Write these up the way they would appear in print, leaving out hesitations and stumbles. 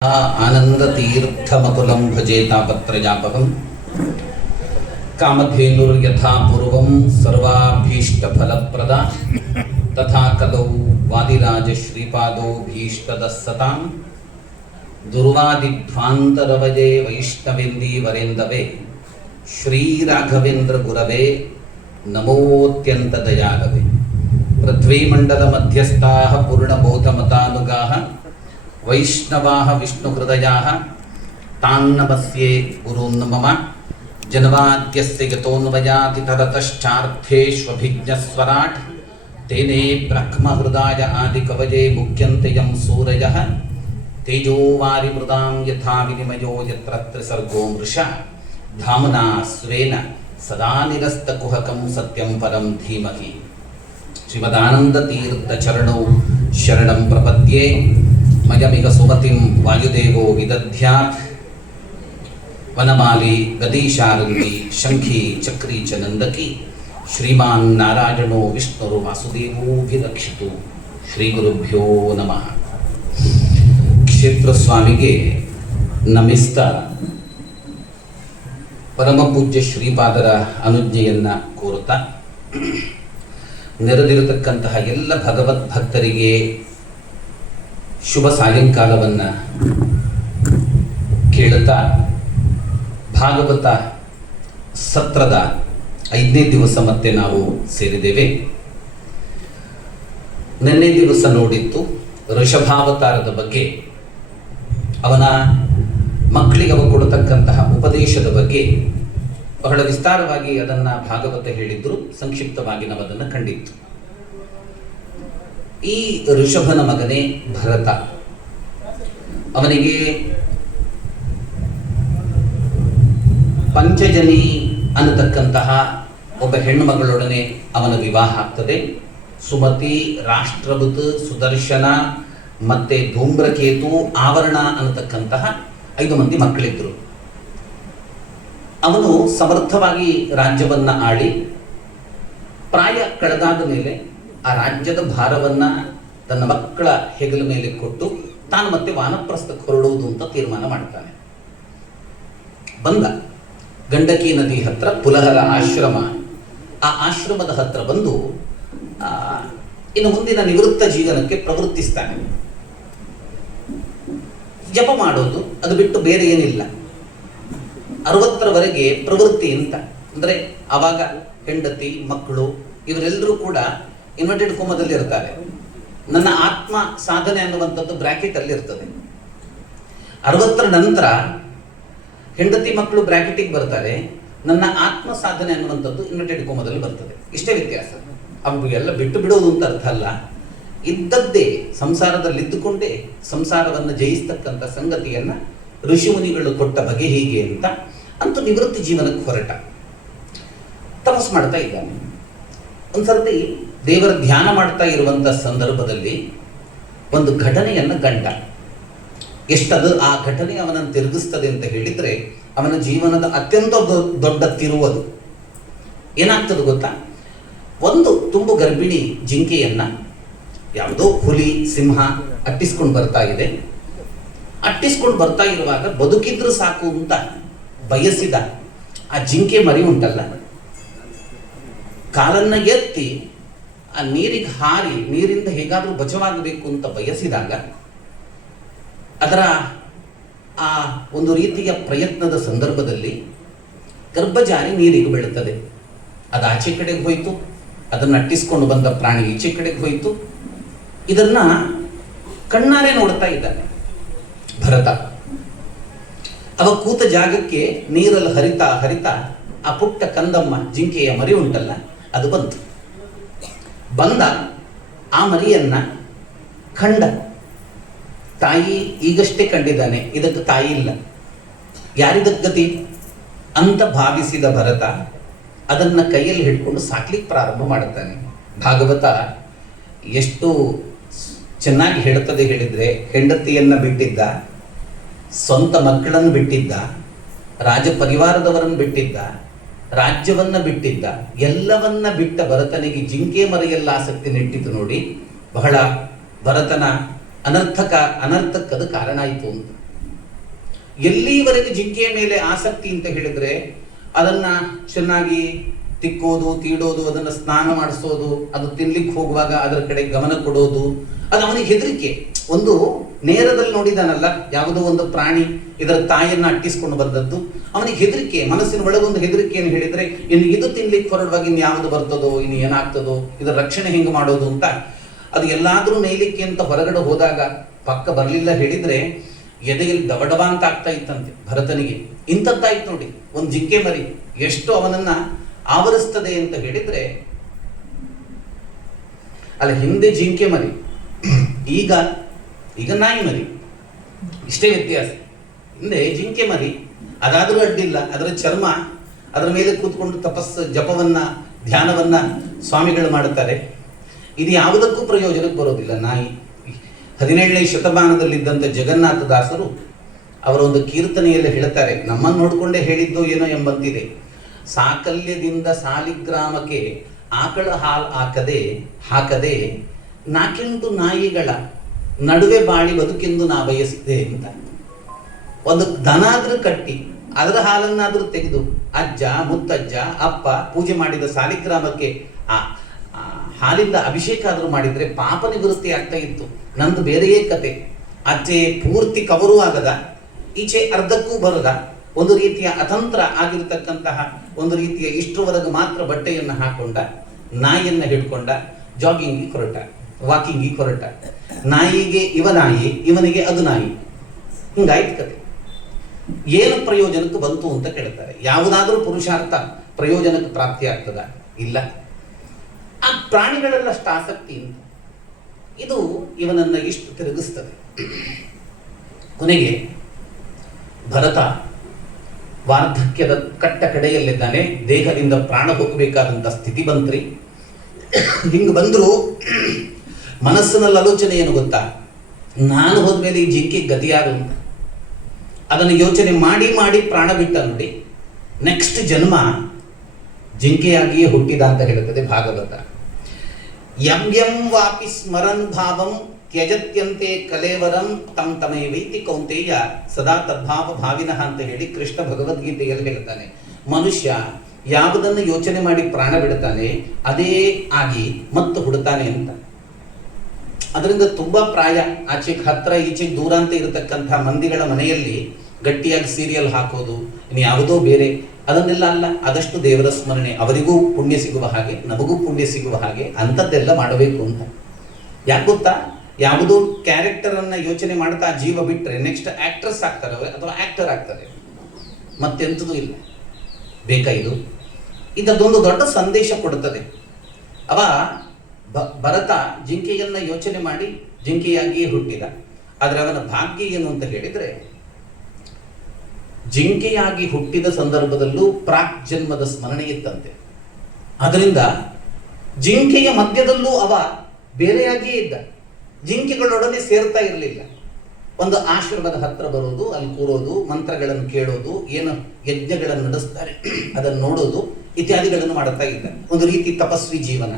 आनंदतीर्थमतुलं भजेतापत्रयापकं कामधेनुर्यथा पूर्वं सर्वाभीष्टफलप्रदा तथा कलौ वादिराजश्रीपादो भीष्टदस्सतां दुर्वादिध्वान्तरवजे वैष्णवेन्दीवरेन्दवे श्रीराघवेन्द्रगुरवे नमोऽत्यन्तदयालवे पृथ्वीमण्डलमध्यस्थाः पूर्णबोधमतानुगाः वैष्णवाः विष्णुहृदयाः तान्नमस्ये गुरून् मम जन्माद्यस्य यतोऽन्वयादितरतश्चार्थेष्वभिज्ञस्वराट् तेने ब्रह्महृदाय आदिकवये मुह्यन्ते यं सूरयः तेजोवारिमृदां यथा विनिमयो यत्र त्रिसर्गो मृषा धाम्ना स्वेन सदा निरस्तकुहकं सत्यं परं धीमहि श्रीमदानन्दतीर्थचरणौ शरणं प्रपद्ये मयमिह सुमतिं वायुदेवो विदध्यात् वनमाली गदीशारण्यी शंखी चक्री च नंदकी श्रीमान् नारायणो विष्णुर्वासुदेवोऽभिरक्षितु ಶ್ರೀಗುರುಭ್ಯೋ ನಮಃ. ಕ್ಷೇತ್ರ ಸ್ವಾಮಿಗೆ ನಮಿಸ್ತಾ ಪರಮ ಪೂಜ್ಯ ಶ್ರೀಪಾದರ ಅನುಜ್ಞೆಯನ್ನು ಕೋರುತ್ತಾ ನೆರೆದಿರತಕ್ಕಂತಹ ಎಲ್ಲ ಭಗವದ್ ಭಕ್ತರಿಗೆ ಶುಭ ಸಾಯಂಕಾಲವನ್ನು ಕೇಳುತ್ತಾ ಭಾಗವತ ಸತ್ರದ 5ನೇ ದಿವಸ ಮತ್ತೆ ನಾವು ಸೇರಿದ್ದೇವೆ. ನಿನ್ನೆ ದಿವಸ ನೋಡಿತ್ತು ಋಷಭಾವತಾರದ ಬಗ್ಗೆ, ಅವನ ಮಕ್ಕಳಿಗೆ ಅವ ಕೊಡತಕ್ಕಂತಹ ಉಪದೇಶದ ಬಗ್ಗೆ ಬಹಳ ವಿಸ್ತಾರವಾಗಿ ಅದನ್ನು ಭಾಗವತ ಹೇಳಿದ್ರು. ಸಂಕ್ಷಿಪ್ತವಾಗಿ ನಾವು ಅದನ್ನು ಕಂಡಿತ್ತು. ಈ ಋಷಭನ ಮಗನೇ ಭರತ, ಅವನಿಗೆ ಪಂಚಜನಿ ಅನ್ನತಕ್ಕಂತಹ ಒಬ್ಬ ಹೆಣ್ಣು ಮಗಳೊಡನೆ ಅವನ ವಿವಾಹ ಆಗ್ತದೆ. ಸುಮತಿ, ರಾಷ್ಟ್ರಭುತ್, ಸುದರ್ಶನ ಮತ್ತೆ ಧೂಮ್ರಕೇತು, ಆವರಣ ಅನ್ನತಕ್ಕಂತಹ 5 ಮಂದಿ ಮಕ್ಕಳಿದ್ರು. ಅವನು ಸಮರ್ಥವಾಗಿ ರಾಜ್ಯವನ್ನ ಆಳಿ ಪ್ರಾಯ ಕಳೆದಾದ ಮೇಲೆ ಆ ರಾಜ್ಯದ ಭಾರವನ್ನ ತನ್ನ ಮಕ್ಕಳ ಹೆಗಲ ಮೇಲೆ ಕೊಟ್ಟು ತಾನು ಮತ್ತೆ ವಾನಪ್ರಸ್ಥಕ್ಕೆ ಹೊರಡುವುದು ಅಂತ ತೀರ್ಮಾನ ಮಾಡ್ತಾನೆ. ಬಂದ ಗಂಡಕಿ ನದಿ ಹತ್ರ ಪುಲಹರ ಆಶ್ರಮ, ಆ ಆಶ್ರಮದ ಹತ್ರ ಬಂದು ಇನ್ನು ಮುಂದಿನ ನಿವೃತ್ತ ಜೀವನಕ್ಕೆ ಪ್ರವೃತ್ತಿಸ್ತಾನೆ. ಜಪ ಮಾಡೋದು ಅದು ಬಿಟ್ಟು ಬೇರೆ ಏನಿಲ್ಲ. 60ರವರೆಗೆ ಪ್ರವೃತ್ತಿ ಅಂತ ಅಂದರೆ ಆವಾಗ ಹೆಂಡತಿ ಮಕ್ಕಳು ಇವರೆಲ್ಲರೂ ಕೂಡ ಇನ್ವರ್ಟೆಡ್ ಕೋಮದಲ್ಲಿ ಇರ್ತಾರೆ. ನನ್ನ ಆತ್ಮ ಸಾಧನೆ ಅನ್ನುವಂಥದ್ದು ಬ್ರ್ಯಾಕೆಟ್ ಅಲ್ಲಿ ಇರ್ತದೆ. 60ರ ನಂತರ ಹೆಂಡತಿ ಮಕ್ಕಳು ಬ್ರ್ಯಾಕೆಟಿಗೆ ಬರ್ತಾರೆ, ನನ್ನ ಆತ್ಮ ಸಾಧನೆ ಅನ್ನುವಂಥದ್ದು ಇನ್ವರ್ಟೆಡ್ ಕೋಮದಲ್ಲಿ ಬರ್ತದೆ. ಇಷ್ಟೇ ವ್ಯತ್ಯಾಸ. ಅವೆಲ್ಲ ಬಿಟ್ಟು ಬಿಡೋದು ಅಂತ ಅರ್ಥ ಅಲ್ಲ. ಇದ್ದದ್ದೇ ಸಂಸಾರದಲ್ಲಿ ಇದ್ದುಕೊಂಡೇ ಸಂಸಾರವನ್ನು ಜಯಿಸ್ತಕ್ಕಂಥ ಸಂಗತಿಯನ್ನ ಋಷಿಮುನಿಗಳು ಕೊಟ್ಟ ಬಗೆ ಹೀಗೆ ಅಂತ. ಅಂತೂ ನಿವೃತ್ತಿ ಜೀವನಕ್ಕೆ ಹೊರಟ, ತಪಸ್ ಮಾಡ್ತಾ ಇದ್ದಾನೆ. ಒಂದ್ಸರ್ತಿ ದೇವರ ಧ್ಯಾನ ಮಾಡ್ತಾ ಇರುವಂಥ ಸಂದರ್ಭದಲ್ಲಿ ಒಂದು ಘಟನೆಯನ್ನು ಕಂಡ. ಎಷ್ಟದು ಆ ಘಟನೆ ಅವನನ್ನು ತಿರುಗಿಸ್ತದೆ ಅಂತ ಹೇಳಿದ್ರೆ ಅವನ ಜೀವನದ ಅತ್ಯಂತ ದೊಡ್ಡ ತಿರುವದು. ಏನಾಗ್ತದೆ ಗೊತ್ತಾ? ಒಂದು ತುಂಬು ಗರ್ಭಿಣಿ ಜಿಂಕೆಯನ್ನ ಯಾವುದೋ ಹುಲಿ ಸಿಂಹ ಅಟ್ಟಿಸ್ಕೊಂಡು ಬರ್ತಾ ಇದೆ. ಅಟ್ಟಿಸ್ಕೊಂಡು ಬರ್ತಾ ಇರುವಾಗ ಬದುಕಿದ್ರು ಸಾಕು ಅಂತ ಬಯಸಿದ ಆ ಜಿಂಕೆ ಮರಿ ಉಂಟಲ್ಲ, ಕಾಲನ್ನ ಎತ್ತಿ ಆ ನೀರಿಗೆ ಹಾರಿ ನೀರಿಂದ ಹೇಗಾದ್ರೂ ಬಚಾವಾಗಬೇಕು ಅಂತ ಬಯಸಿದಾಗ ಅದರ ಆ ಒಂದು ರೀತಿಯ ಪ್ರಯತ್ನದ ಸಂದರ್ಭದಲ್ಲಿ ಗರ್ಭಜಾರಿ ನೀರಿಗೆ ಬೀಳುತ್ತದೆ. ಅದು ಆಚೆ ಕಡೆಗೆ ಹೋಯಿತು, ಅದನ್ನು ಅಟ್ಟಿಸ್ಕೊಂಡು ಬಂದ ಪ್ರಾಣಿ ಈಚೆ ಕಡೆಗೆ ಹೋಯಿತು. ಇದನ್ನ ಕಣ್ಣಾರೆ ನೋಡ್ತಾ ಇದ್ದಾನೆ ಭರತ. ಅವ ಕೂತ ಜಾಗಕ್ಕೆ ನೀರಲ್ಲಿ ಹರಿತಾ ಹರಿತಾ ಆ ಪುಟ್ಟ ಕಂದಮ್ಮ ಜಿಂಕೆಯ ಮರಿ ಉಂಟಲ್ಲ ಅದು ಬಂತು. ಬಂದ ಆ ಮರಿಯನ್ನ ಕಂಡ. ತಾಯಿ ಈಗಷ್ಟೇ ಕಂಡಿದ್ದಾನೆ, ಇದಕ್ಕೆ ತಾಯಿ ಇಲ್ಲ, ಯಾರಿದಕ್ಕೆ ಗತಿ ಅಂತ ಭಾವಿಸಿದ ಭರತ ಅದನ್ನ ಕೈಯಲ್ಲಿ ಹಿಡ್ಕೊಂಡು ಸಾಕ್ಲಿಕ್ಕೆ ಪ್ರಾರಂಭ ಮಾಡುತ್ತಾನೆ. ಭಾಗವತ ಎಷ್ಟು ಚೆನ್ನಾಗಿ ಹೇಳ್ತದೆ ಹೇಳಿದ್ರೆ, ಹೆಂಡತಿಯನ್ನ ಬಿಟ್ಟಿದ್ದ, ಸ್ವಂತ ಮಕ್ಕಳನ್ನು ಬಿಟ್ಟಿದ್ದ, ರಾಜ ಪರಿವಾರದವರನ್ನು ಬಿಟ್ಟಿದ್ದ, ರಾಜ್ಯವನ್ನ ಬಿಟ್ಟಿದ್ದ, ಎಲ್ಲವನ್ನ ಬಿಟ್ಟ ಭರತನಿಗೆ ಜಿಂಕೆ ಮರೆಯಲ್ಲ ಆಸಕ್ತಿ ನೆಟ್ಟಿತು ನೋಡಿ. ಬಹಳ ಭರತನ ಅನರ್ಥಕ್ಕದು ಕಾರಣ ಆಯಿತು ಅಂತ. ಎಲ್ಲಿವರೆಗೆ ಜಿಂಕೆಯ ಮೇಲೆ ಆಸಕ್ತಿ ಅಂತ ಹೇಳಿದ್ರೆ ಅದನ್ನ ಚೆನ್ನಾಗಿ ತಿಕ್ಕೋದು, ತೀಡೋದು, ಅದನ್ನ ಸ್ನಾನ ಮಾಡಿಸೋದು, ಅದು ತಿನ್ಲಿಕ್ಕೆ ಹೋಗುವಾಗ ಅದರ ಕಡೆ ಗಮನ ಕೊಡೋದು, ಅದು ಅವನಿಗೆ ಹೆದರಿಕೆ. ಒಂದು ನೇರದಲ್ಲಿ ನೋಡಿದಾನಲ್ಲ ಯಾವುದೋ ಒಂದು ಪ್ರಾಣಿ ಇದರ ತಾಯಿಯನ್ನ ಅಟ್ಟಿಸ್ಕೊಂಡು ಬಂದದ್ದು, ಅವನಿಗೆ ಹೆದರಿಕೆ, ಮನಸ್ಸಿನ ಒಳಗೊಂದು ಹೆದರಿಕೆ. ಏನು ಹೇಳಿದ್ರೆ ಇನ್ನು ಇದು ತಿನ್ಲಿಕ್ಕೆ ಹೊರಡುವಾಗ ಇನ್ನು ಯಾವುದು ಬರ್ತದೋ, ಇನ್ನು ಏನಾಗ್ತದೋ, ಇದರ ರಕ್ಷಣೆ ಹೆಂಗೆ ಮಾಡೋದು ಅಂತ. ಅದು ಎಲ್ಲಾದ್ರೂ ಮೇಯ್ಲಿಕ್ಕೆ ಅಂತ ಹೊರಗಡೆ ಹೋದಾಗ ಪಕ್ಕ ಬರಲಿಲ್ಲ ಹೇಳಿದ್ರೆ ಎದೆಯಲ್ಲಿ ದಬಡಬ ಅಂತ ಆಗ್ತಾ ಇತ್ತಂತೆ ಭರತನಿಗೆ. ಇಂಥದ್ದಾಯ್ತು ನೋಡಿ ಒಂದು ಜಿಂಕೆ ಮರಿ ಎಷ್ಟು ಅವನನ್ನ ಆವರಿಸ್ತದೆ ಅಂತ ಹೇಳಿದ್ರೆ. ಅಲ್ಲ, ಹಿಂದೆ ಜಿಂಕೆ ಮರಿ, ಈಗ ನಾಯಿ ಮರಿ, ಇಷ್ಟೇ ವ್ಯತ್ಯಾಸ. ಹಿಂದೆ ಜಿಂಕೆ ಮರಿ, ಅದಾದ್ರೂ ಅಡ್ಡಿಲ್ಲ, ಅದರ ಚರ್ಮ, ಅದರ ಮೇಲೆ ಕೂತ್ಕೊಂಡು ತಪಸ್ಸು, ಜಪವನ್ನ, ಧ್ಯಾನವನ್ನ ಸ್ವಾಮಿಗಳು ಮಾಡುತ್ತಾರೆ. ಇದು ಯಾವುದಕ್ಕೂ ಪ್ರಯೋಜನಕ್ಕೆ ಬರೋದಿಲ್ಲ ನಾಯಿ. 17ನೇ ಶತಮಾನದಲ್ಲಿದ್ದಂಥ ಜಗನ್ನಾಥ ದಾಸರು ಅವರ ಒಂದು ಕೀರ್ತನೆಯಲ್ಲಿ ಹೇಳ್ತಾರೆ, ನಮ್ಮನ್ನು ನೋಡ್ಕೊಂಡೇ ಹೇಳಿದ್ದು ಏನೋ ಎಂಬಂತಿದೆ. ಸಾಕಲ್ಯದಿಂದ ಸಾಲಿಗ್ರಾಮಕ್ಕೆ ಆಕಳ ಹಾಲು ಹಾಕದೆ ನಾಕೆಂಟು ನಾಯಿಗಳ ನಡುವೆ ಬಾಳಿ ಬದುಕೆಂದು ನಾ ಬಯಸಿದೆ ಅಂತ. ಒಂದು ದನಾದ್ರೂ ಕಟ್ಟಿ ಅದರ ಹಾಲನ್ನಾದ್ರೂ ತೆಗೆದು ಅಜ್ಜ, ಮುತ್ತಜ್ಜ, ಅಪ್ಪ ಪೂಜೆ ಮಾಡಿದ ಸಾಲಿಗ್ರಾಮಕ್ಕೆ ಆ ಹಾಲಿಂದ ಅಭಿಷೇಕ ಆದ್ರೂ ಮಾಡಿದ್ರೆ ಪಾಪ ನಿವೃತ್ತಿ ಆಗ್ತಾ ಇತ್ತು. ನಂದು ಬೇರೆಯೇ ಕತೆ. ಆಚೆ ಪೂರ್ತಿ ಕವರು ಆಗದ, ಈಚೆ ಅರ್ಧಕ್ಕೂ ಬರದ, ಒಂದು ರೀತಿಯ ಅತಂತ್ರ ಆಗಿರತಕ್ಕಂತಹ, ಒಂದು ರೀತಿಯ ಇಷ್ಟರವರೆಗೆ ಮಾತ್ರ ಬಟ್ಟೆಯನ್ನು ಹಾಕೊಂಡ, ನಾಯಿಯನ್ನ ಹಿಡ್ಕೊಂಡ, ಜಾಗಿಂಗಿಗೆ ಹೊರಟ, ವಾಕಿಂಗಿಗೆ ಹೊರಟ. ನಾಯಿಗೆ ಇವ ನಾಯಿ, ಇವನಿಗೆ ಅದು ನಾಯಿ. ಹಿಂಗಾಯ್ತು ಕತೆ. ಏನು ಪ್ರಯೋಜನಕ್ಕೆ ಬಂತು ಅಂತ ಕೇಳ್ತಾರೆ. ಯಾವುದಾದ್ರೂ ಪುರುಷಾರ್ಥ ಪ್ರಯೋಜನಕ್ಕೆ ಪ್ರಾಪ್ತಿ ಆಗ್ತದ? ಇಲ್ಲ. ಆ ಪ್ರಾಣಿಗಳಲ್ಲಷ್ಟು ಆಸಕ್ತಿ ಅಂತ ಇದು ಇವನನ್ನ ಇಷ್ಟು ತಿರುಗಿಸ್ತದೆ. ಕೊನೆಗೆ ಭರತ ವಾರ್ಧಕ್ಯದ ಕಟ್ಟ ಕಡೆಯಲ್ಲಿದ್ದಾನೆ, ದೇಹದಿಂದ ಪ್ರಾಣ ಹೋಗಬೇಕಾದಂಥ ಸ್ಥಿತಿ ಬಂತ್ರಿ. ಹಿಂಗೆ ಬಂದ್ರು ಮನಸ್ಸಿನಲ್ಲಿ ಆಲೋಚನೆ ಏನು ಗೊತ್ತಾ, ನಾನು ಹೋದ್ಮೇಲೆ ಈ ಜಿಂಕೆ ಗತಿಯಾರು ಅಂತ. ಅದನ್ನು ಯೋಚನೆ ಮಾಡಿ ಮಾಡಿ ಪ್ರಾಣ ಬಿಟ್ಟ ನೋಡಿ. ನೆಕ್ಸ್ಟ್ ಜನ್ಮ ಜಿಂಕೆಯಾಗಿಯೇ ಹುಟ್ಟಿದ ಅಂತ ಹೇಳುತ್ತದೆ ಭಾಗವತ. ಯಂ ಯಂ ವಾಪಿ ಸ್ಮರನ್ ಭಾವಂ ತ್ಯಜತ್ಯಂತೆ ಕಲೇವರಂ ತಂ ತಮೇವೈತಿ ಕೌಂತೆಯ ಸದಾ ತದ್ಭಾವ ಭಾವಿನಃ ಅಂತ ಹೇಳಿ ಕೃಷ್ಣ ಭಗವದ್ಗೀತೆಯಲ್ಲಿ ಹೇಳ್ತಾನೆ. ಮನುಷ್ಯ ಯಾವುದನ್ನು ಯೋಚನೆ ಮಾಡಿ ಪ್ರಾಣ ಬಿಡುತ್ತಾನೆ ಅದೇ ಆಗಿ ಮತ್ತು ಹುಡುತಾನೆ ಅಂತ. ಅದರಿಂದ ತುಂಬಾ ಪ್ರಾಯ ಆಚೆಗೆ ಹತ್ರ ಈಚೆಗೆ ದೂರ ಅಂತ ಇರತಕ್ಕಂಥ ಮಂದಿಗಳ ಮನೆಯಲ್ಲಿ ಗಟ್ಟಿಯಾಗಿ ಸೀರಿಯಲ್ ಹಾಕೋದು, ಇನ್ನು ಯಾವುದೋ ಬೇರೆ, ಅದನ್ನೆಲ್ಲ ಅಲ್ಲ. ಆದಷ್ಟು ದೇವರ ಸ್ಮರಣೆ, ಅವರಿಗೂ ಪುಣ್ಯ ಸಿಗುವ ಹಾಗೆ ನಮಗೂ ಪುಣ್ಯ ಸಿಗುವ ಹಾಗೆ ಅಂಥದ್ದೆಲ್ಲ ಮಾಡಬೇಕು ಅಂತ. ಯಾಕೆ ಗೊತ್ತಾ, ಯಾವುದೋ ಕ್ಯಾರೆಕ್ಟರ್ ಅನ್ನ ಯೋಚನೆ ಮಾಡ್ತಾ ಜೀವ ಬಿಟ್ಟರೆ ನೆಕ್ಸ್ಟ್ ಆಕ್ಟ್ರೆಸ್ ಆಗ್ತಾರೆ ಅಥವಾ ಆಕ್ಟರ್ ಆಗ್ತಾರೆ, ಮತ್ತೆಂಥದೂ ಇಲ್ಲ. ಬೇಕಾ ಇದು? ಇದೊಂದು ದೊಡ್ಡ ಸಂದೇಶ ಕೊಡುತ್ತದೆ. ಅವ ಭರತ ಜಿಂಕೆಯನ್ನ ಯೋಚನೆ ಮಾಡಿ ಜಿಂಕೆಯಾಗಿಯೇ ಹುಟ್ಟಿದ. ಆದರೆ ಅವನ ಭಾಗ್ಯ ಏನು ಅಂತ ಹೇಳಿದ್ರೆ, ಜಿಂಕೆಯಾಗಿ ಹುಟ್ಟಿದ ಸಂದರ್ಭದಲ್ಲೂ ಪ್ರಾಕ್ ಜನ್ಮದ ಸ್ಮರಣೆ ಇತ್ತಂತೆ. ಅದರಿಂದ ಜಿಂಕೆಯ ಮಧ್ಯದಲ್ಲೂ ಅವ ಬೇರೆಯಾಗಿಯೇ ಇದ್ದ, ಜಿಂಕೆಗಳೊಡನೆ ಸೇರ್ತಾ ಇರಲಿಲ್ಲ. ಒಂದು ಆಶ್ರಮದ ಹತ್ರ ಬರೋದು, ಅಲ್ಲಿ ಕೂರೋದು, ಮಂತ್ರಗಳನ್ನು ಕೇಳೋದು, ಏನು ಯಜ್ಞಗಳನ್ನು ನಡೆಸ್ತಾರೆ ಅದನ್ನು ನೋಡೋದು ಇತ್ಯಾದಿಗಳನ್ನು ಮಾಡುತ್ತಾ ಇದ್ದ. ಒಂದು ರೀತಿ ತಪಸ್ವಿ ಜೀವನ.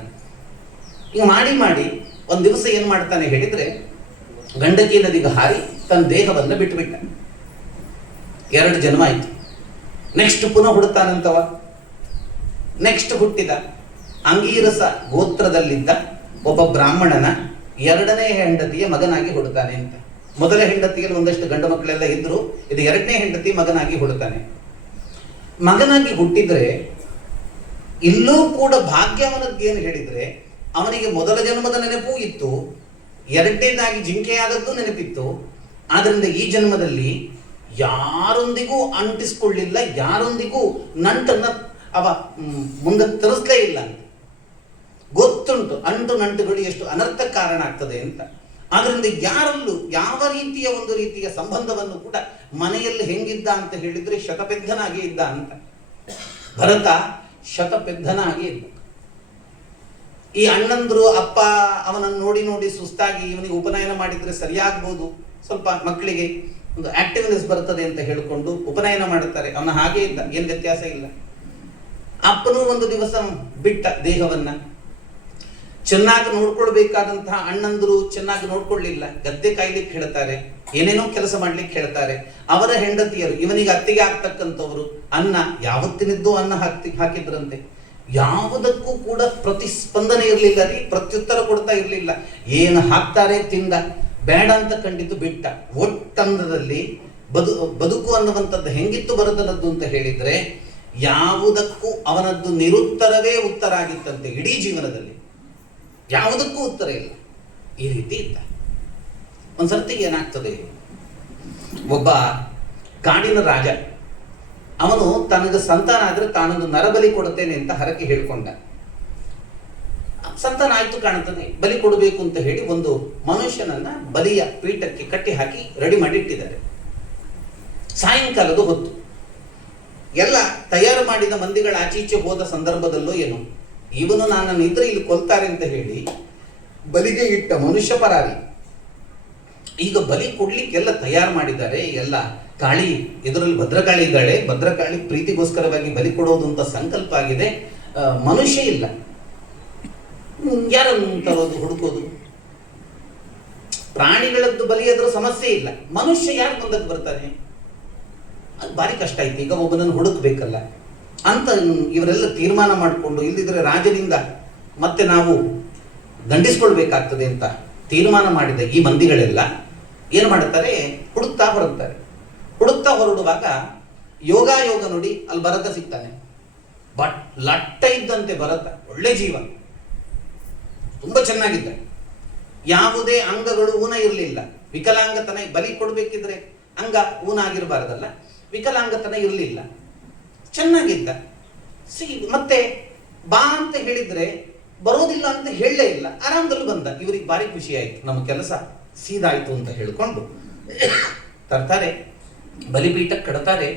ಈಗ ಮಾಡಿ ಮಾಡಿ ಒಂದು ದಿವಸ ಏನು ಮಾಡ್ತಾನೆ ಹೇಳಿದ್ರೆ, ಗಂಡಕಿ ನದಿಗೆ ಹಾರಿ ತನ್ನ ದೇಹವನ್ನು ಬಿಟ್ಟುಬಿಟ್ಟ. 2 ಜನ್ಮ ಆಯಿತು. ನೆಕ್ಸ್ಟ್ ಪುನಃ ಹುಡುತಾನಂತವ. ನೆಕ್ಸ್ಟ್ ಹುಟ್ಟಿದ ಅಂಗೀರಸ ಗೋತ್ರದಲ್ಲಿದ್ದ ಒಬ್ಬ ಬ್ರಾಹ್ಮಣನ 2ನೇ ಹೆಂಡತಿಯ ಮಗನಾಗಿ ಹುಡುತಾನೆ ಅಂತ. ಮೊದಲ ಹೆಂಡತಿಯಲ್ಲಿ ಒಂದಷ್ಟು ಗಂಡು ಮಕ್ಕಳೆಲ್ಲ ಇದ್ರು, ಇದು 2ನೇ ಹೆಂಡತಿ ಮಗನಾಗಿ ಹುಡುತಾನೆ. ಮಗನಾಗಿ ಹುಟ್ಟಿದ್ರೆ ಇಲ್ಲೂ ಕೂಡ ಭಾಗ್ಯವನದ್ದು ಏನು ಹೇಳಿದ್ರೆ, ಅವನಿಗೆ ಮೊದಲ ಜನ್ಮದ ನೆನಪೂ ಇತ್ತು, 2ನೇದಾಗಿ ಜಿಂಕೆಯಾದದ್ದು ನೆನಪಿತ್ತು. ಆದ್ರಿಂದ ಈ ಜನ್ಮದಲ್ಲಿ ಯಾರೊಂದಿಗೂ ಅಂಟಿಸ್ಕೊಳ್ಳಿಲ್ಲ, ಯಾರೊಂದಿಗೂ ನಂಟನ್ನ ಅವ ಮುಂದೆ ತರಿಸ್ಲೇ ಇಲ್ಲ ಅಂತ ಗೊತ್ತುಂಟು. ಅಂಟು ನಂಟುಗಳು ಎಷ್ಟು ಅನರ್ಥ ಕಾರಣ ಆಗ್ತದೆ ಅಂತ. ಆದ್ರಿಂದ ಯಾರಲ್ಲೂ ಯಾವ ರೀತಿಯ ಒಂದು ರೀತಿಯ ಸಂಬಂಧವನ್ನು ಕೂಡ ಮನೆಯಲ್ಲಿ ಹೆಂಗಿದ್ದ ಅಂತ ಹೇಳಿದ್ರೆ ಶತಪೆದ್ದನಾಗಿ ಇದ್ದ ಅಂತ. ಭರತ ಶತಪೆದ್ದನಾಗಿ ಇದ್ದ. ಈ ಅಣ್ಣಂದ್ರು ಅಪ್ಪ ಅವನನ್ನು ನೋಡಿ ನೋಡಿ ಸುಸ್ತಾಗಿ ಇವನಿಗೆ ಉಪನಯನ ಮಾಡಿದ್ರೆ ಸರಿಯಾಗ್ಬೋದು, ಸ್ವಲ್ಪ ಮಕ್ಕಳಿಗೆ ಒಂದು ಆಕ್ಟಿವ್ನೆಸ್ ಬರ್ತದೆ ಅಂತ ಹೇಳಿಕೊಂಡು ಉಪನಯನ ಮಾಡುತ್ತಾರೆ. ಅವನ ಹಾಗೆ ಇದ್ದ, ಏನು ವ್ಯತ್ಯಾಸ ಇಲ್ಲ. ಅಪ್ಪನೂ ಒಂದು ದಿವಸ ಬಿಟ್ಟ ದೇಹವನ್ನ. ಚೆನ್ನಾಗಿ ನೋಡ್ಕೊಳ್ಬೇಕಾದಂತಹ ಅಣ್ಣಂದ್ರು ಚೆನ್ನಾಗಿ ನೋಡ್ಕೊಳ್ಳಿಲ್ಲ, ಗದ್ದೆ ಕಾಯ್ಲಿಕ್ಕೆ ಹೇಳ್ತಾರೆ. ಏನೇನೋ ಕೆಲಸ ಮಾಡ್ಲಿಕ್ಕೆ ಹೇಳ್ತಾರೆ. ಅವರ ಹೆಂಡತಿಯರು ಇವನಿಗೆ ಅತ್ತಿಗೆ ಆಗ್ತಕ್ಕಂಥವ್ರು ಅನ್ನ ಯಾವತ್ತಿನಿದ್ದು ಅನ್ನ ಹಾಕಿದ್ರಂತೆ. ಯಾವುದಕ್ಕೂ ಕೂಡ ಪ್ರತಿಸ್ಪಂದನೆ ಇರಲಿಲ್ಲ ರೀ, ಪ್ರತ್ಯುತ್ತರ ಕೊಡ್ತಾ ಇರಲಿಲ್ಲ. ಏನು ಹಾಕ್ತಾರೆ ತಿಂದ, ಬೇಡ ಅಂತ ಕಂಡಿದ್ದು ಬಿಟ್ಟ. ಒಟ್ಟಂದದಲ್ಲಿ ಬದುಕು ಅನ್ನುವಂಥದ್ದು ಹೆಂಗಿತ್ತು ಭರತನದ್ದು ಅಂತ ಹೇಳಿದ್ರೆ, ಯಾವುದಕ್ಕೂ ಅವನದ್ದು ನಿರುತ್ತರವೇ ಉತ್ತರ ಆಗಿತ್ತಂತೆ. ಇಡೀ ಜೀವನದಲ್ಲಿ ಯಾವುದಕ್ಕೂ ಉತ್ತರ ಇಲ್ಲ. ಈ ರೀತಿ ಇದ್ದ. ಒಂದ್ಸರ್ತಿಗೆ ಏನಾಗ್ತದೆ, ಒಬ್ಬ ಕಾಡಿನ ರಾಜ, ಅವನು ತನಗೆ ಸಂತಾನ ಆದ್ರೆ ತಾನೊಂದು ನರಬಲಿ ಕೊಡುತ್ತೇನೆ ಅಂತ ಹರಕೆ ಹೇಳ್ಕೊಂಡ. ಸಂತಾನ ಆಯ್ತು ಕಾಣುತ್ತದೆ, ಬಲಿ ಕೊಡಬೇಕು ಅಂತ ಹೇಳಿ ಒಂದು ಮನುಷ್ಯನನ್ನ ಬಲಿಯ ಪೀಠಕ್ಕೆ ಕಟ್ಟಿ ಹಾಕಿ ರೆಡಿ ಮಾಡಿ ಇಟ್ಟಿದ್ದಾರೆ. ಸಾಯಂಕಾಲದ ಹೊತ್ತು ಎಲ್ಲ ತಯಾರು ಮಾಡಿದ ಮಂದಿಗಳ ಆಚೀಚೆ ಹೋದ ಸಂದರ್ಭದಲ್ಲೂ ಏನು, ಇವನು ನನ್ನನ್ನು ಇದ್ರೆ ಇಲ್ಲಿ ಕೊಲ್ತಾರೆ ಅಂತ ಹೇಳಿ ಬಲಿಗೆ ಇಟ್ಟ ಮನುಷ್ಯ ಪರಾರಿ. ಈಗ ಬಲಿ ಕೊಡ್ಲಿಕ್ಕೆಲ್ಲ ತಯಾರು ಮಾಡಿದ್ದಾರೆ. ಎಲ್ಲ ಕಾಳಿ, ಇದರಲ್ಲಿ ಭದ್ರಕಾಳಿ ಇದ್ದಾಳೆ, ಭದ್ರಕಾಳಿ ಪ್ರೀತಿಗೋಸ್ಕರವಾಗಿ ಬಲಿ ಕೊಡೋದು ಅಂತ ಸಂಕಲ್ಪ ಆಗಿದೆ. ಮನುಷ್ಯ ಇಲ್ಲ, ಯಾರನ್ನು ತರೋದು, ಹುಡುಕೋದು. ಪ್ರಾಣಿಗಳದ್ದು ಬಲಿ ಆದ್ರೂ ಸಮಸ್ಯೆ ಇಲ್ಲ, ಮನುಷ್ಯ ಯಾರು ಮುಂದಕ್ಕೆ ಬರ್ತಾನೆ, ಅದು ಭಾರಿ ಕಷ್ಟ ಆಯ್ತು. ಈಗ ಒಬ್ಬನನ್ನು ಹುಡುಕ್ಬೇಕಲ್ಲ ಅಂತ ಇವರೆಲ್ಲ ತೀರ್ಮಾನ ಮಾಡಿಕೊಂಡು, ಇಲ್ಲದಿದ್ರೆ ರಾಜನಿಂದ ಮತ್ತೆ ನಾವು ದಂಡಿಸ್ಕೊಳ್ಬೇಕಾಗ್ತದೆ ಅಂತ ತೀರ್ಮಾನ ಮಾಡಿದ ಈ ಮಂದಿಗಳೆಲ್ಲ ಏನು ಮಾಡ್ತಾರೆ, ಹುಡುಕ್ತಾ ಹೊರಡ್ತಾರೆ. ಹುಡುಕ್ತಾ ಹೊರಡುವಾಗ ಯೋಗ ನೋಡಿ ಅಲ್ಲಿ ಭರತ ಸಿಗ್ತಾನೆ. ಬಟ್ ಲಟ್ಟ ಇದ್ದಂತೆ ಭರತ, ಒಳ್ಳೆ ಜೀವ, ತುಂಬಾ ಚೆನ್ನಾಗಿದ್ದ. ಯಾವುದೇ ಅಂಗಗಳು ಊನ ಇರಲಿಲ್ಲ. ವಿಕಲಾಂಗತನ, ಬಲಿ ಕೊಡ್ಬೇಕಿದ್ರೆ ಅಂಗ ಊನ ಆಗಿರಬಾರ್ದಲ್ಲ, ವಿಕಲಾಂಗತನ ಇರಲಿಲ್ಲ, ಚೆನ್ನಾಗಿದ್ದ. ಮತ್ತೆ ಬಾ ಅಂತ ಹೇಳಿದ್ರೆ ಬರೋದಿಲ್ಲ ಅಂತ ಹೇಳಲೇ ಇಲ್ಲ, ಆರಾಮದಲ್ಲಿ ಬಂದ. ಇವರಿಗೆ ಭಾರಿ ಖುಷಿ ಆಯ್ತು, ನಮ್ಮ ಕೆಲಸ ಸೀದಾಯ್ತು ಅಂತ ಹೇಳಿಕೊಂಡು ತರ್ತಾರೆ, ಬಲಿಪೀಠಕ್ಕೆ ಕಡ್ತಾರೆ.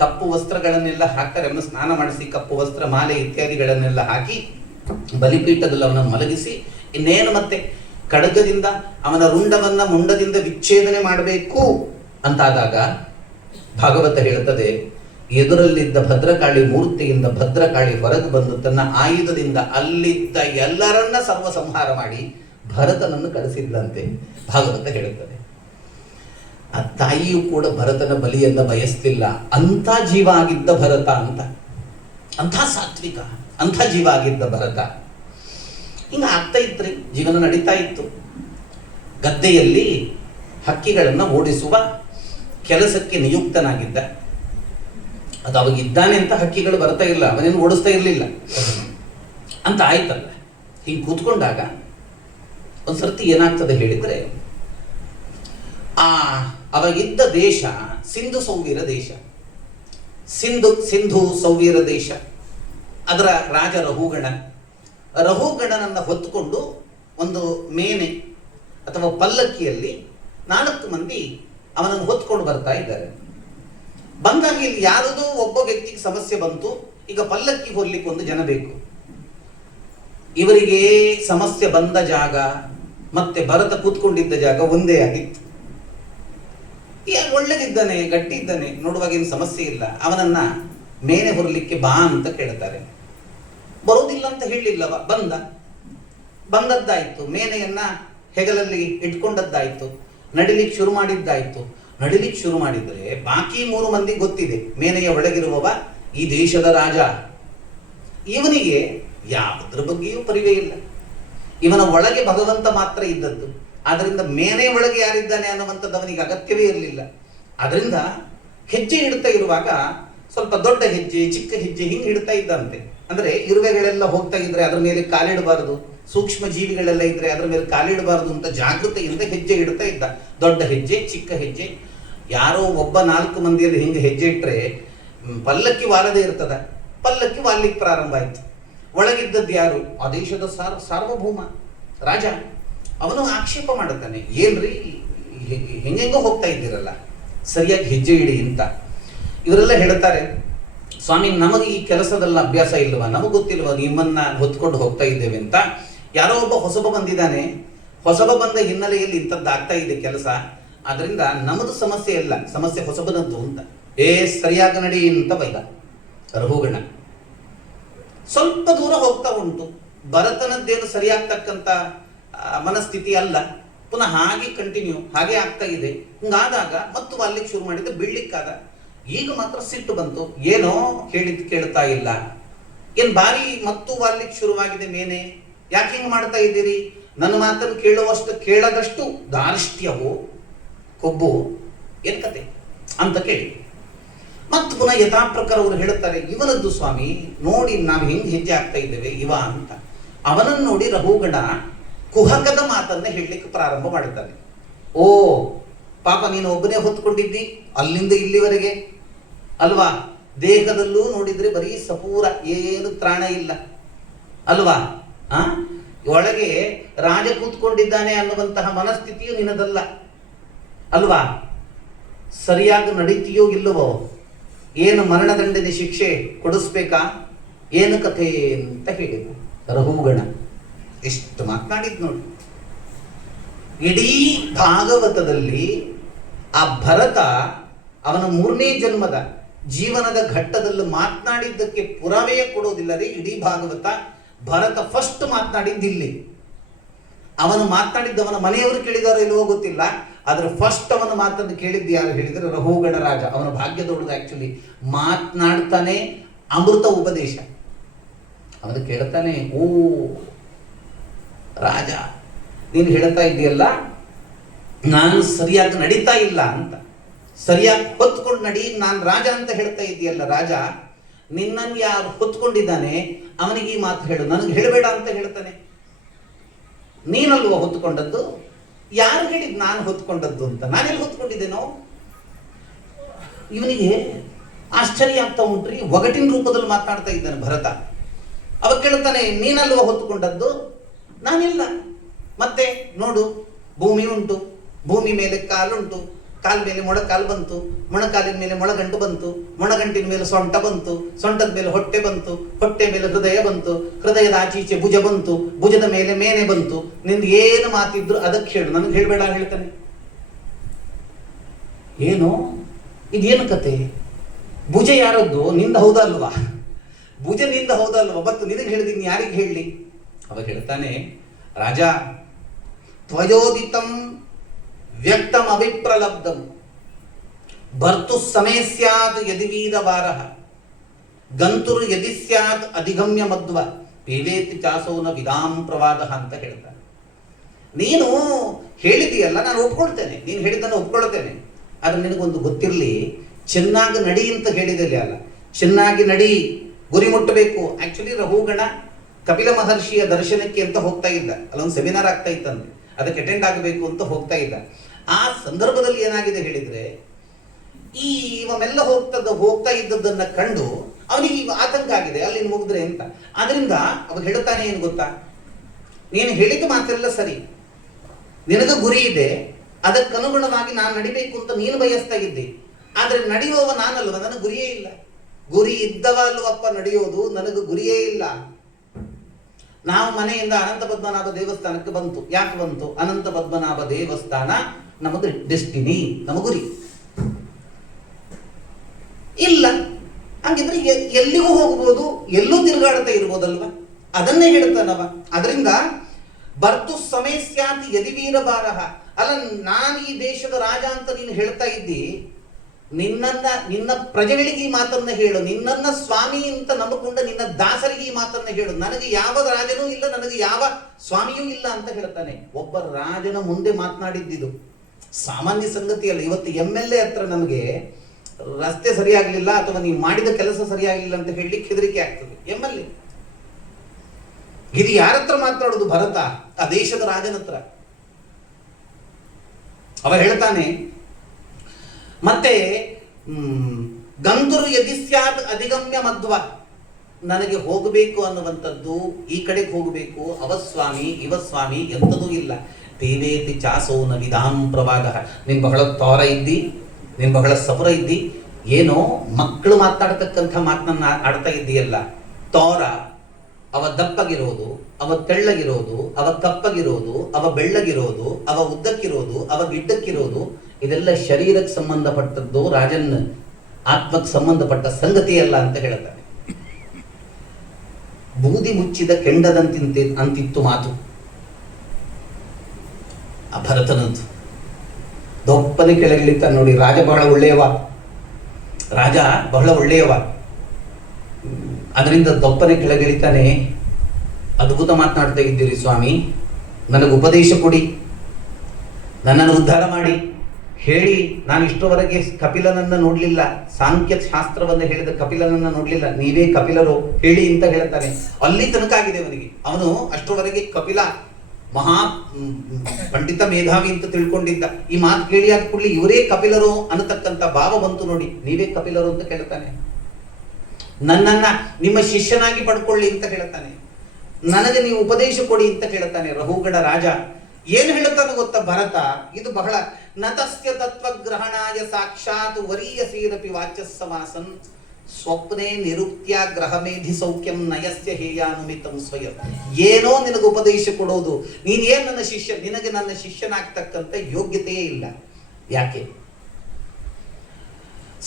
ಕಪ್ಪು ವಸ್ತ್ರಗಳನ್ನೆಲ್ಲ ಹಾಕ್ತಾರೆ, ಅವನು ಸ್ನಾನ ಮಾಡಿಸಿ ಕಪ್ಪು ವಸ್ತ್ರ, ಮಾಲೆ ಇತ್ಯಾದಿಗಳನ್ನೆಲ್ಲ ಹಾಕಿ ಬಲಿಪೀಠದಲ್ಲಿ ಅವನ ಮಲಗಿಸಿ, ಇನ್ನೇನು ಮತ್ತೆ ಖಡ್ಗದಿಂದ ಅವನ ರುಂಡವನ್ನ ಮುಂಡದಿಂದ ವಿಚ್ಛೇದನೆ ಮಾಡಬೇಕು ಅಂತಾದಾಗ ಭಾಗವತ ಹೇಳುತ್ತದೆ, ಎದುರಲ್ಲಿದ್ದ ಭದ್ರಕಾಳಿ ಮೂರ್ತಿಯಿಂದ ಭದ್ರಕಾಳಿ ಹೊರಗೆ ಬಂದು ತನ್ನ ಆಯುಧದಿಂದ ಅಲ್ಲಿದ್ದ ಎಲ್ಲರನ್ನ ಸರ್ವ ಸಂಹಾರ ಮಾಡಿ ಭರತನನ್ನು ಕಳಿಸಿದ್ದಂತೆ ಭಾಗವತ ಹೇಳುತ್ತದೆ. ಆ ತಾಯಿಯು ಕೂಡ ಭರತನ ಬಲಿಯನ್ನ ಬಯಸ್ತಿಲ್ಲ, ಅಂಥ ಜೀವ ಆಗಿದ್ದ ಭರತ ಅಂತ, ಅಂಥ ಸಾತ್ವಿಕ, ಅಂಥ ಜೀವ ಆಗಿದ್ದ ಭರತ. ಹಿಂಗ ಆಗ್ತಾ ಇತ್ರಿ, ಜೀವನ ನಡೀತಾ ಇತ್ತು. ಗದ್ದೆಯಲ್ಲಿ ಹಕ್ಕಿಗಳನ್ನ ಓಡಿಸುವ ಕೆಲಸಕ್ಕೆ ನಿಯುಕ್ತನಾಗಿದ್ದ. ಅದು ಅವಾಗ ಇದ್ದಾನೆ ಅಂತ ಹಕ್ಕಿಗಳು ಬರ್ತಾ ಇಲ್ಲ, ಅವನೇನು ಓಡಿಸ್ತಾ ಇರಲಿಲ್ಲ ಅಂತ ಆಯ್ತಲ್ಲ. ಹಿಂಗೆ ಕೂತ್ಕೊಂಡಾಗ ಒಂದ್ಸರ್ತಿ ಏನಾಗ್ತದೆ ಹೇಳಿದ್ರೆ, ಅವಾಗಿದ್ದ ದೇಶ ಸಿಂಧು ಸೌವೀರ ದೇಶ. ಸಿಂಧು ಸೌವೀರ ದೇಶ. ಅದರ ರಾಜ ರಹುಗಣನನ್ನ ಹೊತ್ತುಕೊಂಡು ಒಂದು ಮೇನೆ ಅಥವಾ ಪಲ್ಲಕ್ಕಿಯಲ್ಲಿ 4 ಮಂದಿ ಅವನನ್ನು ಹೊತ್ಕೊಂಡು ಬರ್ತಾ ಇದ್ದಾರೆ. ಬಂದಾಗ ಇಲ್ಲಿ ಯಾವುದೋ ಒಬ್ಬ ವ್ಯಕ್ತಿಗೆ ಸಮಸ್ಯೆ ಬಂತು. ಈಗ ಪಲ್ಲಕ್ಕಿ ಹೊರ್ಲಿಕ್ಕೆ ಒಂದು ಜನ ಬೇಕು. ಇವರಿಗೆ ಸಮಸ್ಯೆ ಬಂದ ಜಾಗ ಮತ್ತೆ ಭರತ ಕೂತ್ಕೊಂಡಿದ್ದ ಜಾಗ ಒಂದೇ ಆಗಿತ್ತು. ಒಳ್ಳೆದಿದ್ದಾನೆ, ಗಟ್ಟಿ ಇದ್ದಾನೆ, ನೋಡುವಾಗ ಏನು ಸಮಸ್ಯೆ ಇಲ್ಲ. ಅವನನ್ನ ಮೇನೆ ಹೊರಲಿಕ್ಕೆ ಬಾ ಅಂತ ಕೇಳ್ತಾರೆ. ಬರೋದಿಲ್ಲ ಅಂತ ಹೇಳಿಲ್ಲವ, ಬಂದದ್ದಾಯ್ತು. ಮೇನೆಯನ್ನ ಹೆಗಲಲ್ಲಿ ಇಟ್ಕೊಂಡದ್ದಾಯ್ತು, ನಡಿಲಿಕ್ಕೆ ಶುರು ಮಾಡಿದ್ದಾಯ್ತು. ನಡಿಲಿಕ್ಕೆ ಶುರು ಮಾಡಿದ್ರೆ ಬಾಕಿ 3 ಮಂದಿ ಗೊತ್ತಿದೆ, ಮೇನೆಯ ಒಳಗಿರುವವ ಈ ದೇಶದ ರಾಜ. ಇವನಿಗೆ ಯಾವುದ್ರ ಬಗ್ಗೆಯೂ ಪರಿವೇ ಇಲ್ಲ. ಇವನ ಒಳಗೆ ಭಗವಂತ ಮಾತ್ರ ಇದ್ದದ್ದು. ಆದ್ರಿಂದ ಮೇನೆ ಒಳಗೆ ಯಾರಿದ್ದಾನೆ ಅನ್ನುವಂಥದ್ದು ಅವನಿಗೆ ಅಗತ್ಯವೇ ಇರಲಿಲ್ಲ. ಅದರಿಂದ ಹೆಜ್ಜೆ ಇಡ್ತಾ ಇರುವಾಗ ಸ್ವಲ್ಪ ದೊಡ್ಡ ಹೆಜ್ಜೆ, ಚಿಕ್ಕ ಹೆಜ್ಜೆ ಹಿಂಗೆ ಇಡ್ತಾ ಇದ್ದಂತೆ. ಅಂದ್ರೆ ಇರುವೆಗಳೆಲ್ಲ ಹೋಗ್ತಾ ಇದ್ರೆ ಅದ್ರ ಮೇಲೆ ಕಾಲಿಡಬಾರದು, ಸೂಕ್ಷ್ಮ ಜೀವಿಗಳೆಲ್ಲ ಇದ್ರೆ ಅದ್ರ ಮೇಲೆ ಕಾಲಿಡಬಾರದು ಅಂತ ಜಾಗೃತೆಯಿಂದ ಹೆಜ್ಜೆ ಇಡ್ತಾ ಇದ್ದ. ದೊಡ್ಡ ಹೆಜ್ಜೆ, ಚಿಕ್ಕ ಹೆಜ್ಜೆ. ಯಾರೋ ಒಬ್ಬ 4 ಮಂದಿಯಲ್ಲಿ ಹಿಂಗೆ ಹೆಜ್ಜೆ ಇಟ್ಟರೆ ಪಲ್ಲಕ್ಕಿ ವಾಲದೇ ಇರ್ತದ. ಪಲ್ಲಕ್ಕಿ ವಾಲಿಕ್ಕೆ ಪ್ರಾರಂಭ ಆಯ್ತು. ಒಳಗಿದ್ದದ್ದು ಯಾರು? ಆ ದೇಶದ ಸಾರ್ವಭೌಮ ರಾಜ. ಅವನು ಆಕ್ಷೇಪ ಮಾಡುತ್ತಾನೆ, ಏನ್ರಿ ಹೆಂಗೆಂಗೋ ಹೋಗ್ತಾ ಇದ್ದೀರಲ್ಲ, ಸರಿಯಾಗಿ ಹೆಜ್ಜೆ ಇಡಿ ಅಂತ. ಇವರೆಲ್ಲ ಹೇಳ್ತಾರೆ, ಸ್ವಾಮಿ ನಮಗೆ ಈ ಕೆಲಸದಲ್ಲ ಅಭ್ಯಾಸ ಇಲ್ವಾ, ನಮಗೆ ಗೊತ್ತಿಲ್ವಾ ನಿಮ್ಮನ್ನ ಹೊತ್ಕೊಂಡು ಹೋಗ್ತಾ ಇದ್ದೇವೆ ಅಂತ. ಯಾರೋ ಒಬ್ಬ ಹೊಸಬ ಬಂದಿದ್ದಾನೆ, ಹೊಸಬ ಬಂದ ಹಿನ್ನೆಲೆಯಲ್ಲಿ ಇಂಥದ್ದಾಗ್ತಾ ಇದೆ ಕೆಲಸ. ಆದ್ರಿಂದ ನಮ್ಮದು ಸಮಸ್ಯೆ ಇಲ್ಲ, ಸಮಸ್ಯೆ ಹೊಸಬನದ್ದು ಅಂತ. ಸರಿಯಾಗಿ ನಡಿ ಅಂತ ಬೈದ ರಹುಗಣ. ಸ್ವಲ್ಪ ದೂರ ಹೋಗ್ತಾ ಉಂಟು. ಭರತನದ್ದೇನು ಸರಿಯಾಗ್ತಕ್ಕಂಥ ಮನಸ್ಥಿತಿ ಅಲ್ಲ. ಪುನಃ ಹಾಗೆ ಕಂಟಿನ್ಯೂ ಹಾಗೆ ಆಗ್ತಾ ಇದೆ. ಹಿಂಗಾದಾಗ ಮತ್ತು ವಾಲಿಕ್ ಶುರು ಮಾಡಿದ್ದೆ, ಬೀಳ್ಲಿಕ್ಕಾದ. ಈಗ ಮಾತ್ರ ಸಿಟ್ಟು ಬಂತು, ಏನೋ ಹೇಳಿದ್ ಕೇಳ್ತಾ ಇಲ್ಲ, ಏನ್ ಬಾರಿ ಮತ್ತು ವಾಲಿಕ್ ಶುರುವಾಗಿದೆ ಮೇನೆ, ಯಾಕೆ ಹಿಂಗೆ ಮಾಡ್ತಾ ಇದ್ದೀರಿ, ನನ್ನ ಮಾತನ್ನು ಕೇಳದಷ್ಟು ಧಾರಿಷ್ಟ್ಯವು ಕೊಬ್ಬು ಏನ್ ಕತೆ ಅಂತ ಕೇಳಿ ಮತ್ತು ಪುನಃ ಯಥಾಪ್ರಕಾರ ಅವರು ಹೇಳುತ್ತಾರೆ, ಇವನದ್ದು ಸ್ವಾಮಿ ನೋಡಿ ನಾವು ಹೆಂಗ್ ಹೆಜ್ಜೆ ಆಗ್ತಾ ಇದ್ದೇವೆ ಇವ ಅಂತ. ಅವನನ್ನು ನೋಡಿ ರಹುಗಣ ಕುಹಕದ ಮಾತನ್ನ ಹೇಳಲಿಕ್ಕೆ ಪ್ರಾರಂಭ ಮಾಡುತ್ತಾನೆ. ಓ ಪಾಪ, ನೀನು ಒಬ್ಬನೇ ಹೊತ್ಕೊಂಡಿದ್ದಿ ಅಲ್ಲಿಂದ ಇಲ್ಲಿವರೆಗೆ ಅಲ್ವಾ, ದೇಹದಲ್ಲೂ ನೋಡಿದ್ರೆ ಬರೀ ಸಪೂರ, ಏನು ತ್ರಾಣ ಇಲ್ಲ ಅಲ್ವಾ, ಒಳಗೆ ರಾಜ ಕೂತ್ಕೊಂಡಿದ್ದಾನೆ ಅನ್ನುವಂತಹ ಮನಸ್ಥಿತಿಯು ನಿನ್ನದಲ್ಲ ಅಲ್ವಾ, ಸರಿಯಾಗಿ ನಡೀತೀಯೋ ಇಲ್ಲವೋ, ಏನು ಮರಣದಂಡನೆ ಶಿಕ್ಷೆ ಕೊಡಿಸ್ಬೇಕಾ, ಏನು ಕಥೆ ಅಂತ ಹೇಳಿದ ರಹುಗಣ. ಎಷ್ಟು ಮಾತನಾಡಿದ್ ನೋಡಿ. ಇಡೀ ಭಾಗವತದಲ್ಲಿ ಆ ಭರತ ಅವನ 3ನೇ ಜನ್ಮದ ಜೀವನದ ಘಟ್ಟದಲ್ಲಿ ಮಾತನಾಡಿದ್ದಕ್ಕೆ ಪುರಾವೆಯೇ ಕೊಡೋದಿಲ್ಲದೆ ಇಡೀ ಭಾಗವತ ಭರತ ಫಸ್ಟ್ ಮಾತನಾಡಿದ್ದಿಲ್ಲಿ. ಅವನು ಮಾತನಾಡಿದ್ದವನ ಮನೆಯವರು ಕೇಳಿದಾರೋ ಇಲ್ಲವೋ ಗೊತ್ತಿಲ್ಲ, ಆದ್ರೆ ಫಸ್ಟ್ ಅವನ ಮಾತನ್ನು ಕೇಳಿದ್ದು ಯಾರು ಹೇಳಿದರೆ ರಹುಗಣ ರಾಜ. ಅವನ ಭಾಗ್ಯ ದೊಡ್ಡದು. ಆಕ್ಚುಲಿ ಮಾತನಾಡ್ತಾನೆ ಅಮೃತ ಉಪದೇಶ. ಅವನು ಕೇಳ್ತಾನೆ, ಓ ರಾಜ, ನೀನು ಹೇಳ್ತಾ ಇದ್ದೀಯಲ್ಲ ನಾನು ಸರಿಯಾಗಿ ನಡೀತಾ ಇಲ್ಲ ಅಂತ, ಸರಿಯಾಗಿ ಹೊತ್ಕೊಂಡು ನಡಿ, ನಾನು ರಾಜ ಅಂತ ಹೇಳ್ತಾ ಇದ್ದೀಯಲ್ಲ ರಾಜ, ನಿನ್ನನ್ನು ಯಾರು ಹೊತ್ಕೊಂಡಿದ್ದಾನೆ ಅವನಿಗೆ ಈ ಮಾತು ಹೇಳು, ನನಗೆ ಹೇಳಬೇಡ ಅಂತ ಹೇಳ್ತಾನೆ. ನೀನಲ್ವ ಹೊತ್ಕೊಂಡದ್ದು, ಯಾರು ಹೇಳಿದ್ ನಾನು ಹೊತ್ಕೊಂಡದ್ದು ಅಂತ, ನಾನೆಲ್ಲಿ ಹೊತ್ಕೊಂಡಿದ್ದೇನೋ. ಇವನಿಗೆ ಆಶ್ಚರ್ಯ ಆಗ್ತಾ ಉಂಟ್ರಿ, ಒಗಟಿನ ರೂಪದಲ್ಲಿ ಮಾತನಾಡ್ತಾ ಇದ್ದಾನೆ ಭರತ. ಅವ ಕೇಳ್ತಾನೆ, ನೀನಲ್ವ ಹೊತ್ಕೊಂಡದ್ದು, ನಾನಿಲ್ಲ. ಮತ್ತೆ ನೋಡು, ಭೂಮಿ ಉಂಟು, ಭೂಮಿ ಮೇಲೆ ಕಾಲುಂಟು, ಕಾಲ ಮೇಲೆ ಮೊಣಕಾಲು ಬಂತು, ಮೊಣಕಾಲಿನ ಮೇಲೆ ಮೊಳಗಂಟು ಬಂತು, ಮೊಣಗಂಟಿನ ಮೇಲೆ ಸೊಂಟ ಬಂತು, ಸೊಂಟದ ಮೇಲೆ ಹೊಟ್ಟೆ ಬಂತು, ಹೊಟ್ಟೆ ಮೇಲೆ ಹೃದಯ ಬಂತು, ಹೃದಯದ ಆಚೀಚೆ ಭುಜ ಬಂತು, ಭುಜದ ಮೇಲೆ ಮೇನೆ ಬಂತು, ನಿಂದು ಏನು ಮಾತಿದ್ರು ಅದಕ್ಕೆ ಹೇಳು, ನನಗೆ ಹೇಳ್ಬೇಡ ಹೇಳ್ತಾನೆ. ಏನು ಇದೇನು ಕತೆ, ಭುಜ ಯಾರದ್ದು, ನಿಂದ ಹೌದಲ್ವಾ, ಭುಜ ನಿಂದ ಹೌದಲ್ವಾ, ಮತ್ತು ನಿನಗೆ ಹೇಳಿದೀನಿ ಯಾರಿಗೆ ಹೇಳಲಿ. ಅವಾಗ ಹೇಳ್ತಾನೆ, ರಾಜ ತ್ವಯೋದಿತಂ ವ್ಯಕ್ತಂ ಅವಿಪ್ರಲಬ್ಧಂ ಭರ್ತು ಸಮೇ ಸ್ಯಾತ್ ಯದಿ ವೀರವಾರಃ ಗಂತುರ್ ಯದಿ ಸ್ಯಾತ್ ಅಧಿಗಮ್ಯ ಮಧ್ವ ಪೇವೇತಿ ಚಾಸೋನ ವಿಧಾಂ ಪ್ರವಾದಃ ಅಂತ ಹೇಳ್ತಾನೆ. ನೀನು ಹೇಳಿದೀಯಲ್ಲ, ನಾನು ಒಪ್ಕೊಳ್ತೇನೆ, ನೀನು ಹೇಳಿದ್ದನ್ನು ಒಪ್ಕೊಳ್ತೇನೆ, ಆದ್ರೆ ನಿನಗೊಂದು ಗೊತ್ತಿರಲಿ, ಚೆನ್ನಾಗಿ ನಡಿ ಅಂತ ಹೇಳಿದಲ್ಲಿ ಅಲ್ಲ, ಚೆನ್ನಾಗಿ ನಡಿ, ಗುರಿ ಮುಟ್ಟಬೇಕು. ಆಕ್ಚುಲಿ ರಹುಗಣ ಕಪಿಲ ಮಹರ್ಷಿಯ ದರ್ಶನಕ್ಕೆ ಅಂತ ಹೋಗ್ತಾ ಇದ್ದ, ಅಲ್ಲೊಂದು ಸೆಮಿನಾರ್ ಆಗ್ತಾ ಇತ್ತಂದ್ರೆ ಅದಕ್ಕೆ ಅಟೆಂಡ್ ಆಗಬೇಕು ಅಂತ ಹೋಗ್ತಾ ಇದ್ದ. ಆ ಸಂದರ್ಭದಲ್ಲಿ ಏನಾಗಿದೆ ಹೇಳಿದ್ರೆ, ಈ ಇವೆಲ್ಲ ಹೋಗ್ತಾ ಇದ್ದದ್ದನ್ನ ಕಂಡು ಅವನಿಗೆ ಆತಂಕ ಆಗಿದೆ, ಅಲ್ಲಿ ಮುಗಿದ್ರೆ ಅಂತ. ಆದ್ರಿಂದ ಅವಾಗ ಹೇಳ್ತಾನೆ, ಏನು ಗೊತ್ತಾ, ನೀನು ಹೇಳಿದ ಮಾತೆಲ್ಲ ಸರಿ, ನಿನಗ ಗುರಿ ಇದೆ, ಅದಕ್ಕನುಗುಣವಾಗಿ ನಾನು ನಡಿಬೇಕು ಅಂತ ನೀನು ಬಯಸ್ತಾ ಇದ್ದೆ, ಆದ್ರೆ ನಡೆಯುವವ ನಾನಲ್ವ, ನನಗೆ ಗುರಿಯೇ ಇಲ್ಲ. ಗುರಿ ಇದ್ದವ ಅಲ್ವಪ್ಪ ನಡೆಯೋದು, ನನಗೆ ಗುರಿಯೇ ಇಲ್ಲ. ನಾವು ಮನೆಯಿಂದ ಅನಂತ ಪದ್ಮನಾಭ ದೇವಸ್ಥಾನಕ್ಕೆ ಬಂತು. ಯಾಕೆ ಬಂತು? ಅನಂತ ಪದ್ಮನಾಭ ದೇವಸ್ಥಾನ ನಮ್ಮದು ಡೆಸ್ಟಿನಿ, ನಮ್ಮ ಗುರಿ ಇಲ್ಲ. ಹಂಗಿದ್ರೆ ಎಲ್ಲಿಗೂ ಹೋಗ್ಬೋದು, ಎಲ್ಲೂ ತಿರುಗಾಡ್ತಾ ಇರ್ಬೋದಲ್ವ, ಅದನ್ನೇ ಹೇಳ್ತಾನವ. ಅದರಿಂದ ಬರ್ತು ಸಮೇ ಸ್ಯಾತ್ ಯದಿ ವೀರಭಾರಃ, ಅಲ್ಲ ನಾನು ಈ ದೇಶದ ರಾಜ ಅಂತ ನೀನು ಹೇಳ್ತಾ ಇದ್ದಿ, ನಿನ್ನ ಪ್ರಜೆಗಳಿಗೆ ಈ ಮಾತನ್ನ ಹೇಳು, ನಿನ್ನನ್ನ ಸ್ವಾಮಿ ಅಂತ ನಂಬಿಕೊಂಡ ನಿನ್ನ ದಾಸರಿಗೆ ಈ ಮಾತನ್ನ ಹೇಳು, ನನಗೆ ಯಾವ ರಾಜನೂ ಇಲ್ಲ, ನನಗೆ ಯಾವ ಸ್ವಾಮಿಯೂ ಇಲ್ಲ ಅಂತ ಹೇಳ್ತಾನೆ. ಒಬ್ಬ ರಾಜನ ಮುಂದೆ ಮಾತನಾಡಿದ್ದಿದು ಸಾಮಾನ್ಯ ಸಂಗತಿ ಅಲ್ಲ. ಇವತ್ತು MLA ಹತ್ರ ನಮಗೆ ರಸ್ತೆ ಸರಿಯಾಗಲಿಲ್ಲ ಅಥವಾ ನೀವು ಮಾಡಿದ ಕೆಲಸ ಸರಿಯಾಗಲಿಲ್ಲ ಅಂತ ಹೇಳಲಿಕ್ಕೆ ಹೆದರಿಕೆ ಆಗ್ತದೆ. MLA ಇದು ಯಾರ ಹತ್ರ ಮಾತನಾಡುದು? ಭರತ ಆ ದೇಶದ ರಾಜನ ಹತ್ರ. ಅವ ಹೇಳ್ತಾನೆ, ಮತ್ತೆ ಗಂಧುರು ಯದಿ ಸ್ಯಾತ್ ಅಧಿಗಮ್ಯ ಮಧ್ವ, ನನಗೆ ಹೋಗಬೇಕು ಅನ್ನುವಂಥದ್ದು, ಈ ಕಡೆಗೆ ಹೋಗಬೇಕು, ಅವಸ್ವಾಮಿ ಇವಸ್ವಾಮಿ ಎಂಥದೂ ಇಲ್ಲ. ದೇವೇತಿ ಚಾಸೋನ ವಿಧಾಂ ಪ್ರವಾದಃ, ನೀನು ಬಹಳ ತೋರ ಇದ್ದಿ, ನೀನು ಬಹಳ ಸಪುರ ಇದ್ದಿ, ಏನೋ ಮಕ್ಕಳು ಮಾತಾಡ್ತಕ್ಕಂಥ ಮಾತನ್ನ ಆಡ್ತಾ ಇದ್ದೀಯಲ್ಲ. ತೋರ ಅವ ದಪ್ಪಗಿರೋದು, ಅವ ತೆಳ್ಳಗಿರೋದು, ಅವ ಕಪ್ಪಗಿರೋದು, ಅವ ಬೆಳ್ಳಗಿರೋದು, ಅವ ಉದ್ದಕ್ಕಿರೋದು, ಅವ ಗಿಡ್ಡಕ್ಕಿರೋದು, ಇದೆಲ್ಲ ಶರೀರಕ್ಕೆ ಸಂಬಂಧಪಟ್ಟದ್ದು, ರಾಜನ್ ಆತ್ಮಕ್ಕೆ ಸಂಬಂಧಪಟ್ಟ ಸಂಗತಿಯಲ್ಲ ಅಂತ ಹೇಳ್ತಾರೆ. ಬೂದಿ ಮುಚ್ಚಿದ ಕೆಂಡದಂತಿತ್ತು ಮಾತು. ಆ ಭರತನಂತು ದೊಪ್ಪನೆ ಕೆಳಗಿಳಿತ ನೋಡಿ. ರಾಜ ಬಹಳ ಒಳ್ಳೆಯವ, ರಾಜ ಬಹಳ ಒಳ್ಳೆಯವ. ಅದರಿಂದ ದೊಪ್ಪನೆ ಕೆಳಗಿಳಿತಾನೆ. ಅದ್ಭುತ ಮಾತನಾಡ್ತಾ ಇದ್ದೀರಿ ಸ್ವಾಮಿ, ನನಗೆ ಉಪದೇಶ ಕೊಡಿ, ನನ್ನನ್ನು ಉದ್ಧಾರ ಮಾಡಿ ಹೇಳಿ. ನಾನು ಇಷ್ಟರವರೆಗೆ ಕಪಿಲನನ್ನ ನೋಡ್ಲಿಲ್ಲ, ಸಾಂಖ್ಯ ಶಾಸ್ತ್ರವನ್ನು ಹೇಳಿದ ಕಪಿಲನನ್ನ ನೋಡ್ಲಿಲ್ಲ, ನೀವೇ ಕಪಿಲರು ಹೇಳಿ ಅಂತ ಹೇಳ್ತಾನೆ. ಅಲ್ಲಿ ತನಕ ಆಗಿದೆ ಅವನಿಗೆ. ಅವನು ಅಷ್ಟರವರೆಗೆ ಕಪಿಲ ಮಹಾ ಪಂಡಿತ ಮೇಧಾವಿ ಅಂತ ತಿಳ್ಕೊಂಡಿದ್ದ. ಈ ಮಾತು ಕೇಳಿ ಆದ ಕೂಡಲೇ ಇವರೇ ಕಪಿಲರು ಅನ್ನತಕ್ಕಂಥ ಭಾವ ಬಂತು ನೋಡಿ. ನೀವೇ ಕಪಿಲರು ಅಂತ ಕೇಳ್ತಾನೆ. ನನ್ನನ್ನ ನಿಮ್ಮ ಶಿಷ್ಯನಾಗಿ ಪಡ್ಕೊಳ್ಳಿ ಅಂತ ಹೇಳ್ತಾನೆ. ನನಗೆ ನೀವು ಉಪದೇಶ ಕೊಡಿ ಅಂತ ಕೇಳ್ತಾನೆ ರಹುಗಡ ರಾಜ. ಏನು ಹೇಳುತ್ತಾನೆ ಗೊತ್ತಾ ಭರತ? ಇದು ಬಹಳ ನತಸ್ಯ ತತ್ವಗ್ರಹಣಾಯ ಸಾಕ್ಷಾತ್ ವರೀಯಸೀರಪಿ ವಾಚ್ಯ ಸಮಾಸನ್ ಸ್ವಪ್ನೆ ನಿರುಕ್ತ್ಯ ಗ್ರಹಮೇಧಿ ಸೌಖ್ಯಂ ನಯಸ್ಯ ಹೇಯಾನುಮಿತಂ ಸ್ವಯಂ. ಏನೋ ನಿನಗೆ ಉಪದೇಶ ಕೊಡೋದು, ನೀನೇನ್ ನನ್ನ ಶಿಷ್ಯ, ನಿನಗೆ ನನ್ನ ಶಿಷ್ಯನಾಗ್ತಕ್ಕಂಥ ಯೋಗ್ಯತೆಯೇ ಇಲ್ಲ. ಯಾಕೆ?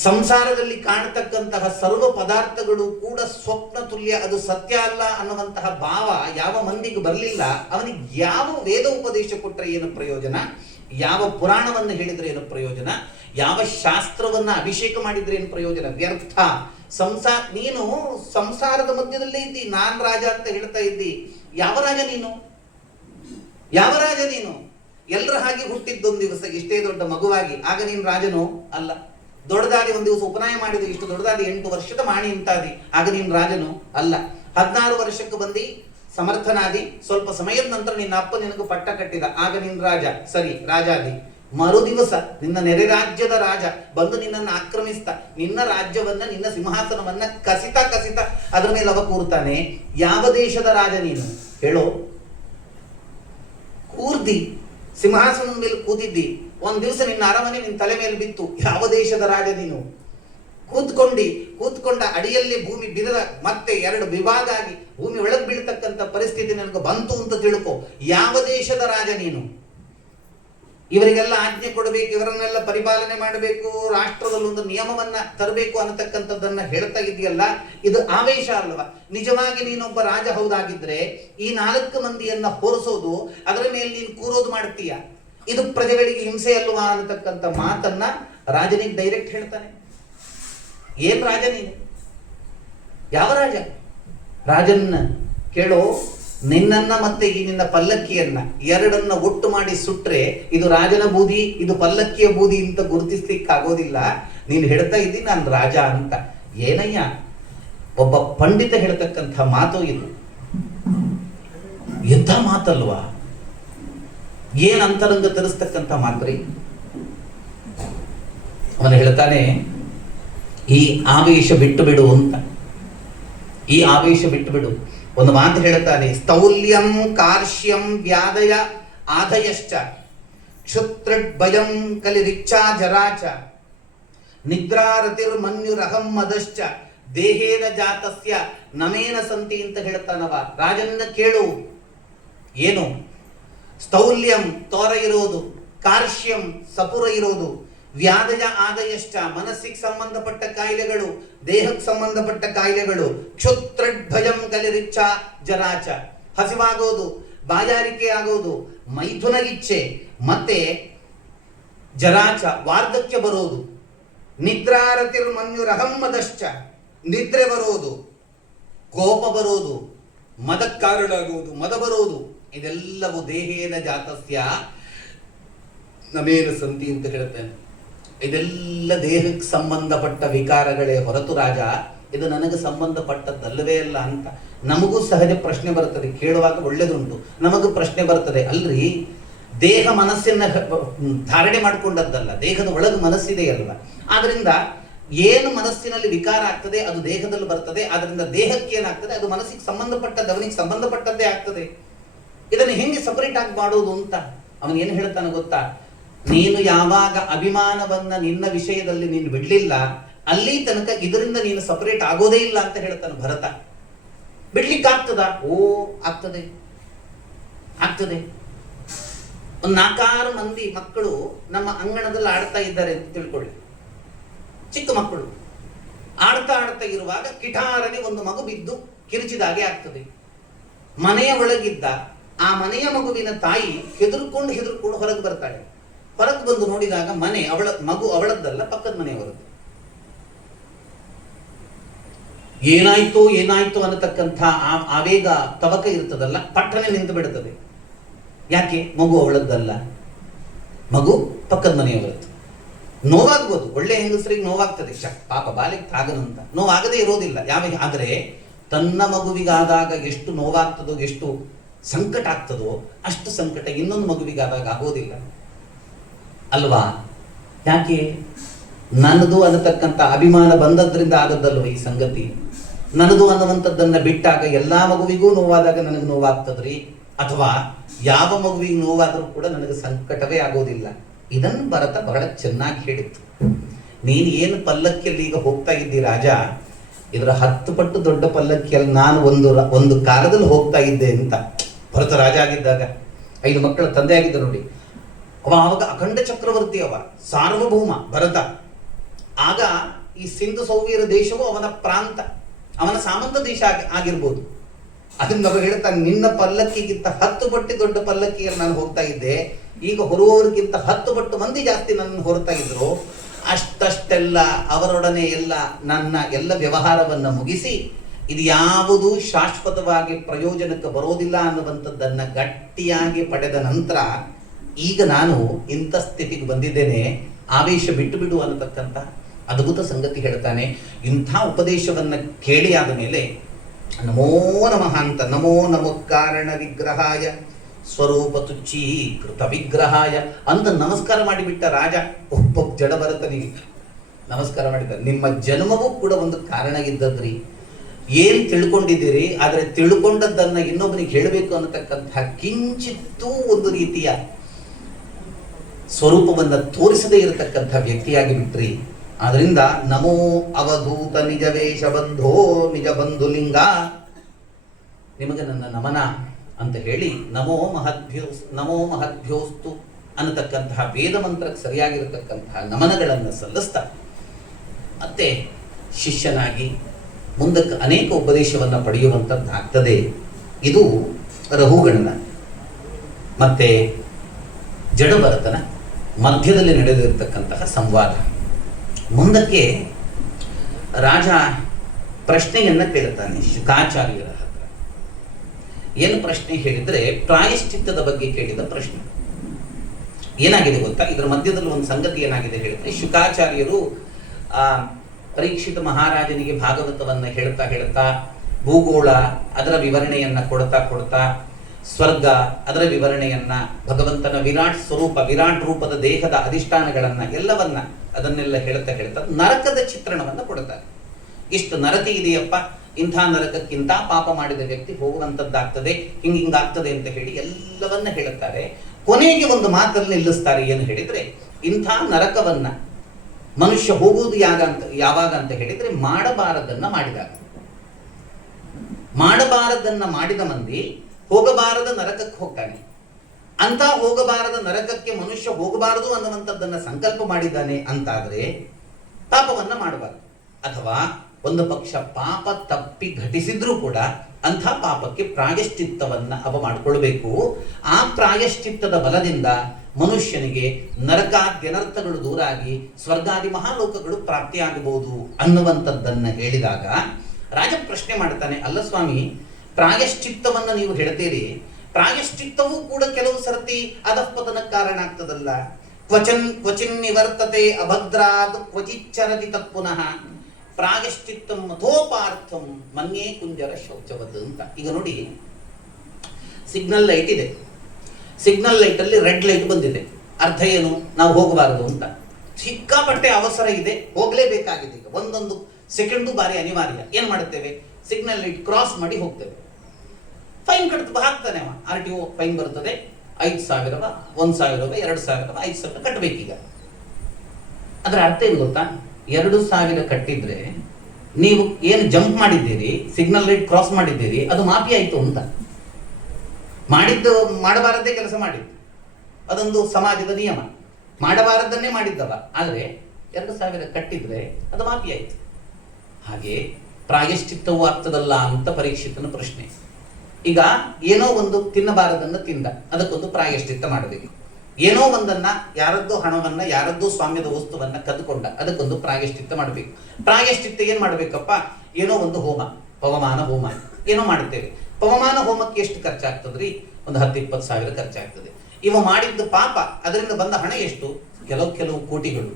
ಸಂಸಾರದಲ್ಲಿ ಕಾಣತಕ್ಕಂತಹ ಸರ್ವ ಪದಾರ್ಥಗಳು ಕೂಡ ಸ್ವಪ್ನ ತುಲ್ಯ, ಅದು ಸತ್ಯ ಅಲ್ಲ ಅನ್ನುವಂತಹ ಭಾವ ಯಾವ ಮಂದಿಗೆ ಬರಲಿಲ್ಲ. ಅವನಿಗೆ ಯಾವ ವೇದ ಉಪದೇಶ ಕೊಟ್ಟರೆ ಏನು ಪ್ರಯೋಜನ, ಯಾವ ಪುರಾಣವನ್ನು ಹೇಳಿದ್ರೆ ಏನು ಪ್ರಯೋಜನ, ಯಾವ ಶಾಸ್ತ್ರವನ್ನ ಅಭಿಷೇಕ ಮಾಡಿದ್ರೆ ಏನು ಪ್ರಯೋಜನ? ವ್ಯರ್ಥ. ನೀನು ಸಂಸಾರದ ಮಧ್ಯದಲ್ಲೇ ಇದ್ದಿ, ನಾನ್ ರಾಜ ಅಂತ ಹೇಳ್ತಾ ಇದ್ದಿ. ಯಾವ ರಾಜ ನೀನು? ಯಾವ ರಾಜ ನೀನು? ಎಲ್ಲರ ಹಾಗೆ ಹುಟ್ಟಿದ್ದೊಂದು ದಿವಸ ಇಷ್ಟೇ ದೊಡ್ಡ ಮಗುವಾಗಿ, ಆಗ ನೀನು ರಾಜನೋ ಅಲ್ಲ. ದೊಡ್ಡದಾದಿ ಒಂದು ದಿವಸ ಉಪನಯ ಮಾಡಿದೆ, ಇಷ್ಟು ದೊಡ್ಡದಾದಿ 8 ವರ್ಷದ ಮಾಣಿ ಅಂತಾದಿ, ಆಗ ನೀನು ರಾಜನು ಅಲ್ಲ. 16 ವರ್ಷಕ್ಕೆ ಬಂದು ಸಮರ್ಥನಾದಿ, ಸ್ವಲ್ಪ ಸಮಯದ ನಂತರ ನಿನ್ನ ಅಪ್ಪ ನಿನಗೆ ಪಟ್ಟ ಕಟ್ಟಿದ, ಆಗ ನೀನು ರಾಜ, ಸರಿ ರಾಜಾದಿ. ಮರು ದಿವಸ ನಿನ್ನ ನೆರೆ ರಾಜ್ಯದ ರಾಜ ಬಂದು ನಿನ್ನನ್ನು ಆಕ್ರಮಿಸ್ತಾ ನಿನ್ನ ರಾಜ್ಯವನ್ನ, ನಿನ್ನ ಸಿಂಹಾಸನವನ್ನ ಕಸಿತ ಅದರ ಮೇಲೆ ಅವ ಕೂರ್ತಾನೆ. ಯಾವ ದೇಶದ ರಾಜ ನೀನು ಹೇಳೋ? ಕೂರ್ದಿ ಸಿಂಹಾಸನದ ಮೇಲೆ ಕೂತಿದ್ದಿ, ಒಂದ್ ದಿವಸ ನಿನ್ನ ಅರಮನೆ ನಿನ್ನ ತಲೆ ಮೇಲೆ ಬಿತ್ತು. ಯಾವ ದೇಶದ ರಾಜ ನೀನು? ಕೂತ್ಕೊಂಡ ಅಡಿಯಲ್ಲಿ ಭೂಮಿ ಬಿರದ, ಮತ್ತೆ 2 ವಿಭಾಗ ಆಗಿ ಭೂಮಿ ಒಳಗೆ ಬೀಳ್ತಕ್ಕಂಥ ಪರಿಸ್ಥಿತಿ ನನಗೆ ಬಂತು ಅಂತ ತಿಳ್ಕೊ. ಯಾವ ದೇಶದ ರಾಜ ನೀನು? ಇವರಿಗೆಲ್ಲ ಆಜ್ಞೆ ಕೊಡಬೇಕು, ಇವರನ್ನೆಲ್ಲ ಪರಿಪಾಲನೆ ಮಾಡಬೇಕು, ರಾಷ್ಟ್ರದಲ್ಲಿ ಒಂದು ನಿಯಮವನ್ನ ತರಬೇಕು ಅನ್ನತಕ್ಕಂಥದ್ದನ್ನ ಹೇಳ್ತಾ ಇದೆಯಲ್ಲ, ಇದು ಆವೇಶ ಅಲ್ವಾ? ನಿಜವಾಗಿ ನೀನೊಬ್ಬ ರಾಜ ಹೌದಾಗಿದ್ರೆ ಈ 4 ಮಂದಿಯನ್ನ ಹೊರಿಸೋದು, ಅದರ ಮೇಲೆ ನೀನು ಕೂರೋದು ಮಾಡ್ತೀಯ. ಇದು ಪ್ರಜೆಗಳಿಗೆ ಹಿಂಸೆ ಅಲ್ವಾ ಅನ್ನತಕ್ಕಂಥ ಮಾತನ್ನ ರಾಜನಿಗೆ ಡೈರೆಕ್ಟ್ ಹೇಳ್ತಾನೆ. ಏನ್ ರಾಜ ನೀನು? ಯಾವ ರಾಜ? ರಾಜನ್ನ ಕೇಳೋ, ನಿನ್ನನ್ನ ಮತ್ತೆ ಈ ನಿನ್ನ ಪಲ್ಲಕ್ಕಿಯನ್ನ ಎರಡನ್ನ ಒಟ್ಟು ಮಾಡಿ ಸುಟ್ರೆ ಇದು ರಾಜನ ಬೂದಿ, ಇದು ಪಲ್ಲಕ್ಕಿಯ ಬೂದಿ ಅಂತ ಗುರುತಿಸ್ಲಿಕ್ಕೆ ಆಗೋದಿಲ್ಲ. ನೀನು ಹೇಳ್ತಾ ಇದ್ದಿ ನಾನು ರಾಜ ಅಂತ. ಏನಯ್ಯ, ಒಬ್ಬ ಪಂಡಿತ ಹೇಳ್ತಕ್ಕಂಥ ಮಾತು ಇದು. ಎಂಥ ಮಾತಲ್ವಾ? ಏನ್ ಅಂತರಂಗ ತರಿಸ್ತಕ್ಕಂಥ ಮಾತ್ರಿ. ಅವನು ಹೇಳ್ತಾನೆ, ಈ ಆವೇಶ ಬಿಟ್ಟು ಬಿಡು ಅಂತ. ಈ ಆವೇಶ ಬಿಟ್ಟು ಬಿಡು. ಒಂದು ಮಾತು ಹೇಳ್ತಾನೆ, ಸ್ಥೌಲ್ಯಂ ಕಾರ್ಶ್ಯಂ ವ್ಯಾದಯ ಆದಯಶ್ಚ ಕ್ಷುತ್ರಭಯಂ ಕಲಿರಿಚ್ಛಾ ಜರಾಚ ನಿದ್ರಾರತಿರ್ ಮನ್ಯುರಹಂ ಮದಶ್ಚ ದೇಹೇನ ಜಾತಸ್ಯ ನಮೇನ ಸಂತಿ ಅಂತ ಹೇಳ್ತಾನವ. ರಾಜನ್ನ ಕೇಳು, ಏನು? ಸ್ಥೌಲ್ಯಂ ತೋರ ಇರೋದು, ಕಾರ್ಶ್ಯಂ ಸಪುರ ಇರೋದು, ವ್ಯಾದಯ ಆದಯಶ್ಚ ಮನಸ್ಸಿಗೆ ಸಂಬಂಧಪಟ್ಟ ಕಾಯಿಲೆಗಳು, ದೇಹಕ್ಕೆ ಸಂಬಂಧಪಟ್ಟ ಕಾಯಿಲೆಗಳು, ಕ್ಷುತ್ರಭಯಂ ಕಲಿರಿಚ್ಛ ಜರಾಚ ಹಸಿವಾಗೋದು, ಬಾಯಾರಿಕೆ ಆಗೋದು, ಮೈಥುನ ಇಚ್ಛೆ, ಮತ್ತೆ ಜರಾಚ ವಾರ್ಧಕ್ಯ ಬರೋದು, ನಿದ್ರಾರತಿರ್ ಮನ್ಯುರಹಂ ಮದಶ್ಚ ನಿದ್ರೆ ಬರೋದು, ಕೋಪ ಬರೋದು, ಮದಕ್ಕಾರಳಾಗುವುದು, ಮದ ಬರೋದು, ಇದೆಲ್ಲವೂ ದೇಹೇನ ಜಾತಸ್ಯ ನಮೇನ ಸಂತಿ ಅಂತ ಹೇಳ್ತಾನೆ. ಇದೆಲ್ಲ ದೇಹಕ್ಕೆ ಸಂಬಂಧಪಟ್ಟ ವಿಕಾರಗಳೇ ಹೊರತು ರಾಜ ಇದು ನನಗೆ ಸಂಬಂಧಪಟ್ಟದ್ದಲ್ಲವೇ ಅಲ್ಲ ಅಂತ. ನಮಗೂ ಸಹಜ ಪ್ರಶ್ನೆ ಬರ್ತದೆ, ಕೇಳುವಾಗ ಒಳ್ಳೇದುಂಟು, ನಮಗೂ ಪ್ರಶ್ನೆ ಬರ್ತದೆ, ಅಲ್ರಿ ದೇಹ ಮನಸ್ಸನ್ನ ಧಾರಣೆ ಮಾಡಿಕೊಂಡದ್ದಲ್ಲ, ದೇಹದ ಒಳಗೆ ಮನಸ್ಸಿದೆ ಅಲ್ವಾ? ಆದ್ರಿಂದ ಏನು ಮನಸ್ಸಿನಲ್ಲಿ ವಿಕಾರ ಆಗ್ತದೆ ಅದು ದೇಹದಲ್ಲಿ ಬರ್ತದೆ. ಆದ್ರಿಂದ ದೇಹಕ್ಕೆ ಏನಾಗ್ತದೆ ಅದು ಮನಸ್ಸಿಗೆ ಸಂಬಂಧಪಟ್ಟದ್ದು, ಅವನಿಗೆ ಸಂಬಂಧಪಟ್ಟದ್ದೇ ಆಗ್ತದೆ. ಇದನ್ನು ಹೆಂಗೆ ಸಪರೇಟ್ ಆಗಿ ಮಾಡೋದು ಅಂತ ಅವನು ಏನು ಹೇಳ್ತಾನೆ ಗೊತ್ತಾ? ನೀನು ಯಾವಾಗ ಅಭಿಮಾನವನ್ನ ನಿನ್ನ ವಿಷಯದಲ್ಲಿ ನೀನು ಬಿಡ್ಲಿಲ್ಲ, ಅಲ್ಲಿ ತನಕ ಇದರಿಂದ ನೀನು ಸಪರೇಟ್ ಆಗೋದೇ ಇಲ್ಲ ಅಂತ ಹೇಳ್ತಾನೆ ಭರತ. ಬಿಡ್ಲಿಕ್ಕೆ ಆಗ್ತದ? ಓ ಆಗ್ತದೆ, ಆಗ್ತದೆ. ಒಂದು 4-6 ಮಂದಿ ಮಕ್ಕಳು ನಮ್ಮ ಅಂಗಣದಲ್ಲಿ ಆಡ್ತಾ ಇದ್ದಾರೆ ಅಂತ ತಿಳ್ಕೊಳ್ಳಿ. ಚಿಕ್ಕ ಮಕ್ಕಳು ಆಡ್ತಾ ಇರುವಾಗ ಕಿಟಾರನೆ ಒಂದು ಮಗು ಬಿದ್ದು ಕಿರಿಚಿದಾಗೆ ಆಗ್ತದೆ. ಮನೆಯ ಒಳಗಿದ್ದ ಆ ಮನೆಯ ಮಗುವಿನ ತಾಯಿ ಹೆದರ್ಕೊಂಡು ಹೊರಗೆ ಬರ್ತಾಳೆ. ಹೊರಗೆ ಬಂದು ನೋಡಿದಾಗ ಮನೆ ಮಗು ಅವಳದ್ದಲ್ಲ, ಪಕ್ಕದ ಮನೆಯವರದ್ದು. ಏನಾಯ್ತು ಅನ್ನತಕ್ಕಂಥ ಆವೇಗ ತವಕ ಇರ್ತದಲ್ಲ, ಪಟ್ಟನೆ ನಿಂತು ಬಿಡುತ್ತದೆ. ಯಾಕೆ? ಮಗು ಅವಳದ್ದಲ್ಲ, ಮಗು ಪಕ್ಕದ ಮನೆಯವರದ್ದು. ನೋವಾಗ್ಬೋದು, ಒಳ್ಳೆ ಹೆಂಗಸರಿಗೆ ನೋವಾಗ್ತದೆ, ಪಾಪ ಬಾಲಿಗೆ ತಾಗನಂತ ನೋವಾಗದೇ ಇರೋದಿಲ್ಲ ಆದರೆ ತನ್ನ ಮಗುವಿಗಾದಾಗ ಎಷ್ಟು ನೋವಾಗ್ತದೋ, ಎಷ್ಟು ಸಂಕಟ ಆಗ್ತದೋ ಅಷ್ಟು ಸಂಕಟ ಇನ್ನೊಂದು ಮಗುವಿಗಾದಾಗ ಆಗೋದಿಲ್ಲ ಅಲ್ವಾ? ಯಾಕೆ? ನನ್ನದು ಅನ್ನತಕ್ಕಂಥ ಅಭಿಮಾನ ಬಂದದ್ರಿಂದ ಆದದ್ದಲ್ವ ಈ ಸಂಗತಿ. ನನ್ನದು ಅನ್ನುವಂಥದ್ದನ್ನ ಬಿಟ್ಟಾಗ ಎಲ್ಲಾ ಮಗುವಿಗೂ ನೋವಾದಾಗ ನನಗೆ ನೋವಾಗ್ತದ್ರಿ, ಅಥವಾ ಯಾವ ಮಗುವಿಗೆ ನೋವಾದರೂ ಕೂಡ ನನಗೆ ಸಂಕಟವೇ ಆಗೋದಿಲ್ಲ. ಇದನ್ನು ಭರತ ಬಹಳ ಚೆನ್ನಾಗಿ ಹೇಳಿತ್ತು. ನೀನು ಏನು ಪಲ್ಲಕ್ಕಿಯಲ್ಲಿ ಈಗ ಹೋಗ್ತಾ ಇದ್ದಿ ರಾಜ, ಇದರ 10 ಪಟ್ಟು ದೊಡ್ಡ ಪಲ್ಲಕ್ಕಿಯಲ್ಲಿ ನಾನು ಒಂದು ಕಾಲದಲ್ಲಿ ಹೋಗ್ತಾ ಇದ್ದೆ ಅಂತ. ಭರತ ರಾಜ ಆಗಿದ್ದಾಗ 5 ಮಕ್ಕಳ ತಂದೆ ಆಗಿದ್ದ ನೋಡಿ. ಅವಾಗ ಅಖಂಡ ಚಕ್ರವರ್ತಿ, ಸಾರ್ವಭೌಮ ಭರತ. ಆಗ ಈ ಸಿಂಧು ಸೌವೀರ ದೇಶವು ಅವನ ಪ್ರಾಂತ, ಅವನ ಸಾಮಂತ ದೇಶ ಆಗಿರ್ಬೋದು. ಅದನ್ನ ಅವರು ಹೇಳ್ತಾನೆ, ನಿನ್ನ ಪಲ್ಲಕ್ಕಿಗಿಂತ 10 ಪಟ್ಟು ದೊಡ್ಡ ಪಲ್ಲಕ್ಕಿಯಲ್ಲಿ ನಾನು ಹೋಗ್ತಾ ಇದ್ದೆ, ಈಗ ಹೊರುವವರಿಗಿಂತ 10 ಪಟ್ಟು ಮಂದಿ ಜಾಸ್ತಿ ನನ್ನ ಹೊರತಾ ಇದ್ರು. ಅಷ್ಟೆಲ್ಲ ಅವರೊಡನೆ ನನ್ನ ಎಲ್ಲ ವ್ಯವಹಾರವನ್ನು ಮುಗಿಸಿ, ಇದು ಯಾವುದು ಶಾಶ್ವತವಾಗಿ ಪ್ರಯೋಜನಕ್ಕೆ ಬರೋದಿಲ್ಲ ಅನ್ನುವಂಥದ್ದನ್ನ ಗಟ್ಟಿಯಾಗಿ ಪಡೆದ ನಂತರ ಈಗ ನಾನು ಇಂಥ ಸ್ಥಿತಿಗೆ ಬಂದಿದ್ದೇನೆ, ಆವೇಶ ಬಿಟ್ಟು ಬಿಡು ಅನ್ನತಕ್ಕಂಥ ಅದ್ಭುತ ಸಂಗತಿ ಹೇಳ್ತಾನೆ. ಇಂಥ ಉಪದೇಶವನ್ನ ಕೇಳಿ ಆದ ಮೇಲೆ ನಮೋ ನಮಃ ಅಂತ, ನಮೋ ನಮೋ ಕಾರಣ ವಿಗ್ರಹಾಯ ಸ್ವರೂಪ ತುಚ್ಛೀಕೃತ ವಿಗ್ರಹಾಯ ಅಂತ ನಮಸ್ಕಾರ ಮಾಡಿಬಿಟ್ಟ ರಾಜ. ಒಬ್ಬ ಜಡ ಭರತನಿಗೆ ನಮಸ್ಕಾರ ಮಾಡಿದ್ದ. ನಿಮ್ಮ ಜನ್ಮವೂ ಕೂಡ ಒಂದು ಕಾರಣ ಇದ್ದದ್ರಿ, ಏನ್ ತಿಳ್ಕೊಂಡಿದ್ದೀರಿ, ಆದರೆ ತಿಳ್ಕೊಂಡದ್ದನ್ನ ಇನ್ನೊಬ್ಬನಿಗೆ ಹೇಳಬೇಕು ಅನ್ನತಕ್ಕಂತಹ ಕಿಂಚಿತ್ತೂ ಒಂದು ರೀತಿಯ ಸ್ವರೂಪವನ್ನ ತೋರಿಸದೇ ಇರತಕ್ಕಂಥ ವ್ಯಕ್ತಿಯಾಗಿ ಬಿಟ್ರಿ. ಆದ್ರಿಂದ ನಮೋ ಅವಧೂತ ನಿಜ ವೇಷ ಬಂಧೋ ನಿಜ ಬಂಧುಲಿಂಗ, ನಿಮಗೆ ನನ್ನ ನಮನ ಅಂತ ಹೇಳಿ ನಮೋ ಮಹದ್ಭ್ಯೋಸ್ತು ಅನ್ನತಕ್ಕಂತಹ ವೇದ ಮಂತ್ರಕ್ಕೆ ಸರಿಯಾಗಿರತಕ್ಕಂತಹ ನಮನಗಳನ್ನು ಸಲ್ಲಿಸ್ತಾ ಮತ್ತೆ ಶಿಷ್ಯನಾಗಿ ಮುಂದಕ್ಕೆ ಅನೇಕ ಉಪದೇಶವನ್ನು ಪಡೆಯುವಂಥದ್ದಾಗ್ತದೆ. ಇದು ರಹುಗಣನ ಮತ್ತೆ ಜಡಭರತನ ಮಧ್ಯದಲ್ಲಿ ನಡೆದಿರತಕ್ಕಂತಹ ಸಂವಾದ. ಮುಂದಕ್ಕೆ ರಾಜ ಪ್ರಶ್ನೆಯನ್ನ ಕೇಳುತ್ತಾನೆ ಶುಕಾಚಾರ್ಯರ ಹತ್ರ. ಏನು ಪ್ರಶ್ನೆ ಹೇಳಿದ್ರೆ, ಪ್ರಾಯಶ್ಚಿತ್ತದ ಬಗ್ಗೆ ಕೇಳಿದ ಪ್ರಶ್ನೆ. ಏನಾಗಿದೆ ಗೊತ್ತಾ, ಇದರ ಮಧ್ಯದಲ್ಲಿ ಒಂದು ಸಂಗತಿ ಏನಾಗಿದೆ ಹೇಳಿದ್ರೆ, ಶುಕಾಚಾರ್ಯರು ಪರೀಕ್ಷಿತ ಮಹಾರಾಜನಿಗೆ ಭಾಗವತವನ್ನ ಹೇಳ್ತಾ ಭೂಗೋಳ ಅದರ ವಿವರಣೆಯನ್ನ ಕೊಡ್ತಾ ಸ್ವರ್ಗ ಅದರ ವಿವರಣೆಯನ್ನ, ಭಗವಂತನ ವಿರಾಟ್ ಸ್ವರೂಪ, ವಿರಾಟ್ ರೂಪದ ದೇಹದ ಅಧಿಷ್ಠಾನಗಳನ್ನ ಎಲ್ಲವನ್ನ ಅದನ್ನೆಲ್ಲ ಹೇಳ್ತಾ ನರಕದ ಚಿತ್ರಣವನ್ನ ಕೊಡ್ತಾರೆ. ಇಷ್ಟು ನರಕ ಇದೆಯಪ್ಪ, ಇಂಥ ನರಕಕ್ಕಿಂತ ಪಾಪ ಮಾಡಿದ ವ್ಯಕ್ತಿ ಹೋಗುವಂತದ್ದಾಗ್ತದೆ, ಹಿಂಗಾಗ್ತದೆ ಅಂತ ಹೇಳಿ ಎಲ್ಲವನ್ನ ಹೇಳುತ್ತಾರೆ. ಕೊನೆಗೆ ಒಂದು ಮಾತಲ್ಲಿ ನಿಲ್ಲಿಸ್ತಾರೆ. ಏನು ಹೇಳಿದ್ರೆ, ಇಂಥ ನರಕವನ್ನ ಮನುಷ್ಯ ಹೋಗುವುದು ಯಾವಾಗ ಅಂತ ಹೇಳಿದ್ರೆ, ಮಾಡಬಾರದನ್ನ ಮಾಡಿದಾಗ. ಮಾಡಬಾರದನ್ನ ಮಾಡಿದ ಮಂದಿ ಹೋಗಬಾರದ ನರಕಕ್ಕೆ ಹೋಗ್ತಾನೆ. ಅಂತ ಹೋಗಬಾರದ ನರಕಕ್ಕೆ ಮನುಷ್ಯ ಹೋಗಬಾರದು ಅನ್ನುವಂಥದ್ದನ್ನ ಸಂಕಲ್ಪ ಮಾಡಿದ್ದಾನೆ ಅಂತಾದ್ರೆ ಪಾಪವನ್ನ ಮಾಡಬಾರದು. ಅಥವಾ ಒಂದು ಪಕ್ಷ ಪಾಪ ತಪ್ಪಿ ಘಟಿಸಿದ್ರೂ ಕೂಡ ಅಂಥ ಪಾಪಕ್ಕೆ ಪ್ರಾಯಶ್ಚಿತ್ತವನ್ನ ಮಾಡಿಕೊಳ್ಬೇಕು. ಆ ಪ್ರಾಯಶ್ಚಿತ್ತದ ಬಲದಿಂದ ಮನುಷ್ಯನಿಗೆ ನರಕಾದ್ಯನರ್ಥಗಳು ದೂರಾಗಿ ಸ್ವರ್ಗಾದಿ ಮಹಾಲೋಕಗಳು ಪ್ರಾಪ್ತಿಯಾಗಬಹುದು ಅನ್ನುವಂಥದ್ದನ್ನ ಹೇಳಿದಾಗ ರಾಜ ಪ್ರಶ್ನೆ ಮಾಡ್ತಾನೆ, ಅಲ್ಲ ಸ್ವಾಮಿ, ಪ್ರಾಯಶ್ಚಿತ್ತವನ್ನ ನೀವು ಹೇಳ್ತೀರಿ, ಪ್ರಾಯಶ್ಚಿತ್ತವೂ ಕೂಡ ಕೆಲವು ಸರ್ತಿ ಅಧಃಪತನಕ್ಕೆ ಕಾರಣ ಆಗ್ತದಲ್ಲ. ಕ್ವಚಿನ್ ನಿವರ್ತತೆ ಅಭದ್ರಾದ್ ಕ್ವಚಿಚ್ಚರತಿ ತತ್ಪುನಃ ಪ್ರಾಯಶ್ಚಿತ್ತಂ ಮಥೋಪಾರ್ಥಂ ಮನ್ಯೇ ಕುಂಜರ ಶೌಚವದ್ ಅಂತ. ಈಗ ನೋಡಿ, ಸಿಗ್ನಲ್ ಲೈಟ್ ಇದೆ, ಸಿಗ್ನಲ್ ಲೈಟ್ ಅಲ್ಲಿ ರೆಡ್ ಲೈಟ್ ಬಂದಿದೆ. ಅರ್ಥ ಏನು? ನಾವು ಹೋಗಬಾರದು ಅಂತ. ಸಿಕ್ಕಾಪಟ್ಟೆ ಅವಸರ ಇದೆ, ಹೋಗ್ಲೇಬೇಕಾಗಿದೆ. ಈಗ ಒಂದೊಂದು ಸೆಕೆಂಡು ಬಾರಿ ಅನಿವಾರ್ಯ. ಏನ್ ಮಾಡುತ್ತೇವೆ? ಸಿಗ್ನಲ್ ಲೈಟ್ ಕ್ರಾಸ್ ಮಾಡಿ ಹೋಗ್ತೇವೆ. ಫೈನ್ ಹಾಕ್ತಾನೆ ಅವ. RTO ಫೈನ್ ಬರ್ತದೆ, 5,000, 1,000, 2,000, 5,000 ಕಟ್ಟಬೇಕೀಗ. ಅದರ ಅರ್ಥ ಏನು ಗೊತ್ತಾ? 2,000 ಕಟ್ಟಿದ್ರೆ ನೀವು ಏನು ಜಂಪ್ ಮಾಡಿದ್ದೀರಿ, ಸಿಗ್ನಲ್ ಲೈಟ್ ಕ್ರಾಸ್ ಮಾಡಿದ್ದೀರಿ, ಅದು ಮಾಫಿ ಆಯ್ತು ಅಂತ. ಮಾಡಬಾರದೇ ಕೆಲಸ ಮಾಡಿದ್ದು, ಅದೊಂದು ಸಮಾಜದ ನಿಯಮ. ಮಾಡಬಾರದನ್ನೇ ಮಾಡಿದ್ದವ, ಆದರೆ 2,000 ಕಟ್ಟಿದ್ರೆ ಅದು ಮಾಫಿ ಆಯ್ತು. ಹಾಗೆ ಪ್ರಾಯಶ್ಚಿತ್ತವೂ ಆಗ್ತದಲ್ಲ ಅಂತ ಪರೀಕ್ಷಿತನ ಪ್ರಶ್ನೆ. ಈಗ ಏನೋ ಒಂದು ತಿನ್ನಬಾರದನ್ನು ತಿಂದ, ಅದಕ್ಕೊಂದು ಪ್ರಾಯಶ್ಚಿತ್ತ ಮಾಡಬೇಕು. ಏನೋ ಒಂದನ್ನ, ಯಾರದ್ದೋ ಹಣವನ್ನ, ಯಾರದ್ದೋ ಸ್ವಾಮ್ಯದ ವಸ್ತುವನ್ನ ಕದ್ದುಕೊಂಡ, ಅದಕ್ಕೊಂದು ಪ್ರಾಯಶ್ಚಿತ್ತ ಮಾಡಬೇಕು. ಪ್ರಾಯಶ್ಚಿತ್ತ ಏನ್ ಮಾಡ್ಬೇಕಪ್ಪ? ಏನೋ ಒಂದು ಹೋಮ, ಪವಮಾನ ಹೋಮ ಏನೋ ಮಾಡುತ್ತೇವೆ. ಪವಮಾನ ಹೋಮಕ್ಕೆ ಎಷ್ಟು ಖರ್ಚಾಗ್ತದ್ರಿ? ಒಂದು 10-20 ಸಾವಿರ ಖರ್ಚಾಗ್ತದೆ. ಇವ ಮಾಡಿದ್ದ ಪಾಪ, ಅದರಿಂದ ಬಂದ ಹಣ ಎಷ್ಟು? ಕೆಲವು ಕೋಟಿಗಳು.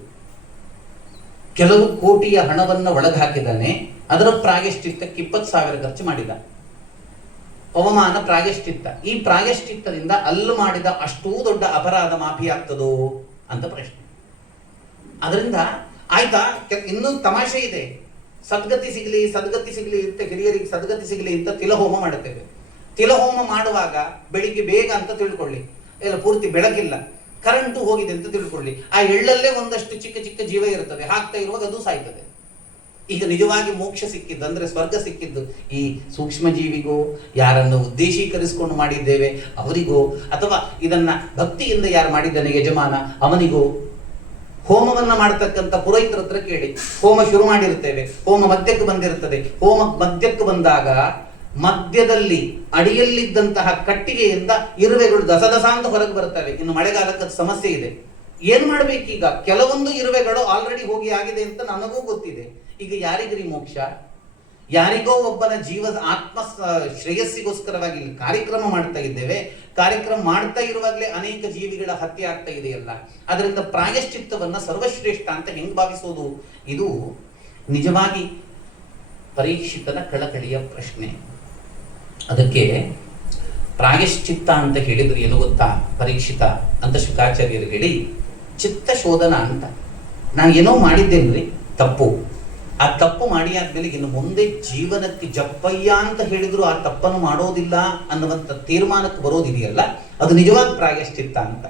ಕೆಲವು ಕೋಟಿಯ ಹಣವನ್ನ ಒಳಗೆ ಹಾಕಿದ್ದಾನೆ. ಅದರ ಪ್ರಾಯಶ್ಚಿತ್ತಕ್ಕೆ 20 ಸಾವಿರ ಖರ್ಚು ಮಾಡಿದ. ಪವಮಾನ ಪ್ರಾಯಶ್ಚಿತ್ತ. ಈ ಪ್ರಾಯಶ್ಚಿತ್ತದಿಂದ ಅಲ್ಲಿ ಮಾಡಿದ ಅಷ್ಟೂ ದೊಡ್ಡ ಅಪರಾಧ ಮಾಫಿ ಆಗ್ತದೋ ಅಂತ ಪ್ರಶ್ನೆ. ಅದರಿಂದ ಆಯ್ತಾ, ಇನ್ನೂ ತಮಾಷೆ ಇದೆ. ಸದ್ಗತಿ ಸಿಗಲಿ ಅಂತ, ಹಿರಿಯರಿಗೆ ಸದ್ಗತಿ ಸಿಗಲಿ ಅಂತ ತಿಲಹೋಮ ಮಾಡುತ್ತೇವೆ. ತಿಲಹೋಮ ಮಾಡುವಾಗ ಬೆಳಿಗ್ಗೆ ಬೇಗ ಅಂತ ತಿಳ್ಕೊಳ್ಳಿ, ಇಲ್ಲ ಪೂರ್ತಿ ಬೆಳಕಿಲ್ಲ, ಕರೆಂಟು ಹೋಗಿದೆ ಅಂತ ತಿಳ್ಕೊಳ್ಳಿ. ಆ ಎಳ್ಳಲ್ಲೇ ಒಂದಷ್ಟು ಚಿಕ್ಕ ಚಿಕ್ಕ ಜೀವ ಇರ್ತದೆ, ಹಾಕ್ತಾ ಇರುವಾಗ ಅದು ಸಾಯ್ತದೆ. ಈಗ ನಿಜವಾಗಿ ಮೋಕ್ಷ ಸಿಕ್ಕಿದ್ದು ಅಂದ್ರೆ ಸ್ವರ್ಗ ಸಿಕ್ಕಿದ್ದು ಈ ಸೂಕ್ಷ್ಮ ಜೀವಿಗೋ, ಯಾರನ್ನು ಉದ್ದೇಶೀಕರಿಸಿಕೊಂಡು ಮಾಡಿದ್ದೇವೆ ಅವರಿಗೋ, ಅಥವಾ ಇದನ್ನ ಭಕ್ತಿಯಿಂದ ಯಾರು ಮಾಡಿದ್ದಾನೆ ಯಜಮಾನ ಅವನಿಗೋ? ಹೋಮವನ್ನ ಮಾಡತಕ್ಕಂಥ ಪುರೋಹಿತರ ಹತ್ರ ಕೇಳಿ. ಹೋಮ ಶುರು ಮಾಡಿರ್ತೇವೆ, ಹೋಮ ಮಧ್ಯಕ್ಕೆ ಬಂದಿರ್ತದೆ. ಹೋಮ ಮಧ್ಯಕ್ಕೆ ಬಂದಾಗ ಮಧ್ಯದಲ್ಲಿ ಅಡಿಯಲ್ಲಿದ್ದಂತಹ ಕಟ್ಟಿಗೆಯಿಂದ ಇರುವೆಗಳು ದಸದಸ ಅಂತ ಹೊರಗೆ ಬರ್ತವೆ. ಇನ್ನು ಮಳೆಗಾಲಕ್ಕೆ ಸಮಸ್ಯೆ ಇದೆ, ಏನ್ ಮಾಡ್ಬೇಕೀಗ? ಕೆಲವೊಂದು ಇರುವೆಗಳು ಆಲ್ರೆಡಿ ಹೋಗಿ ಆಗಿದೆ ಅಂತ ನನಗೂ ಗೊತ್ತಿದೆ. ಈಗ ಯಾರಿಗ್ರಿ ಮೋಕ್ಷ? ಯಾರಿಗೋ ಒಬ್ಬನ ಜೀವದ ಆತ್ಮ ಶ್ರೇಯಸ್ಸಿಗೋಸ್ಕರವಾಗಿ ಇಲ್ಲಿ ಕಾರ್ಯಕ್ರಮ ಮಾಡ್ತಾ ಇದ್ದೇವೆ. ಕಾರ್ಯಕ್ರಮ ಮಾಡ್ತಾ ಇರುವಾಗಲೇ ಅನೇಕ ಜೀವಿಗಳ ಹತ್ಯೆ ಆಗ್ತಾ ಇದೆಯಲ್ಲ. ಅದರಿಂದ ಪ್ರಾಯಶ್ಚಿತ್ತವನ್ನ ಸರ್ವಶ್ರೇಷ್ಠ ಅಂತ ಹೆಂಗ್ ಭಾವಿಸೋದು? ಇದು ನಿಜವಾಗಿ ಪರೀಕ್ಷಿತನ ಕಳಕಳಿಯ ಪ್ರಶ್ನೆ. ಅದಕ್ಕೆ ಪ್ರಾಯಶ್ಚಿತ್ತ ಅಂತ ಹೇಳಿದ್ರೆ ಏನು ಗೊತ್ತಾ? ಪರೀಕ್ಷಿತ ಅಂತ ಶುಕಾಚಾರ್ಯರು ಹೇಳಿ, ಚಿತ್ತ ಶೋಧನ ಅಂತ. ನಾನು ಏನೋ ಮಾಡಿದ್ದೇನ್ರಿ ತಪ್ಪು, ಆ ತಪ್ಪು ಮಾಡಿ ಆದ್ಮೇಲೆ ಇನ್ನು ಮುಂದೆ ಜೀವನಕ್ಕೆ ಜಪ್ಪಯ್ಯ ಅಂತ ಹೇಳಿದ್ರು ಆ ತಪ್ಪನ್ನು ಮಾಡೋದಿಲ್ಲ ಅನ್ನುವಂಥ ತೀರ್ಮಾನಕ್ಕೆ ಬರೋದಿದೆಯಲ್ಲ, ಅದು ನಿಜವಾದ ಪ್ರಾಯಶ್ಚಿತ್ತ ಅಂತ.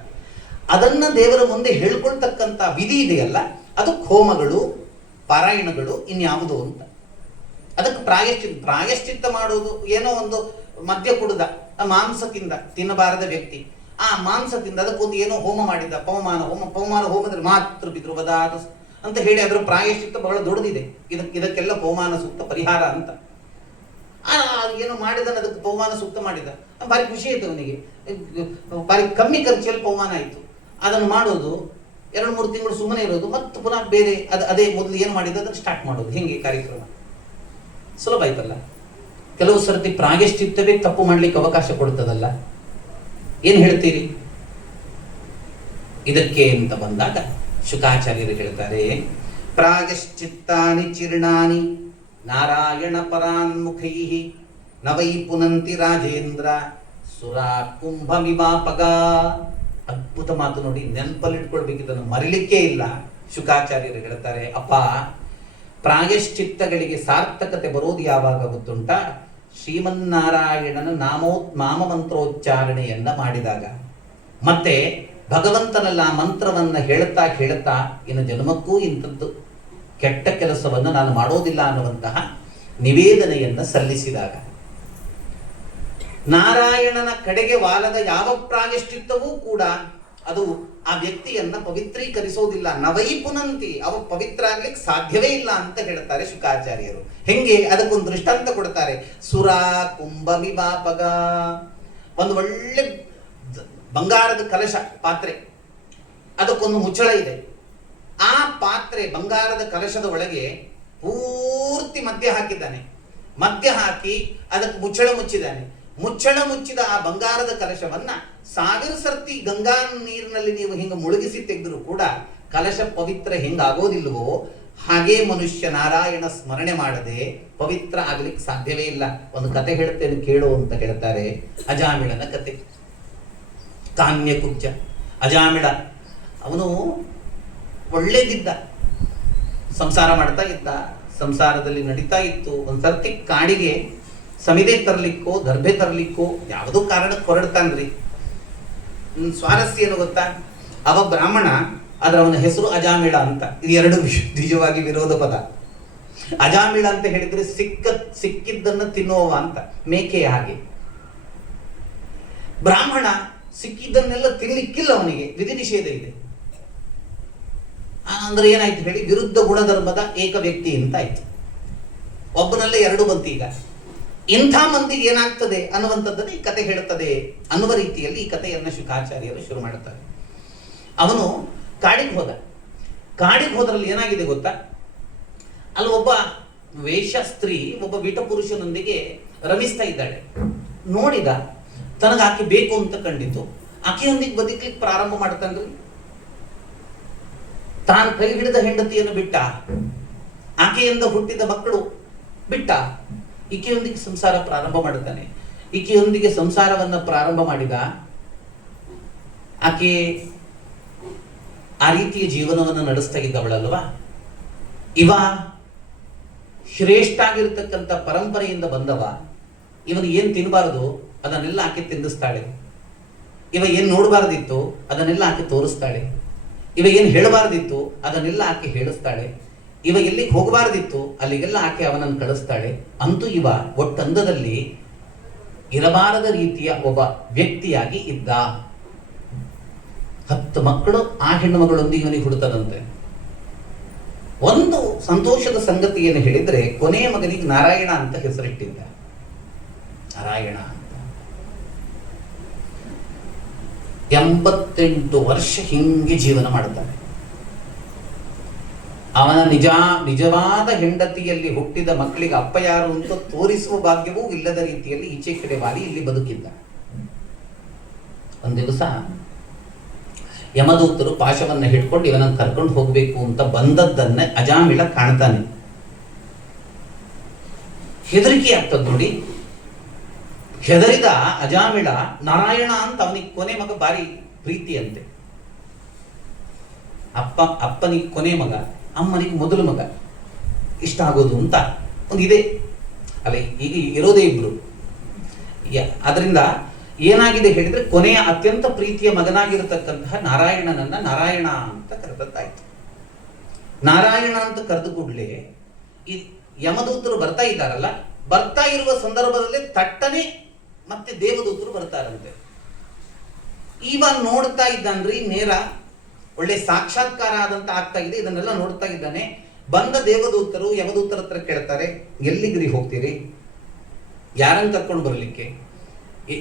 ಅದನ್ನ ದೇವರ ಮುಂದೆ ಹೇಳ್ಕೊಳ್ತಕ್ಕಂಥ ವಿಧಿ ಇದೆಯಲ್ಲ, ಅದು ಹೋಮಗಳು, ಪಾರಾಯಣಗಳು, ಇನ್ಯಾವುದು ಅಂತ. ಅದಕ್ಕೆ ಪ್ರಾಯಶ್ಚಿತ್ತ ಮಾಡೋದು. ಏನೋ ಒಂದು ಮದ್ಯ ಕುಡಿದ, ಮಾಂಸ ತಿನ್ನಬಾರದ ವ್ಯಕ್ತಿ, ಆ ಮಾಂಸ ತಿಂದ, ಅದಕ್ಕೊಂದು ಏನೋ ಹೋಮ ಮಾಡಿದ, ಪವಮಾನ ಹೋಮದಲ್ಲಿ ಮಾತೃ ಪಿತೃವದಾದ ಅಂತ ಹೇಳಿ ಅದರ ಪ್ರಾಯಶ್ಚಿತ್ತ ಬಹಳ ದೊಡ್ಡದಿದೆ. ಇದಕ್ಕೆಲ್ಲ ಪವಮಾನ ಸೂಕ್ತ ಪರಿಹಾರ ಅಂತ. ಏನೋ ಮಾಡಿದನ, ಅದಕ್ಕೆ ಪವಮಾನ ಸೂಕ್ತ ಮಾಡಿದ, ಭಾರಿ ಖುಷಿ ಆಯ್ತು ಅವನಿಗೆ. ಭಾರಿ ಕಮ್ಮಿ ಖರ್ಚಲ್ಲಿ ಪವಮಾನ ಆಯ್ತು. ಅದನ್ನು ಮಾಡೋದು 2-3 ತಿಂಗಳು ಸುಮ್ಮನೆ ಇರೋದು, ಮತ್ತು ಪುನಃ ಬೇರೆ ಅದೇ ಮೊದಲು ಏನು ಮಾಡಿದ ಅದನ್ನು ಸ್ಟಾರ್ಟ್ ಮಾಡೋದು. ಹಿಂಗೆ ಕಾರ್ಯಕ್ರಮ ಸುಲಭ ಆಯ್ತಲ್ಲ. ಕೆಲವು ಸರ್ತಿ ಪ್ರಾಯಶ್ಚಿತ್ತವೇ ತಪ್ಪು ಮಾಡ್ಲಿಕ್ಕೆ ಅವಕಾಶ ಕೊಡ್ತದಲ್ಲ. ಏನ್ ಹೇಳ್ತೀರಿ ಇದಕ್ಕೆ ಅಂತ ಬಂದಾಗ ಶುಕಾಚಾರ್ಯರು ಹೇಳ್ತಾರೆ, ಪ್ರಾಯಶ್ಚಿತ್ತಾನಿ ಚೀರ್ಣಾನಿ ನಾರಾಯಣ ಪರಾನ್ಮುಖೈ ನವೈ ಪುನಂತಿ ರಾಜೇಂದ್ರ ಸುರಾ ಕುಂಭಮಿಮಾಪಗ. ಅದ್ಭುತ ಮಾತು ನೋಡಿ, ನೆನಪಲ್ಲಿಟ್ಕೊಳ್ಬೇಕಿದ್ದನ್ನು ಮರಿಲಿಕ್ಕೆ ಇಲ್ಲ. ಶುಕಾಚಾರ್ಯರು ಹೇಳ್ತಾರೆ, ಅಪ್ಪ, ಪ್ರಾಯಶ್ಚಿತ್ತಗಳಿಗೆ ಸಾರ್ಥಕತೆ ಬರೋದು ಯಾವಾಗ ಗೊತ್ತುಂಟ? ಶ್ರೀಮನ್ನಾರಾಯಣನ ನಾಮ ಮಂತ್ರೋಚ್ಚಾರಣೆಯನ್ನ ಮಾಡಿದಾಗ, ಮತ್ತೆ ಭಗವಂತನಲ್ಲ ಮಂತ್ರವನ್ನ ಹೇಳ್ತಾ ಇನ್ನು ಜನ್ಮಕ್ಕೂ ಇಂಥದ್ದು ಕೆಟ್ಟ ಕೆಲಸವನ್ನು ನಾನು ಮಾಡೋದಿಲ್ಲ ಅನ್ನುವಂತಹ ನಿವೇದನೆಯನ್ನ ಸಲ್ಲಿಸಿದಾಗ, ನಾರಾಯಣನ ಕಡೆಗೆ ವಾಲದ ಯಾವ ಪ್ರಾಯಶ್ಚಿತ್ತವೂ ಕೂಡ ಅದು ಆ ವ್ಯಕ್ತಿಯನ್ನ ಪವಿತ್ರೀಕರಿಸೋದಿಲ್ಲ. ನವೈ ಪುನಂತಿ, ಅವ ಪವಿತ್ರ ಆಗ್ಲಿಕ್ಕೆ ಸಾಧ್ಯವೇ ಇಲ್ಲ ಅಂತ ಹೇಳ್ತಾರೆ ಶುಕಾಚಾರ್ಯರು. ಹೆಂಗೆ? ಅದಕ್ಕೊಂದು ದೃಷ್ಟಾಂತ ಕೊಡ್ತಾರೆ. ಸುರಾ ಕುಂಭಮಿಮಾಪಗ. ಒಂದು ಒಳ್ಳೆ ಬಂಗಾರದ ಕಲಶ ಪಾತ್ರೆ, ಅದಕ್ಕೊಂದು ಮುಚ್ಚಳ ಇದೆ. ಆ ಪಾತ್ರೆ ಬಂಗಾರದ ಕಲಶದ ಒಳಗೆ ಪೂರ್ತಿ ಮದ್ಯ ಹಾಕಿದ್ದಾನೆ. ಮದ್ಯ ಹಾಕಿ ಅದಕ್ಕೆ ಮುಚ್ಚಳ ಮುಚ್ಚಿದ್ದಾನೆ. ಮುಚ್ಚಳ ಮುಚ್ಚಿದ ಆ ಬಂಗಾರದ ಕಲಶವನ್ನ 1000 ಸರ್ತಿ ಗಂಗಾ ನೀರಿನಲ್ಲಿ ನೀವು ಹಿಂಗ ಮುಳುಗಿಸಿ ತೆಗೆದ್ರು ಕೂಡ ಕಲಶ ಪವಿತ್ರ ಹೆಂಗಾಗೋದಿಲ್ವೋ ಹಾಗೆ ಮನುಷ್ಯ ನಾರಾಯಣ ಸ್ಮರಣೆ ಮಾಡದೆ ಪವಿತ್ರ ಆಗ್ಲಿಕ್ಕೆ ಸಾಧ್ಯವೇ ಇಲ್ಲ. ಒಂದು ಕತೆ ಹೇಳ್ತೇನೆ ಕೇಳು ಅಂತ ಹೇಳ್ತಾರೆ. ಅಜಾಮಿಳನ ಕತೆ. ಕಾನ್ಯಕುಬ್ಜ ಅಜಾಮಿಳ, ಅವನು ಒಳ್ಳೇದಿದ್ದ, ಸಂಸಾರ ಮಾಡ್ತಾ ಇದ್ದ, ಸಂಸಾರದಲ್ಲಿ ನಡೀತಾ ಇತ್ತು. ಒಂದು ಸರ್ತಿ ಕಾಡಿಗೆ ಸಮಿದೆ ತರ್ಲಿಕ್ಕೋ ದರ್ಭೆ ತರ್ಲಿಕ್ಕೋ ಯಾವುದೋ ಕಾರಣಕ್ಕೆ ಹೊರಡ್ತಾನ್ರಿ. ಸ್ವಾರಸ್ಯ ಏನು ಗೊತ್ತಾ? ಅವ ಬ್ರಾಹ್ಮಣ, ಆದ್ರೆ ಅವನ ಹೆಸರು ಅಜಾಮಿಳ ಅಂತ. ಇದು ಎರಡು ನಿಜವಾಗಿ ವಿರೋಧ ಪದ. ಅಜಾಮಿಳ ಅಂತ ಹೇಳಿದ್ರೆ ಸಿಕ್ಕಿದ್ದನ್ನು ತಿನ್ನುವವ ಅಂತ, ಮೇಕೆಯ ಹಾಗೆ. ಬ್ರಾಹ್ಮಣ ಸಿಕ್ಕಿದ್ದನ್ನೆಲ್ಲ ತಿನ್ಲಿಕ್ಕಿಲ್ಲ, ಅವನಿಗೆ ವಿಧಿ ನಿಷೇಧ ಇದೆ. ಅಂದ್ರೆ ಏನಾಯ್ತು ಹೇಳಿ? ವಿರುದ್ಧ ಗುಣಧರ್ಮದ ಏಕ ವ್ಯಕ್ತಿ ಅಂತ ಆಯ್ತು. ಒಬ್ಬನಲ್ಲೇ 2 ಬಂತು. ಇಂಥ ಮಂದಿಗೆ ಏನಾಗ್ತದೆ ಅನ್ನುವಂಥದ್ದನ್ನು ಈ ಕತೆ ಹೇಳುತ್ತದೆ ಅನ್ನುವ ರೀತಿಯಲ್ಲಿ ಈ ಕಥೆಯನ್ನು ಶುಕಾಚಾರ್ಯರು ಶುರು ಮಾಡುತ್ತಾರೆ. ಅವನು ಕಾಡಿಗೆ ಹೋದ. ಕಾಡಿಗೆ ಹೋದ್ರಲ್ಲಿ ಏನಾಗಿದೆ ಗೊತ್ತಾ, ಅಲ್ಲಿ ಒಬ್ಬ ವೇಷ ಸ್ತ್ರೀ ಒಬ್ಬ ವಿಟ ಪುರುಷನೊಂದಿಗೆ ರಮಿಸ್ತಾ ಇದ್ದಾಳೆ. ನೋಡಿದ, ತನಗೆ ಆಕೆ ಬೇಕು ಅಂತ ಕಂಡಿತು. ಆಕೆಯೊಂದಿಗೆ ಬದುಕಲಿಕ್ಕೆ ಪ್ರಾರಂಭ ಮಾಡ್ತಾನ್ರಿ. ತಾನು ಕೈ ಹಿಡಿದ ಹೆಂಡತಿಯನ್ನು ಬಿಟ್ಟ, ಆಕೆಯಿಂದ ಹುಟ್ಟಿದ ಮಕ್ಕಳು ಬಿಟ್ಟ, ಈಕೆಯೊಂದಿಗೆ ಸಂಸಾರ ಪ್ರಾರಂಭ ಮಾಡುತ್ತಾನೆ. ಈಕೆಯೊಂದಿಗೆ ಸಂಸಾರವನ್ನ ಪ್ರಾರಂಭ ಮಾಡಿದ. ಆಕೆ ಆ ರೀತಿಯ ಜೀವನವನ್ನು ನಡೆಸ್ತಾ ಇದ್ದವಳಲ್ವಾ. ಇವ ಶ್ರೇಷ್ಠ ಆಗಿರ್ತಕ್ಕಂಥ ಪರಂಪರೆಯಿಂದ ಬಂದವ. ಇವನು ಏನ್ ತಿನ್ನಬಾರದು ಅದನ್ನೆಲ್ಲ ಆಕೆ ತಿನ್ನಿಸ್ತಾಳೆ. ಇವ ಏನ್ ನೋಡಬಾರ್ದಿತ್ತು ಅದನ್ನೆಲ್ಲ ಆಕೆ ತೋರಿಸ್ತಾಳೆ. ಇವ ಏನ್ ಹೇಳಬಾರ್ದಿತ್ತು ಅದನ್ನೆಲ್ಲ ಆಕೆ ಹೇಳಿಸ್ತಾಳೆ. ಇವ ಎಲ್ಲಿಗೆ ಹೋಗಬಾರ್ದಿತ್ತು ಅಲ್ಲಿಗೆಲ್ಲ ಆಕೆ ಅವನನ್ನು ಕಳಿಸ್ತಾಳೆ. ಅಂತೂ ಇವ ಒಟ್ಟಂದದಲ್ಲಿ ಇರಬಾರದ ರೀತಿಯ ಒಬ್ಬ ವ್ಯಕ್ತಿಯಾಗಿ ಇದ್ದ. 10 ಮಕ್ಕಳು ಆ ಹೆಣ್ಣು ಮಗಳೊಂದಿಗೆ ಇವನಿಗೆ ಹುಡುತದಂತೆ. ಒಂದು ಸಂತೋಷದ ಸಂಗತಿಯನ್ನು ಹೇಳಿದ್ರೆ, ಕೊನೆಯ ಮಗನಿಗೆ ನಾರಾಯಣ ಅಂತ ಹೆಸರಿಟ್ಟಿದ್ದ. ನಾರಾಯಣ ಅಂತ 88 ವರ್ಷ ಹಿಂಗೆ ಜೀವನ ಮಾಡುತ್ತಾನೆ. ಅವನ ನಿಜವಾದ ಹೆಂಡತಿಯಲ್ಲಿ ಹುಟ್ಟಿದ ಮಕ್ಕಳಿಗೆ ಅಪ್ಪ ಯಾರು ಅಂತ ತೋರಿಸುವ ಭಾಗ್ಯವೂ ಇಲ್ಲದ ರೀತಿಯಲ್ಲಿ ಈಚೆ ಕಡೆ ವಾಲಿ ಇಲ್ಲಿ ಬದುಕಿದ್ದ. ಒಂದು ದಿವಸ ಯಮದೂತರು ಪಾಶವನ್ನ ಹಿಡ್ಕೊಂಡು ಇವನನ್ನು ಕರ್ಕೊಂಡು ಹೋಗ್ಬೇಕು ಅಂತ ಬಂದದ್ದನ್ನ ಅಜಾಮಿಳ ಕಾಣ್ತಾನೆ. ಹೆದರಿಕೆ ಆಗ್ತದ ನೋಡಿ. ಹೆದರಿದ ಅಜಾಮಿಳ ನಾರಾಯಣ ಅಂತ ಅವನಿಗೆ ಕೊನೆ ಮಗ ಭಾರಿ ಪ್ರೀತಿಯಂತೆ. ಅಪ್ಪನಿಗೆ ಕೊನೆ ಮಗ, ಅಮ್ಮನಿಗೆ ಮೊದಲು ಮಗ ಇಷ್ಟ ಆಗೋದು ಅಂತ ಒಂದು ಇದೆ ಅಲ್ಲ. ಈಗ ಇರೋದೇ ಇಬ್ರು. ಅದರಿಂದ ಏನಾಗಿದೆ ಹೇಳಿದ್ರೆ, ಕೊನೆಯ ಅತ್ಯಂತ ಪ್ರೀತಿಯ ಮಗನಾಗಿರತಕ್ಕಂತಹ ನಾರಾಯಣನನ್ನ ನಾರಾಯಣ ಅಂತ ಕರೆದದ್ದಾಯ್ತು. ನಾರಾಯಣ ಅಂತ ಕರೆದು ಕೂಡಲೇ ಈ ಯಮದೂತರು ಬರ್ತಾ ಇದ್ದಾರಲ್ಲ, ಬರ್ತಾ ಇರುವ ಸಂದರ್ಭದಲ್ಲಿ ತಟ್ಟನೆ ಮತ್ತೆ ದೇವದೂತರು ಬರ್ತಾರಂತೆ. ಇವ ನೋಡ್ತಾ ಇದ್ದಾನ್ರಿ, ನೇರ ಒಳ್ಳೆ ಸಾಕ್ಷಾತ್ಕಾರ ಆದಂತ ಆಗ್ತಾ ಇದೆ. ಇದನ್ನೆಲ್ಲ ನೋಡ್ತಾ ಇದ್ದಾನೆ. ಬಂದ ದೇವದೂತರು ಯಮದೂತರ ಹತ್ರ ಕೇಳ್ತಾರೆ, ಎಲ್ಲಿಗ್ರಿ ಹೋಗ್ತೀರಿ, ಯಾರನ್ನು ಕರ್ಕೊಂಡು ಬರ್ಲಿಕ್ಕೆ?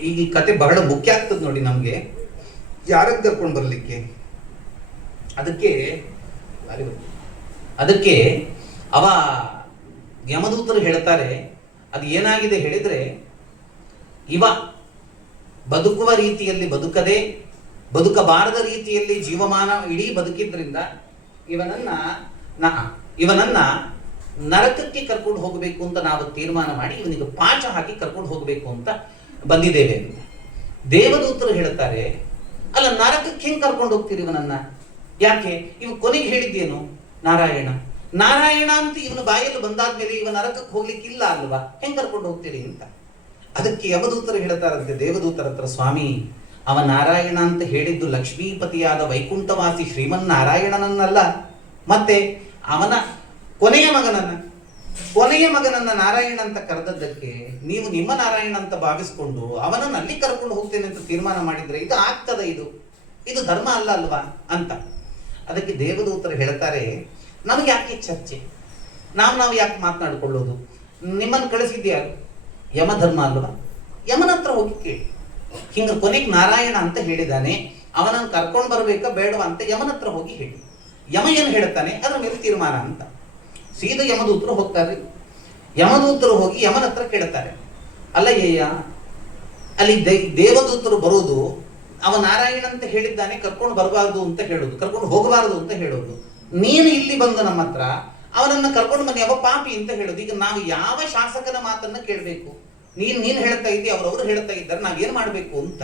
ಈಗ ಈ ಕತೆ ಬಹಳ ಮುಖ್ಯ ಆಗ್ತದೆ ನೋಡಿ ನಮ್ಗೆ. ಯಾರನ್ನು ಕರ್ಕೊಂಡು ಬರ್ಲಿಕ್ಕೆ? ಅದಕ್ಕೆ ಅವ ಯಮದೂತರು ಹೇಳ್ತಾರೆ, ಅದು ಏನಾಗಿದೆ ಹೇಳಿದ್ರೆ, ಇವ ಬದುಕುವ ರೀತಿಯಲ್ಲಿ ಬದುಕದೆ, ಬದುಕಬಾರದ ರೀತಿಯಲ್ಲಿ ಜೀವಮಾನ ಇಡೀ ಬದುಕಿದ್ರಿಂದ ಇವನನ್ನ ನರಕಕ್ಕೆ ಕರ್ಕೊಂಡು ಹೋಗಬೇಕು ಅಂತ ನಾವು ತೀರ್ಮಾನ ಮಾಡಿ ಇವನಿಗೆ ಪಾಠ ಹಾಕಿ ಕರ್ಕೊಂಡು ಹೋಗಬೇಕು ಅಂತ ಬಂದಿದ್ದೇವೆ ಅಂತ. ದೇವದೂತರು ಹೇಳ್ತಾರೆ, ಅಲ್ಲ ನರಕಕ್ಕೆ ಹೆಂಗ್ ಕರ್ಕೊಂಡು ಹೋಗ್ತೀರಿ ಇವನನ್ನ? ಯಾಕೆ? ಇವ ಕೊನೆಗೆ ಹೇಳಿದ್ದೇನು? ನಾರಾಯಣ. ನಾರಾಯಣ ಅಂತ ಇವನ ಬಾಯಲ್ಲಿ ಬಂದಾದ್ಮೇಲೆ ಇವ ನರಕಕ್ಕೆ ಹೋಗ್ಲಿಕ್ಕಿಲ್ಲ ಅಲ್ವಾ, ಹೆಂಗ್ ಕರ್ಕೊಂಡು ಹೋಗ್ತೀರಿ ಅಂತ. ಅದಕ್ಕೆ ಯಮದೂತರು ಹೇಳ್ತಾರಂತೆ ದೇವದೂತರ ಹತ್ರ, ಸ್ವಾಮಿ, ಅವ ನಾರಾಯಣ ಅಂತ ಹೇಳಿದ್ದು ಲಕ್ಷ್ಮೀಪತಿಯಾದ ವೈಕುಂಠವಾಸಿ ಶ್ರೀಮನ್ನಾರಾಯಣನನ್ನಲ್ಲ, ಮತ್ತೆ ಅವನ ಕೊನೆಯ ಮಗನನ್ನ ನಾರಾಯಣ ಅಂತ ಕರೆದದ್ದಕ್ಕೆ ನೀವು ನಿಮ್ಮ ನಾರಾಯಣ ಅಂತ ಭಾವಿಸ್ಕೊಂಡು ಅವನನ್ನು ಅಲ್ಲಿ ಕರ್ಕೊಂಡು ಹೋಗ್ತೇನೆ ಅಂತ ತೀರ್ಮಾನ ಮಾಡಿದ್ರೆ ಇದು ಆಗ್ತದ? ಇದು ಧರ್ಮ ಅಲ್ಲ ಅಲ್ವಾ ಅಂತ. ಅದಕ್ಕೆ ದೇವದೂತರು ಹೇಳ್ತಾರೆ, ನಮಗೆ ಯಾಕೆ ಚರ್ಚೆ, ನಾವು ಯಾಕೆ ಮಾತನಾಡಿಕೊಳ್ಳೋದು? ನಿಮ್ಮನ್ನು ಕಳಿಸಿದ್ಯಾರು? ಯಮಧರ್ಮ ಅಲ್ವಾ? ಯಮನ ಹತ್ರ ಹೋಗಿ ಕೇಳಿ. ಹಿಂಗ ಕೊನೆಗೆ ನಾರಾಯಣ ಅಂತ ಹೇಳಿದಾನೆ, ಅವನನ್ನು ಕರ್ಕೊಂಡು ಬರ್ಬೇಕಾ ಬೇಡವಾ ಅಂತ ಯಮನ ಹತ್ರ ಹೋಗಿ ಹೇಳಿ. ಯಮ ಏನು ಹೇಳ್ತಾನೆ ಅದ್ರ ಮೇಲೆ ತೀರ್ಮಾನ ಅಂತ. ಸೀದಾ ಯಮದೂತರು ಹೋಗ್ತಾರೆ. ಯಮದೂತರು ಹೋಗಿ ಯಮನ ಹತ್ರ ಕೇಳ್ತಾರೆ, ಅಲ್ಲಯ್ಯ, ಅಲ್ಲಿ ದೇವದೂತರು ಬರೋದು ಅವ ನಾರಾಯಣ ಅಂತ ಹೇಳಿದ್ದಾನೆ, ಕರ್ಕೊಂಡು ಬರಬಾರ್ದು ಅಂತ ಹೇಳೋದು, ಕರ್ಕೊಂಡು ಹೋಗಬಾರದು ಅಂತ ಹೇಳೋದು. ನೀನು ಇಲ್ಲಿ ಬಂದು ನಮ್ಮ ಹತ್ರ ಅವನನ್ನ ಕರ್ಕೊಂಡು ಬನ್ನಿ, ಅವ ಪಾಪಿ ಅಂತ ಹೇಳೋದು. ಈಗ ನಾವು ಯಾವ ಶಾಸಕನ ಮಾತನ್ನ ಕೇಳಬೇಕು? ನೀನ್ ಹೇಳ್ತಾ ಇದ್ದಿ, ಅವರವರು ಹೇಳ್ತಾ ಇದ್ದಾರೆ, ನಾವೇನ್ ಮಾಡ್ಬೇಕು ಅಂತ.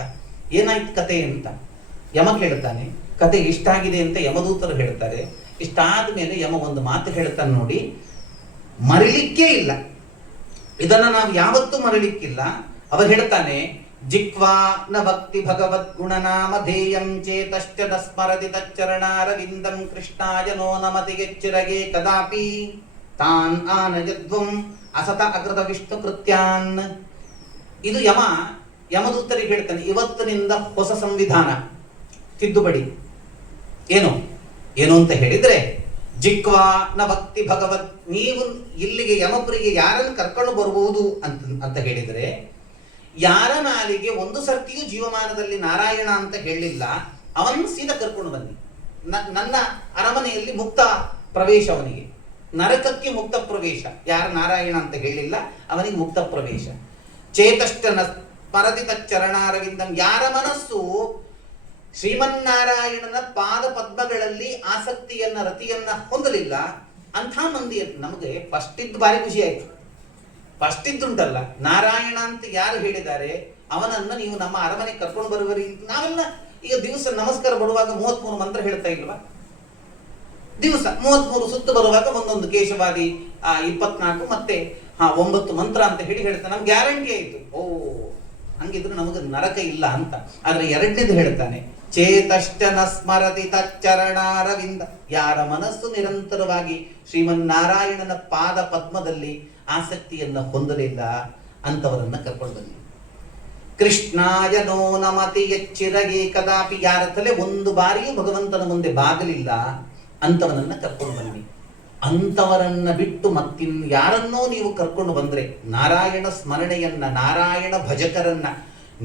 ಏನಾಯ್ತು ಕತೆ ಅಂತ ಯಮ ಕೇಳ್ತಾನೆ. ಕತೆ ಇಷ್ಟಾಗಿದೆ ಅಂತ ಯಮದೂತರು ಹೇಳ್ತಾರೆ. ಇಷ್ಟಾದ ಮೇಲೆ ಯಮ ಒಂದು ಮಾತು ಹೇಳ್ತಾನೆ ನೋಡಿ, ಮರಿಲಿಕ್ಕೇ ಇಲ್ಲ, ಇದನ್ನ ನಾವು ಯಾವತ್ತೂ ಮರಲಿಕ್ಕಿಲ್ಲ. ಅವ ಹೇಳ್ತಾನೆ, ಜಿಕ್ವಾ ನ ಭಕ್ತಿ ಭಗವದ್ ಗುಣನಾಮ ಧೇಯಂ ಚೇತಶ್ಚ ಸ್ಮರತಿ ತಚ್ಚರಣಾರವಿಂದಂ ಕೃಷ್ಣಾಯ ನೋ ನಮತಿಗೆಚ್ಚಿರಗೆ ಕದಾಪಿ ತಾನ್ ಆನಯದ್ವಂ ಅಸತ ಅಕೃತ ವಿಷ್ಣು ಕೃತ್ಯಾನ್. ಇದು ಯಮದೂತರಿಗೆ ಹೇಳ್ತಾನೆ, ಇವತ್ತಿನಿಂದ ಹೊಸ ಸಂವಿಧಾನ ತಿದ್ದುಪಡಿ. ಏನು ಅಂತ ಹೇಳಿದ್ರೆ, ಜಿಕ್ವಾ ನ ಭಕ್ತಿ ಭಗವತ್. ನೀವು ಇಲ್ಲಿಗೆ ಯಮಪುರಿಗೆ ಯಾರನ್ನು ಕರ್ಕೊಂಡು ಬರಬಹುದು ಅಂತ ಹೇಳಿದರೆ, ಯಾರ ನಾಲಿಗೆ ಒಂದು ಸರ್ತಿಯೂ ಜೀವಮಾನದಲ್ಲಿ ನಾರಾಯಣ ಅಂತ ಹೇಳಿಲ್ಲ ಅವನನ್ನು ಸೀದಾ ಕರ್ಕೊಂಡು ಬನ್ನಿ. ನನ್ನ ಅರಮನೆಯಲ್ಲಿ ಮುಕ್ತ ಪ್ರವೇಶ ಅವನಿಗೆ, ನರಕಕ್ಕೆ ಮುಕ್ತ ಪ್ರವೇಶ. ಯಾರ ನಾರಾಯಣ ಅಂತ ಹೇಳಿಲ್ಲ ಅವನಿಗೆ ಮುಕ್ತ ಪ್ರವೇಶ. ಚೇತಷ್ಟನ ಸ್ಮರದಿತ ಚರಣಾರವಿಂದಂ. ಯಾರ ಮನಸ್ಸು ಶ್ರೀಮನ್ನಾರಾಯಣನ ಪಾದ ಪದ್ಮಗಳಲ್ಲಿ ಆಸಕ್ತಿಯನ್ನ ರತಿಯನ್ನ ಹೊಂದಲಿಲ್ಲ ಅಂಥ ಮಂದಿ. ನಮಗೆ ಫಸ್ಟ್ ಇದ್ದು ಭಾರಿ ಖುಷಿ ಆಯ್ತು. ಫಸ್ಟ್ ಇದ್ದುಂಟಲ್ಲ, ನಾರಾಯಣ ಅಂತ ಯಾರು ಹೇಳಿದ್ದಾರೆ ಅವನನ್ನ ನೀವು ನಮ್ಮ ಅರಮನೆ ಕರ್ಕೊಂಡು ಬರುವರಿ. ನಾವೆಲ್ಲ ಈಗ ದಿವಸ ನಮಸ್ಕಾರ ಬರುವಾಗ 33 ಮಂತ್ರ ಹೇಳ್ತಾ ಇಲ್ವಾ? ದಿವಸ 33 ಸುತ್ತು ಬರುವಾಗ ಒಂದೊಂದು ಕೇಶವಾದಿ 24 ಮತ್ತೆ 9 ಮಂತ್ರ ಅಂತ ಹೇಳ್ತಾನೆ. ನಮ್ಗೆ ಗ್ಯಾರಂಟಿ ಆಯ್ತು, ಓ ಹಂಗಿದ್ರೆ ನಮಗೆ ನರಕ ಇಲ್ಲ ಅಂತ. ಆದ್ರೆ ಎರಡನೇದು ಹೇಳ್ತಾನೆ, ಚೇತಷ್ಟನ ಸ್ಮರತಿ ತಚ್ಚರಣಾರವಿಂದ. ಯಾರ ಮನಸ್ಸು ನಿರಂತರವಾಗಿ ಶ್ರೀಮನ್ನಾರಾಯಣನ ಪಾದ ಪದ್ಮದಲ್ಲಿ ಆಸಕ್ತಿಯನ್ನ ಹೊಂದಲಿಲ್ಲ ಅಂತವರನ್ನ ಕರ್ಕೊಂಡು ಬನ್ನಿ. ಕೃಷ್ಣಾಯ ನೋ ನಮತಿ ಎಚ್ಚಿರಗೆ ಕದಾಪಿ. ಯಾರ ತಲೆ ಒಂದು ಬಾರಿಯೂ ಭಗವಂತನ ಮುಂದೆ ಬಾಗಲಿಲ್ಲ ಅಂತವನನ್ನ ಕರ್ಕೊಂಡು ಬನ್ನಿ. ಅಂತವರನ್ನ ಬಿಟ್ಟು ಮತ್ತಿನ್ ಯಾರನ್ನೋ ನೀವು ಕರ್ಕೊಂಡು ಬಂದ್ರೆ, ನಾರಾಯಣ ಸ್ಮರಣೆಯನ್ನ, ನಾರಾಯಣ ಭಜಕರನ್ನ,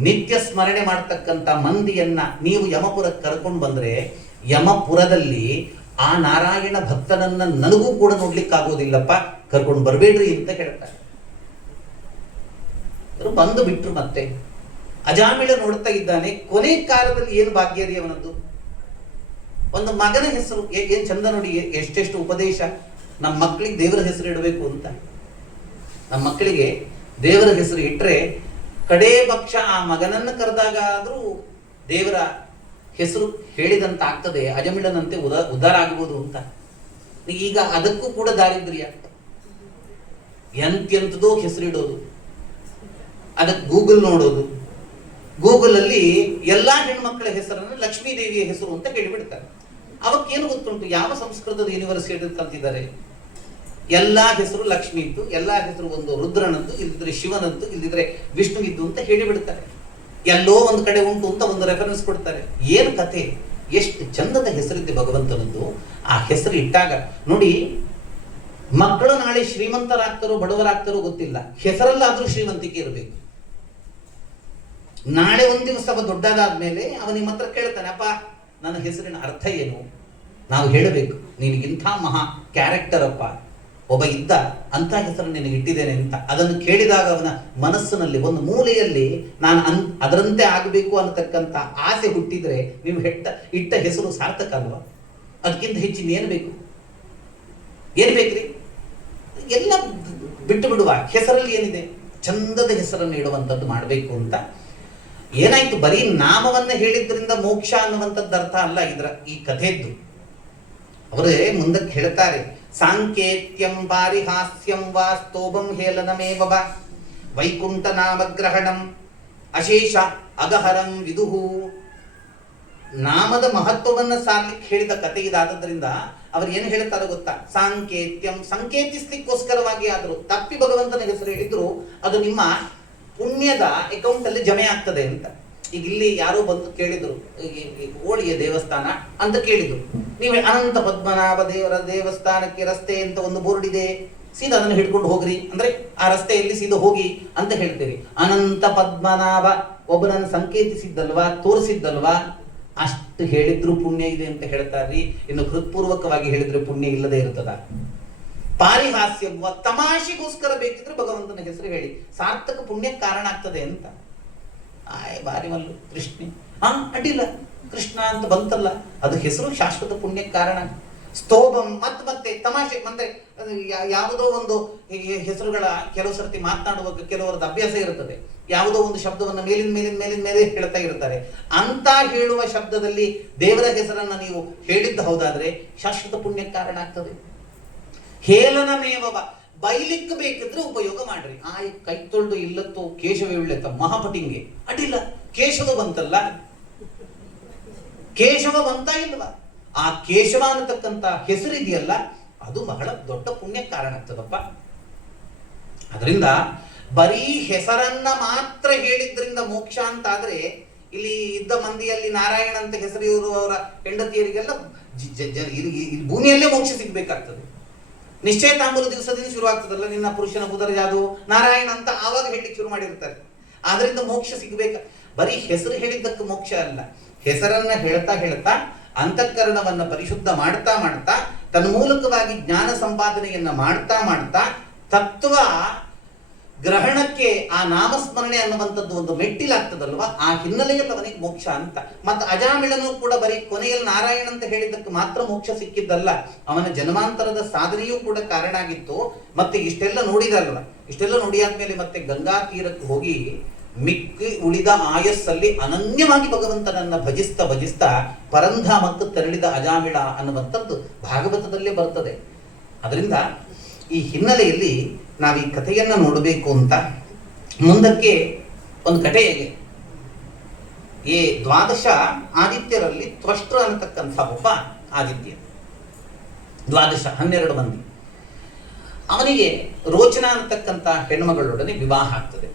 ನಿತ್ಯ ಸ್ಮರಣೆ ಮಾಡ್ತಕ್ಕಂಥ ಮಂದಿಯನ್ನ ನೀವು ಯಮಪುರಕ್ಕೆ ಕರ್ಕೊಂಡು ಬಂದ್ರೆ, ಯಮಪುರದಲ್ಲಿ ಆ ನಾರಾಯಣ ಭಕ್ತನನ್ನ ನನಗೂ ಕೂಡ ನೋಡ್ಲಿಕ್ಕಾಗೋದಿಲ್ಲಪ್ಪ, ಕರ್ಕೊಂಡು ಬರಬೇಡ್ರಿ ಅಂತ ಹೇಳ್ತಾರೆ. ಬಂದು ಬಿಟ್ರು. ಮತ್ತೆ ಅಜಾಮಿಳ ನೋಡ್ತಾ ಇದ್ದಾನೆ, ಕೊನೆ ಕಾಲದಲ್ಲಿ ಏನು ಭಾಗ್ಯರಿ ಅವನದ್ದು. ಒಂದು ಮಗನ ಹೆಸರು ಏನ್ ಚಂದ ನೋಡಿ, ಎಷ್ಟೆಷ್ಟು ಉಪದೇಶ. ನಮ್ಮ ಮಕ್ಕಳಿಗೆ ದೇವರ ಹೆಸರು ಇಡಬೇಕು ಅಂತ. ನಮ್ಮ ಮಕ್ಕಳಿಗೆ ದೇವರ ಹೆಸರು ಇಟ್ರೆ ಕಡೇ ಪಕ್ಷ ಆ ಮಗನನ್ನು ಕರೆದಾಗ ಆದ್ರೂ ದೇವರ ಹೆಸರು ಹೇಳಿದಂತ ಆಗ್ತದೆ, ಅಜಮಿಳನಂತೆ ಉದ್ಧಾರ ಆಗ್ಬೋದು ಅಂತ. ಈಗ ಅದಕ್ಕೂ ಕೂಡ ದಾರಿದ್ರ್ಯ. ಎಂತೆಂಥದೋ ಹೆಸರಿಡೋದು, ಅದಕ್ಕೆ ಗೂಗಲ್ ನೋಡೋದು. ಗೂಗಲ್ ಅಲ್ಲಿ ಎಲ್ಲಾ ಹೆಣ್ಮಕ್ಳ ಹೆಸರನ್ನು ಲಕ್ಷ್ಮೀ ದೇವಿಯ ಹೆಸರು ಅಂತ ಹೇಳಿಬಿಡ್ತಾರೆ. ಅವಕ್ಕೇನು ಗೊತ್ತುಂಟು ಯಾವ ಸಂಸ್ಕೃತದ ಯೂನಿವರ್ಸಿಟಿ ಕಲ್ತಿದ್ದಾರೆ? ಎಲ್ಲಾ ಹೆಸರು ಲಕ್ಷ್ಮಿ ಇದ್ದು, ಎಲ್ಲಾ ಹೆಸರು ಒಂದು ರುದ್ರನದ್ದು, ಇಲ್ಲದಿದ್ರೆ ಶಿವನದ್ದು, ಇಲ್ಲದಿದ್ರೆ ವಿಷ್ಣುವಿದ್ದು ಅಂತ ಹೇಳಿಬಿಡ್ತಾರೆ. ಎಲ್ಲೋ ಒಂದು ಕಡೆ ಉಂಟು ಅಂತ ಒಂದು ರೆಫರೆನ್ಸ್ ಕೊಡ್ತಾರೆ. ಏನು ಕತೆ, ಎಷ್ಟು ಚಂದದ ಹೆಸರಿದೆ ಭಗವಂತನದ್ದು. ಆ ಹೆಸರು ಇಟ್ಟಾಗ ನೋಡಿ, ಮಕ್ಕಳು ನಾಳೆ ಶ್ರೀಮಂತರಾಗ್ತಾರೋ ಬಡವರಾಗ್ತಾರೋ ಗೊತ್ತಿಲ್ಲ, ಹೆಸರಲ್ಲಾದ್ರೂ ಶ್ರೀಮಂತಿಕೆ ಇರಬೇಕು. ನಾಳೆ ಒಂದ್ ದಿವಸ ಅವ ದೊಡ್ಡದಾದ್ಮೇಲೆ ಅವ ನಿಮ್ಮ ಹತ್ರ ಕೇಳ್ತಾನೆ, ಅಪ್ಪ ನನ್ನ ಹೆಸರಿನ ಅರ್ಥ ಏನು? ನಾವು ಹೇಳಬೇಕು, ನಿನಗಿಂಥ ಮಹಾ ಕ್ಯಾರೆಕ್ಟರ್ ಅಪ್ಪ ಒಬ್ಬ ಇದ್ದ, ಅಂತ ಹೆಸರು ನಿನಗೆ ಇಟ್ಟಿದ್ದೇನೆ ಅಂತ. ಅದನ್ನು ಕೇಳಿದಾಗ ಅವನ ಮನಸ್ಸಿನಲ್ಲಿ ಒಂದು ಮೂಲೆಯಲ್ಲಿ ನಾನು ಅದರಂತೆ ಆಗಬೇಕು ಅನ್ನತಕ್ಕಂಥ ಆಸೆ ಹುಟ್ಟಿದ್ರೆ ನೀವು ಇಟ್ಟ ಹೆಸರು ಸಾರ್ಥಕ ಅಲ್ವಾ? ಅದಕ್ಕಿಂತ ಹೆಚ್ಚಿನ ಏನು ಬೇಕು? ಏನು ಬೇಕ್ರಿ? ಎಲ್ಲ ಬಿಟ್ಟು ಬಿಡುವ. ಹೆಸರಲ್ಲಿ ಏನಿದೆ? ಚಂದದ ಹೆಸರನ್ನು ಇಡುವಂಥದ್ದು ಮಾಡಬೇಕು ಅಂತ. ಏನಾಯ್ತು, ಬರೀ ನಾಮವನ್ನ ಹೇಳಿದ್ರಿಂದ ಮೋಕ್ಷ ಅನ್ನುವಂಥದ್ದು ಅರ್ಥ ಅಲ್ಲ ಈ ಕಥೆದ್ದು. ಅವರೇ ಮುಂದಕ್ಕೆ ಹೇಳ್ತಾರೆ, ಸಾಂಕೇತ್ಯಂ ಪಾರಿಹಾಸ್ಯಂ ವಾ ಸ್ತೋಭಂ ಹೇಳನಮೇವ ವಾ ವೈಕುಂಠ ನಾಮಗ್ರಹಣಂ ಅಶೇಷ ಅಗಹರಂ ವಿದುಹು. ನಾಮದ ಮಹತ್ವವನ್ನ ಸಾರ್ಲಿಕ್ಕೆ ಹೇಳಿದ ಕಥೆ ಇದಾದ್ರಿಂದ ಅವ್ರು ಏನು ಹೇಳ್ತಾರೆ ಗೊತ್ತಾ? ಸಾಂಕೇತ್ಯಂ, ಸಂಕೇತಿಸ್ಲಿಕ್ಕೋಸ್ಕರವಾಗಿ ಆದ್ರು ತಪ್ಪಿ ಭಗವಂತನ ಹೆಸರು ಹೇಳಿದ್ರು ಅದು ನಿಮ್ಮ ಪುಣ್ಯದ ಅಕೌಂಟ್ ಅಲ್ಲಿ ಜಮೆ ಆಗ್ತದೆ ಅಂತ. ಈಗ ಇಲ್ಲಿ ಯಾರೋ ಬಂದು ಕೇಳಿದ್ರು, ಹೋಳಿಗೆ ದೇವಸ್ಥಾನ ಅಂತ ಕೇಳಿದ್ರು. ನೀವು ಅನಂತ ಪದ್ಮನಾಭ ದೇವರ ದೇವಸ್ಥಾನಕ್ಕೆ ರಸ್ತೆ ಅಂತ ಒಂದು ಬೋರ್ಡ್ ಇದೆ, ಸೀದಾ ಅದನ್ನು ಹಿಡ್ಕೊಂಡು ಹೋಗ್ರಿ ಅಂದ್ರೆ ಆ ರಸ್ತೆಯಲ್ಲಿ ಸೀದಾ ಹೋಗಿ ಅಂತ ಹೇಳ್ತೀರಿ. ಅನಂತ ಪದ್ಮನಾಭ ಒಬ್ಬನನ್ನು ಸಂಕೇತಿಸಿದ್ದಲ್ವಾ, ತೋರಿಸಿದ್ದಲ್ವಾ, ಅಷ್ಟು ಹೇಳಿದ್ರು ಪುಣ್ಯ ಇದೆ ಅಂತ ಹೇಳ್ತಾರ್ರಿ. ಇನ್ನು ಹೃತ್ಪೂರ್ವಕವಾಗಿ ಹೇಳಿದ್ರೆ ಪುಣ್ಯ ಇಲ್ಲದೆ ಇರ್ತದ? ಪಾರಿಹಾಸ್ಯ, ತಮಾಷೆಗೋಸ್ಕರ ಬೇಕಿದ್ರೆ ಭಗವಂತನ ಹೆಸರು ಹೇಳಿ, ಸಾರ್ಥಕ ಪುಣ್ಯಕ್ಕೆ ಕಾರಣ ಆಗ್ತದೆ ಅಂತ. ಬಾರಿ ಮಲ್ಲು ಕೃಷ್ಣ ಅಡ್ಡಿಲ್ಲ, ಕೃಷ್ಣ ಅಂತ ಬಂತಲ್ಲ, ಅದು ಹೆಸರು ಶಾಶ್ವತ ಪುಣ್ಯಕ್ಕೆ ಕಾರಣ. ಸ್ತೋಭಂ ಮತ್ತೆ ತಮಾಷೆ ಅಂದ್ರೆ ಯಾವುದೋ ಒಂದು ಹೆಸರುಗಳ ಕೆಲವು ಸರ್ತಿ ಮಾತನಾಡುವಾಗ ಕೆಲವರದ್ದು ಅಭ್ಯಾಸ ಇರುತ್ತದೆ. ಯಾವುದೋ ಒಂದು ಶಬ್ದವನ್ನು ಮೇಲಿನ ಮೇಲೆ ಹೇಳ್ತಾ ಇರ್ತಾರೆ. ಅಂತ ಹೇಳುವ ಶಬ್ದದಲ್ಲಿ ದೇವರ ಹೆಸರನ್ನ ನೀವು ಹೇಳಿದ್ದು ಹೌದಾದ್ರೆ ಶಾಶ್ವತ ಪುಣ್ಯಕ್ಕೆ ಕಾರಣ ಆಗ್ತದೆ. ಹೇಳನಮೇವ, ಬೈಲಿಕ್ಕೆ ಬೇಕಿದ್ರೆ ಉಪಯೋಗ ಮಾಡ್ರಿ. ಕೈ ತೊಳ್ದು ಇಲ್ಲತ್ತೋ ಕೇಶವ ಉಳ್ಳೆತ್ತ ಮಹಾಪಟಿಂಗೆ ಅಡ್ಡಿಲ್ಲ, ಕೇಶವ ಬಂತಲ್ಲ, ಕೇಶವ ಬಂತ ಇಲ್ವಾ? ಆ ಕೇಶವ ಅನ್ನತಕ್ಕಂಥ ಹೆಸರಿದೆಯಲ್ಲ, ಅದು ಬಹಳ ದೊಡ್ಡ ಪುಣ್ಯ ಕಾರಣ ಆಗ್ತದಪ್ಪ. ಅದರಿಂದ ಬರೀ ಹೆಸರನ್ನ ಮಾತ್ರ ಹೇಳಿದ್ರಿಂದ ಮೋಕ್ಷ ಅಂತ ಆದ್ರೆ ಇಲ್ಲಿ ಇದ್ದ ಮಂದಿಯಲ್ಲಿ ನಾರಾಯಣ ಅಂತ ಹೆಸರು ಇರುವವರ ಹೆಂಡತಿಯರಿಗೆಲ್ಲ ಭೂಮಿಯಲ್ಲೇ ಮೋಕ್ಷ ಸಿಗ್ಬೇಕಾಗ್ತದೆ. ನಿಶ್ಚಯತಾಂಬೂಲ ದಿವಸದಿಂದ ಶುರು ಆಗ್ತದಲ್ಲ, ನಿನ್ನ ಪುರುಷನ ಕುದರ ಯಾವುದು ನಾರಾಯಣ ಅಂತ ಆವಾಗ ಹೇಳಲಿಕ್ಕೆ ಶುರು ಮಾಡಿರ್ತಾರೆ. ಆದ್ರಿಂದ ಮೋಕ್ಷ ಸಿಗ್ಬೇಕ. ಬರೀ ಹೆಸರು ಹೇಳಿದ್ದಕ್ಕೆ ಮೋಕ್ಷ ಅಲ್ಲ, ಹೆಸರನ್ನ ಹೇಳ್ತಾ ಹೇಳ್ತಾ ಅಂತಃಕರಣವನ್ನ ಪರಿಶುದ್ಧ ಮಾಡ್ತಾ ಮಾಡ್ತಾ ತನ್ಮೂಲಕವಾಗಿ ಜ್ಞಾನ ಸಂಪಾದನೆಯನ್ನ ಮಾಡ್ತಾ ಮಾಡ್ತಾ ತತ್ವ ಗ್ರಹಣಕ್ಕೆ ಆ ನಾಮಸ್ಮರಣೆ ಅನ್ನುವಂಥದ್ದು ಒಂದು ಮೆಟ್ಟಿಲಾಗ್ತದಲ್ವಾ, ಆ ಹಿನ್ನೆಲೆಯಲ್ಲಿ ಅವನಿಗೆ ಮೋಕ್ಷ ಅಂತ. ಮತ್ತು ಅಜಾಮಿಳನು ಕೂಡ ಬರೀ ಕೊನೆಯಲ್ಲಿ ನಾರಾಯಣ ಅಂತ ಹೇಳಿದ್ದಕ್ಕೆ ಮಾತ್ರ ಮೋಕ್ಷ ಸಿಕ್ಕಿದ್ದಲ್ಲ, ಅವನ ಜನ್ಮಾಂತರದ ಸಾಧನೆಯೂ ಕೂಡ ಕಾರಣ ಆಗಿತ್ತು. ಮತ್ತೆ ಇಷ್ಟೆಲ್ಲ ನೋಡಿದಲ್ವ, ಇಷ್ಟೆಲ್ಲ ನೋಡಿಯಾದ್ಮೇಲೆ ಮತ್ತೆ ಗಂಗಾ ತೀರಕ್ಕೆ ಹೋಗಿ ಮಿಕ್ಕಿ ಉಳಿದ ಆಯಸ್ಸಲ್ಲಿ ಅನನ್ಯವಾಗಿ ಭಗವಂತನನ್ನ ಭಜಿಸ್ತಾ ಭಜಿಸ್ತಾ ಪರಂಧಾಮಕ್ಕೆ ತೆರಳಿದ ಅಜಾಮಿಳ ಅನ್ನುವಂಥದ್ದು ಭಾಗವತದಲ್ಲೇ ಬರ್ತದೆ. ಅದರಿಂದ ಈ ಹಿನ್ನೆಲೆಯಲ್ಲಿ ನಾವು ಈ ಕಥೆಯನ್ನ ನೋಡಬೇಕು ಅಂತ ಮುಂದಕ್ಕೆ ಒಂದು ಕಥೆ ಹೇಗೆ, ಈ ದ್ವಾದಶ ಆದಿತ್ಯರಲ್ಲಿ ತ್ವಷ್ಟ್ರ ಅನ್ನತಕ್ಕಂಥ ಒಬ್ಬ ಆದಿತ್ಯ, 12 ಮಂದಿ. ಅವನಿಗೆ ರೋಚನ ಅನ್ನತಕ್ಕಂಥ ಹೆಣ್ಮಗಳೊಡನೆ ವಿವಾಹ ಆಗ್ತದೆ.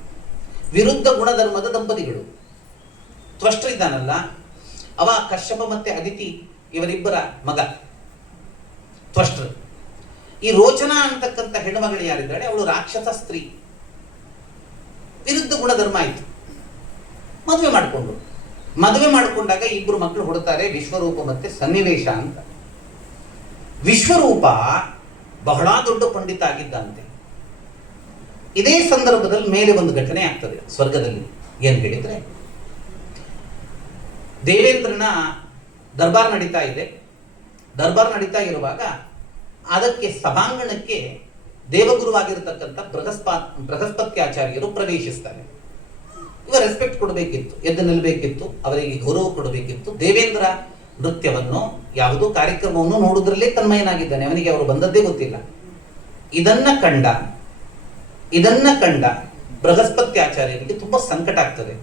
ವಿರುದ್ಧ ಗುಣಧರ್ಮದ ದಂಪತಿಗಳು. ತ್ವಷ್ಟ್ರ ಇದ್ದಾನಲ್ಲ ಅವ ಕಶ್ಯಪ ಮತ್ತೆ ಅದಿತಿ ಇವರಿಬ್ಬರ ಮಗ ತ್ವಷ್ಟ್ರ. ಈ ರೋಚನಾ ಅಂತಕ್ಕಂಥ ಹೆಣ್ಣುಮಗಳು ಯಾರಿದ್ದಾಳೆ, ಅವಳು ರಾಕ್ಷಸ ಸ್ತ್ರೀ, ವಿರುದ್ಧ ಗುಣಧರ್ಮ ಆಯಿತು. ಮದುವೆ ಮಾಡಿಕೊಂಡಾಗ ಇಬ್ಬರು ಮಕ್ಕಳು ಹುಡುತ್ತಾರೆ, ವಿಶ್ವರೂಪ ಮತ್ತೆ ಸನ್ನಿವೇಶ ಅಂತ. ವಿಶ್ವರೂಪ ಬಹಳ ದೊಡ್ಡ ಪಂಡಿತ ಆಗಿದ್ದಂತೆ. ಇದೇ ಸಂದರ್ಭದಲ್ಲಿ ಮೇಲೆ ಒಂದು ಘಟನೆ ಆಗ್ತದೆ ಸ್ವರ್ಗದಲ್ಲಿ. ಏನ್ ಹೇಳಿದ್ರೆ, ದೇವೇಂದ್ರನ ದರ್ಬಾರ್ ನಡೀತಾ ಇದೆ. ದರ್ಬಾರ್ ನಡೀತಾ ಇರುವಾಗ ಅದಕ್ಕೆ ಸಭಾಂಗಣಕ್ಕೆ ದೇವಗುರುವಾಗಿರತಕ್ಕಂಥ ಬೃಹಸ್ಪತ್ಯಾಚಾರ್ಯರು ಪ್ರವೇಶಿಸ್ತಾರೆ. ಇವ ರೆಸ್ಪೆಕ್ಟ್ ಕೊಡಬೇಕಿತ್ತು, ಎದ್ದು ನಿಲ್ಲಬೇಕಿತ್ತು, ಅವರಿಗೆ ಗೌರವ ಕೊಡಬೇಕಿತ್ತು. ದೇವೇಂದ್ರ ನೃತ್ಯವನ್ನು ಯಾವುದೋ ಕಾರ್ಯಕ್ರಮವನ್ನು ನೋಡುವುದರಲ್ಲೇ ತನ್ಮಯನಾಗಿದ್ದಾನೆ, ಅವನಿಗೆ ಅವರು ಬಂದದ್ದೇ ಗೊತ್ತಿಲ್ಲ. ಇದನ್ನ ಕಂಡ ಬೃಹಸ್ಪತ್ಯಾಚಾರ್ಯರಿಗೆ ತುಂಬಾ ಸಂಕಟ ಆಗ್ತದೆ.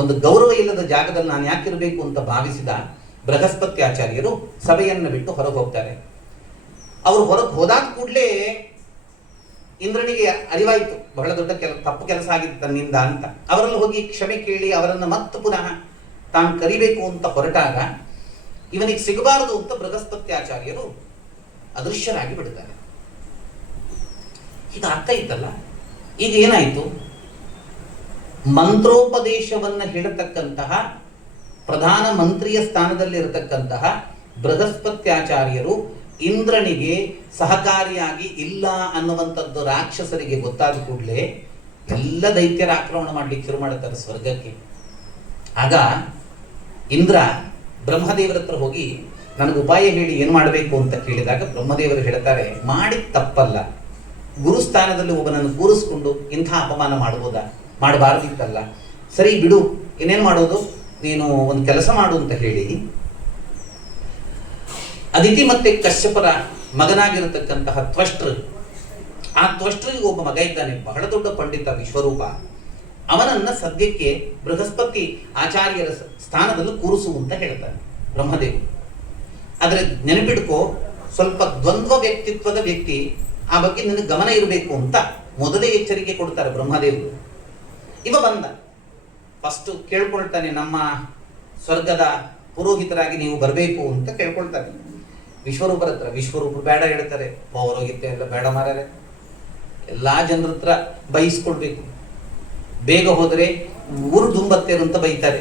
ಒಂದು ಗೌರವ ಇಲ್ಲದ ಜಾಗದಲ್ಲಿ ನಾನು ಯಾಕಿರಬೇಕು ಅಂತ ಭಾವಿಸಿದ ಬೃಹಸ್ಪತ್ಯಾಚಾರ್ಯರು ಸಭೆಯನ್ನು ಬಿಟ್ಟು ಹೊರಗೆ ಹೋಗ್ತಾರೆ. ಅವರು ಹೊರಗೆ ಹೋದಾದ ಕೂಡಲೇ ಇಂದ್ರನಿಗೆ ಅರಿವಾಯಿತು, ಬಹಳ ದೊಡ್ಡ ತಪ್ಪು ಕೆಲಸ ಆಗಿತ್ತು ತನ್ನಿಂದ ಅಂತ. ಅವರಲ್ಲಿ ಹೋಗಿ ಕ್ಷಮೆ ಕೇಳಿ ಅವರನ್ನು ಮತ್ತೆ ಪುನಃ ತಾನು ಕರಿಬೇಕು ಅಂತ ಹೊರಟಾಗ ಇವನಿಗೆ ಸಿಗಬಾರದು ಅಂತ ಬೃಹಸ್ಪತ್ಯಾಚಾರ್ಯರು ಅದೃಶ್ಯರಾಗಿ ಬಿಡ್ತಾರೆ. ಈಗ ಅರ್ಥ ಇತ್ತಲ್ಲ. ಈಗ ಏನಾಯಿತು, ಮಂತ್ರೋಪದೇಶವನ್ನ ಹೇಳತಕ್ಕಂತಹ ಪ್ರಧಾನ ಮಂತ್ರಿಯ ಸ್ಥಾನದಲ್ಲಿರತಕ್ಕಂತಹ ಬೃಹಸ್ಪತ್ಯಾಚಾರ್ಯರು ಇಂದ್ರನಿಗೆ ಸಹಕಾರಿಯಾಗಿ ಇಲ್ಲ ಅನ್ನುವಂಥದ್ದು ರಾಕ್ಷಸರಿಗೆ ಗೊತ್ತಾದ ಕೂಡಲೇ ಎಲ್ಲ ದೈತ್ಯರ ಆಕ್ರಮಣ ಮಾಡ್ಲಿಕ್ಕೆ ಶುರು ಮಾಡುತ್ತಾರೆ ಸ್ವರ್ಗಕ್ಕೆ. ಆಗ ಇಂದ್ರ ಬ್ರಹ್ಮದೇವರ ಹತ್ರ ಹೋಗಿ ನನಗೆ ಉಪಾಯ ಹೇಳಿ ಏನು ಮಾಡಬೇಕು ಅಂತ ಕೇಳಿದಾಗ ಬ್ರಹ್ಮದೇವರು ಹೇಳ್ತಾರೆ, ಮಾಡಿದ ತಪ್ಪಲ್ಲ, ಗುರುಸ್ಥಾನದಲ್ಲಿ ಒಬ್ಬನನ್ನು ಕೂರಿಸ್ಕೊಂಡು ಇಂಥ ಅಪಮಾನ ಮಾಡಬಹುದಾ, ಮಾಡಬಾರದಿತ್ತಲ್ಲ, ಸರಿ ಬಿಡು, ಏನೇನು ಮಾಡೋದು, ನೀನು ಒಂದು ಕೆಲಸ ಮಾಡು ಅಂತ ಹೇಳಿ ಅದಿತಿ ಮತ್ತೆ ಕಶ್ಯಪರ ಮಗನಾಗಿರತಕ್ಕಂತಹ ತ್ವಷ್ಟ್ರ, ಆ ತ್ವಷ್ಟ್ರಿಗೆ ಒಬ್ಬ ಮಗ ಇದ್ದಾನೆ, ಬಹಳ ದೊಡ್ಡ ಪಂಡಿತ ವಿಶ್ವರೂಪ. ಅವನನ್ನ ಸದ್ಯಕ್ಕೆ ಬೃಹಸ್ಪತಿ ಆಚಾರ್ಯರ ಸ್ಥಾನದಲ್ಲಿ ಕೂರಿಸು ಅಂತ ಹೇಳ್ತಾನೆ ಬ್ರಹ್ಮದೇವ್. ಆದ್ರೆ ನೆನಪಿಡ್ಕೋ, ಸ್ವಲ್ಪ ದ್ವಂದ್ವ ವ್ಯಕ್ತಿತ್ವದ ವ್ಯಕ್ತಿ, ಆ ಬಗ್ಗೆ ನಿನಗೆ ಗಮನ ಇರಬೇಕು ಅಂತ ಮೊದಲೇ ಎಚ್ಚರಿಕೆ ಕೊಡ್ತಾರೆ ಬ್ರಹ್ಮದೇವರು. ಇವ ಬಂದ ಫಸ್ಟ್ ಕೇಳ್ಕೊಳ್ತಾನೆ, ನಮ್ಮ ಸ್ವರ್ಗದ ಪುರೋಹಿತರಾಗಿ ನೀವು ಬರಬೇಕು ಅಂತ ಕೇಳ್ಕೊಳ್ತಾನೆ ವಿಶ್ವರೂಪರ ಹತ್ರ. ವಿಶ್ವರೂಪರು ಬೇಡ ಹೇಳ್ತಾರೆ, ಪೌರೋಹಿತ್ಯ ಎಲ್ಲ ಬೇಡ ಮಾರಾರೆ, ಎಲ್ಲಾ ಜನರ ಹತ್ರ ಬಯಸ್ಕೊಳ್ಬೇಕು. ಬೇಗ ಹೋದರೆ ಊರು ದುಂಬತ್ತೇರು ಅಂತ ಬೈತಾರೆ,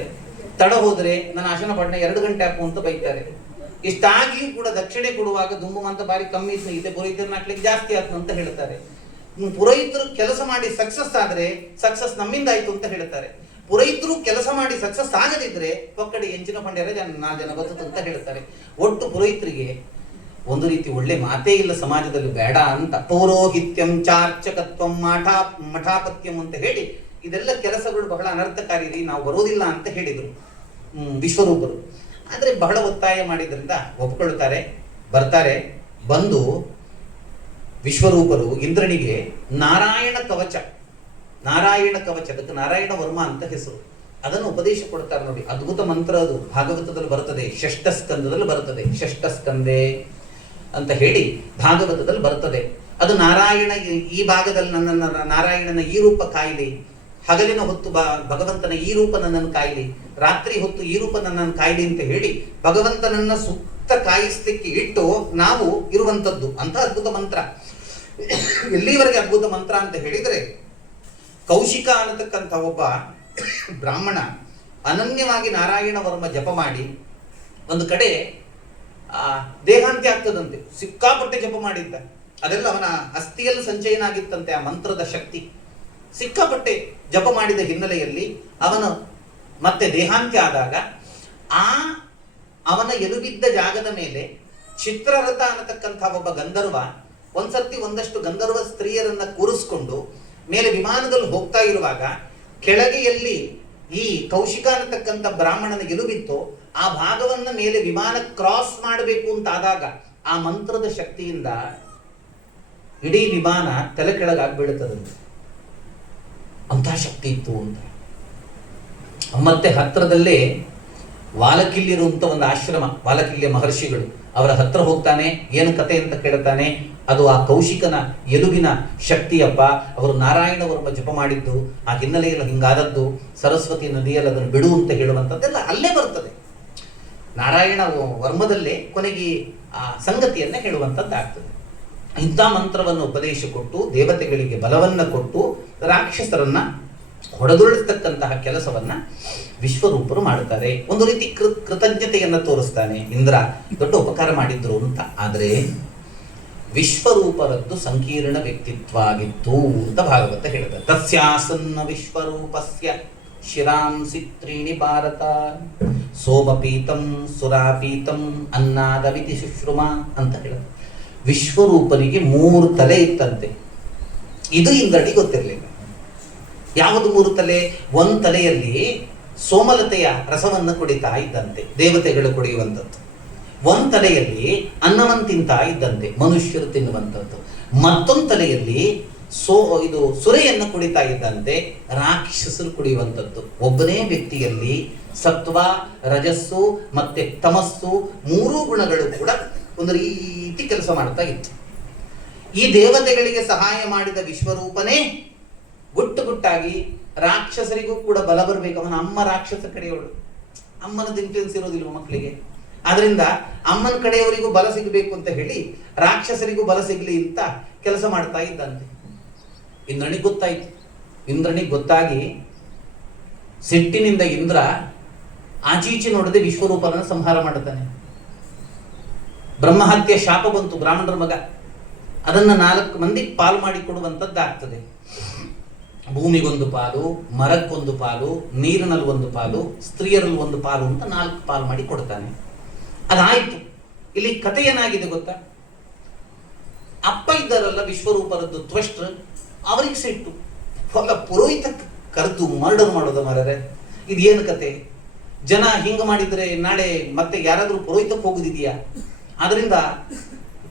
ತಡ ಹೋದರೆ ನನ್ನ ಆಶನ ಪಡ್ನ 2 ಗಂಟೆ ಹಾಕು ಅಂತ ಬೈತಾರೆ. ಇಷ್ಟಾಗಿಯೂ ಕೂಡ ದಕ್ಷಿಣೆ ಕೊಡುವಾಗ ದುಂಬುಮಂತ ಬಾರಿ ಕಮ್ಮಿ ಇದೆ, ಪುರೋಹಿತರನ್ನ ಹಾಕ್ಲಿಕ್ಕೆ ಜಾಸ್ತಿ ಆಯ್ತು ಅಂತ ಹೇಳ್ತಾರೆ. ಪುರೋಹಿತರು ಕೆಲಸ ಮಾಡಿ ಸಕ್ಸಸ್ ಆದ್ರೆ ಸಕ್ಸಸ್ ನಮ್ಮಿಂದ ಆಯ್ತು ಅಂತ ಹೇಳ್ತಾರೆ. ಪುರೋಹಿತರು ಕೆಲಸ ಮಾಡಿ ಸಕ್ಸಸ್ ಆಗದಿದ್ರೆ ಒಕ್ಕಡೆ ಎಂಚಿನ ಪಂಡ್ಯರ 4 ಜನ ಬರ್ತದೆ ಅಂತ ಹೇಳ್ತಾರೆ. ಒಟ್ಟು ಪುರೋಹಿತರಿಗೆ ಒಂದು ರೀತಿ ಒಳ್ಳೆ ಮಾತೇ ಇಲ್ಲ ಸಮಾಜದಲ್ಲಿ, ಬೇಡ ಅಂತ. ಪೌರೋಹಿತ್ಯಂ ಚಾರ್ಚಕತ್ವಂ ಮಠಾಪತ್ಯಂ ಅಂತ ಹೇಳಿ ಇದೆಲ್ಲ ಕೆಲಸಗಳು ಬಹಳ ಅನರ್ಥಕಾರಿ, ನಾವು ಬರೋದಿಲ್ಲ ಅಂತ ಹೇಳಿದರು ವಿಶ್ವರೂಪರು. ಆದ್ರೆ ಬಹಳ ಒತ್ತಾಯ ಮಾಡಿದ್ರಿಂದ ಒಪ್ಕೊಳ್ತಾರೆ, ಬರ್ತಾರೆ. ಬಂದು ವಿಶ್ವರೂಪರು ಇಂದ್ರನಿಗೆ ನಾರಾಯಣ ಕವಚ, ಅದಕ್ಕೆ ನಾರಾಯಣ ವರ್ಮ ಅಂತ ಹೆಸರು, ಅದನ್ನು ಉಪದೇಶ ಕೊಡ್ತಾರೆ. ನೋಡಿ, ಅದ್ಭುತ ಮಂತ್ರ ಅದು, ಭಾಗವತದಲ್ಲಿ ಬರ್ತದೆ, 6ಠ ಸ್ಕಂದದಲ್ಲಿ ಬರ್ತದೆ. 6ಠ ಸ್ಕಂದೆ ಅಂತ ಹೇಳಿ ಭಾಗವತದಲ್ಲಿ ಬರ್ತದೆ. ಅದು ನಾರಾಯಣ ಈ ಭಾಗದಲ್ಲಿ ನನ್ನ ನಾರಾಯಣನ ಈ ರೂಪ ಕಾಯಿಲೆ ಹಗಲಿನ ಹೊತ್ತು ಭಗವಂತನ ಈ ರೂಪ ನನ್ನನ್ನು ಕಾಯಲಿ, ರಾತ್ರಿ ಹೊತ್ತು ಈ ರೂಪ ನನ್ನನ್ನು ಕಾಯಲಿ ಅಂತ ಹೇಳಿ ಭಗವಂತನನ್ನ ಸುತ್ತ ಕಾಯಿಸ್ಲಿಕ್ಕೆ ಇಟ್ಟು ನಾವು ಇರುವಂಥದ್ದು ಅಂತ ಅದ್ಭುತ ಮಂತ್ರ. ಎಲ್ಲಿವರೆಗೆ ಅದ್ಭುತ ಮಂತ್ರ ಅಂತ ಹೇಳಿದರೆ, ಕೌಶಿಕ ಅನ್ನತಕ್ಕಂಥ ಒಬ್ಬ ಬ್ರಾಹ್ಮಣ ಅನನ್ಯವಾಗಿ ನಾರಾಯಣ ವರ್ಮ ಜಪ ಮಾಡಿ ಒಂದು ಕಡೆ ದೇಹಾಂತ್ಯ ಆಗ್ತದಂತೆ. ಸಿಕ್ಕಾಪಟ್ಟೆ ಜಪ ಮಾಡಿದ್ದ, ಅದೆಲ್ಲ ಅವನ ಅಸ್ಥಿಯಲ್ಲಿ ಸಂಚಯನ ಆಗಿತ್ತಂತೆ ಆ ಮಂತ್ರದ ಶಕ್ತಿ. ಸಿಕ್ಕಾಪಟ್ಟೆ ಜಪ ಮಾಡಿದ ಹಿನ್ನೆಲೆಯಲ್ಲಿ ಅವನು ಮತ್ತೆ ದೇಹಾಂತ್ಯ ಆದಾಗ ಅವನ ಎಲುಬಿದ್ದ ಜಾಗದ ಮೇಲೆ ಚಿತ್ರರಥ ಅನ್ನತಕ್ಕಂಥ ಒಬ್ಬ ಗಂಧರ್ವ ಒಂದ್ಸರ್ತಿ ಒಂದಷ್ಟು ಗಂಧರ್ವ ಸ್ತ್ರೀಯರನ್ನ ಕೂರಿಸ್ಕೊಂಡು ಮೇಲೆ ವಿಮಾನದಲ್ಲಿ ಹೋಗ್ತಾ ಇರುವಾಗ ಕೆಳಗೆ ಎಲ್ಲಿ ಈ ಕೌಶಿಕ ಅನ್ನತಕ್ಕಂಥ ಬ್ರಾಹ್ಮಣನ ಎಲುಬಿತ್ತು ಆ ಭಾಗವನ್ನ ಮೇಲೆ ವಿಮಾನ ಕ್ರಾಸ್ ಮಾಡಬೇಕು ಅಂತ ಆದಾಗ ಆ ಮಂತ್ರದ ಶಕ್ತಿಯಿಂದ ಇಡೀ ವಿಮಾನ ತಲೆ ಕೆಳಗಾಗ್ಬಿಡುತ್ತದಂತೆ. ಅಂತಹ ಶಕ್ತಿ ಇತ್ತು ಅಂತ. ಮತ್ತೆ ಹತ್ರದಲ್ಲೇ ವಾಲಕಿಲ್ಯರು ಒಂದು ಆಶ್ರಮ, ವಾಲಕಿಲ್ಯ ಮಹರ್ಷಿಗಳು, ಅವರ ಹತ್ರ ಹೋಗ್ತಾನೆ. ಏನು ಕತೆ ಅಂತ ಕೇಳ್ತಾನೆ. ಅದು ಆ ಕೌಶಿಕನ ಎಲುಬಿನ ಶಕ್ತಿಯಪ್ಪ, ಅವರು ನಾರಾಯಣ ವರ್ಮ ಜಪ ಮಾಡಿದ್ದು, ಆ ಹಿನ್ನೆಲೆಯಲ್ಲಿ ಹಿಂಗಾದದ್ದು, ಸರಸ್ವತಿ ನದಿಯಲ್ಲಿ ಅದನ್ನು ಬಿಡು ಅಂತ ಹೇಳುವಂಥದ್ದೆಲ್ಲ ಅಲ್ಲೇ ಬರ್ತದೆ. ನಾರಾಯಣ ವರ್ಮದಲ್ಲೇ ಕೊನೆಗೆ ಆ ಸಂಗತಿಯನ್ನ ಹೇಳುವಂಥದ್ದಾಗ್ತದೆ. ಇಂಥ ಮಂತ್ರವನ್ನು ಉಪದೇಶ ಕೊಟ್ಟು ದೇವತೆಗಳಿಗೆ ಬಲವನ್ನ ಕೊಟ್ಟು ರಾಕ್ಷಸರನ್ನ ಹೊಡೆದುಳಿಸ್ತಕ್ಕಂತಹ ಕೆಲಸವನ್ನ ವಿಶ್ವರೂಪರು ಮಾಡುತ್ತಾರೆ. ಒಂದು ರೀತಿ ಕೃತಜ್ಞತೆಯನ್ನ ತೋರಿಸ್ತಾನೆ, ಇಂದ್ರ ದೊಡ್ಡ ಉಪಕಾರ ಮಾಡಿದ್ರು ಅಂತ. ಆದರೆ ವಿಶ್ವರೂಪರದ್ದು ಸಂಕೀರ್ಣ ವ್ಯಕ್ತಿತ್ವ ಆಗಿತ್ತು ಅಂತ ಭಾಗವತ ಹೇಳ್ತಾರೆ. ತಸ್ಯಾಸನ್ನ ವಿಶ್ವರೂಪಸ್ಯ ಶಿರಾಂಸಿ ತ್ರೀಣಿ ಭಾರತ ಸೋಮಪೀತಂ ಸುರಾಪೀತಂ ಅನ್ನಾದವಿತಿ ಶುಶ್ರುಮ ಅಂತ ಹೇಳ್ತಾರೆ. ವಿಶ್ವರೂಪನಿಗೆ 3 ತಲೆ ಇತ್ತಂತೆ. ಇದು ಇಂದ್ರನಿಗೆ ಗೊತ್ತಿರಲಿಲ್ಲ. ಯಾವುದು 3 ತಲೆ? ಒಂದು ತಲೆಯಲ್ಲಿ ಸೋಮಲತೆಯ ರಸವನ್ನು ಕುಡಿತಾ ಇದ್ದಂತೆ, ದೇವತೆಗಳು ಕುಡಿಯುವಂಥದ್ದು. ಒಂದು ತಲೆಯಲ್ಲಿ ಅನ್ನವನ್ನು ತಿಂತಾ ಇದ್ದಂತೆ, ಮನುಷ್ಯರು ತಿನ್ನುವಂಥದ್ದು. ಮತ್ತೊಂದು ತಲೆಯಲ್ಲಿ ಸುರೆಯನ್ನು ಕುಡಿತಾ ಇದ್ದಂತೆ, ರಾಕ್ಷಸರು ಕುಡಿಯುವಂಥದ್ದು. ಒಬ್ಬನೇ ವ್ಯಕ್ತಿಯಲ್ಲಿ ಸತ್ವ, ರಜಸ್ಸು ಮತ್ತೆ ತಮಸ್ಸು 3 ಗುಣಗಳು ಕೂಡ ಒಂದು ರೀತಿ ಕೆಲಸ ಮಾಡ್ತಾ ಇತ್ತು. ಈ ದೇವತೆಗಳಿಗೆ ಸಹಾಯ ಮಾಡಿದ ವಿಶ್ವರೂಪನೇ ಗುಟ್ಟಾಗಿ ರಾಕ್ಷಸರಿಗೂ ಕೂಡ ಬಲ ಬರಬೇಕು. ಅವನ ಅಮ್ಮ ರಾಕ್ಷಸ ಕಡೆಯವಳು, ಅಮ್ಮನದ್ದು ಇನ್ಫ್ಲೂಯೆನ್ಸ್ ಇರೋದಿಲ್ವ ಮಕ್ಕಳಿಗೆ. ಆದ್ರಿಂದ ಅಮ್ಮನ ಕಡೆಯವರಿಗೂ ಬಲ ಸಿಗಬೇಕು ಅಂತ ಹೇಳಿ ರಾಕ್ಷಸರಿಗೂ ಬಲ ಸಿಗಲಿ ಅಂತ ಕೆಲಸ ಮಾಡ್ತಾ ಇದ್ದಂತೆ. ಇಂದ್ರನಿಗೆ ಗೊತ್ತಾಯ್ತು. ಇಂದ್ರನಿಗೆ ಗೊತ್ತಾಗಿ ಸಿಟ್ಟಿನಿಂದ ಇಂದ್ರ ಆಚೀಚೆ ನೋಡದೆ ವಿಶ್ವರೂಪನನ್ನು ಸಂಹಾರ ಮಾಡುತ್ತಾನೆ. ಬ್ರಹ್ಮಹತ್ಯೆ ಶಾಪ ಬಂತು, ಬ್ರಾಹ್ಮಣರ ಮಗ. ಅದನ್ನ 4 ಮಂದಿಗೆ ಪಾಲು ಮಾಡಿ ಕೊಡುವಂಥದ್ದಾಗ್ತದೆ. ಭೂಮಿಗೊಂದು ಪಾಲು, ಮರಕ್ಕೊಂದು ಪಾಲು, ನೀರಿನಲ್ಲಿ ಒಂದು ಪಾಲು, ಸ್ತ್ರೀಯರಲ್ಲಿ ಒಂದು ಪಾಲು ಅಂತ 4 ಪಾಲು ಮಾಡಿ ಕೊಡ್ತಾನೆ. ಅದಾಯ್ತು. ಇಲ್ಲಿ ಕಥೆ ಏನಾಗಿದೆ ಗೊತ್ತಾ? ಅಪ್ಪ ಇದ್ದಾರಲ್ಲ ವಿಶ್ವರೂಪರದ್ದು ತ್ವಷ್ಟ್ರ, ಅವರಿಗೆ ಸಿಟ್ಟು. ಹೊಲ ಪುರೋಹಿತ ಕರೆದು ಮರ್ಡರ್ ಮಾಡೋದು ಮಾರರೆ, ಇದೇನು ಕತೆ? ಜನ ಹಿಂಗ ಮಾಡಿದ್ರೆ ನಾಳೆ ಮತ್ತೆ ಯಾರಾದ್ರೂ ಪುರೋಹಿತಕ್ಕೆ ಹೋಗುದಿದೆಯಾ? ಆದ್ರಿಂದ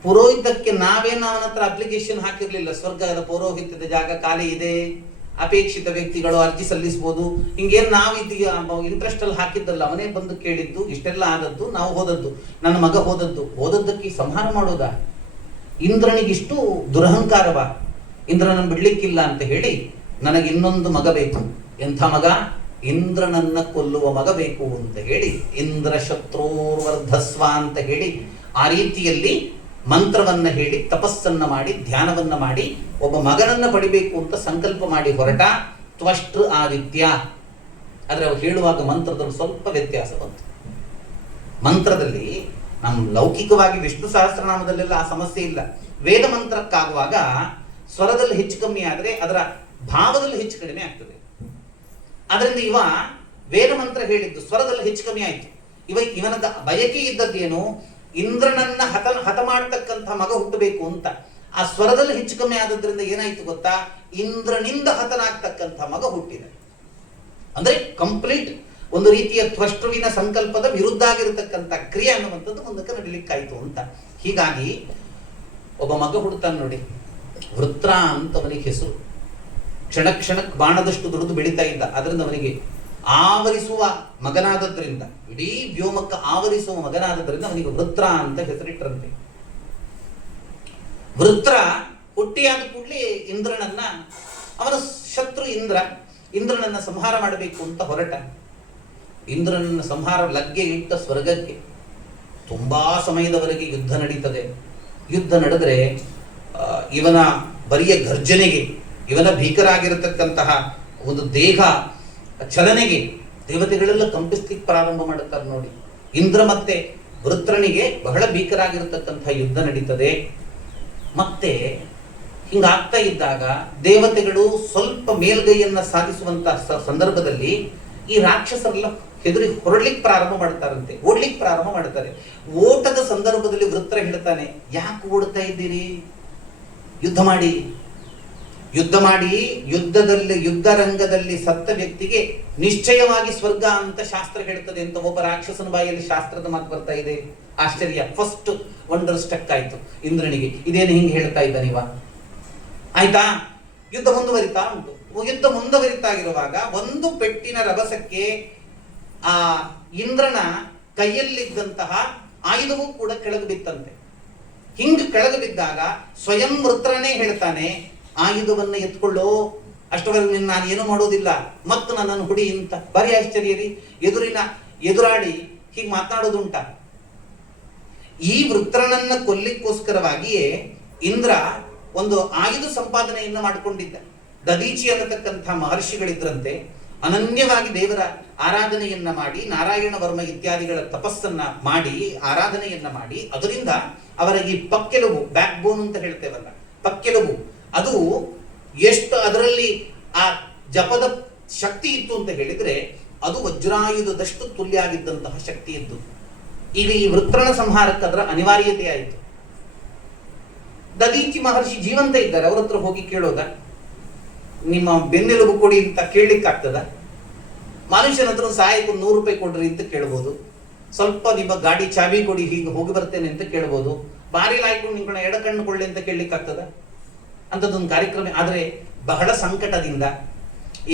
ಪುರೋಹಿತಕ್ಕೆ ನಾವೇನು ಅವನ ಹತ್ರ ಅಪ್ಲಿಕೇಶನ್ ಹಾಕಿರ್ಲಿಲ್ಲ. ಸ್ವರ್ಗದ ಪೌರೋಹಿತ್ಯದ ಜಾಗ ಖಾಲಿ ಇದೆ, ಅಪೇಕ್ಷಿತ ವ್ಯಕ್ತಿಗಳು ಅರ್ಜಿ ಸಲ್ಲಿಸಬಹುದು, ಹಿಂಗೇನು ನಾವು ಇದೀಗ ಇಂಟ್ರೆಸ್ಟ್ ಅಲ್ಲಿ ಹಾಕಿದ್ದಲ್ಲ. ಅವನೇ ಬಂದು ಕೇಳಿದ್ದು, ಇಷ್ಟೆಲ್ಲ ಆದದ್ದು, ನಾವು ಹೋದದ್ದು, ನನ್ನ ಮಗ ಹೋದದ್ದಕ್ಕೆ ಸಂಹಾರ ಮಾಡೋದಾ? ಇಂದ್ರನಿಗಿಷ್ಟು ದುರಹಂಕಾರವ? ಇಂದ್ರನನ್ನು ಬಿಡ್ಲಿಕ್ಕಿಲ್ಲ ಅಂತ ಹೇಳಿ ನನಗೆ ಇನ್ನೊಂದು ಮಗ ಬೇಕು. ಎಂಥ ಮಗ? ಇಂದ್ರನನ್ನ ಕೊಲ್ಲುವ ಮಗ ಬೇಕು ಅಂತ ಹೇಳಿ ಇಂದ್ರ ಶತ್ರುರ್ವರ್ಧಸ್ವ ಅಂತ ಹೇಳಿ ಆ ರೀತಿಯಲ್ಲಿ ಮಂತ್ರವನ್ನ ಹೇಳಿ ತಪಸ್ಸನ್ನ ಮಾಡಿ ಧ್ಯಾನವನ್ನ ಮಾಡಿ ಒಬ್ಬ ಮಗನನ್ನ ಪಡಿಬೇಕು ಅಂತ ಸಂಕಲ್ಪ ಮಾಡಿ ಹೊರಟ ತ್ವಷ್ಟೃ ಆದಿತ್ಯ. ಆದ್ರೆ ಅವ್ರು ಹೇಳುವಾಗ ಮಂತ್ರದಲ್ಲಿ ಸ್ವಲ್ಪ ವ್ಯತ್ಯಾಸ ಬಂತು. ಮಂತ್ರದಲ್ಲಿ ನಮ್ಮ ಲೌಕಿಕವಾಗಿ ವಿಷ್ಣು ಸಹಸ್ರನಾಮದಲ್ಲೆಲ್ಲ ಆ ಸಮಸ್ಯೆ ಇಲ್ಲ. ವೇದ ಮಂತ್ರಕ್ಕಾಗುವಾಗ ಸ್ವರದಲ್ಲಿ ಹೆಚ್ಚು ಕಮ್ಮಿ ಆದ್ರೆ ಅದರ ಭಾವದಲ್ಲಿ ಹೆಚ್ಚು ಕಡಿಮೆ ಆಗ್ತದೆ. ಅದರಿಂದ ಇವ ವೇದ ಮಂತ್ರ ಹೇಳಿದ್ದು ಸ್ವರದಲ್ಲಿ ಹೆಚ್ಚು ಕಮ್ಮಿ ಆಯ್ತು. ಇವನ ಬಯಕೆ ಇದ್ದದ್ದೇನು? ಇಂದ್ರನನ್ನ ಹತ ಮಾಡತಕ್ಕಂಥ ಮಗ ಹುಟ್ಟಬೇಕು ಅಂತ. ಆ ಸ್ವರದಲ್ಲಿ ಹೆಚ್ಚು ಕಮ್ಮಿ ಆದದ್ರಿಂದ ಏನಾಯ್ತು ಗೊತ್ತಾ? ಇಂದ್ರನಿಂದ ಹತನಾಗ್ತಕ್ಕಂಥ ಮಗ ಹುಟ್ಟಿದ. ಅಂದ್ರೆ ಕಂಪ್ಲೀಟ್ ಒಂದು ರೀತಿಯ ತ್ವಷ್ಟೃವಿನ ಸಂಕಲ್ಪದ ವಿರುದ್ಧ ಆಗಿರತಕ್ಕಂಥ ಕ್ರಿಯೆ ಅನ್ನುವಂಥದ್ದು ಮುಂದಕ್ಕೆ ನಡೀಲಿಕ್ಕಾಯ್ತು ಅಂತ. ಹೀಗಾಗಿ ಒಬ್ಬ ಮಗ ಹುಡ್ತಾನೆ ನೋಡಿ, ವೃತ್ರ ಅಂತ ಅವನಿಗೆ ಹೆಸರು. ಕ್ಷಣಕ್ಕೆ ಬಾಣದಷ್ಟು ದುಡಿದು ಬೆಳೀತಾ ಇದ್ದ. ಅದರಿಂದ ಅವನಿಗೆ ಆವರಿಸುವ ಮಗನಾದದ್ರಿಂದ, ಇಡೀ ವ್ಯೋಮಕ್ಕೆ ಆವರಿಸುವ ಮಗನಾದದ್ರಿಂದ ಅವನಿಗೆ ವೃತ್ರ ಅಂತ ಹೆಸರಿಟ್ಟರಂತೆ. ವೃತ್ರ ಹುಟ್ಟಿಯಾದ ಕೂಡಲೇ ಇಂದ್ರನನ್ನ, ಅವನ ಶತ್ರು ಇಂದ್ರ, ಇಂದ್ರನನ್ನ ಸಂಹಾರ ಮಾಡಬೇಕು ಅಂತ ಹೊರಟ. ಇಂದ್ರನನ್ನ ಸಂಹಾರ ಲಗ್ಗೆ ಇಟ್ಟ ಸ್ವರ್ಗಕ್ಕೆ. ತುಂಬಾ ಸಮಯದವರೆಗೆ ಯುದ್ಧ ನಡೀತದೆ. ಯುದ್ಧ ನಡೆದ್ರೆ ಇವನ ಬರಿಯ ಗರ್ಜನೆಗೆ, ಇವನ ಭೀಕರಾಗಿರತಕ್ಕಂತಹ ಒಂದು ದೇಹ ಚಲನೆಗೆ ದೇವತೆಗಳೆಲ್ಲ ಕಂಪಿಸ್ಲಿಕ್ಕೆ ಪ್ರಾರಂಭ ಮಾಡುತ್ತಾರೆ ನೋಡಿ. ಇಂದ್ರ ಮತ್ತೆ ವೃತ್ರನಿಗೆ ಬಹಳ ಭೀಕರಾಗಿರತಕ್ಕಂತಹ ಯುದ್ಧ ನಡೀತದೆ. ಮತ್ತೆ ಹಿಂಗಾಗ್ತಾ ಇದ್ದಾಗ ದೇವತೆಗಳು ಸ್ವಲ್ಪ ಮೇಲ್ಗೈಯನ್ನ ಸಾಧಿಸುವಂತಹ ಸಂದರ್ಭದಲ್ಲಿ ಈ ರಾಕ್ಷಸರೆಲ್ಲ ಹೆದರಿ ಹೊರಡ್ಲಿಕ್ಕೆ ಪ್ರಾರಂಭ ಮಾಡ್ತಾರಂತೆ, ಓಡ್ಲಿಕ್ಕೆ ಪ್ರಾರಂಭ ಮಾಡ್ತಾರೆ. ಓಟದ ಸಂದರ್ಭದಲ್ಲಿ ವೃತ್ರ ಹೇಳ್ತಾನೆ, ಯಾಕೆ ಓಡ್ತಾ ಇದ್ದೀರಿ? ಯುದ್ಧ ಮಾಡಿ, ಯುದ್ಧ ಮಾಡಿ. ಯುದ್ಧ ರಂಗದಲ್ಲಿ ಸತ್ತ ವ್ಯಕ್ತಿಗೆ ನಿಶ್ಚಯವಾಗಿ ಸ್ವರ್ಗ ಅಂತ ಶಾಸ್ತ್ರ ಹೇಳ್ತದೆ ಅಂತ ಒಬ್ಬ ರಾಕ್ಷಸನ ಬಾಯಲ್ಲಿ ಶಾಸ್ತ್ರದ ಮಾತು ಬರ್ತಾ ಇದೆ. ಆಶ್ಚರ್ಯ, ಫಸ್ಟ್ ವಂಡರ್ ಸ್ಟಕ್ ಆಯ್ತು ಇಂದ್ರನಿಗೆ. ಇದೇನು ಹಿಂಗೆ ಹೇಳ್ತಾ ಇದ್ದಾನಿವ? ಆಯ್ತಾ, ಯುದ್ಧ ಮುಂದುವರಿತಾ ಉಂಟು. ಯುದ್ಧ ಮುಂದುವರಿತಾ ಇರುವಾಗ ಒಂದು ಪೆಟ್ಟಿನ ರಭಸಕ್ಕೆ ಆ ಇಂದ್ರನ ಕೈಯಲ್ಲಿದ್ದಂತಹ ಆಯುಧವೂ ಕೂಡ ಕೆಳಗೆ ಬಿತ್ತಂತೆ. ಹಿಂಗ್ ಕೆಳಗೆ ಬಿದ್ದಾಗ ಸ್ವಯಂ ವೃತ್ರನೇ ಹೇಳ್ತಾನೆ, ಆಯುಧವನ್ನ ಎತ್ಕೊಳ್ಳೋ, ಅಷ್ಟವರೆಗೆ ನಾನು ಏನು ಮಾಡೋದಿಲ್ಲ, ಮತ್ತು ನನ್ನನ್ನು ಹುಡಿ ಅಂತ. ಬರೀ ಆಶ್ಚರ್ಯ ರೀ, ಎದುರಾಡಿ ಹೀಗೆ ಮಾತನಾಡೋದುಂಟ. ಈ ವೃತ್ರನನ್ನ ಕೊಲ್ಲಿಕ್ಕೋಸ್ಕರವಾಗಿಯೇ ಇಂದ್ರ ಒಂದು ಆಯುಧ ಸಂಪಾದನೆಯನ್ನ ಮಾಡಿಕೊಂಡಿದ್ದ. ದದೀಚಿ ಅನ್ನತಕ್ಕಂಥ ಮಹರ್ಷಿಗಳಿದ್ರಂತೆ, ಅನನ್ಯವಾಗಿ ದೇವರ ಆರಾಧನೆಯನ್ನ ಮಾಡಿ, ನಾರಾಯಣ ವರ್ಮ ಇತ್ಯಾದಿಗಳ ತಪಸ್ಸನ್ನ ಮಾಡಿ, ಆರಾಧನೆಯನ್ನ ಮಾಡಿ, ಅದರಿಂದ ಅವರ ಈ ಪಕ್ಕೆಲುಬು, ಬ್ಯಾಕ್ ಬೋನ್ ಅಂತ ಹೇಳ್ತೇವಲ್ಲ, ಪಕ್ಕೆಲುಬು, ಅದು ಎಷ್ಟು ಅದರಲ್ಲಿ ಆ ಜಪದ ಶಕ್ತಿ ಇತ್ತು ಅಂತ ಹೇಳಿದ್ರೆ ಅದು ವಜ್ರಾಯುಧದಷ್ಟು ತುಲ್ಯ ಆಗಿದ್ದಂತಹ ಶಕ್ತಿ ಇದ್ದು. ಈಗ ಈ ವೃತ್ರನ ಸಂಹಾರಕ್ಕೆ ಅದರ ಅನಿವಾರ್ಯತೆ ಆಯಿತು. ದದೀಚಿ ಮಹರ್ಷಿ ಜೀವಂತ ಇದ್ದಾರೆ, ಅವ್ರ ಹತ್ರ ಹೋಗಿ ಕೇಳೋದ? ನಿಮ್ಮ ಬೆನ್ನೆಲುಬು ಕೊಡಿ ಅಂತ ಕೇಳಲಿಕ್ಕಾಗ್ತದ? ಮನುಷ್ಯನ ಹತ್ರ ಸಹಾಯಕ್ಕೆ ₹100 ಕೊಡ್ರಿ ಅಂತ ಕೇಳ್ಬೋದು. ಸ್ವಲ್ಪ ನಿಮ್ಮ ಗಾಡಿ ಚಾವಿ ಕೊಡಿ, ಹೀಗೆ ಹೋಗಿ ಬರ್ತೇನೆ ಅಂತ ಕೇಳ್ಬೋದು. ಬಾರಿ ಹಾಯ್ಕೊಂಡು ನಿಮ್ಗಳ ಎಡಕಣ್ಣು ಕೊಳ್ಳಿ ಅಂತ ಕೇಳಲಿಕ್ಕಾಗ್ತದ? ಅಂತದೊಂದು ಕಾರ್ಯಕ್ರಮ. ಆದರೆ ಬಹಳ ಸಂಕಟದಿಂದ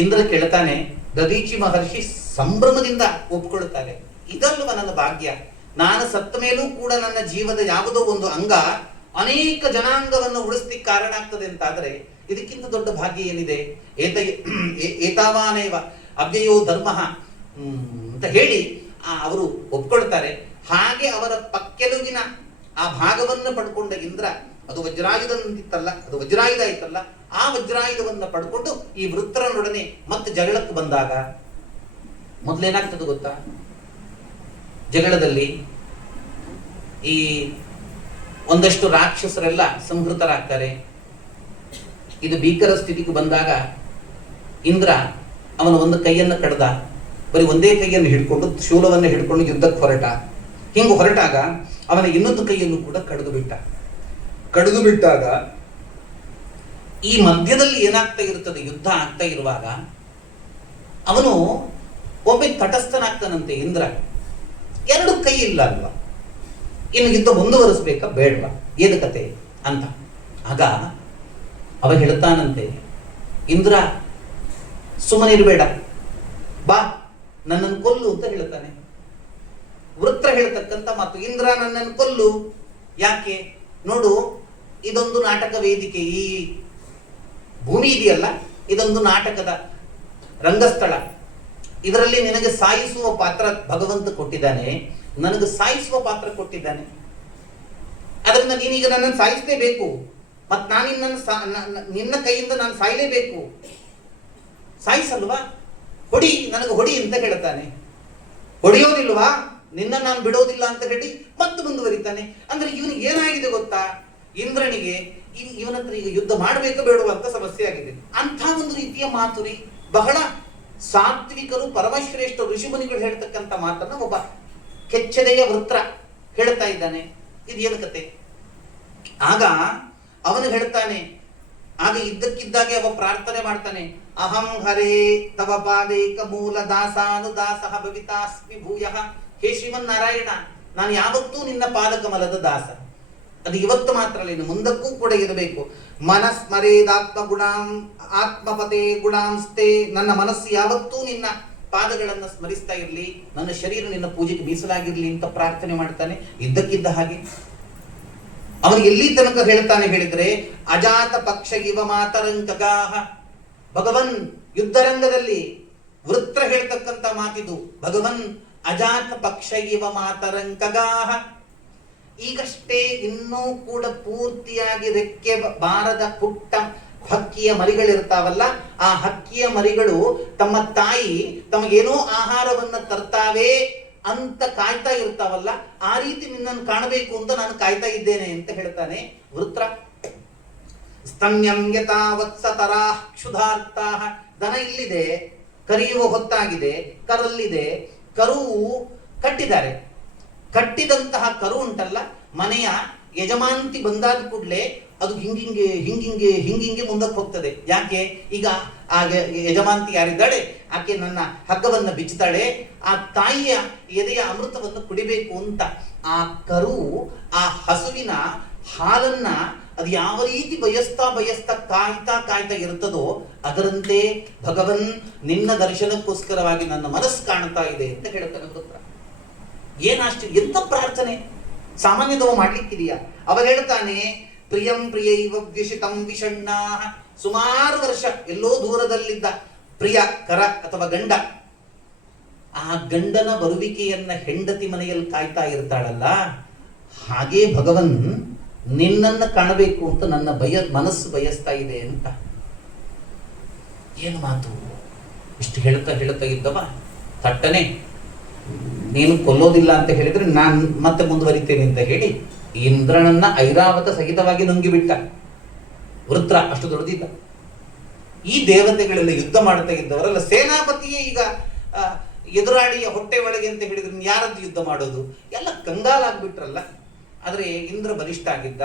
ಇಂದ್ರ ಕೇಳ್ತಾನೆ, ದದೀಚಿ ಮಹರ್ಷಿ ಸಂಭ್ರಮದಿಂದ ಒಪ್ಕೊಳ್ತಾರೆ, ಇದಲ್ವ ನನ್ನ ಭಾಗ್ಯ, ನಾನು ಸತ್ತ ಮೇಲೂ ಕೂಡ ನನ್ನ ಜೀವದ ಯಾವುದೋ ಒಂದು ಅಂಗ ಅನೇಕ ಜನಾಂಗವನ್ನು ಉಳಿಸ್ಲಿಕ್ಕೆ ಕಾರಣ ಆಗ್ತದೆ ಅಂತಾದರೆ ಇದಕ್ಕಿಂತ ದೊಡ್ಡ ಭಾಗ್ಯ ಏನಿದೆ? ಏತಾವಾನೇವ ಅವ್ಯಯೋ ಧರ್ಮ ಅಂತ ಹೇಳಿ ಅವರು ಒಪ್ಕೊಳ್ತಾರೆ. ಹಾಗೆ ಅವರ ಪಕ್ಕೆಲುವಿನ ಆ ಭಾಗವನ್ನು ಪಡ್ಕೊಂಡ ಇಂದ್ರ, ಅದು ವಜ್ರಾಯುಧ ಅಂತಿತ್ತಲ್ಲ, ಅದು ವಜ್ರಾಯುಧ ಆಯ್ತಲ್ಲ, ಆ ವಜ್ರಾಯುಧವನ್ನ ಪಡ್ಕೊಂಡು ಈ ವೃತ್ರನೊಡನೆ ಮತ್ತೆ ಜಗಳಕ್ಕೆ ಬಂದಾಗ ಮೊದಲೇನಾಗ್ತದೆ ಗೊತ್ತಾ? ಜಗಳದಲ್ಲಿ ಈ ಒಂದಷ್ಟು ರಾಕ್ಷಸರೆಲ್ಲ ಸಂಹೃತರಾಗ್ತಾರೆ. ಇದು ಭೀಕರ ಸ್ಥಿತಿಗೆ ಬಂದಾಗ ಇಂದ್ರ ಅವನ ಒಂದು ಕೈಯನ್ನು ಕಡ್ದ, ಬರೀ ಒಂದೇ ಕೈಯನ್ನು ಹಿಡ್ಕೊಂಡು, ಶೂಲವನ್ನು ಹಿಡ್ಕೊಂಡು ಯುದ್ಧಕ್ಕೆ ಹೊರಟ. ಹಿಂಗೆ ಹೊರಟಾಗ ಅವನ ಇನ್ನೊಂದು ಕೈಯನ್ನು ಕೂಡ ಕಡಿದು ಬಿಟ್ಟಾಗ ಈ ಮಧ್ಯದಲ್ಲಿ ಏನಾಗ್ತಾ ಇರುತ್ತದೆ? ಯುದ್ಧ ಆಗ್ತಾ ಇರುವಾಗ ಅವನು ಒಬ್ಬ ತಟಸ್ಥನಾಗ್ತಾನಂತೆ ಇಂದ್ರ. ಎರಡು ಕೈ ಇಲ್ಲ ಅಲ್ವಾ, ಇನ್ನು ಯುದ್ಧ ಮುಂದುವರಿಸ್ಬೇಕಾ ಬೇಡವಾ, ಏನು ಕತೆ ಅಂತ. ಆಗ ಅವ ಹೇಳ್ತಾನಂತೆ, ಇಂದ್ರ ಸುಮ್ಮನೆ ಇರಬೇಡ, ಬಾ ನನ್ನನ್ನು ಕೊಲ್ಲು ಅಂತ ಹೇಳ್ತಾನೆ. ವೃತ್ರ ಹೇಳ್ತಕ್ಕಂಥ ಮಾತು, ಇಂದ್ರ ನನ್ನನ್ನು ಕೊಲ್ಲು. ಯಾಕೆ ನೋಡು, ಇದೊಂದು ನಾಟಕ ವೇದಿಕೆ, ಈ ಭೂಮಿ ಇದೆಯಲ್ಲ, ಇದೊಂದು ನಾಟಕದ ರಂಗಸ್ಥಳ. ಇದರಲ್ಲಿ ನಿನಗೆ ಸಾಯಿಸುವ ಪಾತ್ರ ಭಗವಂತ ಕೊಟ್ಟಿದ್ದಾನೆ, ನನಗೆ ಸಾಯಿಸುವ ಪಾತ್ರ ಕೊಟ್ಟಿದ್ದಾನೆ. ಅದರಿಂದ ನೀನೀಗ ನನ್ನನ್ನು ಸಾಯಿಸಲೇಬೇಕು, ಮತ್ತು ನಿನ್ನ ಕೈಯಿಂದ ನಾನು ಸಾಯಲೇಬೇಕು. ಸಾಯಿಸಲ್ವಾ? ಹೊಡಿ, ನನಗೆ ಹೊಡಿ ಅಂತ ಹೇಳ್ತಾನೆ. ಹೊಡೆಯೋದಿಲ್ವಾ? ನಿನ್ನ ನಾನು ಬಿಡೋದಿಲ್ಲ ಅಂತ ಹೇಳಿ ಮತ್ತೆ ಮುಂದುವರಿತಾನೆ. ಅಂದ್ರೆ ಇವನಿಗೆ ಏನಾಗಿದೆ ಗೊತ್ತಾ? ಇಂದ್ರನಿಗೆ ಇವನ ಹತ್ರ ಈಗ ಯುದ್ಧ ಮಾಡಬೇಕು ಬೇಡುವ ಅಂತ ಸಮಸ್ಯೆ ಆಗಿದೆ. ಅಂಥ ಒಂದು ರೀತಿಯ ಮಾತುರಿ, ಬಹಳ ಸಾತ್ವಿಕರು, ಪರಮಶ್ರೇಷ್ಠ ಋಷಿಮುನಿಗಳು ಹೇಳ್ತಕ್ಕಂಥ ಮಾತನ್ನ ಒಬ್ಬ ಕೆಚ್ಚೆದೆಯ ವೃತ್ರ ಹೇಳ್ತಾ ಇದ್ದಾನೆ. ಇದೇನು ಕತೆ? ಆಗ ಅವನು ಹೇಳ್ತಾನೆ, ಆಗ ಇದ್ದಕ್ಕಿದ್ದಾಗೆ ಅವ ಪ್ರಾರ್ಥನೆ ಮಾಡ್ತಾನೆ, ಅಹಂ ಹರೇ ತವ ಪಾದೇಕ ಮೂಲ ದಾಸಾನುದಾಸಃ ಭವಿತಾಸ್ಮಿ ಭೂಯಃ. ಹೇ ಶ್ರೀಮನ್ನಾರಾಯಣ, ನಾನು ಯಾವತ್ತೂ ನಿನ್ನ ಪಾದಕಮಲದ ದಾಸ. ಅದು ಇವತ್ತು ಮಾತ್ರ ಅಲ್ಲ, ಇನ್ನು ಮುಂದಕ್ಕೂ ಕೂಡ ಇರಬೇಕು. ಮನಸ್ಮರೇದಾತ್ಮ ಗುಣಾಂ ಆತ್ಮಪತೆ ಗುಣಾಂಸ್ತೆ. ನನ್ನ ಮನಸ್ಸು ಯಾವತ್ತೂ ನಿನ್ನ ಪಾದಗಳನ್ನು ಸ್ಮರಿಸ್ತಾ ಇರಲಿ, ನನ್ನ ಶರೀರ ನಿನ್ನ ಪೂಜೆಗೆ ಮೀಸಲಾಗಿರ್ಲಿ ಅಂತ ಪ್ರಾರ್ಥನೆ ಮಾಡ್ತಾನೆ. ಇದ್ದಕ್ಕಿದ್ದ ಹಾಗೆ ಅವನು ಎಲ್ಲಿ ತನಕ ಹೇಳ್ತಾನೆ ಹೇಳಿದ್ರೆ, ಅಜಾತ ಪಕ್ಷ ಇವ ಮಾತರಂಕಗಾಹ. ಭಗವನ್ ಯುದ್ಧರಂಗದಲ್ಲಿ ವೃತ್ರ ಹೇಳ್ತಕ್ಕಂಥ ಮಾತಿದು. ಭಗವನ್ ಅಜಾತ ಪಕ್ಷ ಇವ ಮಾತರಂಕಗಾಹ. ಈಗಷ್ಟೇ ಇನ್ನೂ ಕೂಡ ಪೂರ್ತಿಯಾಗಿ ರೆಕ್ಕೆ ಬಾರದ ಪುಟ್ಟ ಹಕ್ಕಿಯ ಮರಿಗಳಿರ್ತಾವಲ್ಲ, ಆ ಹಕ್ಕಿಯ ಮರಿಗಳು ತಮ್ಮ ತಾಯಿ ತಮಗೇನೋ ಆಹಾರವನ್ನ ತರ್ತಾವೆ ಅಂತ ಕಾಯ್ತಾ ಇರ್ತಾವಲ್ಲ, ಆ ರೀತಿ ನಿನ್ನನ್ನು ಕಾಣಬೇಕು ಅಂತ ನಾನು ಕಾಯ್ತಾ ಇದ್ದೇನೆ ಅಂತ ಹೇಳ್ತಾನೆ ವೃತ್ರ. ಸ್ತನ್ಯಂ ಯಥಾ ವತ್ಸತರಾ ಕ್ಷುಧಾರ್ತಾ. ದನ ಇಲ್ಲಿದೆ, ಕರೆಯುವ ಹೊತ್ತಾಗಿದೆ, ಕರಲ್ಲಿದೆ, ಕರು ಕಟ್ಟಿದ್ದಾರೆ. ಕಟ್ಟಿದಂತಹ ಕರು ಉಂಟಲ್ಲ, ಮನೆಯ ಯಜಮಾಂತಿ ಬಂದಾದ ಕೂಡಲೇ ಅದು ಹಿಂಗಿಂಗೆ ಮುಂದಕ್ಕೆ ಹೋಗ್ತದೆ. ಯಾಕೆ? ಈಗ ಆ ಯಜಮಾಂತಿ ಯಾರಿದ್ದಾಳೆ ಆಕೆ ನನ್ನ ಹಗ್ಗವನ್ನ ಬಿಚ್ಚುತ್ತಾಳೆ, ಆ ತಾಯಿಯ ಎದೆಯ ಅಮೃತವನ್ನು ಕುಡಿಬೇಕು ಅಂತ. ಆ ಕರು ಆ ಹಸುವಿನ ಹಾಲನ್ನ ಅದು ಯಾವ ರೀತಿ ಬಯಸ್ತಾ ಕಾಯ್ತಾ ಇರುತ್ತದೋ ಅದರಂತೆ ಭಗವನ್ ನಿನ್ನ ದರ್ಶನಕ್ಕೋಸ್ಕರವಾಗಿ ನನ್ನ ಮನಸ್ಸು ಕಾಣ್ತಾ ಇದೆ ಅಂತ ಹೇಳ್ತಾನೆ ವೃತ್ರ. ಏನಾಶ್ಚರ್ಯ, ಎಂತ ಪ್ರಾರ್ಥನೆ ಸಾಮಾನ್ಯದವ ಮಾಡ್ಲಿಕ್ಕಿದೆಯಾ? ಅವ ಹೇಳ್ತಾನೆ, ಪ್ರಿಯಂ ಪ್ರಿಯೈವ ವ್ಯಷಿತಂ ವಿಷಣ್ಣಾ. ಸುಮಾರು ವರ್ಷ ಎಲ್ಲೋ ದೂರದಲ್ಲಿದ್ದ ಪ್ರಿಯ ಕರ ಅಥವಾ ಗಂಡ, ಆ ಗಂಡನ ಬರುವಿಕೆಯನ್ನ ಹೆಂಡತಿ ಮನೆಯಲ್ಲಿ ಕಾಯ್ತಾ ಇರ್ತಾಳಲ್ಲ, ಹಾಗೇ ಭಗವನ್ ನಿನ್ನನ್ನು ಕಾಣಬೇಕು ಅಂತ ನನ್ನ ಮನಸ್ಸು ಬಯಸ್ತಾ ಇದೆ ಅಂತ. ಏನು ಮಾತು! ಇಷ್ಟು ಹೇಳ್ತಾ ಇದ್ದವ ತಟ್ಟನೆ ನೀನು ಕೊಲ್ಲೋದಿಲ್ಲ ಅಂತ ಹೇಳಿದ್ರೆ ನಾನು ಮತ್ತೆ ಮುಂದುವರಿತೇನೆ ಅಂತ ಹೇಳಿ ಇಂದ್ರನನ್ನ ಐರಾವತ ಸಹಿತವಾಗಿ ನುಂಗಿಬಿಟ್ಟ ವೃತ್ರ. ಅಷ್ಟು ದೊಡ್ಡದಿದ್ದ. ಈ ದೇವತೆಗಳೆಲ್ಲ ಯುದ್ಧ ಮಾಡ್ತಾ ಇದ್ದವರಲ್ಲ, ಸೇನಾಪತಿಯೇ ಈಗ ಎದುರಾಳಿಯ ಹೊಟ್ಟೆ ಒಳಗೆ ಅಂತ ಹೇಳಿದ್ರೆ ಯಾರದ್ದು ಯುದ್ಧ ಮಾಡೋದು? ಎಲ್ಲ ಕಂಗಾಲಾಗ್ಬಿಟ್ರಲ್ಲ. ಆದರೆ ಇಂದ್ರ ಬಲಿಷ್ಠ ಆಗಿದ್ದ,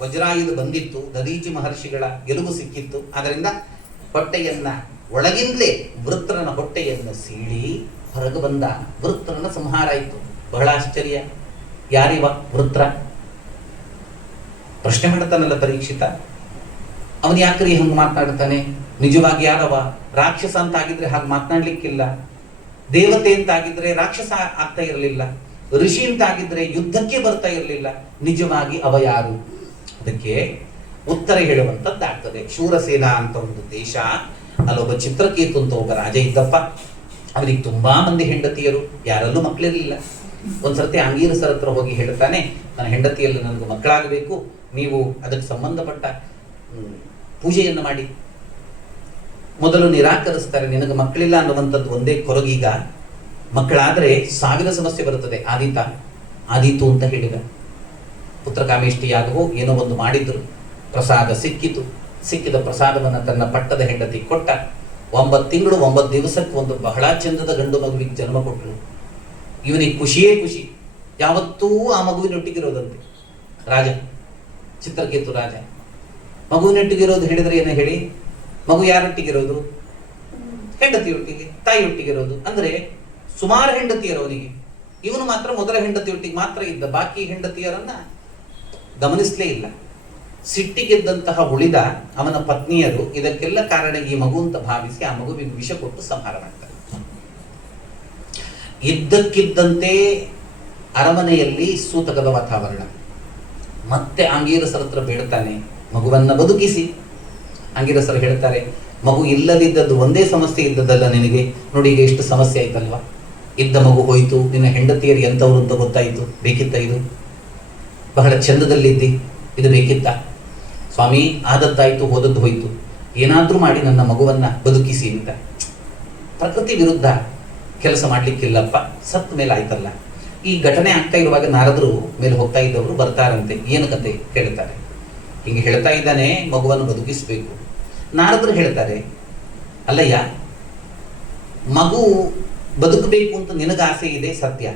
ವಜ್ರಾಯುಧ ಬಂದಿತ್ತು, ದದೀಚಿ ಮಹರ್ಷಿಗಳ ಗೆಲುವು ಸಿಕ್ಕಿತ್ತು. ಅದರಿಂದ ಹೊಟ್ಟೆಯನ್ನ ಒಳಗಿಂದಲೇ ವೃತ್ರನ ಹೊಟ್ಟೆಯನ್ನು ಸೀಳಿ ಹೊರಗೆ ಬಂದ. ವೃತ್ರನ ಸಂಹಾರ ಆಯಿತು. ಬಹಳ ಆಶ್ಚರ್ಯ. ಯಾರಿವ ವೃತ್ರ? ಪ್ರಶ್ನೆ ಮಾಡ್ತಾನಲ್ಲ ಪರೀಕ್ಷಿತ, ಅವನು ಯಾಕ್ರಿ ಹಂಗೆ ಮಾತನಾಡ್ತಾನೆ? ನಿಜವಾಗಿ ಯಾರವ? ರಾಕ್ಷಸ ಅಂತ ಆಗಿದ್ರೆ ಹಾಗೆ ಮಾತನಾಡ್ಲಿಕ್ಕಿಲ್ಲ. ದೇವತೆ ಅಂತ ಆಗಿದ್ರೆ ರಾಕ್ಷಸ ಆಗ್ತಾ ಇರಲಿಲ್ಲ. ಋಷಿ ಅಂತ ಆಗಿದ್ರೆ ಯುದ್ಧಕ್ಕೆ ಬರ್ತಾ ಇರಲಿಲ್ಲ. ನಿಜವಾಗಿ ಅವ ಯಾರು? ಅದಕ್ಕೆ ಉತ್ತರ ಹೇಳುವಂತದ್ದಾಗ್ತದೆ. ಶೂರಸೇನ ಅಂತ ಒಂದು ದೇಶ, ಅಲ್ಲೊಬ್ಬ ಚಿತ್ರಕೇತು ಅಂತ ಒಬ್ಬ ರಾಜ ಇದ್ದಪ್ಪ. ಅವನಿಗೆ ತುಂಬಾ ಮಂದಿ ಹೆಂಡತಿಯರು, ಯಾರಲ್ಲೂ ಮಕ್ಕಳಿರಲಿಲ್ಲ. ಒಂದ್ಸರ್ತಿ ಅಂಗೀರಸರ ಹತ್ರ ಹೋಗಿ ಹೇಳ್ತಾನೆ, ನನ್ನ ಹೆಂಡತಿಯಲ್ಲಿ ನನಗೆ ಮಕ್ಕಳಾಗಬೇಕು, ನೀವು ಅದಕ್ಕೆ ಸಂಬಂಧಪಟ್ಟ ಪೂಜೆಯನ್ನು ಮಾಡಿ. ಮೊದಲು ನಿರಾಕರಿಸ್ತಾರೆ, ನಿನಗೆ ಮಕ್ಕಳಿಲ್ಲ ಅನ್ನುವಂಥದ್ದು ಒಂದೇ ಕೊರಗೀಗ. ಮಕ್ಕಳಾದ್ರೆ 1000 ಸಮಸ್ಯೆ ಬರುತ್ತದೆ. ಆದೀತು ಅಂತ ಹೇಳಿದ. ಪುತ್ರಕಾಮೇಷ್ಟಿ ಯಾಗವೋ ಏನೋ ಒಂದು ಮಾಡಿದ್ರು, ಪ್ರಸಾದ ಸಿಕ್ಕಿತು. ಸಿಕ್ಕಿದ ಪ್ರಸಾದವನ್ನು ತನ್ನ ಪಟ್ಟದ ಹೆಂಡತಿ ಕೊಟ್ಟ. 9 ತಿಂಗಳು 9 ದಿವಸಕ್ಕೆ ಒಂದು ಬಹಳ ಚಂದದ ಗಂಡು ಮಗುವಿಗೆ ಜನ್ಮ ಕೊಟ್ಟರು. ಇವನಿಗೆ ಖುಷಿಯೇ ಖುಷಿ, ಯಾವತ್ತೂ ಆ ಮಗುವಿನೊಟ್ಟಿಗಿರೋದಂತೆ. ರಾಜ, ಚಿತ್ರಕೇತು ರಾಜ. ಮಗುವಿನೊಟ್ಟಿಗಿರೋದು ಹೇಳಿದ್ರೆ ಏನ ಹೇಳಿ? ಮಗು ಯಾರೊಟ್ಟಿಗಿರೋದು? ಹೆಂಡತಿಯೊಟ್ಟಿಗೆ, ತಾಯಿಯೊಟ್ಟಿಗಿರೋದು. ಅಂದ್ರೆ ಸುಮಾರು ಹೆಂಡತಿಯರವನಿಗೆ. ಇವನು ಮಾತ್ರ ಮೊದಲ ಹೆಂಡತಿಯೊಟ್ಟಿಗೆ ಮಾತ್ರ ಇದ್ದ, ಬಾಕಿ ಹೆಂಡತಿಯರನ್ನ ಗಮನಿಸಲೇ ಇಲ್ಲ. ಸಿಟ್ಟಿಗೆದ್ದಂತಹ ಉಳಿದ ಅವನ ಪತ್ನಿಯರು ಇದಕ್ಕೆಲ್ಲ ಕಾರಣ ಈ ಮಗು ಅಂತ ಭಾವಿಸಿ ಆ ಮಗುವಿಗೆ ವಿಷ ಕೊಟ್ಟು ಸಂಹಾರ ಮಾಡ್ತಾರೆ. ಇದ್ದಕ್ಕಿದ್ದಂತೆ ಅರಮನೆಯಲ್ಲಿ ಸೂತಕದ ವಾತಾವರಣ. ಮತ್ತೆ ಅಂಗೀರಸರ ಹತ್ರ ಬೇಡ್ತಾನೆ, ಮಗುವನ್ನ ಬದುಕಿಸಿ. ಅಂಗೀರಸರು ಹೇಳ್ತಾರೆ, ಮಗು ಇಲ್ಲದಿದ್ದದ್ದು ಒಂದೇ ಸಮಸ್ಯೆ ಇದ್ದದಲ್ಲ ನಿನಗೆ, ನೋಡಿ ಈಗ ಎಷ್ಟು ಸಮಸ್ಯೆ ಆಯ್ತಲ್ವಾ? ಇದ್ದ ಮಗು ಹೋಯ್ತು, ನಿನ್ನ ಹೆಂಡತಿಯರು ಎಂಥವ್ರು ಅಂತ ಗೊತ್ತಾಯ್ತು, ಬೇಕಿತ್ತ ಇದು? ಬಹಳ ಚಂದದಲ್ಲಿದ್ದಿ, ಇದು ಬೇಕಿತ್ತ? ಸ್ವಾಮಿ, ಆದದ್ದಾಯ್ತು, ಹೋದದ್ದು ಹೋಯ್ತು, ಏನಾದ್ರೂ ಮಾಡಿ ನನ್ನ ಮಗುವನ್ನ ಬದುಕಿಸಿ ಅಂತ. ಪ್ರಕೃತಿ ವಿರುದ್ಧ ಕೆಲಸ ಮಾಡ್ಲಿಕ್ಕಿಲ್ಲಪ್ಪ, ಸತ್ ಮೇಲೆ ಆಯ್ತಲ್ಲ. ಈ ಘಟನೆ ಆಗ್ತಾ ಇರುವಾಗ ನಾರದರು ಮೇಲೆ ಹೋಗ್ತಾ ಇದ್ದವರು ಬರ್ತಾರಂತೆ. ಏನು ಕತೆ ಹೇಳ್ತಾರೆ. ಹಿಂಗೆ ಹೇಳ್ತಾ ಇದ್ದಾನೆ, ಮಗುವನ್ನು ಬದುಕಿಸಬೇಕು. ನಾರದರು ಹೇಳ್ತಾರೆ, ಅಲ್ಲಯ್ಯ, ಮಗು ಬದುಕಬೇಕು ಅಂತ ನಿನಗೆ ಆಸೆ ಇದೆ ಸತ್ಯ,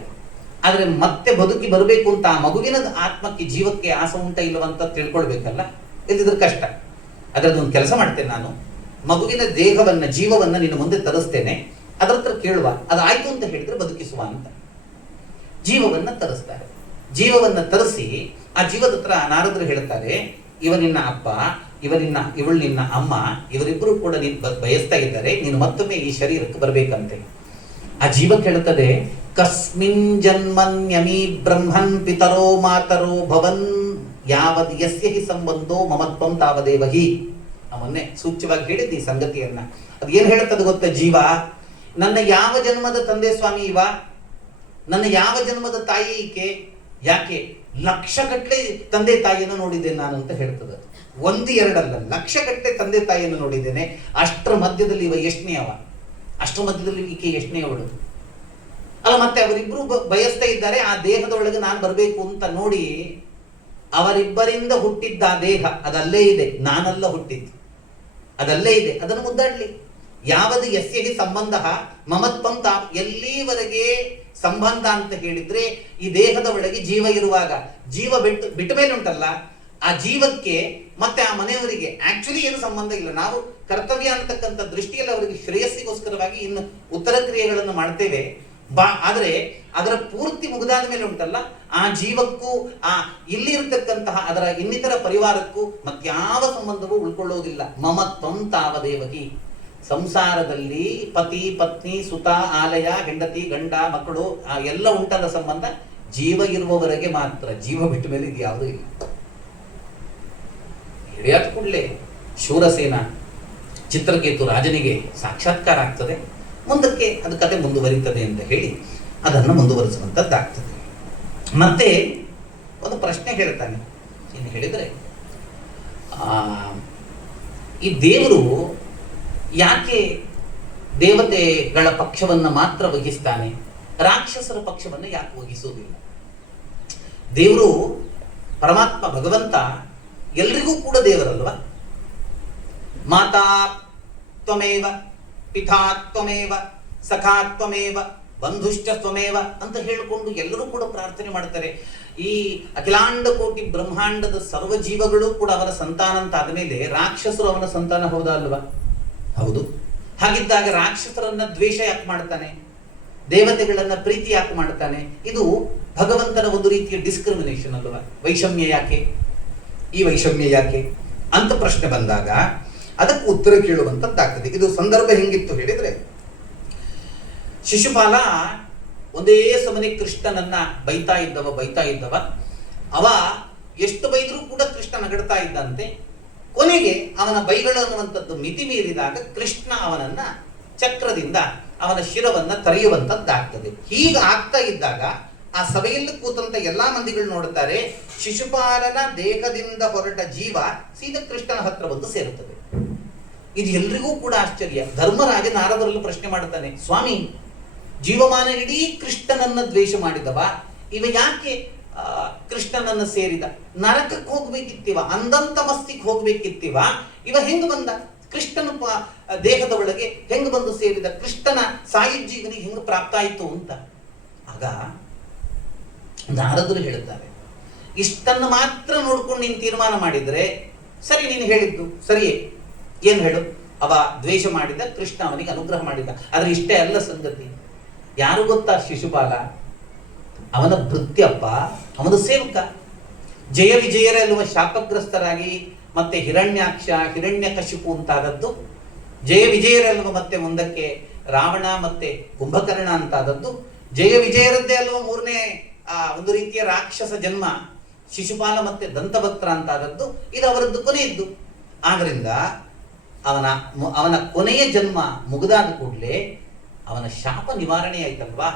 ಆದ್ರೆ ಮತ್ತೆ ಬದುಕಿ ಬರಬೇಕು ಅಂತ ಆ ಮಗುವಿನ ಆತ್ಮಕ್ಕೆ, ಜೀವಕ್ಕೆ ಆಸೆ ಉಂಟ ಇಲ್ಲವಂತ ತಿಳ್ಕೊಳ್ಬೇಕಲ್ಲ, ಇಲ್ದಿದ್ರೆ ಕಷ್ಟ. ಅದರದೊಂದು ಕೆಲಸ ಮಾಡ್ತೇನೆ ನಾನು, ಮಗುವಿನ ದೇಹವನ್ನ, ಜೀವವನ್ನ ನಿನ್ನ ಮುಂದೆ ತರಿಸ್ತೇನೆ, ಅದರ ಹತ್ರ ಕೇಳುವ, ಅದಾಯ್ತು ಅಂತ ಹೇಳಿದ್ರೆ ಬದುಕಿಸುವ ಅಂತ. ಜೀವವನ್ನ ತರಿಸ್ತಾರೆ. ಜೀವವನ್ನ ತರಿಸಿ ಆ ಜೀವದ ಹತ್ರ ನಾರದರು ಹೇಳ್ತಾರೆ, ಇವ ನಿನ್ನ ಅಪ್ಪ, ಇವಳು ನಿನ್ನ ಅಮ್ಮ, ಇವರಿಬ್ಬರು ಕೂಡ ನೀನು ಬಯಸ್ತಾ ಇದ್ದಾರೆ, ನೀನು ಮತ್ತೊಮ್ಮೆ ಈ ಶರೀರಕ್ಕೆ ಬರಬೇಕಂತೆ. ಆ ಜೀವಕ್ಕೆ ಹೇಳುತ್ತದೆ, ಕಸ್ಮಿನ್ ಜನ್ಮನ್ಯಮಿ ಬ್ರಹ್ಮನ್ ಪಿತರೋ ಮಾತರೋ ಭವನ್ ಯಾವದ್ ಯಸ್ಯ ಹಿ ಸಂಬಂಧೋ ಮಮತ್ವಂ ತಾವದೇವ ಹಿ. ಮೊನ್ನೆ ಸೂಚ್ಯವಾಗಿ ಹೇಳಿದ್ದಿ ಸಂಗತಿಯನ್ನ. ಅದು ಏನ್ ಹೇಳುತ್ತದೆ ಗೊತ್ತಾ? ಜೀವ, ನನ್ನ ಯಾವ ಜನ್ಮದ ತಂದೆ ಸ್ವಾಮಿ ಇವ, ನನ್ನ ಯಾವ ಜನ್ಮದ ತಾಯಿ ಈಕೆ, ಯಾಕೆ ಲಕ್ಷಗಟ್ಟಲೆ ತಂದೆ ತಾಯಿಯನ್ನು ನೋಡಿದ್ದೇನೆ ನಾನು ಅಂತ ಹೇಳ್ತದೆ. ಒಂದು ಎರಡಲ್ಲ, ಲಕ್ಷಗಟ್ಟಲೆ ತಂದೆ ತಾಯಿಯನ್ನು ನೋಡಿದ್ದೇನೆ. ಅಷ್ಟರ ಮಧ್ಯದಲ್ಲಿ ಇವ ಎಷ್ಟನೇ ಅವ, ಅಷ್ಟರ ಮಧ್ಯದಲ್ಲಿ ಈಕೆ ಎಷ್ಟನೇ ಅವಳು ಅಲ್ಲ. ಮತ್ತೆ ಅವರಿಬ್ರು ಬಯಸ್ತಾ ಇದ್ದಾರೆ ಆ ದೇಹದೊಳಗೆ ನಾನು ಬರಬೇಕು ಅಂತ. ನೋಡಿ, ಅವರಿಬ್ಬರಿಂದ ಹುಟ್ಟಿದ್ದ ಆ ದೇಹ ಅದಲ್ಲೇ ಇದೆ, ನಾನಲ್ಲ ಹುಟ್ಟಿದ್ದು, ಅದಲ್ಲೇ ಇದೆ. ಅದನ್ನು ಮುದ್ದಾಡ್ಲಿ. ಯಾವುದು ಯಸ್ಯಹಿ ಸಂಬಂಧ ಮಮತ್ವಂ ತಾ, ಎಲ್ಲಿವರೆಗೆ ಸಂಬಂಧ ಅಂತ ಹೇಳಿದ್ರೆ ಈ ದೇಹದ ಒಳಗೆ ಜೀವ ಇರುವಾಗ. ಜೀವ ಬಿಟ್ಟ ಮೇಲೆ ಉಂಟಲ್ಲ, ಆ ಜೀವಕ್ಕೆ ಮತ್ತೆ ಆ ಮನೆಯವರಿಗೆ ಆಕ್ಚುಲಿ ಏನು ಸಂಬಂಧ ಇಲ್ಲ. ನಾವು ಕರ್ತವ್ಯ ಅಂತಕ್ಕಂಥ ದೃಷ್ಟಿಯಲ್ಲಿ ಅವರಿಗೆ ಶ್ರೇಯಸ್ಸಿಗೋಸ್ಕರವಾಗಿ ಇನ್ನು ಉತ್ತರ ಕ್ರಿಯೆಗಳನ್ನು ಮಾಡ್ತೇವೆ. ಆದ್ರೆ ಅದರ ಪೂರ್ತಿ ಮುಗಿದಾದ ಮೇಲೆ ಉಂಟಲ್ಲ, ಆ ಜೀವಕ್ಕೂ ಆ ಇಲ್ಲಿ ಇರತಕ್ಕಂತಹ ಅದರ ಇನ್ನಿತರ ಪರಿವಾರಕ್ಕೂ ಮತ್ಯಾವ ಸಂಬಂಧವೂ ಉಳ್ಕೊಳ್ಳೋದಿಲ್ಲ. ಮಮತ್ವಂ ತಾವದೇವಹಿ. ಸಂಸಾರದಲ್ಲಿ ಪತಿ ಪತ್ನಿ ಸುತ ಆಲಯ ಹೆಂಡತಿ ಗಂಡ ಮಕ್ಕಳು ಎಲ್ಲ ಉಂಟಲ್ಲ ಸಂಬಂಧ ಜೀವ ಇರುವವರೆಗೆ ಮಾತ್ರ. ಜೀವ ಬಿಟ್ಟ ಮೇಲೆ ಇದು ಯಾವುದೂ ಇಲ್ಲ. ಹಿಡಿಯಾದ ಕೂಡಲೇ ಶೂರಸೇನ ಚಿತ್ರಕೇತು ರಾಜನಿಗೆ ಸಾಕ್ಷಾತ್ಕಾರ ಆಗ್ತದೆ. ಮುಂದಕ್ಕೆ ಅದು ಕತೆ ಮುಂದುವರಿತದೆ ಅಂತ ಹೇಳಿ ಅದನ್ನು ಮುಂದುವರಿಸುವಂಥದ್ದಾಗ್ತದೆ. ಮತ್ತೆ ಒಂದು ಪ್ರಶ್ನೆ ಹೇಳ್ತಾನೆ. ಏನು ಹೇಳಿದರೆ, ಈ ದೇವರು ಯಾಕೆ ದೇವತೆಗಳ ಪಕ್ಷವನ್ನು ಮಾತ್ರ ವಹಿಸ್ತಾನೆ, ರಾಕ್ಷಸರ ಪಕ್ಷವನ್ನು ಯಾಕೆ ವಹಿಸುವುದಿಲ್ಲ? ದೇವರು ಪರಮಾತ್ಮ ಭಗವಂತ ಎಲ್ರಿಗೂ ಕೂಡ ದೇವರಲ್ವ. ಮಾತಾ ತ್ವಮೇವ ಪಿತಾ ತ್ವಮೇವ ಸಖಾ ತ್ವಮೇವ ಬಂಧುಶ್ಚ ತ್ವಮೇವ ಅಂತ ಹೇಳಿಕೊಂಡು ಎಲ್ಲರೂ ಕೂಡ ಪ್ರಾರ್ಥನೆ ಮಾಡ್ತಾರೆ. ಈ ಅಖಿಲಾಂಡ ಕೋಟಿ ಬ್ರಹ್ಮಾಂಡದ ಸರ್ವ ಜೀವಗಳು ಕೂಡ ಅವನ ಸಂತಾನ ಅಂತ ಆದಮೇಲೆ ರಾಕ್ಷಸರು ಅವನ ಸಂತಾನ ಹೌದಾ ಅಲ್ವಾ? ಹೌದು. ಹಾಗಿದ್ದಾಗ ರಾಕ್ಷಸರನ್ನ ದ್ವೇಷ ಯಾಕೆ ಮಾಡ್ತಾನೆ, ದೇವತೆಗಳನ್ನ ಪ್ರೀತಿ ಯಾಕೆ ಮಾಡ್ತಾನೆ? ಇದು ಭಗವಂತನ ಒಂದು ರೀತಿಯ ಡಿಸ್ಕ್ರಿಮಿನೇಷನ್ ಅಲ್ವಾ? ವೈಷಮ್ಯ ಯಾಕೆ, ಈ ವೈಷಮ್ಯ ಯಾಕೆ ಅಂತ ಪ್ರಶ್ನೆ ಬಂದಾಗ ಅದಕ್ಕೆ ಉತ್ತರ ಕೇಳುವಂತದ್ದಾಗ್ತದೆ. ಇದು ಸಂದರ್ಭ ಹೆಂಗಿತ್ತು ಹೇಳಿದ್ರೆ, ಶಿಶುಪಾಲ ಒಂದೇ ಸಮನೆ ಕೃಷ್ಣನನ್ನ ಬೈತಾ ಇದ್ದವ ಅವ ಎಷ್ಟು ಬೈದ್ರೂ ಕೂಡ ಕೃಷ್ಣ ನಗಡ್ತಾ ಇದ್ದಂತೆ. ಕೊನೆಗೆ ಅವನ ಬೈಗಳು ಅನ್ನುವಂಥದ್ದು ಮಿತಿ ಮೀರಿದಾಗ ಕೃಷ್ಣ ಅವನನ್ನ ಚಕ್ರದಿಂದ ಅವನ ಶಿರವನ್ನ ತರೆಯುವಂಥದ್ದಾಗ್ತದೆ. ಹೀಗೆ ಆಗ್ತಾ ಇದ್ದಾಗ ಆ ಸಭೆಯಲ್ಲಿ ಕೂತಂತ ಎಲ್ಲಾ ಮಂದಿಗಳು ನೋಡುತ್ತಾರೆ, ಶಿಶುಪಾಲನ ದೇಹದಿಂದ ಹೊರಟ ಜೀವ ಸೀದಾ ಕೃಷ್ಣನ ಹತ್ರ ಬಂದು ಸೇರುತ್ತದೆ. ಇದು ಎಲ್ರಿಗೂ ಕೂಡ ಆಶ್ಚರ್ಯ. ಧರ್ಮರಾಜ ನಾರದರಲ್ಲೂ ಪ್ರಶ್ನೆ ಮಾಡುತ್ತಾನೆ, ಸ್ವಾಮಿ, ಜೀವಮಾನ ಇಡೀ ಕೃಷ್ಣನನ್ನ ದ್ವೇಷ ಮಾಡಿದವ, ಇವ ಯಾಕೆ ಕೃಷ್ಣನನ್ನ ಸೇರಿದ? ನರಕಕ್ಕೆ ಹೋಗ್ಬೇಕಿತ್ತಿವ, ಅಂದಂತ ಮಸ್ತಿಗೆ ಹೋಗ್ಬೇಕಿತ್ತಿವ, ಇವ ಹೆಂಗ್ ಬಂದ? ಕೃಷ್ಣನ ದೇಹದ ಒಳಗೆ ಹೆಂಗ್ ಬಂದು ಸೇರಿದ? ಕೃಷ್ಣನ ಸಾಯುಜ್ಜೀವನಿಗೆ ಹೆಂಗ್ ಪ್ರಾಪ್ತ ಆಯಿತು ಅಂತ. ಆಗ ನಾರದರು ಹೇಳುತ್ತಾರೆ, ಇಷ್ಟನ್ನು ಮಾತ್ರ ನೋಡ್ಕೊಂಡು ನೀನು ತೀರ್ಮಾನ ಮಾಡಿದ್ರೆ ಸರಿ, ನೀನು ಹೇಳಿದ್ದು ಸರಿಯೇ. ಏನು ಹೇಳು? ಅವ ದ್ವೇಷ ಮಾಡಿದ, ಕೃಷ್ಣ ಅವನಿಗೆ ಅನುಗ್ರಹ ಮಾಡಿದ. ಆದ್ರೆ ಇಷ್ಟೇ ಅಲ್ಲ ಸಂಗತಿ. ಯಾರು ಗೊತ್ತಾ? ಶಿಶುಪಾಲ ಅವನ ಭೃತ್ಯಪ್ಪ, ಅವನ ಸೇವಕ. ಜಯ ವಿಜಯರೆಲ್ಲುವ ಶಾಪಗ್ರಸ್ತರಾಗಿ ಮತ್ತೆ ಹಿರಣ್ಯಾಕ್ಷ ಹಿರಣ್ಯಕಶಿಪು ಅಂತಾದದ್ದು, ಜಯ ವಿಜಯರೆಲ್ಲುವ ಮತ್ತೆ ಮುಂದಕ್ಕೆ ರಾವಣ ಮತ್ತೆ ಕುಂಭಕರ್ಣ ಅಂತಾದದ್ದು, ಜಯ ವಿಜಯರದ್ದೇ ಅಲ್ವ ಮೂರನೇ ಒಂದು ರೀತಿಯ ರಾಕ್ಷಸ ಜನ್ಮ ಶಿಶುಪಾಲ ಮತ್ತೆ ದಂತಭಕ್ತರ ಅಂತಾದದ್ದು. ಇದು ಅವರದ್ದು ಕೊನೆಯದ್ದು. ಆದ್ರಿಂದ ಅವನ ಕೊನೆಯ ಜನ್ಮ ಮುಗಿದಾದ ಕೂಡಲೇ ಅವನ ಶಾಪ ನಿವಾರಣೆ ಆಯ್ತಲ್ವಾ?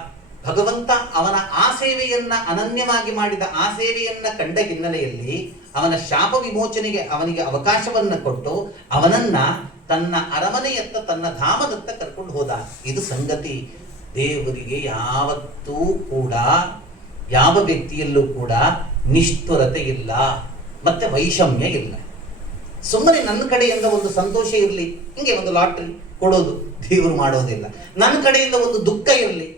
ಭಗವಂತ ಅವನ ಆ ಸೇವೆಯನ್ನ ಅನನ್ಯವಾಗಿ ಮಾಡಿದ ಆ ಸೇವೆಯನ್ನ ಕಂಡ ಹಿನ್ನೆಲೆಯಲ್ಲಿ ಅವನ ಶಾಪ ವಿಮೋಚನೆಗೆ ಅವನಿಗೆ ಅವಕಾಶವನ್ನ ಕೊಟ್ಟು ಅವನನ್ನ ತನ್ನ ಅರಮನೆಯತ್ತ, ತನ್ನ ಧಾಮದತ್ತ ಕರ್ಕೊಂಡು ಹೋದ. ಇದು ಸಂಗತಿ. ದೇವರಿಗೆ ಯಾವತ್ತೂ ಕೂಡ ಯಾವ ವ್ಯಕ್ತಿಯಲ್ಲೂ ಕೂಡ ನಿಷ್ಠುರತೆ ಇಲ್ಲ, ಮತ್ತೆ ವೈಷಮ್ಯ ಇಲ್ಲ. ಸುಮ್ಮನೆ ನನ್ನ ಕಡೆಯಿಂದ ಒಂದು ಸಂತೋಷ ಇರಲಿ, ಹಿಂಗೆ ಒಂದು ಲಾಟ್ರಿ ಕೊಡೋದು ದೇವರು ಮಾಡೋದಿಲ್ಲ. ನನ್ನ ಕಡೆಯಿಂದ ಒಂದು ದುಃಖ ಇರಲಿ,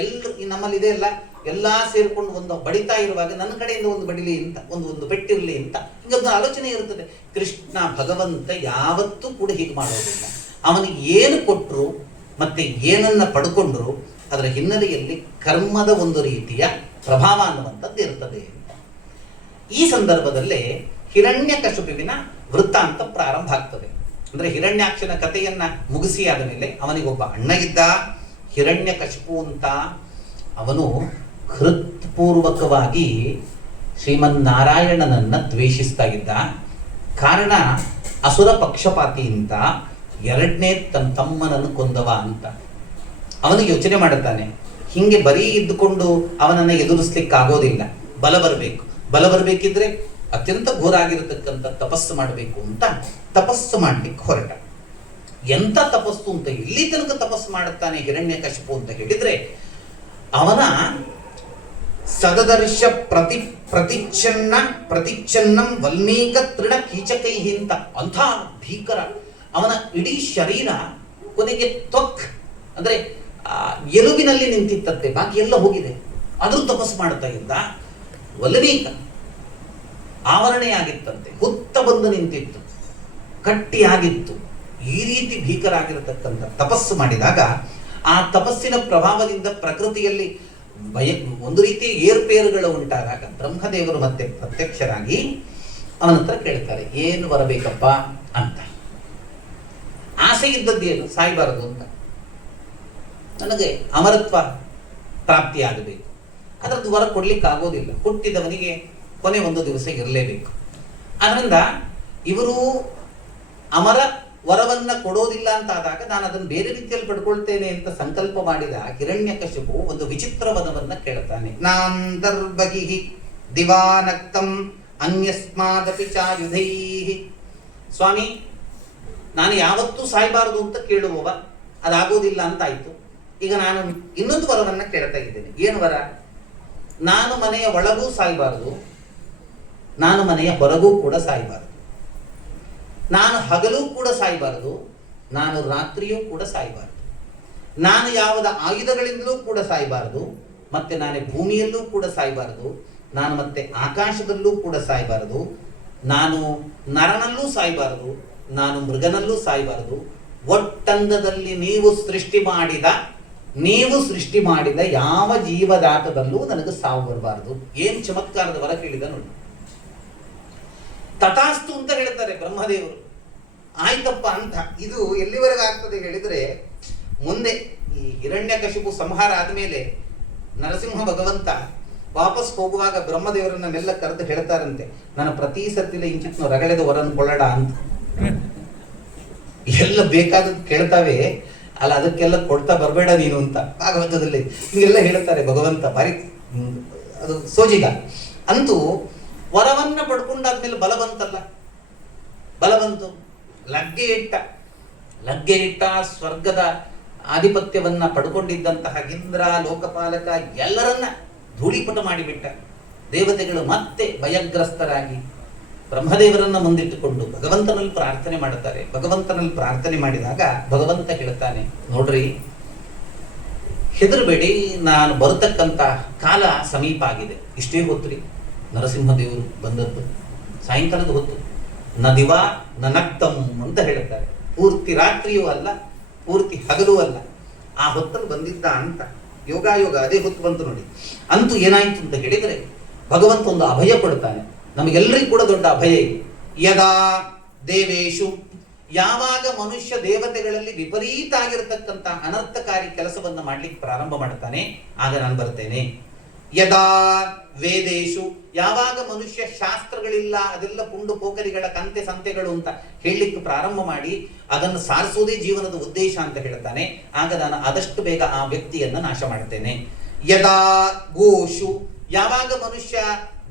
ಎಲ್ಲರೂ ನಮ್ಮಲ್ಲಿ ಇದೆ ಅಲ್ಲ, ಎಲ್ಲಾ ಸೇರ್ಕೊಂಡು ಒಂದು ಬಡಿತಾ ಇರುವಾಗ ನನ್ನ ಕಡೆಯಿಂದ ಒಂದು ಬಡಿಲಿ ಅಂತ, ಒಂದು ಪೆಟ್ಟಿರಲಿ ಅಂತ ಹಿಂಗೊಂದು ಆಲೋಚನೆ ಇರುತ್ತದೆ. ಕೃಷ್ಣ ಭಗವಂತ ಯಾವತ್ತೂ ಕೂಡ ಹೀಗೆ ಮಾಡೋದಿಲ್ಲ. ಅವನಿಗೆ ಏನು ಕೊಟ್ಟರು ಮತ್ತೆ ಏನನ್ನ ಪಡ್ಕೊಂಡ್ರು ಅದರ ಹಿನ್ನೆಲೆಯಲ್ಲಿ ಕರ್ಮದ ಒಂದು ರೀತಿಯ ಪ್ರಭಾವ ಅನ್ನುವಂಥದ್ದು ಇರ್ತದೆ. ಈ ಸಂದರ್ಭದಲ್ಲೇ ಹಿರಣ್ಯಕಶಿಪುವಿನ ವೃತ್ತಾಂತ ಪ್ರಾರಂಭ ಆಗ್ತದೆ. ಅಂದ್ರೆ ಹಿರಣ್ಯಾಕ್ಷನ ಕಥೆಯನ್ನ ಮುಗಿಸಿ ಆದ ಮೇಲೆ ಅವನಿಗೊಬ್ಬ ಅಣ್ಣ ಇದ್ದ, ಹಿರಣ್ಯಕಶಿಪು ಅಂತ. ಅವನು ಹೃತ್ಪೂರ್ವಕವಾಗಿ ಶ್ರೀಮನ್ನಾರಾಯಣನನ್ನ ದ್ವೇಷಿಸ್ತಾ ಇದ್ದ. ಕಾರಣ ಅಸುರ ಪಕ್ಷಪಾತಿ ಅಂತ, ಎರಡನೇ ತನ್ನ ತಮ್ಮನನ್ನು ಕೊಂದವ ಅಂತ. ಅವನಿಗೆ ಯೋಚನೆ ಮಾಡುತ್ತಾನೆ, ಹಿಂಗೆ ಬರೀ ಇದ್ದುಕೊಂಡು ಅವನನ್ನು ಎದುರಿಸ್ಲಿಕ್ಕೆ ಆಗೋದಿಲ್ಲ, ಬಲ ಬರಬೇಕು. ಬಲ ಬರಬೇಕಿದ್ರೆ ಅತ್ಯಂತ ಘೋರ ಆಗಿರತಕ್ಕಂಥ ತಪಸ್ಸು ಮಾಡಬೇಕು ಅಂತ ತಪಸ್ಸು ಮಾಡ್ಲಿಕ್ಕೆ ಹೊರಟ. ಎಂತ ತಪಸ್ಸು ಅಂತ, ಇಲ್ಲಿ ತನಕ ತಪಸ್ಸು ಮಾಡುತ್ತಾನೆ ಹಿರಣ್ಯಕಶಿಪು ಅಂತ ಹೇಳಿದ್ರೆ, ಅವನ ಸದದರ್ಶ ಪ್ರತಿಚ್ಛನ್ನಂ ವಲ್ಮೀಕ ತೃಣ ಕೀಚಕೈ ಅಂತ, ಅಂಥ ಭೀಕರ ಅವನ ಇಡೀ ಶರೀರ ಕೊನೆಗೆ ತ್ವಕ್ ಅಂದ್ರೆ ಎಲುಬಿನಲ್ಲಿ ನಿಂತಿತ್ತಂತೆ, ಬಾಕಿ ಎಲ್ಲ ಹೋಗಿದೆ. ಆದ್ರೂ ತಪಸ್ಸು ಮಾಡ್ತಾ ಇದ್ದ. ವಲ್ಮೀಕ ಆವರಣೆಯಾಗಿತ್ತಂತೆ, ಹುತ್ತ ಬಂದು ನಿಂತಿತ್ತು, ಗಟ್ಟಿಯಾಗಿತ್ತು. ಈ ರೀತಿ ಭೀಕರ ಆಗಿರತಕ್ಕಂಥ ತಪಸ್ಸು ಮಾಡಿದಾಗ ಆ ತಪಸ್ಸಿನ ಪ್ರಭಾವದಿಂದ ಪ್ರಕೃತಿಯಲ್ಲಿ ಒಂದು ರೀತಿ ಏರ್ಪೇರುಗಳು ಉಂಟಾದಾಗ ಬ್ರಹ್ಮದೇವರು ಮತ್ತೆ ಪ್ರತ್ಯಕ್ಷರಾಗಿ ಅವನ ಹತ್ರ ಕೇಳ್ತಾರೆ, ಏನು ಬರಬೇಕಪ್ಪ ಅಂತ. ಆಸೆ ಇದ್ದದ್ದೇನು, ಸಾಯಬಾರದು ಅಂತ. ನನಗೆ ಅಮರತ್ವ ಪ್ರಾಪ್ತಿಯಾಗಬೇಕು. ಅದರದ್ದು ವರ ಕೊಡ್ಲಿಕ್ಕೆ ಆಗೋದಿಲ್ಲ, ಹುಟ್ಟಿದವನಿಗೆ ಕೊನೆ ಒಂದು ದಿವಸ ಇರಲೇಬೇಕು. ಅದರಿಂದ ಇವರು ಅಮರ ವರವನ್ನ ಕೊಡೋದಿಲ್ಲ ಅಂತ ಆದಾಗ ನಾನು ಅದನ್ನು ಬೇರೆ ರೀತಿಯಲ್ಲಿ ಪಡ್ಕೊಳ್ತೇನೆ ಅಂತ ಸಂಕಲ್ಪ ಮಾಡಿದ ಹಿರಣ್ಯಕಶಿಪು ಒಂದು ವಿಚಿತ್ರ ವರವನ್ನ ಕೇಳ್ತಾನೆ. ನಾಂತರ್ಬಹಿಃ ದಿವಾನಕ್ತಂ ಅನ್ಯಸ್ಮಾದಪಿ ಚಾಯುಧೈಃ. ಸ್ವಾಮಿ, ನಾನು ಯಾವತ್ತೂ ಸಾಯಬಾರದು ಅಂತ ಕೇಳುವವ, ಅದಾಗೋದಿಲ್ಲ ಅಂತಾಯ್ತು. ಈಗ ನಾನು ಇನ್ನೊಂದು ವರವನ್ನ ಕೇಳ್ತಾ ಇದ್ದೇನೆ. ಏನು ವರ? ನಾನು ಮನೆಯ ಒಳಗೂ ಸಾಯಬಾರದು, ನಾನು ಮನೆಯ ಹೊರಗೂ ಕೂಡ ಸಾಯಬಾರದು, ನಾನು ಹಗಲೂ ಕೂಡ ಸಾಯಬಾರದು, ನಾನು ರಾತ್ರಿಯೂ ಕೂಡ ಸಾಯಬಾರದು, ನಾನು ಯಾವುದ ಆಯುಧಗಳಿಂದಲೂ ಕೂಡ ಸಾಯಬಾರದು, ಮತ್ತೆ ನಾನು ಭೂಮಿಯಲ್ಲೂ ಕೂಡ ಸಾಯಬಾರದು, ನಾನು ಮತ್ತೆ ಆಕಾಶದಲ್ಲೂ ಕೂಡ ಸಾಯಬಾರದು, ನಾನು ನರನಲ್ಲೂ ಸಾಯಬಾರದು, ನಾನು ಮೃಗನಲ್ಲೂ ಸಾಯಬಾರದು. ಒಟ್ಟಂದದಲ್ಲಿ ನೀವು ಸೃಷ್ಟಿ ಮಾಡಿದ ಯಾವ ಜೀವದಾತದಲ್ಲೂ ನನಗೆ ಸಾವು ಬರಬಾರದು. ಏನು ಚಮತ್ಕಾರದ ವರ ಕೇಳಿದ ನೋಡಿ. ತಥಾಸ್ತು ಅಂತ ಹೇಳ್ತಾರೆ ಬ್ರಹ್ಮದೇವರು. ಆಯ್ತಪ್ಪ ಅಂತ. ಇದು ಎಲ್ಲಿವರೆಗೆ ಆಗ್ತದೆ ಹೇಳಿದ್ರೆ, ಮುಂದೆ ಈ ಹಿರಣ್ಯಕಶಿಪು ಸಂಹಾರ ಆದ್ಮೇಲೆ ನರಸಿಂಹ ಭಗವಂತ ವಾಪಸ್ ಹೋಗುವಾಗ ಬ್ರಹ್ಮದೇವರನ್ನ ಮೆಲ್ಲ ಕರೆದು ಹೇಳ್ತಾರಂತೆ, ನಾನು ಪ್ರತಿ ಸತ್ತಿಲ್ಲ ಇಂಚಿತ್ನು ರಗಳೆದ ವರನ್ ಕೊಳ್ಳಡ ಅಂತ. ಎಲ್ಲ ಬೇಕಾದದ್ದು ಕೇಳ್ತಾವೆ ಅಲ್ಲ, ಅದಕ್ಕೆಲ್ಲ ಕೊಡ್ತಾ ಬರಬೇಡ ನೀನು ಅಂತ ಭಾಗವತದಲ್ಲಿ ಹಿಂಗೆಲ್ಲ ಹೇಳ್ತಾರೆ ಭಗವಂತ. ಭಾರಿ ಅದು ಸೋಜಿಗ. ಅಂತೂ ವರವನ್ನ ಪಡ್ಕೊಂಡಾದ್ಮೇಲೆ ಬಲ ಬಂತಲ್ಲ, ಬಲ ಬಂತು. ಲಗ್ಗೆ ಇಟ್ಟ ಸ್ವರ್ಗದ ಆಧಿಪತ್ಯವನ್ನ ಪಡ್ಕೊಂಡಿದ್ದಂತಹ ಇಂದ್ರ, ಲೋಕಪಾಲಕ ಎಲ್ಲರನ್ನ ಧೂಳಿಪಟ ಮಾಡಿಬಿಟ್ಟ. ದೇವತೆಗಳು ಮತ್ತೆ ಭಯಗ್ರಸ್ತರಾಗಿ ಬ್ರಹ್ಮದೇವರನ್ನ ಮುಂದಿಟ್ಟುಕೊಂಡು ಭಗವಂತನಲ್ಲಿ ಪ್ರಾರ್ಥನೆ ಮಾಡುತ್ತಾರೆ. ಭಗವಂತನಲ್ಲಿ ಪ್ರಾರ್ಥನೆ ಮಾಡಿದಾಗ ಭಗವಂತ ಹೇಳ್ತಾನೆ, ನೋಡ್ರಿ, ಹೆದರಬೇಡಿ, ನಾನು ಬರತಕ್ಕಂಥ ಕಾಲ ಸಮೀಪ ಆಗಿದೆ. ಇಷ್ಟೇ ಹೊತ್ರಿ ನರಸಿಂಹದೇವರು ಬಂದದ್ದು, ಸಾಯಂಕಾಲದ ಹೊತ್ತು. ನ ದಿವಾ ನ ನಕ್ತಂ ಅಂತ ಹೇಳುತ್ತಾರೆ. ಪೂರ್ತಿ ರಾತ್ರಿಯೂ ಅಲ್ಲ, ಪೂರ್ತಿ ಹಗಲೂ ಅಲ್ಲ, ಆ ಹೊತ್ತಲ್ಲಿ ಬಂದಿದ್ದ ಅಂತ. ಯೋಗಾಯೋಗ ಅದೇ ಹೊತ್ತು ಬಂತು ನೋಡಿ. ಅಂತೂ ಏನಾಯ್ತು ಅಂತ ಹೇಳಿದರೆ, ಭಗವಂತ ಒಂದು ಅಭಯ ಕೊಡ್ತಾನೆ. ನಮಗೆಲ್ಲರಿಗೂ ಕೂಡ ದೊಡ್ಡ ಅಭಯ ಇದೆ. ಯದಾ ದೇವೇಶು, ಯಾವಾಗ ಮನುಷ್ಯ ದೇವತೆಗಳಲ್ಲಿ ವಿಪರೀತ ಆಗಿರತಕ್ಕಂಥ ಅನರ್ಥಕಾರಿ ಕೆಲಸವನ್ನು ಮಾಡ್ಲಿಕ್ಕೆ ಪ್ರಾರಂಭ ಮಾಡ್ತಾನೆ, ಆಗ ನಾನು ಬರ್ತೇನೆ. ಯದಾ ವೇದೇಶು, ಯಾವಾಗ ಮನುಷ್ಯ ಶಾಸ್ತ್ರಗಳಿಲ್ಲ, ಅದೆಲ್ಲ ಪುಂಡು ಪೋಖರಿಗಳ ಕಂತೆ ಸಂತೆಗಳು ಅಂತ ಹೇಳಲಿಕ್ಕೆ ಪ್ರಾರಂಭ ಮಾಡಿ ಅದನ್ನು ಸಾರಿಸೋದೇ ಜೀವನದ ಉದ್ದೇಶ ಅಂತ ಹೇಳ್ತಾನೆ, ಆಗ ನಾನು ಆದಷ್ಟು ಬೇಗ ಆ ವ್ಯಕ್ತಿಯನ್ನ ನಾಶ ಮಾಡ್ತೇನೆ. ಯದಾ ಗೋಶು, ಯಾವಾಗ ಮನುಷ್ಯ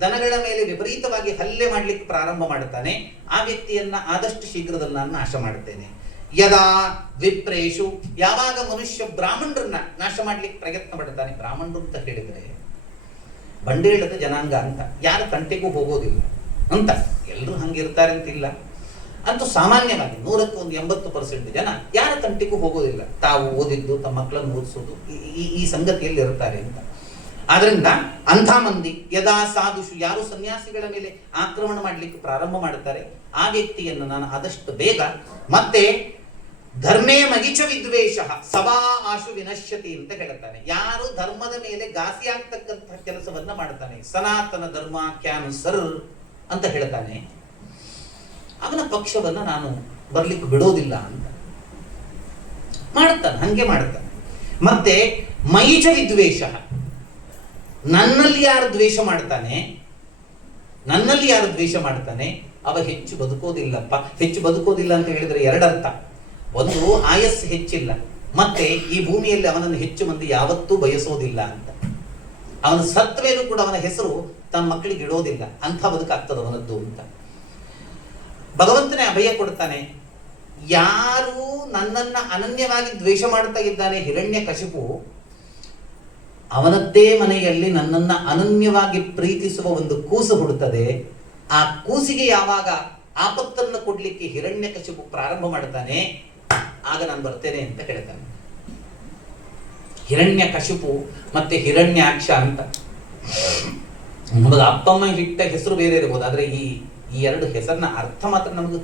ದನಗಳ ಮೇಲೆ ವಿಪರೀತವಾಗಿ ಹಲ್ಲೆ ಮಾಡ್ಲಿಕ್ಕೆ ಪ್ರಾರಂಭ ಮಾಡುತ್ತಾನೆ, ಆ ವ್ಯಕ್ತಿಯನ್ನ ಆದಷ್ಟು ಶೀಘ್ರದಲ್ಲಿ ನಾನು ನಾಶ ಮಾಡುತ್ತೇನೆ. ಯದಾ ವಿಪ್ರೇಶು, ಯಾವಾಗ ಮನುಷ್ಯ ಬ್ರಾಹ್ಮಣರನ್ನ ನಾಶ ಮಾಡ್ಲಿಕ್ಕೆ ಪ್ರಯತ್ನ ಪಡ್ತಾನೆ. ಬ್ರಾಹ್ಮಣರು ಅಂತ ಹೇಳಿದ್ರೆ ಬಂಡೇಳದ ಜನಾಂಗ ಅಂತ, ಯಾರ ತಂಟೆಗೂ ಹೋಗೋದಿಲ್ಲ ಅಂತ. ಎಲ್ಲರೂ ಹಂಗಿರ್ತಾರೆ ಅಂತಿಲ್ಲ, ಅಂತೂ ಸಾಮಾನ್ಯವಾಗಿ 180% ಜನ ಯಾರ ತಂಟೆಗೂ ಹೋಗೋದಿಲ್ಲ. ತಾವು ಓದಿದ್ದು, ತಮ್ಮ ಮಕ್ಕಳನ್ನು ಓದಿಸೋದು, ಈ ಸಂಗತಿಯಲ್ಲಿ ಇರ್ತಾರೆ ಅಂತ. ಆದ್ರಿಂದ ಅಂಥ ಮಂದಿ ಯದಾ ಸಾಧುಷು, ಯಾರು ಸನ್ಯಾಸಿಗಳ ಮೇಲೆ ಆಕ್ರಮಣ ಮಾಡ್ಲಿಕ್ಕೆ ಪ್ರಾರಂಭ ಮಾಡುತ್ತಾರೆ, ಆ ವ್ಯಕ್ತಿಯನ್ನು ನಾನು ಆದಷ್ಟು ಬೇಗ ಮತ್ತೆ ಧರ್ಮೇ ಮಗಿಚ ವಿದ್ವೇಷ ಸಭಾ ಆಶು ವಿನಶ್ಯತಿ ಅಂತ ಹೇಳುತ್ತಾನೆ. ಯಾರು ಧರ್ಮದ ಮೇಲೆ ಘಾಸಿ ಆಗ್ತಕ್ಕಂತಹ ಕೆಲಸವನ್ನ ಮಾಡ್ತಾನೆ, ಸನಾತನ ಧರ್ಮಾಖ್ಯಾನುಸರ್ ಅಂತ ಹೇಳ್ತಾನೆ, ಅವನ ಪಕ್ಷವನ್ನ ನಾನು ಬರ್ಲಿಕ್ಕೆ ಬಿಡೋದಿಲ್ಲ ಅಂತ ಮಾಡ್ತಾನೆ. ಹಂಗೆ ಮಾಡ್ತಾನೆ. ಮತ್ತೆ ಮೈಚ ವಿದ್ವೇಷ, ನನ್ನಲ್ಲಿ ಯಾರು ದ್ವೇಷ ಮಾಡ್ತಾನೆ ಅವ ಹೆಚ್ಚು ಬದುಕೋದಿಲ್ಲಪ್ಪ. ಹೆಚ್ಚು ಬದುಕೋದಿಲ್ಲ ಅಂತ ಹೇಳಿದ್ರೆ ಎರಡರ್ಥ. ಒಂದು, ಆಯಸ್ಸು ಹೆಚ್ಚಿಲ್ಲ, ಮತ್ತೆ ಈ ಭೂಮಿಯಲ್ಲಿ ಅವನನ್ನು ಹೆಚ್ಚು ಮಂದಿ ಯಾವತ್ತೂ ಬಯಸೋದಿಲ್ಲ ಅಂತ. ಅವನ ಸತ್ವೇನೂ ಕೂಡ ಅವನ ಹೆಸರು ತನ್ನ ಮಕ್ಕಳಿಗೆ ಇಡೋದಿಲ್ಲ, ಅಂಥ ಬದುಕಾಗ್ತದ ಅವನದ್ದು ಅಂತ ಭಗವಂತನೇ ಅಭಯ ಕೊಡ್ತಾನೆ. ಯಾರು ನನ್ನನ್ನ ಅನನ್ಯವಾಗಿ ದ್ವೇಷ ಮಾಡ್ತಾ ಇದ್ದಾನೆ ಹಿರಣ್ಯಕಶಿಪು, ಅವನದ್ದೇ ಮನೆಯಲ್ಲಿ ನನ್ನನ್ನ ಅನನ್ಯವಾಗಿ ಪ್ರೀತಿಸುವ ಒಂದು ಕೂಸು ಹುಡುತ್ತದೆ. ಆ ಕೂಸಿಗೆ ಯಾವಾಗ ಆಪತ್ತನ್ನು ಕೊಡ್ಲಿಕ್ಕೆ ಹಿರಣ್ಯಕಶಿಪು ಪ್ರಾರಂಭ ಮಾಡ್ತಾನೆ, ಆಗ ನಾನು ಬರ್ತೇನೆ ಅಂತ ಹೇಳ್ತಾನೆ. ಹಿರಣ್ಯಕಶಿಪು ಮತ್ತೆ ಹಿರಣ್ಯಾಕ್ಷ ಅಂತ ನಮಗೆ ಅಪ್ಪಮ್ಮ ಇಟ್ಟ ಹೆಸರು ಬೇರೆ ಇರಬಹುದು, ಆದ್ರೆ ಈ ಎರಡು ಹೆಸರನ್ನ ಅರ್ಥ ಮಾತ್ರ ನಮಗೆ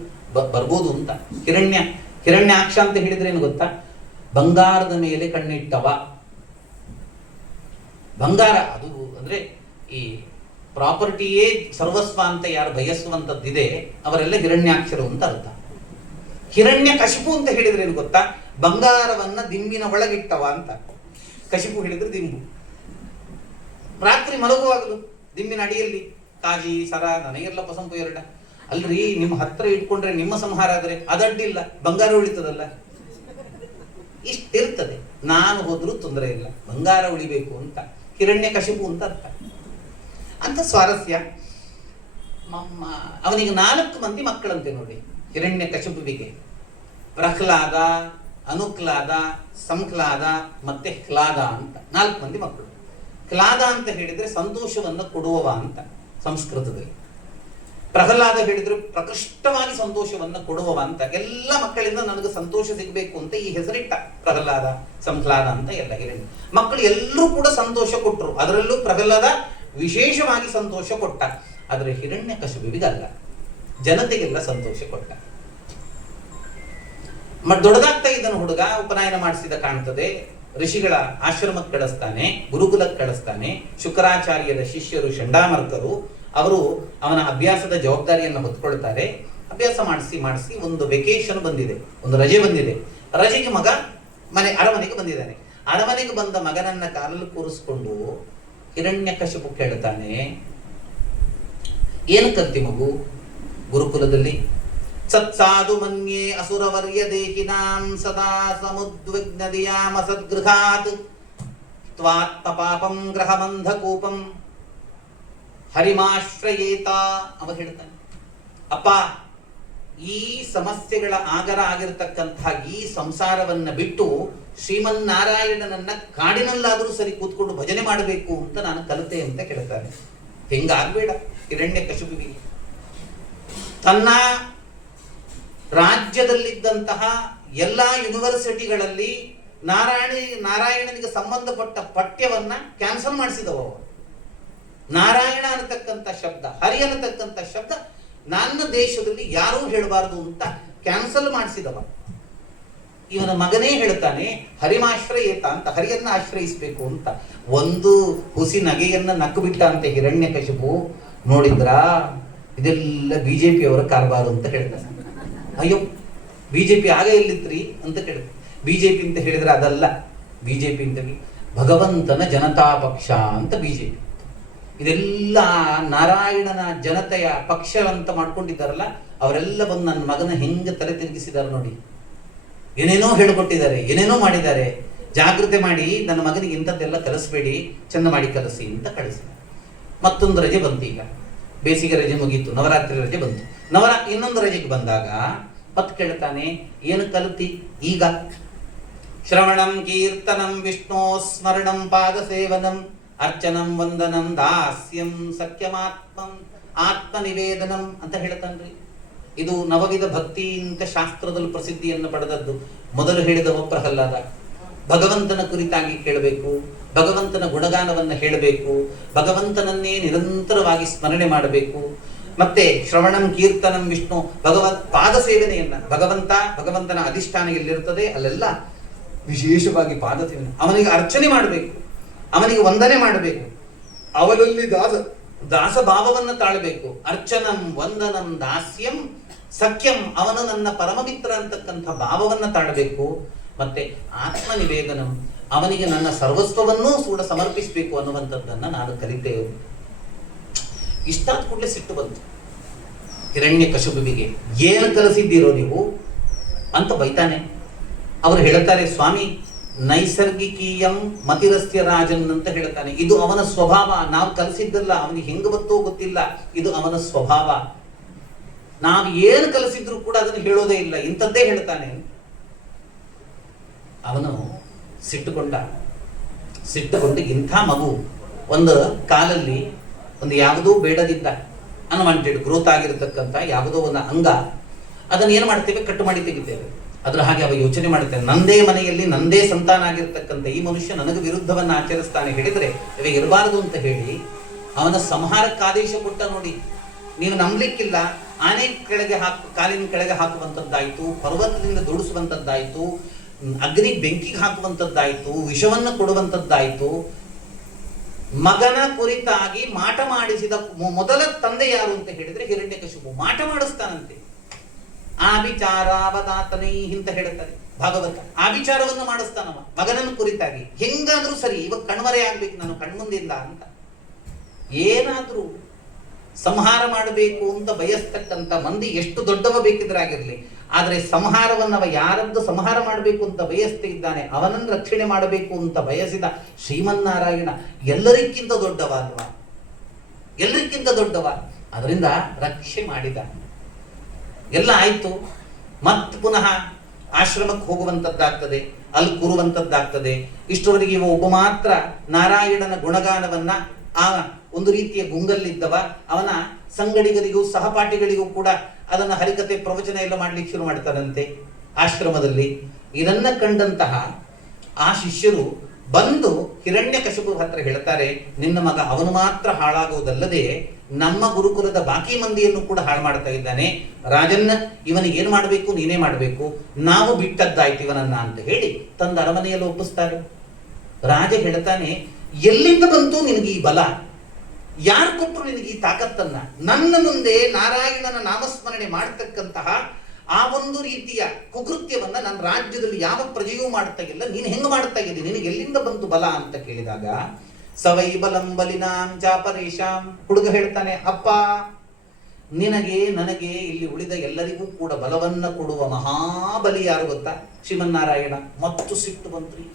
ಬರ್ಬೋದು ಅಂತ. ಹಿರಣ್ಯಾಕ್ಷ ಅಂತ ಹೇಳಿದ್ರೆ ಏನು ಗೊತ್ತಾ? ಬಂಗಾರದ ಮೇಲೆ ಕಣ್ಣಿಟ್ಟವ. ಬಂಗಾರ ಅದು ಅಂದ್ರೆ ಈ ಪ್ರಾಪರ್ಟಿಯೇ ಸರ್ವಸ್ವ ಅಂತ ಯಾರು ಬಯಸುವಂತದ್ದಿದೆ ಅವರೆಲ್ಲ ಹಿರಣ್ಯಾಕ್ಷರು ಅಂತ ಅರ್ಥ. ಹಿರಣ್ಯ ಕಶಿಪು ಅಂತ ಹೇಳಿದ್ರೆ ಏನು ಗೊತ್ತಾ? ಬಂಗಾರವನ್ನ ದಿಂಬಿನ ಒಳಗಿಟ್ಟವ ಅಂತ. ಕಶಿಪು ಹೇಳಿದ್ರೆ ದಿಂಬು. ರಾತ್ರಿ ಮಲಗುವಾಗಲು ದಿಂಬಿನ ಅಡಿಯಲ್ಲಿ ಕಾಜಿ ಸರ ನನಗೆಲ್ಲ ಪಸಂಪು ಎರಡ. ಅಲ್ರಿ, ನಿಮ್ಮ ಹತ್ರ ಇಟ್ಕೊಂಡ್ರೆ ನಿಮ್ಮ ಸಂಹಾರ ಆದ್ರೆ ಅದಡ್ಡಿಲ್ಲ, ಬಂಗಾರ ಉಳಿತದಲ್ಲ. ಇಷ್ಟಿರ್ತದೆ. ನಾನು ಹೋದ್ರೂ ತೊಂದರೆ ಇಲ್ಲ, ಬಂಗಾರ ಉಳಿಬೇಕು ಅಂತ ಹಿರಣ್ಯ ಕಶಿಪು ಅಂತ ಅರ್ಥ. ಅಂತ ಸ್ವಾರಸ್ಯ. ಅವನಿಗೆ 4 ಮಂದಿ ಮಕ್ಕಳಂತೆ ನೋಡಿ ಹಿರಣ್ಯ ಕಶಿಪುವಿಗೆ. ಪ್ರಹ್ಲಾದ, ಅನುಕ್ಲಾದ, ಸಂಕ್ಲಾದ ಮತ್ತೆ ಹ್ಲಾದ ಅಂತ 4 ಮಂದಿ ಮಕ್ಕಳು. ಕ್ಲಾದ ಅಂತ ಹೇಳಿದ್ರೆ ಸಂತೋಷವನ್ನು ಕೊಡುವವ ಅಂತ ಸಂಸ್ಕೃತದಲ್ಲಿ. ಪ್ರಹ್ಲಾದ ಹೇಳಿದ್ರೆ ಪ್ರಕೃಷ್ಟವಾಗಿ ಸಂತೋಷವನ್ನು ಕೊಡುವವ ಅಂತ. ಎಲ್ಲ ಮಕ್ಕಳಿಂದ ನನಗೆ ಸಂತೋಷ ಸಿಗಬೇಕು ಅಂತ ಈ ಹೆಸರಿಟ್ಟ ಪ್ರಹ್ಲಾದ, ಸಂಕ್ಲಾದ ಅಂತ ಎಲ್ಲ ಹಿರಣ್ಯ ಮಕ್ಕಳು ಎಲ್ಲರೂ ಕೂಡ ಸಂತೋಷ ಕೊಟ್ಟರು. ಅದರಲ್ಲೂ ಪ್ರಹ್ಲಾದ ವಿಶೇಷವಾಗಿ ಸಂತೋಷ ಕೊಟ್ಟ. ಆದರೆ ಹಿರಣ್ಯ ಕಶಿಪುವಿಗಲ್ಲ, ಜನತೆಗೆಲ್ಲ ಸಂತೋಷ ಕೊಟ್ಟ. ದೊಡ್ಡದಾಗ್ತಾ ಇದ್ದನು ಹುಡುಗ, ಉಪನಯನ ಮಾಡಿಸಿದ ಕಾಣ್ತದೆ. ಋಷಿಗಳ ಆಶ್ರಮಕ್ಕೆ ಕಳಿಸ್ತಾನೆ, ಗುರುಕುಲಕ್ಕೆ ಕಳಿಸ್ತಾನೆ. ಶುಕ್ರಾಚಾರ್ಯರ ಶಿಷ್ಯರು ಷಂಡಾಮರ್ಕರು ಅವರು ಅವನ ಅಭ್ಯಾಸದ ಜವಾಬ್ದಾರಿಯನ್ನು ಹೊತ್ಕೊಳ್ತಾರೆ. ಅಭ್ಯಾಸ ಮಾಡಿಸಿ ಒಂದು ವೆಕೇಶನ್ ಬಂದಿದೆ, ಒಂದು ರಜೆ ಬಂದಿದೆ. ರಜೆಗೆ ಮಗ ಅರಮನೆಗೆ ಬಂದಿದ್ದಾನೆ. ಅರಮನೆಗೆ ಬಂದ ಮಗನನ್ನ ಕಾಲಲ್ಲಿ ಕೂರಿಸ್ಕೊಂಡು ಹಿರಣ್ಯಕಶಿಪು ಕೇಳ್ತಾನೆ, ಏನು ಕಲ್ತಿ ಮಗು ಗುರುಕುಲದಲ್ಲಿ? ಸತ್ಸಾಧು ಮನ್ಯೇ ಅಸುರವರ್ಯ ದೇಹಿನಾಂ ಸದಾ ಸಮುದ್ವಿಗ್ನದಿಯಾಮ ಸದ್ಗೃಹಾತ್ ತ್ವಾತ್ಮ ಪಾಪಂ ಗ್ರಹಬಂಧಕೂಪಂ ಹರಿಮಾಶ್ರಯೇತ. ಅವ ಹೇಳ್ತಾನೆ, ಅಪ್ಪ, ಈ ಸಮಸ್ಯೆಗಳ ಆಗರ ಆಗಿರತಕ್ಕಂತಹ ಈ ಸಂಸಾರವನ್ನ ಬಿಟ್ಟು ಶ್ರೀಮನ್ನಾರಾಯಣನನ್ನ ಕಾಡಿನಲ್ಲಾದರೂ ಸರಿ ಕೂತ್ಕೊಂಡು ಭಜನೆ ಮಾಡಬೇಕು ಅಂತ ನಾನು ಕಲಿತೆ ಅಂತ ಕೇಳ್ತಾರೆ. ಹೆಂಗಾಗ್ಬೇಡ ಹಿರಣ್ಯ ಕಶಿಪುವಿಗೆ. ತನ್ನ ರಾಜ್ಯದಲ್ಲಿದ್ದಂತಹ ಎಲ್ಲಾ ಯೂನಿವರ್ಸಿಟಿಗಳಲ್ಲಿ ನಾರಾಯಣನಿಗೆ ಸಂಬಂಧಪಟ್ಟ ಪಠ್ಯವನ್ನ ಕ್ಯಾನ್ಸಲ್ ಮಾಡಿಸಿದವ. ನಾರಾಯಣ ಅನ್ನತಕ್ಕಂಥ ಶಬ್ದ, ಹರಿ ಅನ್ನತಕ್ಕಂಥ ಶಬ್ದ ನನ್ನ ದೇಶದಲ್ಲಿ ಯಾರೂ ಹೇಳಬಾರದು ಅಂತ ಕ್ಯಾನ್ಸಲ್ ಮಾಡಿಸಿದವ. ಇವನ ಮಗನೇ ಹೇಳ್ತಾನೆ ಹರಿಮಾಶ್ರಯೇತ ಅಂತ, ಹರಿಯನ್ನ ಆಶ್ರಯಿಸಬೇಕು ಅಂತ. ಒಂದು ಹುಸಿ ನಗೆಯನ್ನ ನಕ್ಕು ಬಿಟ್ಟ ಅಂತ ಹಿರಣ್ಯಕಶಿಪು. ನೋಡಿದ್ರ ಇದೆಲ್ಲ ಬಿಜೆಪಿ ಅವರ ಕಾರ್ಬಾರು ಅಂತ ಹೇಳ್ತಾನೆ. ಅಯ್ಯೋ, ಬಿಜೆಪಿ ಆಗ ಎಲ್ಲಿತ್ರಿ ಅಂತ ಕೇಳ್ತಾರೆ. ಬಿಜೆಪಿ ಅಂತ ಹೇಳಿದ್ರೆ ಅದಲ್ಲ. ಬಿಜೆಪಿ ಅಂತ ಭಗವಂತನ ಜನತಾ ಪಕ್ಷ ಅಂತ ಬಿಜೆಪಿ. ಇದೆಲ್ಲ ನಾರಾಯಣನ ಜನತೆಯ ಪಕ್ಷ ಅಂತ ಮಾಡ್ಕೊಂಡಿದ್ದಾರಲ್ಲ, ಅವರೆಲ್ಲ ಬಂದು ನನ್ನ ಮಗನ ಹೆಂಗೆ ತಲೆ ತಿರುಗಿಸಿದ್ದಾರೆ ನೋಡಿ. ಏನೇನೋ ಹೇಳಿಕೊಟ್ಟಿದ್ದಾರೆ, ಏನೇನೋ ಮಾಡಿದ್ದಾರೆ. ಜಾಗೃತಿ ಮಾಡಿ ನನ್ನ ಮಗನಿಗೆ ಇಂಥದ್ದೆಲ್ಲ ಕಲಿಸ್ಬೇಡಿ, ಚಂದ ಮಾಡಿ ಕಲಿಸಿ ಅಂತ ಕಳಿಸಿ. ಮತ್ತೊಂದು ರಜೆ ಬಂತು. ಈಗ ಬೇಸಿಗೆ ರಜೆ ಮುಗೀತು, ನವರಾತ್ರಿ ರಜೆ ಬಂತು. ಇನ್ನೊಂದು ರಜೆಗೆ ಬಂದಾಗ ಪತ್ ಕೇಳ್ತಾನೆ, ಏನು ಕಲಿತಿ ಈಗ? ಶ್ರವಣಂ ಕೀರ್ತನಂ ವಿಷ್ಣು ಸ್ಮರಣಂ ಪಾದ ಸೇವನಂ ಅರ್ಚನಂ ವಂದನಂ ದಾಸ್ಯಂ ಸಖ್ಯಮಾತ್ಮಂ ಆತ್ಮ ನಿವೇದನಂ ಅಂತ ಹೇಳ್ತಾನ್ರಿ. ಇದು ನವವಿಧ ಭಕ್ತಿ ಅಂತ ಶಾಸ್ತ್ರದಲ್ಲಿ ಪ್ರಸಿದ್ಧಿಯನ್ನು ಪಡೆದದ್ದು. ಮೊದಲು ಹೇಳಿದವ ಪ್ರಹ್ಲಾದ. ಭಗವಂತನ ಕುರಿತಾಗಿ ಕೇಳಬೇಕು, ಭಗವಂತನ ಗುಣಗಾನವನ್ನು ಹೇಳಬೇಕು, ಭಗವಂತನನ್ನೇ ನಿರಂತರವಾಗಿ ಸ್ಮರಣೆ ಮಾಡಬೇಕು. ಮತ್ತೆ ಶ್ರವಣಂ ಕೀರ್ತನಂ ವಿಷ್ಣು ಪಾದ ಸೇವನೆಯನ್ನ, ಭಗವಂತನ ಅಧಿಷ್ಠಾನ ಎಲ್ಲಿರ್ತದೆ ಅಲ್ಲೆಲ್ಲ ವಿಶೇಷವಾಗಿ ಪಾದ ಸೇವನೆ, ಅವನಿಗೆ ಅರ್ಚನೆ ಮಾಡಬೇಕು, ಅವನಿಗೆ ವಂದನೆ ಮಾಡಬೇಕು, ಅವನಲ್ಲಿ ದಾಸಭಾವವನ್ನು ತಾಳಬೇಕು. ಅರ್ಚನಂ ವಂದನಂ ದಾಸ್ಯಂ ಸಖ್ಯಂ, ಅವನು ನನ್ನ ಪರಮಮಿತ್ರ ಅಂತಕ್ಕಂಥ ಭಾವವನ್ನು ತಾಳಬೇಕು. ಮತ್ತೆ ಆತ್ಮ ನಿವೇದನಂ, ಅವನಿಗೆ ನನ್ನ ಸರ್ವಸ್ವವನ್ನೂ ಕೂಡ ಸಮರ್ಪಿಸಬೇಕು ಅನ್ನುವಂಥದ್ದನ್ನ ನಾನು ಕಲಿತೇವೆ. ಇಷ್ಟಾದ ಕೂಡಲೇ ಸಿಟ್ಟು ಬಂತು ಹಿರಣ್ಯಕಶಿಪುವಿಗೆ, ಏನು ಕಲಿಸಿದ್ದೀರೋ ನೀವು ಅಂತ ಬೈತಾನೆ. ಅವರು ಹೇಳ್ತಾರೆ, ಸ್ವಾಮಿ ನೈಸರ್ಗಿಕೀಯಂ ಮತಿರಸ್ಯ ರಾಜನ್ ಅಂತ ಹೇಳ್ತಾನೆ. ಇದು ಅವನ ಸ್ವಭಾವ, ನಾವು ಕಲಿಸಿದ್ದಲ್ಲ, ಅವನಿಗೆ ಹೆಂಗ ಬತ್ತೋ ಗೊತ್ತಿಲ್ಲ, ಇದು ಅವನ ಸ್ವಭಾವ. ನಾವು ಏನು ಕಲಿಸಿದ್ರು ಕೂಡ ಅದನ್ನು ಹೇಳೋದೇ ಇಲ್ಲ, ಇಂಥದ್ದೇ ಹೇಳ್ತಾನೆ. ಅವನು ಸಿಟ್ಟುಕೊಂಡು ಇಂಥ ಮಗು ಒಂದು ಕಾಲಲ್ಲಿ ಒಂದು ಯಾವುದೋ ಬೇಡದಿದ್ದ ಅನ್ವಾಂಟೆಡ್ ಗ್ರೋತ್ ಆಗಿರತಕ್ಕಂಥ ಯಾವುದೋ ಒಂದು ಅಂಗ, ಅದನ್ನು ಏನು ಮಾಡ್ತೇವೆ, ಕಟ್ಟು ಮಾಡಿ ತೆಗಿತೇವೆ. ಅದ್ರ ಹಾಗೆ ಅವ ಯೋಚನೆ ಮಾಡುತ್ತೇನೆ, ನಂದೇ ಮನೆಯಲ್ಲಿ ನಂದೇ ಸಂತಾನ ಆಗಿರ್ತಕ್ಕಂಥ ಈ ಮನುಷ್ಯ ನನಗೆ ವಿರುದ್ಧವನ್ನು ಆಚರಿಸ್ತಾನೆ, ಹೇಳಿದರೆ ಇವಾಗ ಇರಬಾರದು ಅಂತ ಹೇಳಿ ಅವನ ಸಂಹಾರಕ್ಕೆ ಆದೇಶ ಕೊಟ್ಟ. ನೋಡಿ, ನೀವು ನಂಬಲಿಕ್ಕಿಲ್ಲ, ಆನೆ ಕೆಳಗೆ ಕಾಲಿನ ಕೆಳಗೆ ಹಾಕುವಂಥದ್ದಾಯಿತು, ಪರ್ವತದಿಂದ ದುಡಿಸುವಂಥದ್ದಾಯಿತು, ಅಗ್ನಿ ಬೆಂಕಿಗೆ ಹಾಕುವಂಥದ್ದಾಯಿತು, ವಿಷವನ್ನು ಕೊಡುವಂಥದ್ದಾಯಿತು. ಮಗನ ಕುರಿತಾಗಿ ಮಾಟ ಮಾಡಿಸಿದ ಮೊದಲ ತಂದೆ ಯಾರು ಅಂತ ಹೇಳಿದ್ರೆ ಹಿರಣ್ಯಕಶಿಪು. ಮಾಟ ಮಾಡಿಸ್ತಾನಂತೆ. ಆವಿಚಾರಾವದಾತನೈ ಅಂತ ಹೇಳ್ತಾರೆ ಭಾಗವತ. ಆವಿಚಾರವನ್ನು ಮಾಡಿಸ್ತಾನವ ಮಗನನ್ನು ಕುರಿತಾಗಿ. ಹೆಂಗಾದ್ರೂ ಸರಿ, ಇವಾಗ ಕಣ್ಮರೆ ಆಗ್ಬೇಕು, ನಾನು ಕಣ್ಮುಂದಿಲ್ಲ ಅಂತ. ಏನಾದ್ರೂ ಸಂಹಾರ ಮಾಡಬೇಕು ಅಂತ ಬಯಸ್ತಕ್ಕಂಥ ಮಂದಿ ಎಷ್ಟು ದೊಡ್ಡವ ಬೇಕಿದ್ರೆ ಆಗಿರ್ಲಿ, ಆದರೆ ಸಂಹಾರವನ್ನವ ಯಾರದ್ದು ಸಂಹಾರ ಮಾಡಬೇಕು ಅಂತ ಬಯಸ್ತಾ ಇದ್ದಾನೆ, ಅವನನ್ನು ರಕ್ಷಣೆ ಮಾಡಬೇಕು ಅಂತ ಬಯಸಿದ ಶ್ರೀಮನ್ನಾರಾಯಣ ಎಲ್ಲರಿಗಿಂತ ದೊಡ್ಡವ ಅಲ್ವಾ, ಎಲ್ಲರಿಗಿಂತ ದೊಡ್ಡವ. ಅದರಿಂದ ರಕ್ಷೆ ಮಾಡಿದ. ಎಲ್ಲ ಆಯ್ತು, ಮತ್ತೆ ಪುನಃ ಆಶ್ರಮಕ್ಕೆ ಹೋಗುವಂಥದ್ದಾಗ್ತದೆ, ಅಲ್ಲಿ ಕೂರುವಂಥದ್ದಾಗ್ತದೆ. ಇಷ್ಟರವರೆಗೆ ಇವ ಒಬ್ಬ ಮಾತ್ರ ನಾರಾಯಣನ ಗುಣಗಾನವನ್ನ ಆ ಒಂದು ರೀತಿಯ ಗುಂಗಲ್ಲಿದ್ದವ, ಅವನ ಸಂಗಡಿಗರಿಗೂ ಸಹಪಾಠಿಗಳಿಗೂ ಕೂಡ ಅದನ್ನು ಹರಿಕತೆ ಪ್ರವಚನ ಎಲ್ಲ ಮಾಡ್ಲಿಕ್ಕೆ ಶುರು ಮಾಡ್ತಾರಂತೆ ಆಶ್ರಮದಲ್ಲಿ. ಇದನ್ನ ಕಂಡಂತಹ ಆ ಶಿಷ್ಯರು ಬಂದು ಹಿರಣ್ಯಕಶಿಪು ಹತ್ರ ಹೇಳ್ತಾರೆ, ನಿನ್ನ ಮಗ ಅವನು ಮಾತ್ರ ಹಾಳಾಗುವುದಲ್ಲದೆ ನಮ್ಮ ಗುರುಕುಲದ ಬಾಕಿ ಮಂದಿಯನ್ನು ಕೂಡ ಹಾಳು ಮಾಡ್ತಾ ಇದ್ದಾನೆ. ರಾಜನ್ನ ಇವನಿಗೆ ಏನ್ ಮಾಡಬೇಕು, ನೀನೇ ಮಾಡಬೇಕು, ನಾವು ಬಿಟ್ಟದ್ದಾಯ್ತು ಇವನನ್ನ ಅಂತ ಹೇಳಿ ತಂದ ಅರಮನೆಯಲ್ಲಿ ಒಪ್ಪಿಸ್ತಾರೆ. ರಾಜ ಹೇಳ್ತಾನೆ, ಎಲ್ಲಿಂದ ಬಂತು ನಿನಗೆ ಈ ಬಲ, ಯಾರು ಕೊಟ್ಟರು ನಿನಗೆ ಈ ತಾಕತ್ತನ್ನ? ನನ್ನ ಮುಂದೆ ನಾರಾಯಣನ ನಾಮಸ್ಮರಣೆ ಮಾಡತಕ್ಕಂತಹ ಆ ಒಂದು ರೀತಿಯ ಕುಕೃತ್ಯವನ್ನ ನನ್ನ ರಾಜ್ಯದಲ್ಲಿ ಯಾವ ಪ್ರಜೆಯೂ ಮಾಡ್ತಾ ಇಲ್ಲ, ನೀನು ಹೆಂಗ ಮಾಡ್ತಾ ಇದ್ದೀನಿ, ನಿನಗೆ ಎಲ್ಲಿಂದ ಬಂತು ಬಲ ಅಂತ ಕೇಳಿದಾಗ, ಸವೈ ಬಲಂ ಬಲಿನಾಂ ಚಾಪರೇಶಾಂ, ಹುಡುಗ ಹೇಳ್ತಾನೆ, ಅಪ್ಪ ನಿನಗೆ ನನಗೆ ಇಲ್ಲಿ ಉಳಿದ ಎಲ್ಲರಿಗೂ ಕೂಡ ಬಲವನ್ನ ಕೊಡುವ ಮಹಾಬಲಿ ಯಾರು ಗೊತ್ತಾ? ಶ್ರೀಮನ್ನಾರಾಯಣ. ಮತ್ತು ಸಿಟ್ಟು ಬಂತ್ರಿ,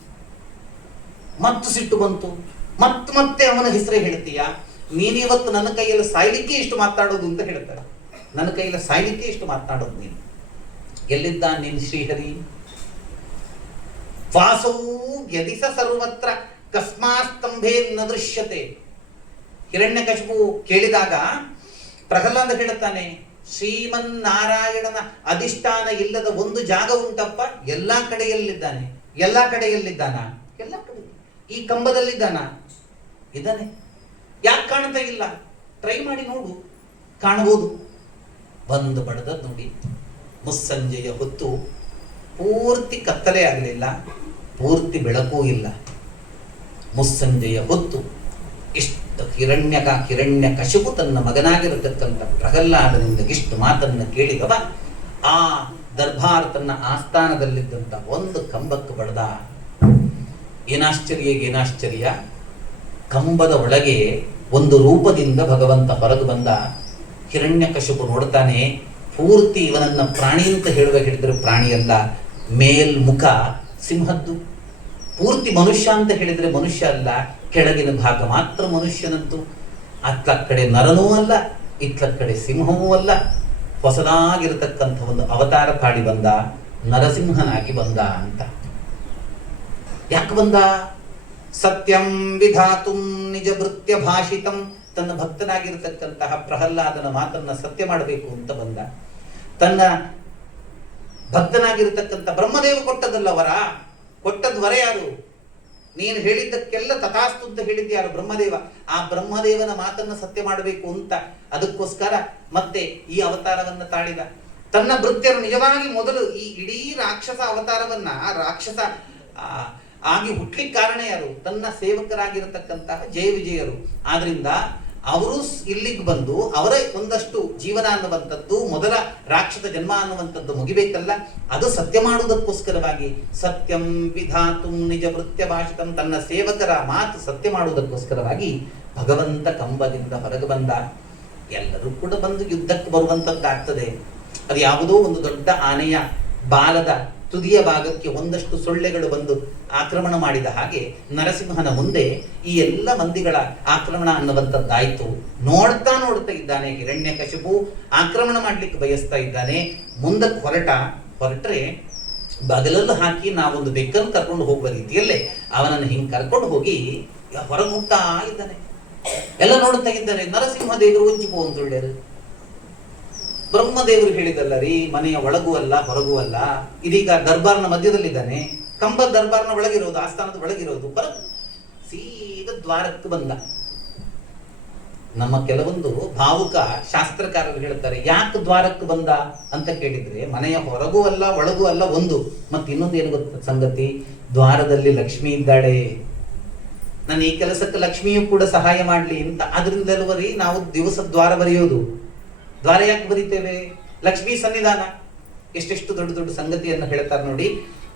ಮತ್ತು ಸಿಟ್ಟು ಬಂತು. ಮತ್ತೆ ಅವನ ಹೆಸರೇ ಹೇಳ್ತೀಯ, ನೀನಿವತ್ತು ನನ್ನ ಕೈಯಲ್ಲಿ ಸಾಯ್ಲಿಕ್ಕೆ ಇಷ್ಟು ಮಾತಾಡೋದು ಅಂತ ಹೇಳ್ತಾರೆ. ನನ್ನ ಕೈಯಲ್ಲಿ ಸಾಯ್ಲಿಕ್ಕೆ ಇಷ್ಟು ಮಾತನಾಡೋದು ನೀನು. ಎಲ್ಲಿದ್ದ ನೀನು ಶ್ರೀಹರಿ? ವಾಸೌ ಯದಿಸ ಸರ್ವತ್ರ ಕಸ್ಮಾಸ್ತಂಭೇ ನ ದೃಶ್ಯತೆ. ಹಿರಣ್ಯಕಶಿಪು ಕೇಳಿದಾಗ ಪ್ರಹ್ಲಾದ ಹೇಳ್ತಾನೆ, ಶ್ರೀಮನ್ನಾರಾಯಣನ ಅಧಿಷ್ಠಾನ ಇಲ್ಲದ ಒಂದು ಜಾಗ ಉಂಟಪ್ಪ, ಎಲ್ಲಾ ಕಡೆಯಲ್ಲಿದ್ದಾನೆ. ಎಲ್ಲಾ ಕಡೆಯಲ್ಲಿದ್ದಾನ? ಎಲ್ಲ ಕಡೆ. ಈ ಕಂಬದಲ್ಲಿದ್ದಾನ? ಇದ್ದಾನೆ. ಯಾಕೆ ಕಾಣ್ತಾ ಇಲ್ಲ? ಟ್ರೈ ಮಾಡಿ ನೋಡು, ಕಾಣಬಹುದು. ಬಂದು ಬಡದದ್ ನೋಡಿ. ಮುಸ್ಸಂಜೆಯ ಹೊತ್ತು ಪೂರ್ತಿ ಕತ್ತಲೆ ಆಗಲಿಲ್ಲ, ಪೂರ್ತಿ ಬೆಳಕೂ ಇಲ್ಲ. ಮುಸ್ಸಂಜೆಯ ಹೊತ್ತು ಇಷ್ಟು ಹಿರಣ್ಯಕಶಿಪು ತನ್ನ ಮಗನಾಗಿರತಕ್ಕಂಥ ಪ್ರಹ್ಲಾದನಿಂದ ಇಷ್ಟು ಮಾತನ್ನ ಕೇಳಿದವ ಆ ದರ್ಬಾರ್ ತನ್ನ ಆಸ್ಥಾನದಲ್ಲಿದ್ದಂಥ ಒಂದು ಕಂಬಕ್ಕೆ ಬಡದ. ಏನಾಶ್ಚರ್ಯ, ಕಂಬದ ಒಳಗೆ ಒಂದು ರೂಪದಿಂದ ಭಗವಂತ ಹೊರಗೆ ಬಂದ. ಹಿರಣ್ಯಕಶಿಪು ನೋಡ್ತಾನೆ, ಪೂರ್ತಿ ಇವನನ್ನ ಪ್ರಾಣಿ ಅಂತ ಹೇಳಿದ್ರೆ ಪ್ರಾಣಿಯಲ್ಲ, ಮೇಲ್ಮುಖ ಸಿಂಹದ್ದು. ಪೂರ್ತಿ ಮನುಷ್ಯ ಅಂತ ಹೇಳಿದ್ರೆ ಮನುಷ್ಯ ಅಲ್ಲ, ಕೆಳಗಿನ ಭಾಗ ಮಾತ್ರ ಮನುಷ್ಯನದ್ದು. ಅತ್ತ ಕಡೆ ನರನೂ ಅಲ್ಲ, ಇತ್ತ ಕಡೆ ಸಿಂಹವೂ ಅಲ್ಲ. ಹೊಸದಾಗಿರತಕ್ಕಂಥ ಒಂದು ಅವತಾರ ತಾಳಿ ಬಂದ, ನರಸಿಂಹನಾಗಿ ಬಂದ ಅಂತ. ಯಾಕೆ ಬಂದ? ಸತ್ಯಂ ವಿಧಾತುಂ ನಿಜ ಭೃತ್ಯ ಭಾಷಿತಂ. ತನ್ನ ಭಕ್ತನಾಗಿರತಕ್ಕಂತಹ ಪ್ರಹ್ಲಾದನ ಮಾತನ್ನ ಸತ್ಯ ಮಾಡಬೇಕು ಅಂತ ಬಂದ. ತನ್ನ ಭಕ್ತನಾಗಿರತಕ್ಕಂಥ ಬ್ರಹ್ಮದೇವ ಕೊಟ್ಟದಲ್ಲ ವರ, ಕೊಟ್ಟದ್ ವರ ಯಾರು? ನೀನು ಹೇಳಿದ್ದಕ್ಕೆಲ್ಲ ತಥಾಸ್ತು ಅಂತ ಹೇಳಿದ್ದು ಯಾರು? ಬ್ರಹ್ಮದೇವ. ಆ ಬ್ರಹ್ಮದೇವನ ಮಾತನ್ನ ಸತ್ಯ ಮಾಡಬೇಕು ಅಂತ ಅದಕ್ಕೋಸ್ಕರ ಮತ್ತೆ ಈ ಅವತಾರವನ್ನ ತಾಳಿದ. ತನ್ನ ಭೃತ್ಯರು ನಿಜವಾಗಿ ಮೊದಲು ಈ ಇಡೀ ರಾಕ್ಷಸ ಅವತಾರವನ್ನ ರಾಕ್ಷಸ ಆಗಿ ಹುಟ್ಲಿಕ್ಕೆ ಕಾರಣ ಯಾರು? ತನ್ನ ಸೇವಕರಾಗಿರತಕ್ಕಂತಹ ಜಯ ವಿಜಯರು. ಆದ್ರಿಂದ ಅವರು ಇಲ್ಲಿಗೆ ಬಂದು ಅವರ ಒಂದಷ್ಟು ಜೀವನ ಅನ್ನುವಂಥದ್ದು, ಮೊದಲ ರಾಕ್ಷಸ ಜನ್ಮ ಅನ್ನುವಂಥದ್ದು ಮುಗಿಬೇಕಲ್ಲ, ಅದು ಸತ್ಯ ಮಾಡುವುದಕ್ಕೋಸ್ಕರವಾಗಿ ಸತ್ಯಂ ವಿಧಾತುಂ ನಿಜ ಭೃತ್ಯ ಭಾಷಿತಂ, ತನ್ನ ಸೇವಕರ ಮಾತು ಸತ್ಯ ಮಾಡುವುದಕ್ಕೋಸ್ಕರವಾಗಿ ಭಗವಂತ ಕಂಬದಿಂದ ಹೊರಗೆ ಬಂದ. ಎಲ್ಲರೂ ಕೂಡ ಬಂದು ಯುದ್ಧಕ್ಕೆ ಬರುವಂಥದ್ದಾಗ್ತದೆ. ಅದು ಯಾವುದೋ ಒಂದು ದೊಡ್ಡ ಆನೆಯ ಬಾಲದ ತುದಿಯ ಭಾಗಕ್ಕೆ ಒಂದಷ್ಟು ಸೊಳ್ಳೆಗಳು ಬಂದು ಆಕ್ರಮಣ ಮಾಡಿದ ಹಾಗೆ ನರಸಿಂಹನ ಮುಂದೆ ಈ ಎಲ್ಲ ಮಂದಿಗಳ ಆಕ್ರಮಣ ಅನ್ನುವಂಥದ್ದಾಯ್ತು. ನೋಡ್ತಾ ಇದ್ದಾನೆ ಹಿರಣ್ಯಕಶಿಪು, ಆಕ್ರಮಣ ಮಾಡ್ಲಿಕ್ಕೆ ಬಯಸ್ತಾ ಇದ್ದಾನೆ. ಮುಂದಕ್ಕೆ ಹೊರಟ್ರೆ ಬಗಲಲ್ಲಿ ಹಾಕಿ ನಾವೊಂದು ಬೆಕ್ಕನ್ನು ಕರ್ಕೊಂಡು ಹೋಗುವ ರೀತಿಯಲ್ಲೇ ಅವನನ್ನು ಹಿಂಗೆ ಕರ್ಕೊಂಡು ಹೋಗಿ ಹೊರಗೆ ಹೋಗ್ತಾ ಇದ್ದಾನೆ. ಎಲ್ಲ ನೋಡ್ತಾ ಇದ್ದಾರೆ. ನರಸಿಂಹ ದೇವರು ಉಂಚಿಪೋ ಅಂತ ಒಳ್ಳೆಯರು. ಬ್ರಹ್ಮದೇವರು ಹೇಳಿದಲ್ಲ ರೀ, ಮನೆಯ ಒಳಗೂ ಅಲ್ಲ ಹೊರಗೂ ಅಲ್ಲ. ಇದೀಗ ದರ್ಬಾರ್ನ ಮಧ್ಯದಲ್ಲಿದ್ದಾನೆ. ಕಂಬ ದರ್ಬಾರ್ನ ಒಳಗಿರೋದು, ಆಸ್ಥಾನದ ಒಳಗಿರೋದು. ಸೀದಾ ದ್ವಾರಕ್ಕೆ ಬಂದ. ನಮ್ಮ ಕೆಲವೊಂದು ಭಾವುಕ ಶಾಸ್ತ್ರಕಾರರು ಹೇಳ್ತಾರೆ, ಯಾಕೆ ದ್ವಾರಕ್ಕೆ ಬಂದ ಅಂತ ಕೇಳಿದ್ರೆ, ಮನೆಯ ಹೊರಗೂ ಅಲ್ಲ ಒಳಗೂ ಅಲ್ಲ ಒಂದು. ಮತ್ತೆ ಇನ್ನೊಂದು ಏನು ಗೊತ್ತ ಸಂಗತಿ, ದ್ವಾರದಲ್ಲಿ ಲಕ್ಷ್ಮಿ ಇದ್ದಾಳೆ, ನಾನು ಈ ಕೆಲಸಕ್ಕೆ ಲಕ್ಷ್ಮಿಯೂ ಕೂಡ ಸಹಾಯ ಮಾಡ್ಲಿ ಅಂತ. ಆದ್ರಿಂದಲ್ವರಿ ನಾವು ದಿವಸ ದ್ವಾರ ಬರೆಯೋದು. ದ್ವಾರ ಯಾಕೆ ಬರೀತೇವೆ? ಲಕ್ಷ್ಮೀ ಸನ್ನಿಧಾನ. ಎಷ್ಟೆಷ್ಟು ದೊಡ್ಡ ದೊಡ್ಡ ಸಂಗತಿಯನ್ನು ಹೇಳ್ತಾರೆ ನೋಡಿ.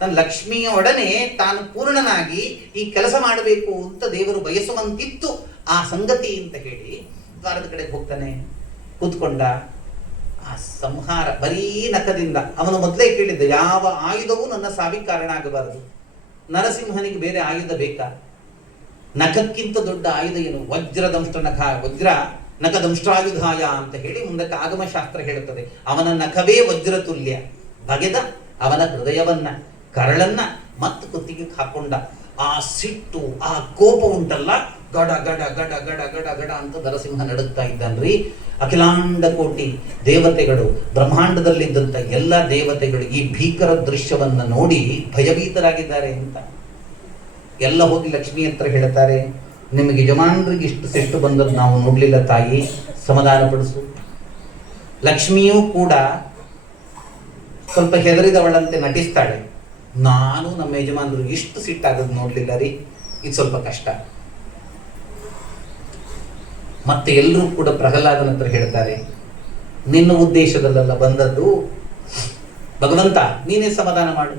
ನನ್ನ ಲಕ್ಷ್ಮಿಯ ಒಡನೆ ತಾನು ಪೂರ್ಣನಾಗಿ ಈ ಕೆಲಸ ಮಾಡಬೇಕು ಅಂತ ದೇವರು ಬಯಸುವಂತಿತ್ತು ಆ ಸಂಗತಿ ಅಂತ ಹೇಳಿ ದ್ವಾರದ ಕಡೆ ಹೋಗ್ತಾನೆ. ಕೂತ್ಕೊಂಡ. ಆ ಸಂಹಾರ ಬರೀ ನಖದಿಂದ. ಅವನು ಮೊದಲೇ ಕೇಳಿದ್ದ, ಯಾವ ಆಯುಧವೂ ನನ್ನ ಸಾವಿಗೆ ಕಾರಣ ಆಗಬಾರದು. ನರಸಿಂಹನಿಗೆ ಬೇರೆ ಆಯುಧ ಬೇಕಾ? ನಖಕ್ಕಿಂತ ದೊಡ್ಡ ಆಯುಧ ಏನು? ವಜ್ರದಂಷ್ಟ ನಖ, ವಜ್ರ ನಖದಂಷ್ಟಾಯುಧಾಯ ಅಂತ ಹೇಳಿ ಮುಂದಕ್ಕೆ ಆಗಮಶಾಸ್ತ್ರ ಹೇಳುತ್ತದೆ. ಅವನ ನಖವೇ ವಜ್ರ ತುಲ್ಯ. ಬಗೆದ ಅವನ ಹೃದಯವನ್ನ, ಕರಳನ್ನ ಮತ್ತು ಕುತ್ತಿಗೆ ಹಾಕೊಂಡ. ಆ ಸಿಟ್ಟು, ಆ ಕೋಪ ಉಂಟಲ್ಲ, ಗಡ ಗಡ ಗಡ ಗಡ ಗಡ ಗಡ ಅಂತ ನರಸಿಂಹ ನಡುಗ್ತಾ ಇದ್ದಾನ್ರಿ. ಅಖಿಲಾಂಡ ಕೋಟಿ ದೇವತೆಗಳು, ಬ್ರಹ್ಮಾಂಡದಲ್ಲಿದ್ದಂಥ ಎಲ್ಲ ದೇವತೆಗಳು ಈ ಭೀಕರ ದೃಶ್ಯವನ್ನ ನೋಡಿ ಭಯಭೀತರಾಗಿದ್ದಾರೆ ಅಂತ. ಎಲ್ಲ ಹೋಗಿ ಲಕ್ಷ್ಮಿ ಹತ್ರ ಹೇಳ್ತಾರೆ, ನಿಮಗೆ ಯಜಮಾನರಿಗೆ ಇಷ್ಟು ಸಿಟ್ಟು ಬಂದದ್ದು ನಾವು ನೋಡ್ಲಿಲ್ಲ ತಾಯಿ, ಸಮಾಧಾನ ಪಡಿಸು. ಲಕ್ಷ್ಮಿಯೂ ಕೂಡ ಸ್ವಲ್ಪ ಹೆದರಿದವಳಂತೆ ನಟಿಸ್ತಾಳೆ. ನಾನು ನಮ್ಮ ಯಜಮಾನರಿಗೆ ಇಷ್ಟು ಸಿಟ್ಟಾಗದು ನೋಡ್ಲಿಲ್ಲ ರೀ, ಇದು ಸ್ವಲ್ಪ ಕಷ್ಟ. ಮತ್ತೆ ಎಲ್ಲರೂ ಕೂಡ ಪ್ರಹ್ಲಾದನ ಹತ್ರ ಹೇಳ್ತಾರೆ, ನಿನ್ನ ಉದ್ದೇಶದಲ್ಲೆಲ್ಲ ಬಂದದ್ದು, ಭಗವಂತ ನೀನೇ ಸಮಾಧಾನ ಮಾಡು.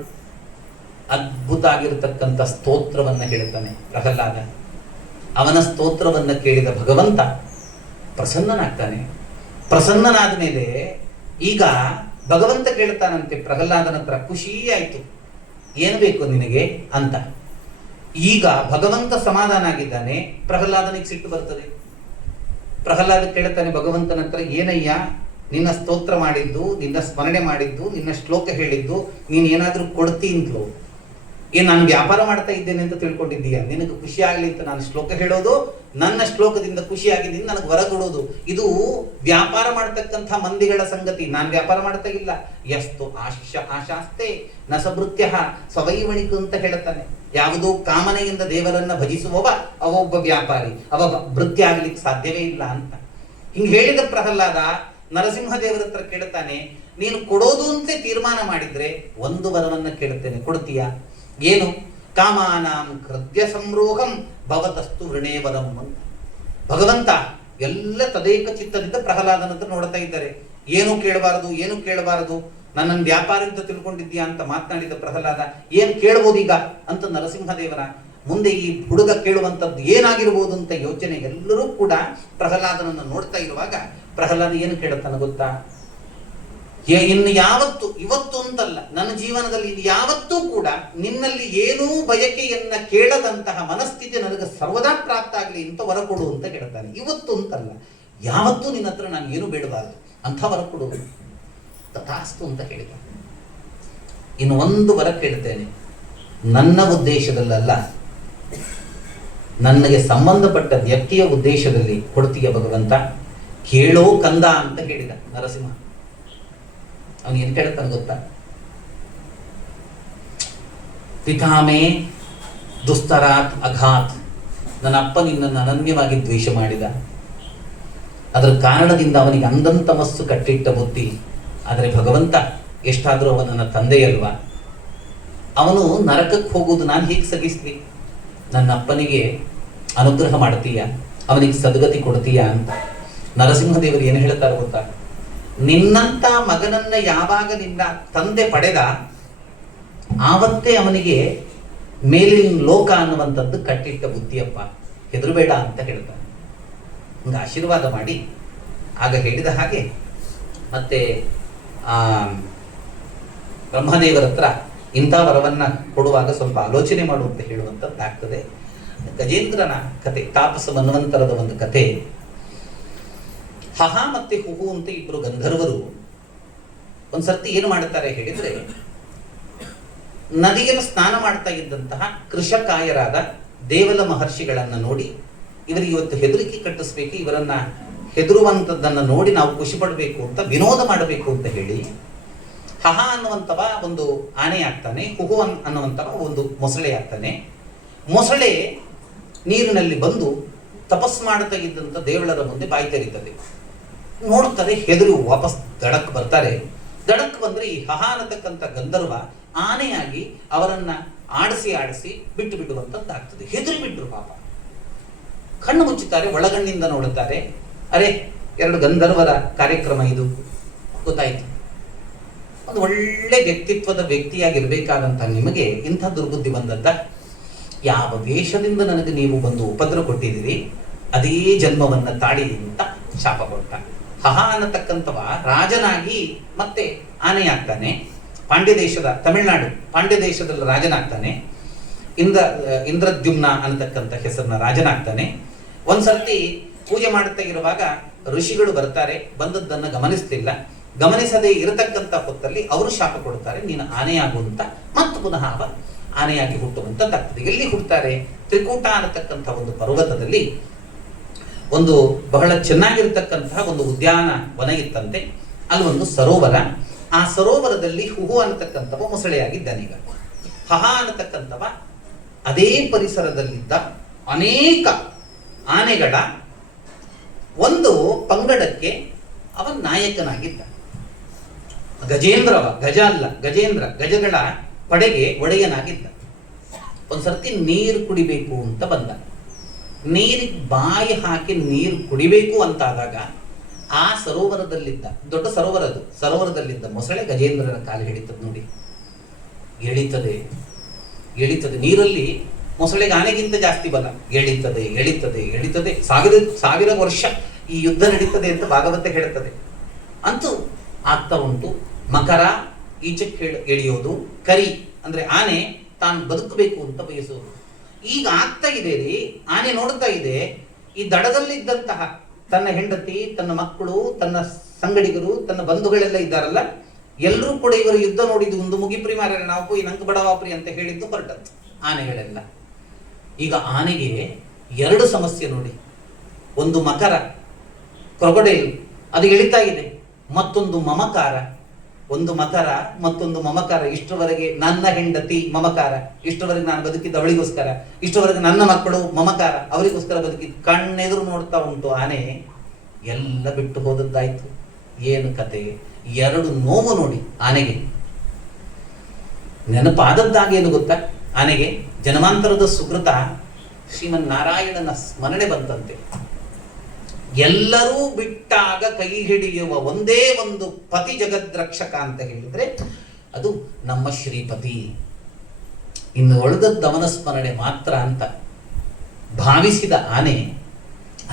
ಅದ್ಭುತ ಆಗಿರತಕ್ಕಂಥ ಸ್ತೋತ್ರವನ್ನ ಹೇಳ್ತಾನೆ ಪ್ರಹ್ಲಾದ. ಅವನ ಸ್ತೋತ್ರವನ್ನ ಕೇಳಿದ ಭಗವಂತ ಪ್ರಸನ್ನನಾಗ್ತಾನೆ. ಪ್ರಸನ್ನನಾದ ಮೇಲೆ ಈಗ ಭಗವಂತ ಕೇಳ್ತಾನಂತೆ ಪ್ರಹ್ಲಾದನ ಹತ್ರ, ಖುಷಿ ಆಯ್ತು, ಏನು ಬೇಕು ನಿನಗೆ ಅಂತ. ಈಗ ಭಗವಂತ ಸಮಾಧಾನ ಆಗಿದ್ದಾನೆ. ಪ್ರಹ್ಲಾದನಿಗೆ ಸಿಟ್ಟು ಬರ್ತದೆ. ಪ್ರಹ್ಲಾದ ಕೇಳ್ತಾನೆ ಭಗವಂತನ ಹತ್ರ, ಏನಯ್ಯ ನಿನ್ನ ಸ್ತೋತ್ರ ಮಾಡಿದ್ದು, ನಿನ್ನ ಸ್ಮರಣೆ ಮಾಡಿದ್ದು, ನಿನ್ನ ಶ್ಲೋಕ ಹೇಳಿದ್ದು ನೀನು ಏನಾದರೂ ಕೊಡ್ತಿ ಅಂತಲೋ, ನಾನು ವ್ಯಾಪಾರ ಮಾಡ್ತಾ ಇದ್ದೇನೆ ಅಂತ ತಿಳ್ಕೊಂಡಿದ್ದೀಯ? ನಿನಗೆ ಖುಷಿ ಆಗ್ಲಿ ಅಂತ ನಾನು ಶ್ಲೋಕ ಹೇಳೋದು, ನನ್ನ ಶ್ಲೋಕದಿಂದ ಖುಷಿಯಾಗಿದ್ದೀನಿ ನನಗೆ ವರ ಕೊಡೋದು, ಇದು ವ್ಯಾಪಾರ ಮಾಡ್ತಕ್ಕಂಥ ಮಂದಿಗಳ ಸಂಗತಿ. ನಾನು ವ್ಯಾಪಾರ ಮಾಡ್ತಾ ಇಲ್ಲ. ಎಷ್ಟು ಆಶಾಸ್ತೆ ನ ಸಭೃತ್ಯ ಸ್ವವೈವಣಿಕ ಅಂತ ಹೇಳ್ತಾನೆ. ಯಾವುದೋ ಕಾಮನೆಯಿಂದ ದೇವರನ್ನ ಭಜಿಸುವವ ಅವ ಒಬ್ಬ ವ್ಯಾಪಾರಿ, ಅವ ಭೃತ್ಯ ಆಗ್ಲಿಕ್ಕೆ ಸಾಧ್ಯವೇ ಇಲ್ಲ ಅಂತ ಹಿಂಗೆ ಹೇಳಿದ ಪ್ರಹ್ಲಾದ ನರಸಿಂಹ ದೇವರ ಹತ್ರ ಕೇಳ್ತಾನೆ, ನೀನು ಕೊಡೋದು ಅಂತ ತೀರ್ಮಾನ ಮಾಡಿದ್ರೆ ಒಂದು ವರವನ್ನ ಕೇಳುತ್ತೇನೆ, ಕೊಡ್ತೀಯಾ? ಏನು? ಕಾಮಾನಾಂ ಕೃತ್ಯ ಸಂರೋಹಂ ಭವತಸ್ತು ವೃಣೇವರಂ ಅಂತ. ಭಗವಂತ ಎಲ್ಲ ತದೇಕ ಚಿತ್ತದಿಂದ ಪ್ರಹ್ಲಾದನ ಹತ್ರ ನೋಡ್ತಾ ಇದ್ದಾರೆ. ಏನು ಕೇಳಬಾರದು, ನನ್ನನ್ನು ವ್ಯಾಪಾರ ಅಂತ ತಿಳ್ಕೊಂಡಿದ್ಯಾ ಅಂತ ಮಾತನಾಡಿದ ಪ್ರಹ್ಲಾದ, ಏನ್ ಕೇಳಬಹುದೀಗ ಅಂತ ನರಸಿಂಹದೇವರ ಮುಂದೆ ಈ ಹುಡುಗ ಕೇಳುವಂಥದ್ದು ಏನಾಗಿರ್ಬೋದು ಅಂತ ಯೋಚನೆ ಎಲ್ಲರೂ ಕೂಡ ಪ್ರಹ್ಲಾದನನ್ನು ನೋಡ್ತಾ ಇರುವಾಗ ಪ್ರಹ್ಲಾದ ಏನು ಕೇಳುತ್ತಾನೆ ಗೊತ್ತಾ? ಇನ್ನು ಯಾವತ್ತು, ಇವತ್ತು ಅಂತಲ್ಲ, ನನ್ನ ಜೀವನದಲ್ಲಿ ಇನ್ನು ಯಾವತ್ತೂ ಕೂಡ ನಿನ್ನಲ್ಲಿ ಏನೂ ಬಯಕೆಯನ್ನ ಕೇಳದಂತಹ ಮನಸ್ಥಿತಿ ನನಗೆ ಸರ್ವದಾ ಪ್ರಾಪ್ತ ಆಗಲಿ ಅಂತ ವರ ಕೊಡು ಅಂತ ಕೇಳ್ತಾನೆ. ಇವತ್ತು ಅಂತಲ್ಲ, ಯಾವತ್ತೂ ನಿನ್ನ ಹತ್ರ ನಾನು ಏನು ಬೇಡಬಾರದು ಅಂಥ ವರ ಕೊಡು. ತಥಾಸ್ತು ಅಂತ ಹೇಳಿದ. ಇನ್ನು ಒಂದು ವರ ಕೇಳ್ತೇನೆ, ನನ್ನ ಉದ್ದೇಶದಲ್ಲ, ನನಗೆ ಸಂಬಂಧಪಟ್ಟ ವ್ಯಕ್ತಿಯ ಉದ್ದೇಶದಲ್ಲಿ ಕೊಡ್ತೀಯ ಭಗವಂತ, ಕೇಳೋ ಕಂದ ಅಂತ ಹೇಳಿದ ನರಸಿಂಹ. ಅವನು ಏನು ಕೇಳ್ತಾನೆ ಗೊತ್ತಾ? ಪಿತಾಮೇ ದುಸ್ತರಾತ್ ಅಘಾತ್, ನನ್ನ ಅಪ್ಪ ನಿನ್ನನ್ನು ಅನನ್ಯವಾಗಿ ದ್ವೇಷ ಮಾಡಿದ, ಅದರ ಕಾರಣದಿಂದ ಅವನಿಗೆ ಅಂದಂತಮಸ್ಸು ಕಟ್ಟಿಟ್ಟ ಬುದ್ಧಿ. ಆದರೆ ಭಗವಂತ ಎಷ್ಟಾದರೂ ಅವನನ್ನ ತಂದೆಯಲ್ವಾ, ಅವನು ನರಕಕ್ಕೆ ಹೋಗುವುದು ನಾನು ಹೇಗೆ ಸಗಿಸ್ಲಿ? ನನ್ನ ಅಪ್ಪನಿಗೆ ಅನುಗ್ರಹ ಮಾಡ್ತೀಯ, ಅವನಿಗೆ ಸದ್ಗತಿ ಕೊಡ್ತೀಯ ಅಂತ ನರಸಿಂಹದೇವರು ಏನು ಹೇಳ್ತಾರೆ ಗೊತ್ತಾ? ನಿನ್ನಂತ ಮಗನನ್ನ ಯಾವಾಗ ನಿನ್ನ ತಂದೆ ಪಡೆದ ಆವತ್ತೇ ಅವನಿಗೆ ಮೇಲಿನ ಲೋಕ ಅನ್ನುವಂಥದ್ದು ಕಟ್ಟಿಟ್ಟ ಬುದ್ಧಿಯಪ್ಪ, ಹೆದರಬೇಡ ಅಂತ ಹೇಳ್ತಾನೆ. ಹಿಂಗೆ ಆಶೀರ್ವಾದ ಮಾಡಿ ಆಗ ಹೇಳಿದ ಹಾಗೆ ಮತ್ತೆ ಬ್ರಹ್ಮದೇವರ ಹತ್ರ ಇಂಥ ವರವನ್ನ ಕೊಡುವಾಗ ಸ್ವಲ್ಪ ಆಲೋಚನೆ ಮಾಡುವಂತೆ ಹೇಳುವಂಥದ್ದಾಗ್ತದೆ. ಗಜೇಂದ್ರನ ಕತೆ, ತಾಪಸ ಮನ್ವಂತರದ ಒಂದು ಕತೆ. ಹಹ ಮತ್ತೆ ಹುಹು ಅಂತ ಇಬ್ಬರು ಗಂಧರ್ವರು ಒಂದ್ಸರ್ತಿ ಏನು ಮಾಡುತ್ತಾರೆ ಹೇಳಿದ್ರೆ, ನದಿಯನ್ನು ಸ್ನಾನ ಮಾಡ್ತಾ ಇದ್ದಂತಹ ಕೃಷಕಾಯರಾದ ದೇವಲ ಮಹರ್ಷಿಗಳನ್ನ ನೋಡಿ, ಇವರಿಗೆ ಇವತ್ತು ಹೆದರಿಕೆ ಕಟ್ಟಿಸ್ಬೇಕು, ಇವರನ್ನ ಹೆದರುವಂಥದ್ದನ್ನು ನೋಡಿ ನಾವು ಖುಷಿ ಪಡಬೇಕು ಅಂತ, ವಿನೋದ ಮಾಡಬೇಕು ಅಂತ ಹೇಳಿ ಹಹ ಅನ್ನುವಂಥವ ಒಂದು ಆನೆ ಆಗ್ತಾನೆ, ಹುಹು ಅನ್ನುವಂಥವ ಒಂದು ಮೊಸಳೆ ಆಗ್ತಾನೆ. ಮೊಸಳೆ ನೀರಿನಲ್ಲಿ ಬಂದು ತಪಸ್ ಮಾಡ್ತಾ ಇದ್ದಂಥ ದೇವಳರ ಮುಂದೆ ಬಾಯಿ ತೆರೀತದೆ. ನೋಡ್ತಾರೆ, ಹೆದರು ವಾಪಸ್ ದಡಕ್ ಬರ್ತಾರೆ. ದಡಕ್ ಬಂದ್ರೆ ಈ ಹಹ ಅನ್ನತಕ್ಕಂಥ ಗಂಧರ್ವ ಆನೆಯಾಗಿ ಅವರನ್ನ ಆಡಿಸಿ ಆಡಿಸಿ ಬಿಟ್ಟು ಬಿಡುವಂಥದ್ದಾಗ್ತದೆ. ಹೆದರಿ ಬಿಟ್ರು ಪಾಪ. ಕಣ್ಣು ಮುಚ್ಚುತ್ತಾರೆ, ಒಳಗಣ್ಣಿಂದ ನೋಡುತ್ತಾರೆ, ಅರೆ ಎರಡು ಗಂಧರ್ವರ ಕಾರ್ಯಕ್ರಮ ಇದು ಗೊತ್ತಾಯ್ತು. ಒಂದು ಒಳ್ಳೆ ವ್ಯಕ್ತಿತ್ವದ ವ್ಯಕ್ತಿಯಾಗಿರ್ಬೇಕಾದಂಥ ನಿಮಗೆ ಇಂಥ ದುರ್ಬುದ್ಧಿ ಬಂದದ್ದ? ಯಾವ ವೇಷದಿಂದ ನನಗೆ ನೀವು ಬಂದು ಉಪದ್ರ ಕೊಟ್ಟಿದ್ದೀರಿ, ಅದೇ ಜನ್ಮವನ್ನ ತಾಳಿ ಅಂತ ಶಾಪ ಕೊಟ್ಟ. ಹಹ ಅನ್ನತಕ್ಕಂಥವ ರಾಜನಾಗಿ ಮತ್ತೆ ಆನೆಯಾಗ್ತಾನೆ. ಪಾಂಡ್ಯ ದೇಶದ, ತಮಿಳುನಾಡು ಪಾಂಡ್ಯ ದೇಶದಲ್ಲಿ ರಾಜನಾಗ್ತಾನೆ. ಇಂದ್ರದ್ಯುಮ್ನ ಅನ್ನತಕ್ಕಂಥ ಹೆಸರಿನ ರಾಜನಾಗ್ತಾನೆ. ಒಂದ್ಸರ್ತಿ ಪೂಜೆ ಮಾಡುತ್ತಾ ಇರುವಾಗ ಋಷಿಗಳು ಬರ್ತಾರೆ, ಬಂದದ್ದನ್ನು ಗಮನಿಸ್ತಿಲ್ಲ. ಗಮನಿಸದೇ ಇರತಕ್ಕಂಥ ಹೊತ್ತಲ್ಲಿ ಅವರು ಶಾಪ ಕೊಡ್ತಾರೆ, ನೀನು ಆನೆಯಾಗುವಂತ, ಮತ್ತು ಪುನಃ ಅವ ಆನೆಯಾಗಿ ಹುಟ್ಟುವಂಥದ್ದಾಗ್ತದೆ. ಎಲ್ಲಿ ಹುಟ್ಟುತ್ತಾರೆ? ತ್ರಿಕೂಟ ಅನ್ನತಕ್ಕಂಥ ಒಂದು ಪರ್ವತದಲ್ಲಿ ಒಂದು ಬಹಳ ಚೆನ್ನಾಗಿರ್ತಕ್ಕಂತಹ ಒಂದು ಉದ್ಯಾನ ವನ ಇತ್ತಂತೆ. ಅಲ್ಲಿ ಒಂದು ಸರೋವರ. ಆ ಸರೋವರದಲ್ಲಿ ಹುಹು ಅನ್ನತಕ್ಕಂಥವ ಮೊಸಳೆಯಾಗಿದ್ದಾನೀಗ. ಹಹ ಅನ್ನತಕ್ಕಂಥವ ಅದೇ ಪರಿಸರದಲ್ಲಿದ್ದ ಅನೇಕ ಆನೆಗಳ ಒಂದು ಪಂಗಡಕ್ಕೆ ಅವ ನಾಯಕನಾಗಿದ್ದ. ಗಜೇಂದ್ರವ, ಗಜ ಅಲ್ಲ ಗಜೇಂದ್ರ, ಗಜಗಳ ಪಡೆಗೆ ಒಡೆಯನಾಗಿದ್ದ. ಒಂದ್ಸರ್ತಿ ನೀರು ಕುಡಿಬೇಕು ಅಂತ ಬಂದ. ನೀರಿಗೆ ಬಾಯಿ ಹಾಕಿ ನೀರು ಕುಡಿಬೇಕು ಅಂತಾದಾಗ ಆ ಸರೋವರದಲ್ಲಿದ್ದ, ದೊಡ್ಡ ಸರೋವರ ಅದು, ಸರೋವರದಲ್ಲಿದ್ದ ಮೊಸಳೆ ಗಜೇಂದ್ರನ ಕಾಲು ಹಿಡಿತದೆ ನೋಡಿ. ಎಳಿತದೆ ಎಳಿತದೆ. ನೀರಲ್ಲಿ ಮೊಸಳೆಗೆ ಆನೆಗಿಂತ ಜಾಸ್ತಿ ಬಲ. ಎಳಿತದೆ ಎಳಿತದೆ ಎಳಿತದೆ. ಸಾವಿರ ವರ್ಷ ಈ ಯುದ್ಧ ನಡೀತದೆ ಅಂತ ಭಾಗವತ ಹೇಳುತ್ತದೆ. ಅಂತೂ ಆಗ್ತಾ ಉಂಟು. ಮಕರ ಈಚಕ್ಕೆ ಎಳೆಯೋದು, ಕರಿ ಅಂದ್ರೆ ಆನೆ ತಾನು ಬದುಕಬೇಕು ಅಂತ ಬಯಸೋದು. ಈಗ ಆಗ್ತಾ ಇದೆ ರೀ, ಆನೆ ನೋಡ್ತಾ ಇದೆ, ಈ ದಡದಲ್ಲಿದ್ದಂತಹ ತನ್ನ ಹೆಂಡತಿ, ತನ್ನ ಮಕ್ಕಳು, ತನ್ನ ಸಂಗಡಿಗರು, ತನ್ನ ಬಂಧುಗಳೆಲ್ಲ ಇದ್ದಾರಲ್ಲ, ಎಲ್ಲರೂ ಕೂಡ ಇವರು ಯುದ್ಧ ನೋಡಿದ್ದು ಒಂದು ಮುಗಿಪ್ರಿ ಮಾರ್ರೆ ನಾವು ಪೋಯಿ ನಂಗೆ ಬಡವಾಪ್ರಿ ಅಂತ ಹೇಳಿದ್ದು ಹೊರಟದ್ದು ಆನೆಗಳೆಲ್ಲ. ಈಗ ಆನೆಗೆ ಎರಡು ಸಮಸ್ಯೆ ನೋಡಿ. ಒಂದು ಮಕರ, ಕ್ರೊಕೊಡೈಲ್, ಅದು ಎಳಿತಾ ಇದೆ. ಮತ್ತೊಂದು ಮಮಕಾರ. ಒಂದು ಮಕರ, ಮತ್ತೊಂದು ಮಮಕಾರ. ಇಷ್ಟರವರೆಗೆ ನನ್ನ ಹೆಂಡತಿ ಮಮಕಾರ, ಇಷ್ಟರವರೆಗೆ ನಾನು ಬದುಕಿದ್ದ ಅವಳಿಗೋಸ್ಕರ, ಇಷ್ಟರವರೆಗೆ ನನ್ನ ಮಕ್ಕಳು ಮಮಕಾರ, ಅವರಿಗೋಸ್ಕರ ಬದುಕಿದ್ದು. ಕಣ್ಣೆದುರು ನೋಡ್ತಾ ಉಂಟು ಆನೆ. ಎಲ್ಲ ಬಿಟ್ಟು ಹೋದದ್ದಾಯ್ತು. ಏನು ಕತೆ? ಎರಡು ನೋವು ನೋಡಿ ಆನೆಗೆ. ನೆನಪಾದದ್ದಾಗೇನು ಗೊತ್ತಾ? ಆನೆಗೆ ಜನ್ಮಾಂತರದ ಸುಕೃತ ಶ್ರೀಮನ್ನಾರಾಯಣನ ಸ್ಮರಣೆ ಬಂತಂತೆ. ಎಲ್ಲರೂ ಬಿಟ್ಟಾಗ ಕೈ ಹಿಡಿಯುವ ಒಂದೇ ಒಂದು ಪತಿ ಜಗದ್ರಕ್ಷಕ ಅಂತ ಹೇಳಿದ್ರೆ ಅದು ನಮ್ಮ ಶ್ರೀಪತಿ. ಇನ್ನು ಉಳಿದದ್ದವನ ಸ್ಮರಣೆ ಮಾತ್ರ ಅಂತ ಭಾವಿಸಿದ ಆನೆ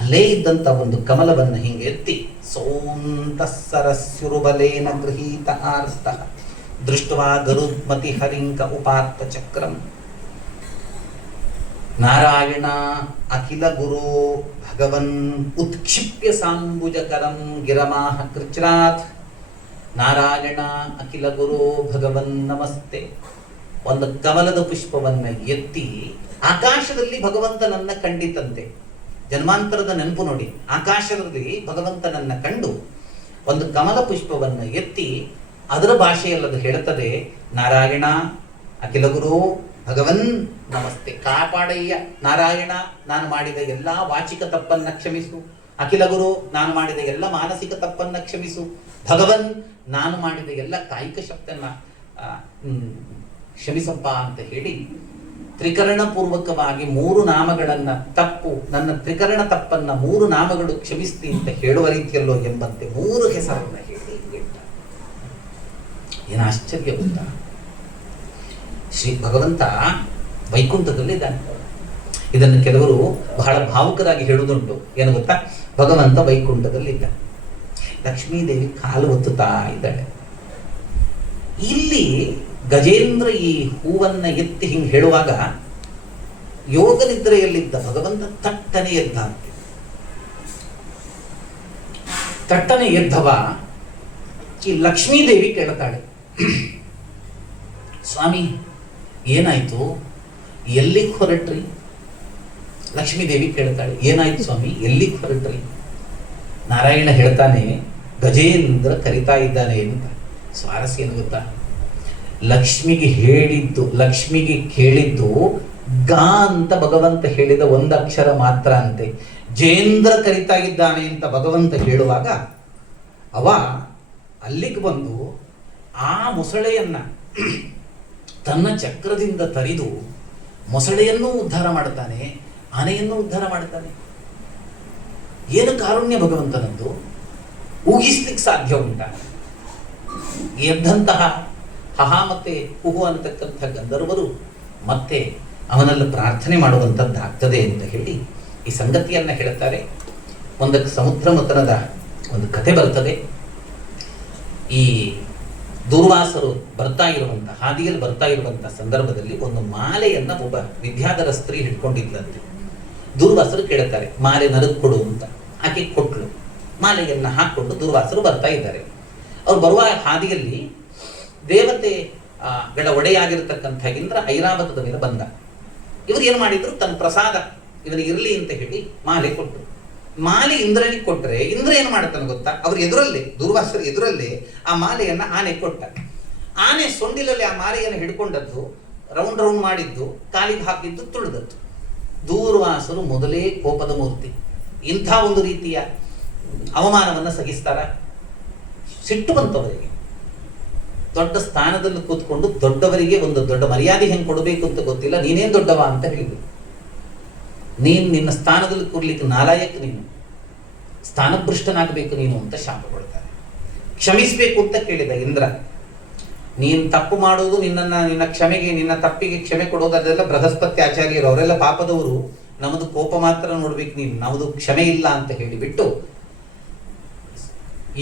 ಅಲ್ಲೇ ಇದ್ದಂತ ಒಂದು ಕಮಲವನ್ನು ಹಿಂಗೆ ಎತ್ತಿ ಸೋಂತ ಸರಸ್ಯುರುಬಲೇನ ಗೃಹೀತ ಆರ್ತ ದೃಷ್ಟವಾ ಗರುದ್ಮತಿ ಹರಿಂಕ ಉಪಾತ್ತ ಚಕ್ರಂ ನಾರಾಯಣ ಅಖಿಲ ಗುರು ಭಗವನ್ ಉತ್ಕ್ಷಿಪ್ಯ ಸಾಂಬುಜಕರಂ ಗಿರಮಾಹ ಕೃಚ್ರಾತ್. ನಾರಾಯಣ ಅಖಿಲ ಗುರು ಭಗವನ್ ನಮಸ್ತೆ. ಒಂದು ಕಮಲದ ಪುಷ್ಪವನ್ನ ಎತ್ತಿ ಆಕಾಶದಲ್ಲಿ ಭಗವಂತನನ್ನ ಕಂಡಿತಂತೆ. ಜನ್ಮಾಂತರದ ನೆನಪು ನೋಡಿ. ಆಕಾಶದಲ್ಲಿ ಭಗವಂತನನ್ನ ಕಂಡು ಒಂದು ಕಮಲ ಪುಷ್ಪವನ್ನ ಎತ್ತಿ ಅದರ ಭಾಷೆಯಲ್ಲದು ಹೇಳುತ್ತದೆ, ನಾರಾಯಣ ಅಖಿಲ ಗುರು ಭಗವನ್ ನಮಸ್ತೆ. ಕಾಪಾಡಯ್ಯ ನಾರಾಯಣ, ನಾನು ಮಾಡಿದ ಎಲ್ಲ ವಾಚಿಕ ತಪ್ಪನ್ನ ಕ್ಷಮಿಸು. ಅಖಿಲ ಗುರು, ನಾನು ಮಾಡಿದ ಎಲ್ಲ ಮಾನಸಿಕ ತಪ್ಪನ್ನ ಕ್ಷಮಿಸು. ಭಗವನ್, ನಾನು ಮಾಡಿದ ಎಲ್ಲ ಕಾಯಿಕ ಶಕ್ತನ್ನ ಕ್ಷಮಿಸಪ್ಪ ಅಂತ ಹೇಳಿ ತ್ರಿಕರಣ ಪೂರ್ವಕವಾಗಿ 3 ನಾಮಗಳನ್ನ ತಪ್ಪು, ನನ್ನ ತ್ರಿಕರಣ ತಪ್ಪನ್ನ 3 ನಾಮಗಳು ಕ್ಷಮಿಸ್ತಿ ಅಂತ ಹೇಳುವ ರೀತಿಯಲ್ಲೋ ಎಂಬಂತೆ 3 ಹೆಸರನ್ನ ಹೇಳಿ ಇಟ್ಟ. ಏನು ಆಶ್ಚರ್ಯ ಗೊತ್ತಾ? ಶ್ರೀ ಭಗವಂತ ವೈಕುಂಠದಲ್ಲಿದ್ದಾನೆ. ಇದನ್ನು ಕೆಲವರು ಬಹಳ ಭಾವುಕರಾಗಿ ಹೇಳುವುದುಂಟು. ಏನು ಗೊತ್ತಾ? ಭಗವಂತ ವೈಕುಂಠದಲ್ಲಿದ್ದ. ಲಕ್ಷ್ಮೀದೇವಿ ಕಾಲು ಒತ್ತುತ್ತಾ ಇದ್ದಾಳೆ. ಇಲ್ಲಿ ಗಜೇಂದ್ರ ಈ ಹೂವನ್ನ ಎತ್ತಿ ಹಿಂಗೆ ಹೇಳುವಾಗ ಯೋಗ ನಿದ್ರೆಯಲ್ಲಿದ್ದ ಭಗವಂತ ತಟ್ಟನೆ ಎದ್ದ. ತಟ್ಟನೆ ಎದ್ದವ ಈ ಲಕ್ಷ್ಮೀದೇವಿ ಕೇಳ್ತಾಳೆ, ಸ್ವಾಮಿ ಏನಾಯ್ತು, ಎಲ್ಲಿಗೆ ಹೊರಟ್ರಿ? ಲಕ್ಷ್ಮೀದೇವಿ ಕೇಳ್ತಾಳೆ, ಏನಾಯ್ತು ಸ್ವಾಮಿ, ಎಲ್ಲಿಗೆ ಹೊರಟ್ರಿ? ನಾರಾಯಣ ಹೇಳ್ತಾನೆ, ಗಜೇಂದ್ರ ಕರಿತಾ ಇದ್ದಾನೆ ಅಂತ. ಸ್ವಾರಸ್ಯ ಏನು ಗೊತ್ತಾ? ಲಕ್ಷ್ಮಿಗೆ ಕೇಳಿದ್ದು ಗಾ ಅಂತ ಭಗವಂತ ಹೇಳಿದ ಒಂದು ಅಕ್ಷರ ಮಾತ್ರ ಅಂತೆ. ಜೇಂದ್ರ ಕರಿತಾ ಇದ್ದಾನೆ ಅಂತ ಭಗವಂತ ಹೇಳುವಾಗ ಅವ ಅಲ್ಲಿಗೆ ಬಂದು ಆ ಮೊಸಳೆಯನ್ನ ತನ್ನ ಚಕ್ರದಿಂದ ತರಿದು ಮೊಸಳೆಯನ್ನೂ ಉದ್ಧಾರ ಮಾಡ್ತಾನೆ, ಆನೆಯನ್ನು ಉದ್ಧಾರ ಮಾಡ್ತಾನೆ. ಏನು ಕಾರುಣ್ಯ ಭಗವಂತನದ್ದು, ಊಹಿಸ್ಲಿಕ್ಕೆ ಸಾಧ್ಯ ಉಂಟ? ಎದ್ದಂತಹ ಹಹ ಮತ್ತೆ ಕುಹು ಅನ್ನತಕ್ಕಂಥ ಗಂಧರ್ವರು ಮತ್ತೆ ಅವನಲ್ಲಿ ಪ್ರಾರ್ಥನೆ ಮಾಡುವಂಥದ್ದಾಗ್ತದೆ ಅಂತ ಹೇಳಿ ಈ ಸಂಗತಿಯನ್ನ ಹೇಳ್ತಾರೆ. ಒಂದಕ್ಕೆ ಸಮುದ್ರ ಮಥನದ ಒಂದು ಕಥೆ ಬರ್ತದೆ. ಈ ದೂರ್ವಾಸರು ಹಾದಿಯಲ್ಲಿ ಬರ್ತಾ ಇರುವಂತಹ ಸಂದರ್ಭದಲ್ಲಿ ಒಂದು ಮಾಲೆಯನ್ನ ಒಬ್ಬ ವಿದ್ಯಾಧರ ಸ್ತ್ರೀ ಹಿಡ್ಕೊಂಡಿದ್ಲಂತೆ. ದೂರ್ವಾಸರು ಕೇಳ್ತಾರೆ, ಮಾಲೆ ನನಗೆ ಕೊಡು ಅಂತ. ಆಕೆ ಕೊಟ್ಲು. ಮಾಲೆಯನ್ನ ಹಾಕೊಂಡು ದೂರ್ವಾಸರು ಬರ್ತಾ ಇದ್ದಾರೆ. ಅವ್ರು ಬರುವ ಹಾದಿಯಲ್ಲಿ ದೇವತೆ ಗಳ ಒಡೆಯಾಗಿರ್ತಕ್ಕಂಥ ಇಂದ್ರ ಐರಾವತದ ಮೇಲೆ ಬಂದ. ಇವರು ಏನು ಮಾಡಿದ್ರು, ತನ್ನ ಪ್ರಸಾದ ಇವನಿಗೆ ಇರಲಿ ಅಂತ ಹೇಳಿ ಮಾಲೆ ಕೊಟ್ಟರು. ಮಾಲೆ ಇಂದ್ರನಿಗೆ ಕೊಟ್ಟರೆ ಇಂದ್ರ ಏನು ಮಾಡ್ತಾನೆ ಗೊತ್ತಾ? ಅವ್ರ ಎದುರಲ್ಲೇ, ದೂರ್ವಾಸರ ಎದುರಲ್ಲೇ ಆ ಮಾಲೆಯನ್ನ ಆನೆ ಕೊಟ್ಟ. ಆನೆ ಸೊಂಡಿಲಲ್ಲಿ ಆ ಮಾಲೆಯನ್ನು ಹಿಡ್ಕೊಂಡದ್ದು, ರೌಂಡ್ ಮಾಡಿದ್ದು, ಕಾಲಿಗೆ ಹಾಕಿದ್ದು, ತುಳಿದದ್ದು. ದೂರ್ವಾಸರು ಮೊದಲೇ ಕೋಪದ ಮೂರ್ತಿ. ಇಂಥ ಒಂದು ರೀತಿಯ ಅವಮಾನವನ್ನು ಸಹಿಸ್ತಾರ? ಸಿಟ್ಟು ಬಂತವರಿಗೆ. ದೊಡ್ಡ ಸ್ಥಾನದಲ್ಲಿ ಕೂತ್ಕೊಂಡು ದೊಡ್ಡವರಿಗೆ ಒಂದು ದೊಡ್ಡ ಮರ್ಯಾದೆ ಹೆಂಗೆ ಕೊಡಬೇಕು ಅಂತ ಗೊತ್ತಿಲ್ಲ, ನೀನೇನ್ ದೊಡ್ಡವ ಅಂತ ಹೇಳಿದ್ರು. ನೀನು ನಿನ್ನ ಸ್ಥಾನದಲ್ಲಿ ಕೂರ್ಲಿಕ್ಕೆ ನಾಲಾಯಕ, ನೀನು ಸ್ಥಾನಭೃಷ್ಟನಾಗಬೇಕು ನೀನು ಅಂತ ಶಾಪ ಕೊಡ್ತಾರೆ. ಕ್ಷಮಿಸಬೇಕು ಅಂತ ಕೇಳಿದ ಇಂದ್ರ. ನೀನು ತಪ್ಪು ಮಾಡೋದು, ನಿನ್ನ ತಪ್ಪಿಗೆ ಕ್ಷಮೆ ಕೊಡೋದು ಅದೆಲ್ಲ ಬೃಹಸ್ಪತಿ ಆಚಾರ್ಯರು, ಅವರೆಲ್ಲ ಪಾಪದವರು. ನಮ್ಮದು ಕೋಪ ಮಾತ್ರ ನೋಡ್ಬೇಕು ನೀನು, ನಮ್ಮದು ಕ್ಷಮೆ ಇಲ್ಲ ಅಂತ ಹೇಳಿಬಿಟ್ಟು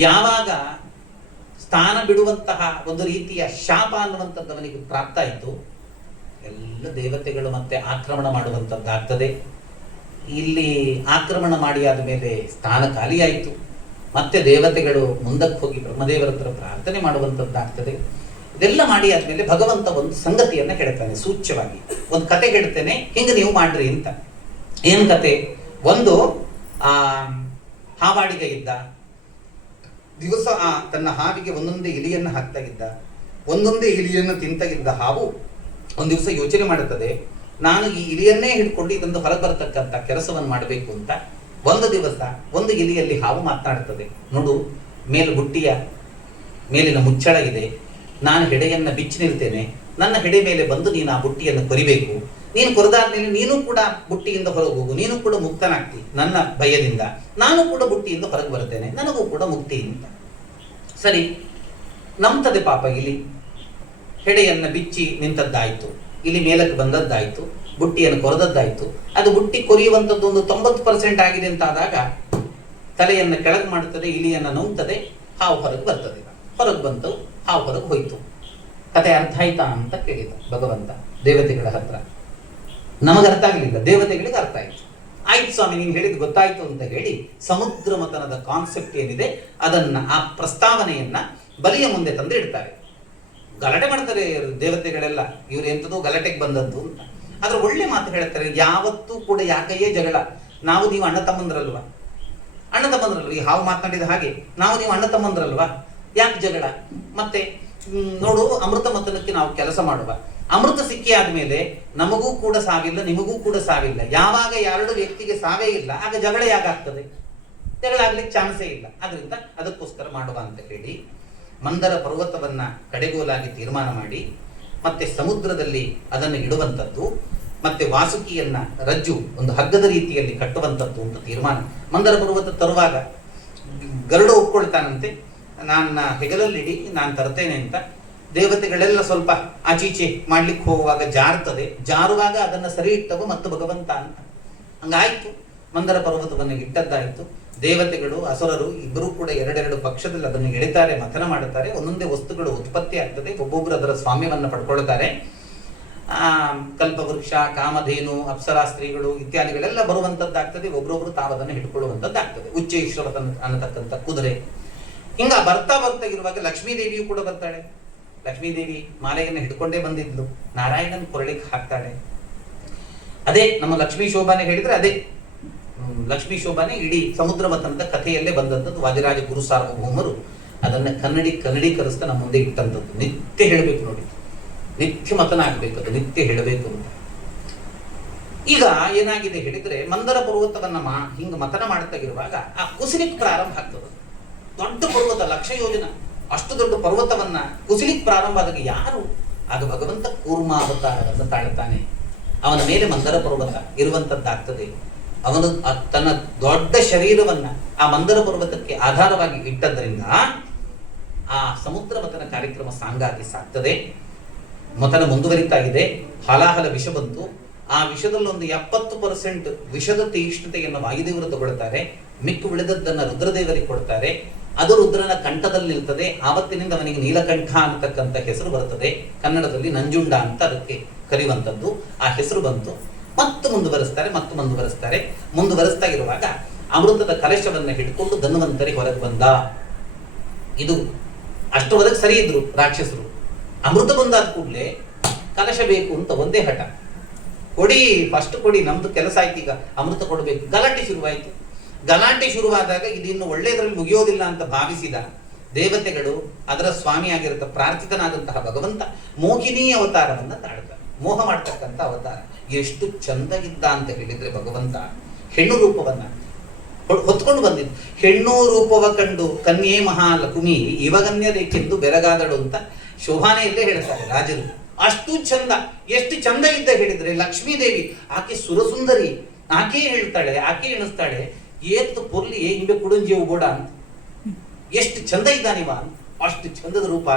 ಯಾವಾಗ ಸ್ಥಾನ ಬಿಡುವಂತಹ ಒಂದು ರೀತಿಯ ಶಾಪ ಅನ್ನುವಂಥದ್ದು ಅವನಿಗೆ ಪ್ರಾಪ್ತ ಆಯಿತು, ಎಲ್ಲ ದೇವತೆಗಳು ಮತ್ತೆ ಆಕ್ರಮಣ ಮಾಡುವಂಥದ್ದಾಗ್ತದೆ. ಇಲ್ಲಿ ಆಕ್ರಮಣ ಮಾಡಿ ಆದ ಮೇಲೆ ಸ್ಥಾನ ಖಾಲಿಯಾಯಿತು. ಮತ್ತೆ ದೇವತೆಗಳು ಮುಂದಕ್ಕೆ ಹೋಗಿ ಬ್ರಹ್ಮದೇವರ ಹತ್ರ ಪ್ರಾರ್ಥನೆ ಮಾಡುವಂಥದ್ದಾಗ್ತದೆ. ಇದೆಲ್ಲ ಮಾಡಿ ಆದ್ಮೇಲೆ ಭಗವಂತ ಒಂದು ಸಂಗತಿಯನ್ನ ಹೇಳ್ತಾನೆ, ಸೂಚ್ಯವಾಗಿ ಒಂದು ಕತೆ ಹೇಳ್ತೇನೆ, ಹಿಂಗೆ ನೀವು ಮಾಡ್ರಿ ಅಂತ. ಏನ್ ಕತೆ? ಒಂದು ಹಾವಾಡಿಗ ಇದ್ದ. ದಿವಸ ತನ್ನ ಹಾವಿಗೆ ಒಂದೊಂದೇ ಇಲಿಯನ್ನು ಹಾಕ್ತಾ ಇದ್ದ. ಒಂದೊಂದೇ ಇಲಿಯನ್ನು ತಿಂತ ಹಾವು ಒಂದು ದಿವಸ ಯೋಚನೆ ಮಾಡುತ್ತದೆ, ನಾನು ಈ ಇಲಿಯನ್ನೇ ಹಿಡ್ಕೊಂಡು ಇದೊಂದು ಹೊರಗೆ ಬರತಕ್ಕಂಥ ಕೆಲಸವನ್ನು ಮಾಡಬೇಕು ಅಂತ. ಒಂದು ದಿವಸ ಒಂದು ಇಲಿಯಲ್ಲಿ ಹಾವು ಮಾತನಾಡ್ತದೆ, ನೋಡು, ಬುಟ್ಟಿಯ ಮೇಲಿನ ಮುಚ್ಚಳ ಇದೆ, ನಾನು ಹೆಡೆಯನ್ನ ಬಿಚ್ಚಿ ನಿಲ್ತೇನೆ, ನನ್ನ ಹೆಡೆ ಮೇಲೆ ಬಂದು ನೀನು ಆ ಬುಟ್ಟಿಯನ್ನು ಕೊರಿಬೇಕು. ನೀನು ಕೊರೆದಾದ್ಮೇಲೆ ನೀನು ಕೂಡ ಬುಟ್ಟಿಯಿಂದ ಹೊರಗೆ ಹೋಗು, ನೀನು ಕೂಡ ಮುಕ್ತನಾಗ್ತಿ ನನ್ನ ಭಯದಿಂದ, ನಾನು ಕೂಡ ಬುಟ್ಟಿಯಿಂದ ಹೊರಗೆ ಬರ್ತೇನೆ, ನನಗೂ ಕೂಡ ಮುಕ್ತಿ ಅಂತ. ಸರಿ, ನಂಬ್ತದೆ ಪಾಪ ಇಲಿ. ಹೆಡೆಯನ್ನ ಬಿಚ್ಚಿ ನಿಂತದ್ದಾಯ್ತು, ಇಲಿ ಮೇಲಕ್ಕೆ ಬಂದದ್ದಾಯ್ತು, ಬುಟ್ಟಿಯನ್ನು ಕೊರೆದದ್ದಾಯ್ತು. ಅದು ಬುಟ್ಟಿ ಕೊರಿಯುವಂಥದ್ದು ಒಂದು 90% ಆಗಿದೆ ಅಂತ ಆದಾಗ ತಲೆಯನ್ನು ಕೆಳಗೆ ಮಾಡ್ತದೆ, ಇಲಿಯನ್ನು ನಂಬ್ತದೆ, ಹಾವು ಹೊರಗೆ ಬರ್ತದೆ. ಹೊರಗೆ ಬಂತು, ಹಾವು ಹೊರಗೆ ಹೋಯ್ತು. ಕತೆ ಅರ್ಥ ಆಯ್ತಾ ಅಂತ ಕೇಳಿದ ಭಗವಂತ ದೇವತೆಗಳ ಹತ್ರ. ನಮಗೆ ಅರ್ಥ ಆಗಲಿಲ್ಲ, ದೇವತೆಗಳಿಗೆ ಅರ್ಥ ಆಯ್ತು. ಆಯ್ತು ಸ್ವಾಮಿ, ನೀನು ಹೇಳಿದ್ ಗೊತ್ತಾಯ್ತು ಅಂತ ಹೇಳಿ ಸಮುದ್ರ ಮಥನದ ಕಾನ್ಸೆಪ್ಟ್ ಏನಿದೆ ಅದನ್ನ, ಆ ಪ್ರಸ್ತಾವನೆಯನ್ನ ಬಲಿಯ ಮುಂದೆ ತಂದು ಇಡ್ತಾರೆ. ಗಲಾಟೆ ಮಾಡ್ತಾರೆ ದೇವತೆಗಳೆಲ್ಲ, ಇವ್ರು ಎಂಥದ್ದು ಗಲಾಟೆಗೆ ಬಂದದ್ದು ಅಂತ. ಆದ್ರೆ ಒಳ್ಳೆ ಮಾತು ಹೇಳ್ತಾರೆ, ಯಾವತ್ತೂ ಕೂಡ ಯಾಕೆಯೇ ಜಗಳ, ನಾವು ನೀವು ಅಣ್ಣ ತಮ್ಮಂದ್ರಲ್ವಾ, ಈ ಹಾವು ಮಾತನಾಡಿದ ಹಾಗೆ ನಾವು ನೀವು ಅಣ್ಣ ತಮ್ಮಂದ್ರಲ್ವಾ, ಯಾಕೆ ಜಗಳ? ಮತ್ತೆ ನೋಡು, ಅಮೃತ ಮಥನಕ್ಕೆ ನಾವು ಕೆಲಸ ಮಾಡುವ, ಅಮೃತ ಸಿಕ್ಕಿ ಆದ್ಮೇಲೆ ನಮಗೂ ಕೂಡ ಸಾವಿಲ್ಲ, ನಿಮಗೂ ಕೂಡ ಸಾವಿಲ್ಲ. ಯಾವಾಗ ಎರಡು ವ್ಯಕ್ತಿಗೆ ಸಾವೇ ಇಲ್ಲ, ಆಗ ಜಗಳ ಯಾಕಾಗ್ತದೆ? ಜಗಳ ಆಗ್ಲಿಕ್ಕೆ ಚಾನ್ಸೇ ಇಲ್ಲ. ಆದ್ರಿಂದ ಅದಕ್ಕೋಸ್ಕರ ಮಾಡುವ ಅಂತ ಹೇಳಿ ಮಂದರ ಪರ್ವತವನ್ನ ಕಡೆಗೋಲಾಗಿ ತೀರ್ಮಾನ ಮಾಡಿ, ಮತ್ತೆ ಸಮುದ್ರದಲ್ಲಿ ಅದನ್ನು ಇಡುವಂಥದ್ದು, ಮತ್ತೆ ವಾಸುಕಿಯನ್ನ ರಜ್ಜು ಒಂದು ಹಗ್ಗದ ರೀತಿಯಲ್ಲಿ ಕಟ್ಟುವಂಥದ್ದು ಅಂತ ತೀರ್ಮಾನ. ಮಂದರ ಪರ್ವತ ತರುವಾಗ ಗರುಡ ಒಪ್ಕೊಳ್ತಾನಂತೆ, ನನ್ನ ಹೆಗಲಲ್ಲಿಡಿ, ನಾನು ತರ್ತೇನೆ ಅಂತ. ದೇವತೆಗಳೆಲ್ಲ ಸ್ವಲ್ಪ ಆಚೀಚೆ ಮಾಡ್ಲಿಕ್ಕೆ ಹೋಗುವಾಗ ಜಾರ್ತದೆ, ಜಾರುವಾಗ ಅದನ್ನ ಸರಿ ಇಟ್ಟವು ಮತ್ತು ಭಗವಂತ ಅಂತ. ಹಂಗಾಯ್ತು, ಮಂದರ ಪರ್ವತವನ್ನು ಇಟ್ಟದ್ದಾಯ್ತು. ದೇವತೆಗಳು ಅಸುರರು ಇಬ್ಬರೂ ಕೂಡ ಎರಡೆರಡು ಪಕ್ಷದಲ್ಲಿ ಅದನ್ನು ಎಳಿತಾರೆ, ಮಥನ ಮಾಡುತ್ತಾರೆ. ಒಂದೊಂದೇ ವಸ್ತುಗಳು ಉತ್ಪತ್ತಿ ಆಗ್ತದೆ, ಒಬ್ಬೊಬ್ಬರು ಅದರ ಸ್ವಾಮ್ಯವನ್ನು ಪಡ್ಕೊಳ್ತಾರೆ. ಕಲ್ಪವೃಕ್ಷ, ಕಾಮಧೇನು, ಅಪ್ಸರಾ ಸ್ತ್ರೀಗಳು ಇತ್ಯಾದಿಗಳೆಲ್ಲ ಬರುವಂತದ್ದಾಗ್ತದೆ. ಒಬ್ರೊಬ್ರು ತಾವದನ್ನು ಹಿಡ್ಕೊಳ್ಳುವಂತದ್ದಾಗ್ತದೆ. ಉಚ್ಚೇಶ್ವರ ಅನ್ನತಕ್ಕಂಥ ಕುದುರೆ. ಹಿಂಗ ಬರ್ತಾ ಬರ್ತಾ ಇರುವಾಗ ಲಕ್ಷ್ಮೀದೇವಿಯು ಕೂಡ ಬರ್ತಾಳೆ. ಲಕ್ಷ್ಮೀದೇವಿ ಮಾಲೆಯನ್ನು ಹಿಡ್ಕೊಂಡೇ ಬಂದಿದ್ಲು. ನಾರಾಯಣನ್ ಕೊರಳಿಗೆ ಹಾಕ್ತಾಳೆ. ಅದೇ ನಮ್ಮ ಲಕ್ಷ್ಮೀ ಶೋಭಾನೆ ಹೇಳಿದ್ರೆ ಅದೇ ಲಕ್ಷ್ಮೀ ಶೋಭಾನೆ ಇಡೀ ಸಮುದ್ರ ಮಥನದ ಕಥೆಯಲ್ಲೇ ಬಂದಂಥದ್ದು. ವಾದಿರಾಜ ಗುರು ಸಾರ್ವಭೌಮರು ಅದನ್ನ ಕನ್ನಡೀಕರಿಸ್ತಾ ನಮ್ಮ ಮುಂದೆ ಇಟ್ಟಂಥದ್ದು. ನಿತ್ಯ ಹೇಳಬೇಕು ನೋಡಿ, ನಿತ್ಯ ಮತನ ಆಗ್ಬೇಕು, ಅದು ನಿತ್ಯ ಹೇಳಬೇಕು ಅಂತ. ಈಗ ಏನಾಗಿದೆ ಹೇಳಿದ್ರೆ, ಮಂದರ ಪರ್ವತವನ್ನ ಹಿಂಗ ಮತನ ಮಾಡ್ತಾ ಇರುವಾಗ ಆ ಕುಸಿಲಿಕ್ ಪ್ರಾರಂಭ ಆಗ್ತದೆ. ದೊಡ್ಡ ಪರ್ವತ, ಲಕ್ಷ ಯೋಜನ ಅಷ್ಟು ದೊಡ್ಡ ಪರ್ವತವನ್ನ ಕುಸಿಲಿಕ್ ಪ್ರಾರಂಭ ಆದಾಗ ಯಾರು? ಆಗ ಭಗವಂತ ಕೂರ್ಮಾವತಾರವನ್ನು ತಾಳ್ತಾನೆ. ಅವನ ಮೇಲೆ ಮಂದರ ಪರ್ವತ ಇರುವಂತದ್ದಾಗ್ತದೆ. ಅವನು ತನ್ನ ದೊಡ್ಡ ಶರೀರವನ್ನ ಆ ಮಂದರ ಪರ್ವತಕ್ಕೆ ಆಧಾರವಾಗಿ ಇಟ್ಟದ್ರಿಂದ ಆ ಸಮುದ್ರ ಮಥನ ಕಾರ್ಯಕ್ರಮ ಸಾಂಗಾತಿ ಸಾಗ್ತದೆ. ಮಥನ ಮುಂದುವರಿತಾ ಇದೆ. ಹಲಾಹಲ ವಿಷ ಬಂತು. ಆ ವಿಷದಲ್ಲಿ ಒಂದು 70% ವಿಷದ ತೀಕ್ಷ್ಣತೆಯನ್ನು ವಾಯುದೇವರು ತಗೊಳ್ತಾರೆ. ಮಿಕ್ಕು ಉಳಿದದ್ದನ್ನ ರುದ್ರದೇವರಿಗೆ ಕೊಡ್ತಾರೆ. ಅದು ರುದ್ರನ ಕಂಠದಲ್ಲಿ ನಿಲ್ತದೆ. ಆವತ್ತಿನಿಂದ ಅವನಿಗೆ ನೀಲಕಂಠ ಅನ್ನತಕ್ಕಂಥ ಹೆಸರು ಬರುತ್ತದೆ. ಕನ್ನಡದಲ್ಲಿ ನಂಜುಂಡ ಅಂತ ಅದಕ್ಕೆ ಕರೆಯುವಂಥದ್ದು. ಆ ಹೆಸರು ಬಂತು. ಮತ್ತು ಮುಂದುವರಿಸ್ತಾ ಇರುವಾಗ ಅಮೃತದ ಕಲಶವನ್ನ ಹಿಡ್ಕೊಂಡು ಧನ್ವಂತರಿ ಹೊರಗೆ ಬಂದ. ಇದು ಅಷ್ಟುವರೆಗೆ ಸರಿ ಇದ್ರು ರಾಕ್ಷಸರು. ಅಮೃತ ಬಂದಾದ ಕೂಡಲೇ ಕಲಶ ಬೇಕು ಅಂತ ಒಂದೇ ಹಠ. ಕೊಡಿ, ಫಸ್ಟ್ ಕೊಡಿ, ನಮ್ದು ಕೆಲಸ ಆಯ್ತು, ಈಗ ಅಮೃತ ಕೊಡಬೇಕು. ಗಲಾಟೆ ಶುರುವಾದಾಗ ಇದಿನ್ನು ಒಳ್ಳೆಯದ್ರಲ್ಲಿ ಮುಗಿಯೋದಿಲ್ಲ ಅಂತ ಭಾವಿಸಿದ ದೇವತೆಗಳು, ಅದರ ಸ್ವಾಮಿಯಾಗಿರುತ್ತ ಪ್ರಾರ್ಥಿತನಾದಂತಹ ಭಗವಂತ ಮೋಹಿನಿ ಅವತಾರವನ್ನ ತಾಳ್ತಾರೆ. ಮೋಹ ಮಾಡ್ತಕ್ಕಂಥ ಅವತಾರ. ಎಷ್ಟು ಚಂದ ಇದ್ದ ಅಂತ ಹೇಳಿದ್ರೆ ಭಗವಂತ ಹೆಣ್ಣು ರೂಪವನ್ನ ಹೊತ್ಕೊಂಡು ಬಂದಿದ್ದು. ಹೆಣ್ಣು ರೂಪವ ಕಂಡು ಕನ್ಯೆ ಮಹಾಲಕ್ಷ್ಮಿ ಇವಗನ್ಯದೇಕೆಂದು ಬೆರಗಾದಳು ಅಂತ ಶೋಭಾನೆಯಲ್ಲೇ ಹೇಳ್ತಾರೆ ರಾಜರು. ಅಷ್ಟು ಚಂದ, ಎಷ್ಟು ಚಂದ ಇದ್ದ ಹೇಳಿದ್ರೆ ಲಕ್ಷ್ಮೀದೇವಿ ಆಕೆ ಸುರಸುಂದರಿ. ಆಕೆ ಹೇಳ್ತಾಳೆ, ಆಕೆ ಎಣಿಸ್ತಾಳೆ, ಏತ್ತು ಪೊರ್ಲಿ ಹಿಂಗೆ ಕುಡುಂಜಿ ಬೋಡ ಅಂತ. ಎಷ್ಟು ಚಂದ ಇದ್ದಾನಿವ, ಅಷ್ಟು ಚಂದದ ರೂಪ.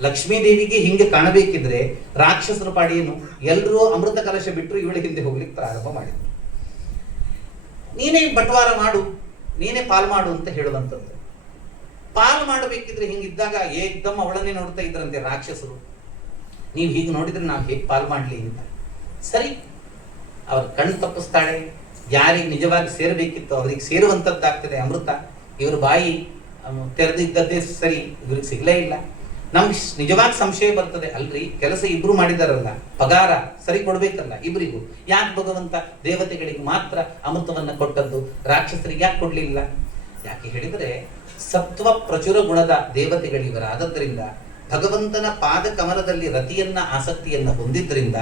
ಲಕ್ಷ್ಮೀದೇವಿಗೆ ಹಿಂಗೆ ಕಾಣಬೇಕಿದ್ರೆ ರಾಕ್ಷಸರ ಪಾಡೇನು, ಎಲ್ಲರೂ ಅಮೃತ ಕಲಶ ಬಿಟ್ಟರು ಇವಳ ಹಿಂದೆ ಹೋಗ್ಲಿಕ್ಕೆ ಪ್ರಾರಂಭ ಮಾಡಿದ್ರು. ನೀನೇ ಬಟವಾರ ಮಾಡು, ನೀನೇ ಪಾಲ್ ಮಾಡು ಅಂತ ಹೇಳುವಂಥದ್ದು. ಪಾಲ್ ಮಾಡಬೇಕಿದ್ರೆ ಹಿಂಗಿದ್ದಾಗ ಏಕ್ದಮ್ ಅವಳನ್ನೇ ನೋಡ್ತಾ ಇದ್ರಂತೆ ರಾಕ್ಷಸರು. ನೀವು ಹೀಗೆ ನೋಡಿದ್ರೆ ನಾವು ಹೇಗೆ ಪಾಲ್ ಮಾಡ್ಲಿ ಅಂತ. ಸರಿ, ಅವ್ರ ಕಣ್ಣು ತಪ್ಪಿಸ್ತಾಳೆ. ಯಾರಿಗೆ ನಿಜವಾಗಿ ಸೇರಬೇಕಿತ್ತು ಅವ್ರಿಗೆ ಸೇರುವಂತದ್ದಾಗ್ತದೆ ಅಮೃತ. ಇವ್ರ ಬಾಯಿ ತೆರೆದಿದ್ದದ್ದೇ ಸರಿ, ಇವ್ರಿಗೆ ಸಿಗ್ಲೇ ಇಲ್ಲ. ನಮ್ಗೆ ನಿಜವಾಗಿ ಸಂಶಯ ಬರ್ತದೆ, ಅಲ್ರಿ ಕೆಲಸ ಇಬ್ರು ಮಾಡಿದಾರಲ್ಲ, ಪಗಾರ ಸರಿ ಕೊಡ್ಬೇಕಲ್ಲ ಇಬ್ರಿಗೂ. ಯಾಕೆ ಭಗವಂತ ದೇವತೆಗಳಿಗೆ ಮಾತ್ರ ಅಮೃತವನ್ನ ಕೊಟ್ಟದ್ದು, ರಾಕ್ಷಸರಿಗೆ ಯಾಕೆ ಕೊಡ್ಲಿಲ್ಲ? ಯಾಕೆ ಹೇಳಿದ್ರೆ ಸತ್ವ ಪ್ರಚುರ ಗುಣದ ದೇವತೆಗಳಿವರಾದದ್ರಿಂದ, ಭಗವಂತನ ಪಾದ ಕಮಲದಲ್ಲಿ ರತಿಯನ್ನ ಆಸಕ್ತಿಯನ್ನ ಹೊಂದಿದ್ರಿಂದ,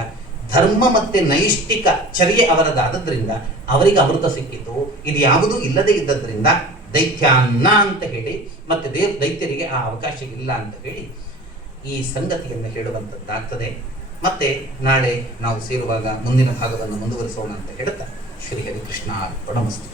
ಧರ್ಮ ಮತ್ತೆ ನೈಷ್ಠಿಕ ಚರ್ಯೆ ಅವರದಾದದ್ರಿಂದ ಅವರಿಗೆ ಅಮೃತ ಸಿಕ್ಕಿತು. ಇದು ಯಾವುದೂ ಇಲ್ಲದೆ ಇದ್ದದ್ರಿಂದ ದೈತ್ಯಾನ್ನ ಅಂತ ಹೇಳಿ, ಮತ್ತೆ ದೈತ್ಯರಿಗೆ ಆ ಅವಕಾಶ ಇಲ್ಲ ಅಂತ ಹೇಳಿ ಈ ಸಂಗತಿಯನ್ನು ಹೇಳುವಂಥದ್ದಾಗ್ತದೆ. ಮತ್ತೆ ನಾಳೆ ನಾವು ಸೇರುವಾಗ ಮುಂದಿನ ಭಾಗವನ್ನು ಮುಂದುವರಿಸೋಣ ಅಂತ ಹೇಳ್ತಾ ಶ್ರೀ ಹರಿಕೃಷ್ಣ ಅರ್ಪಣಮಸ್ತು.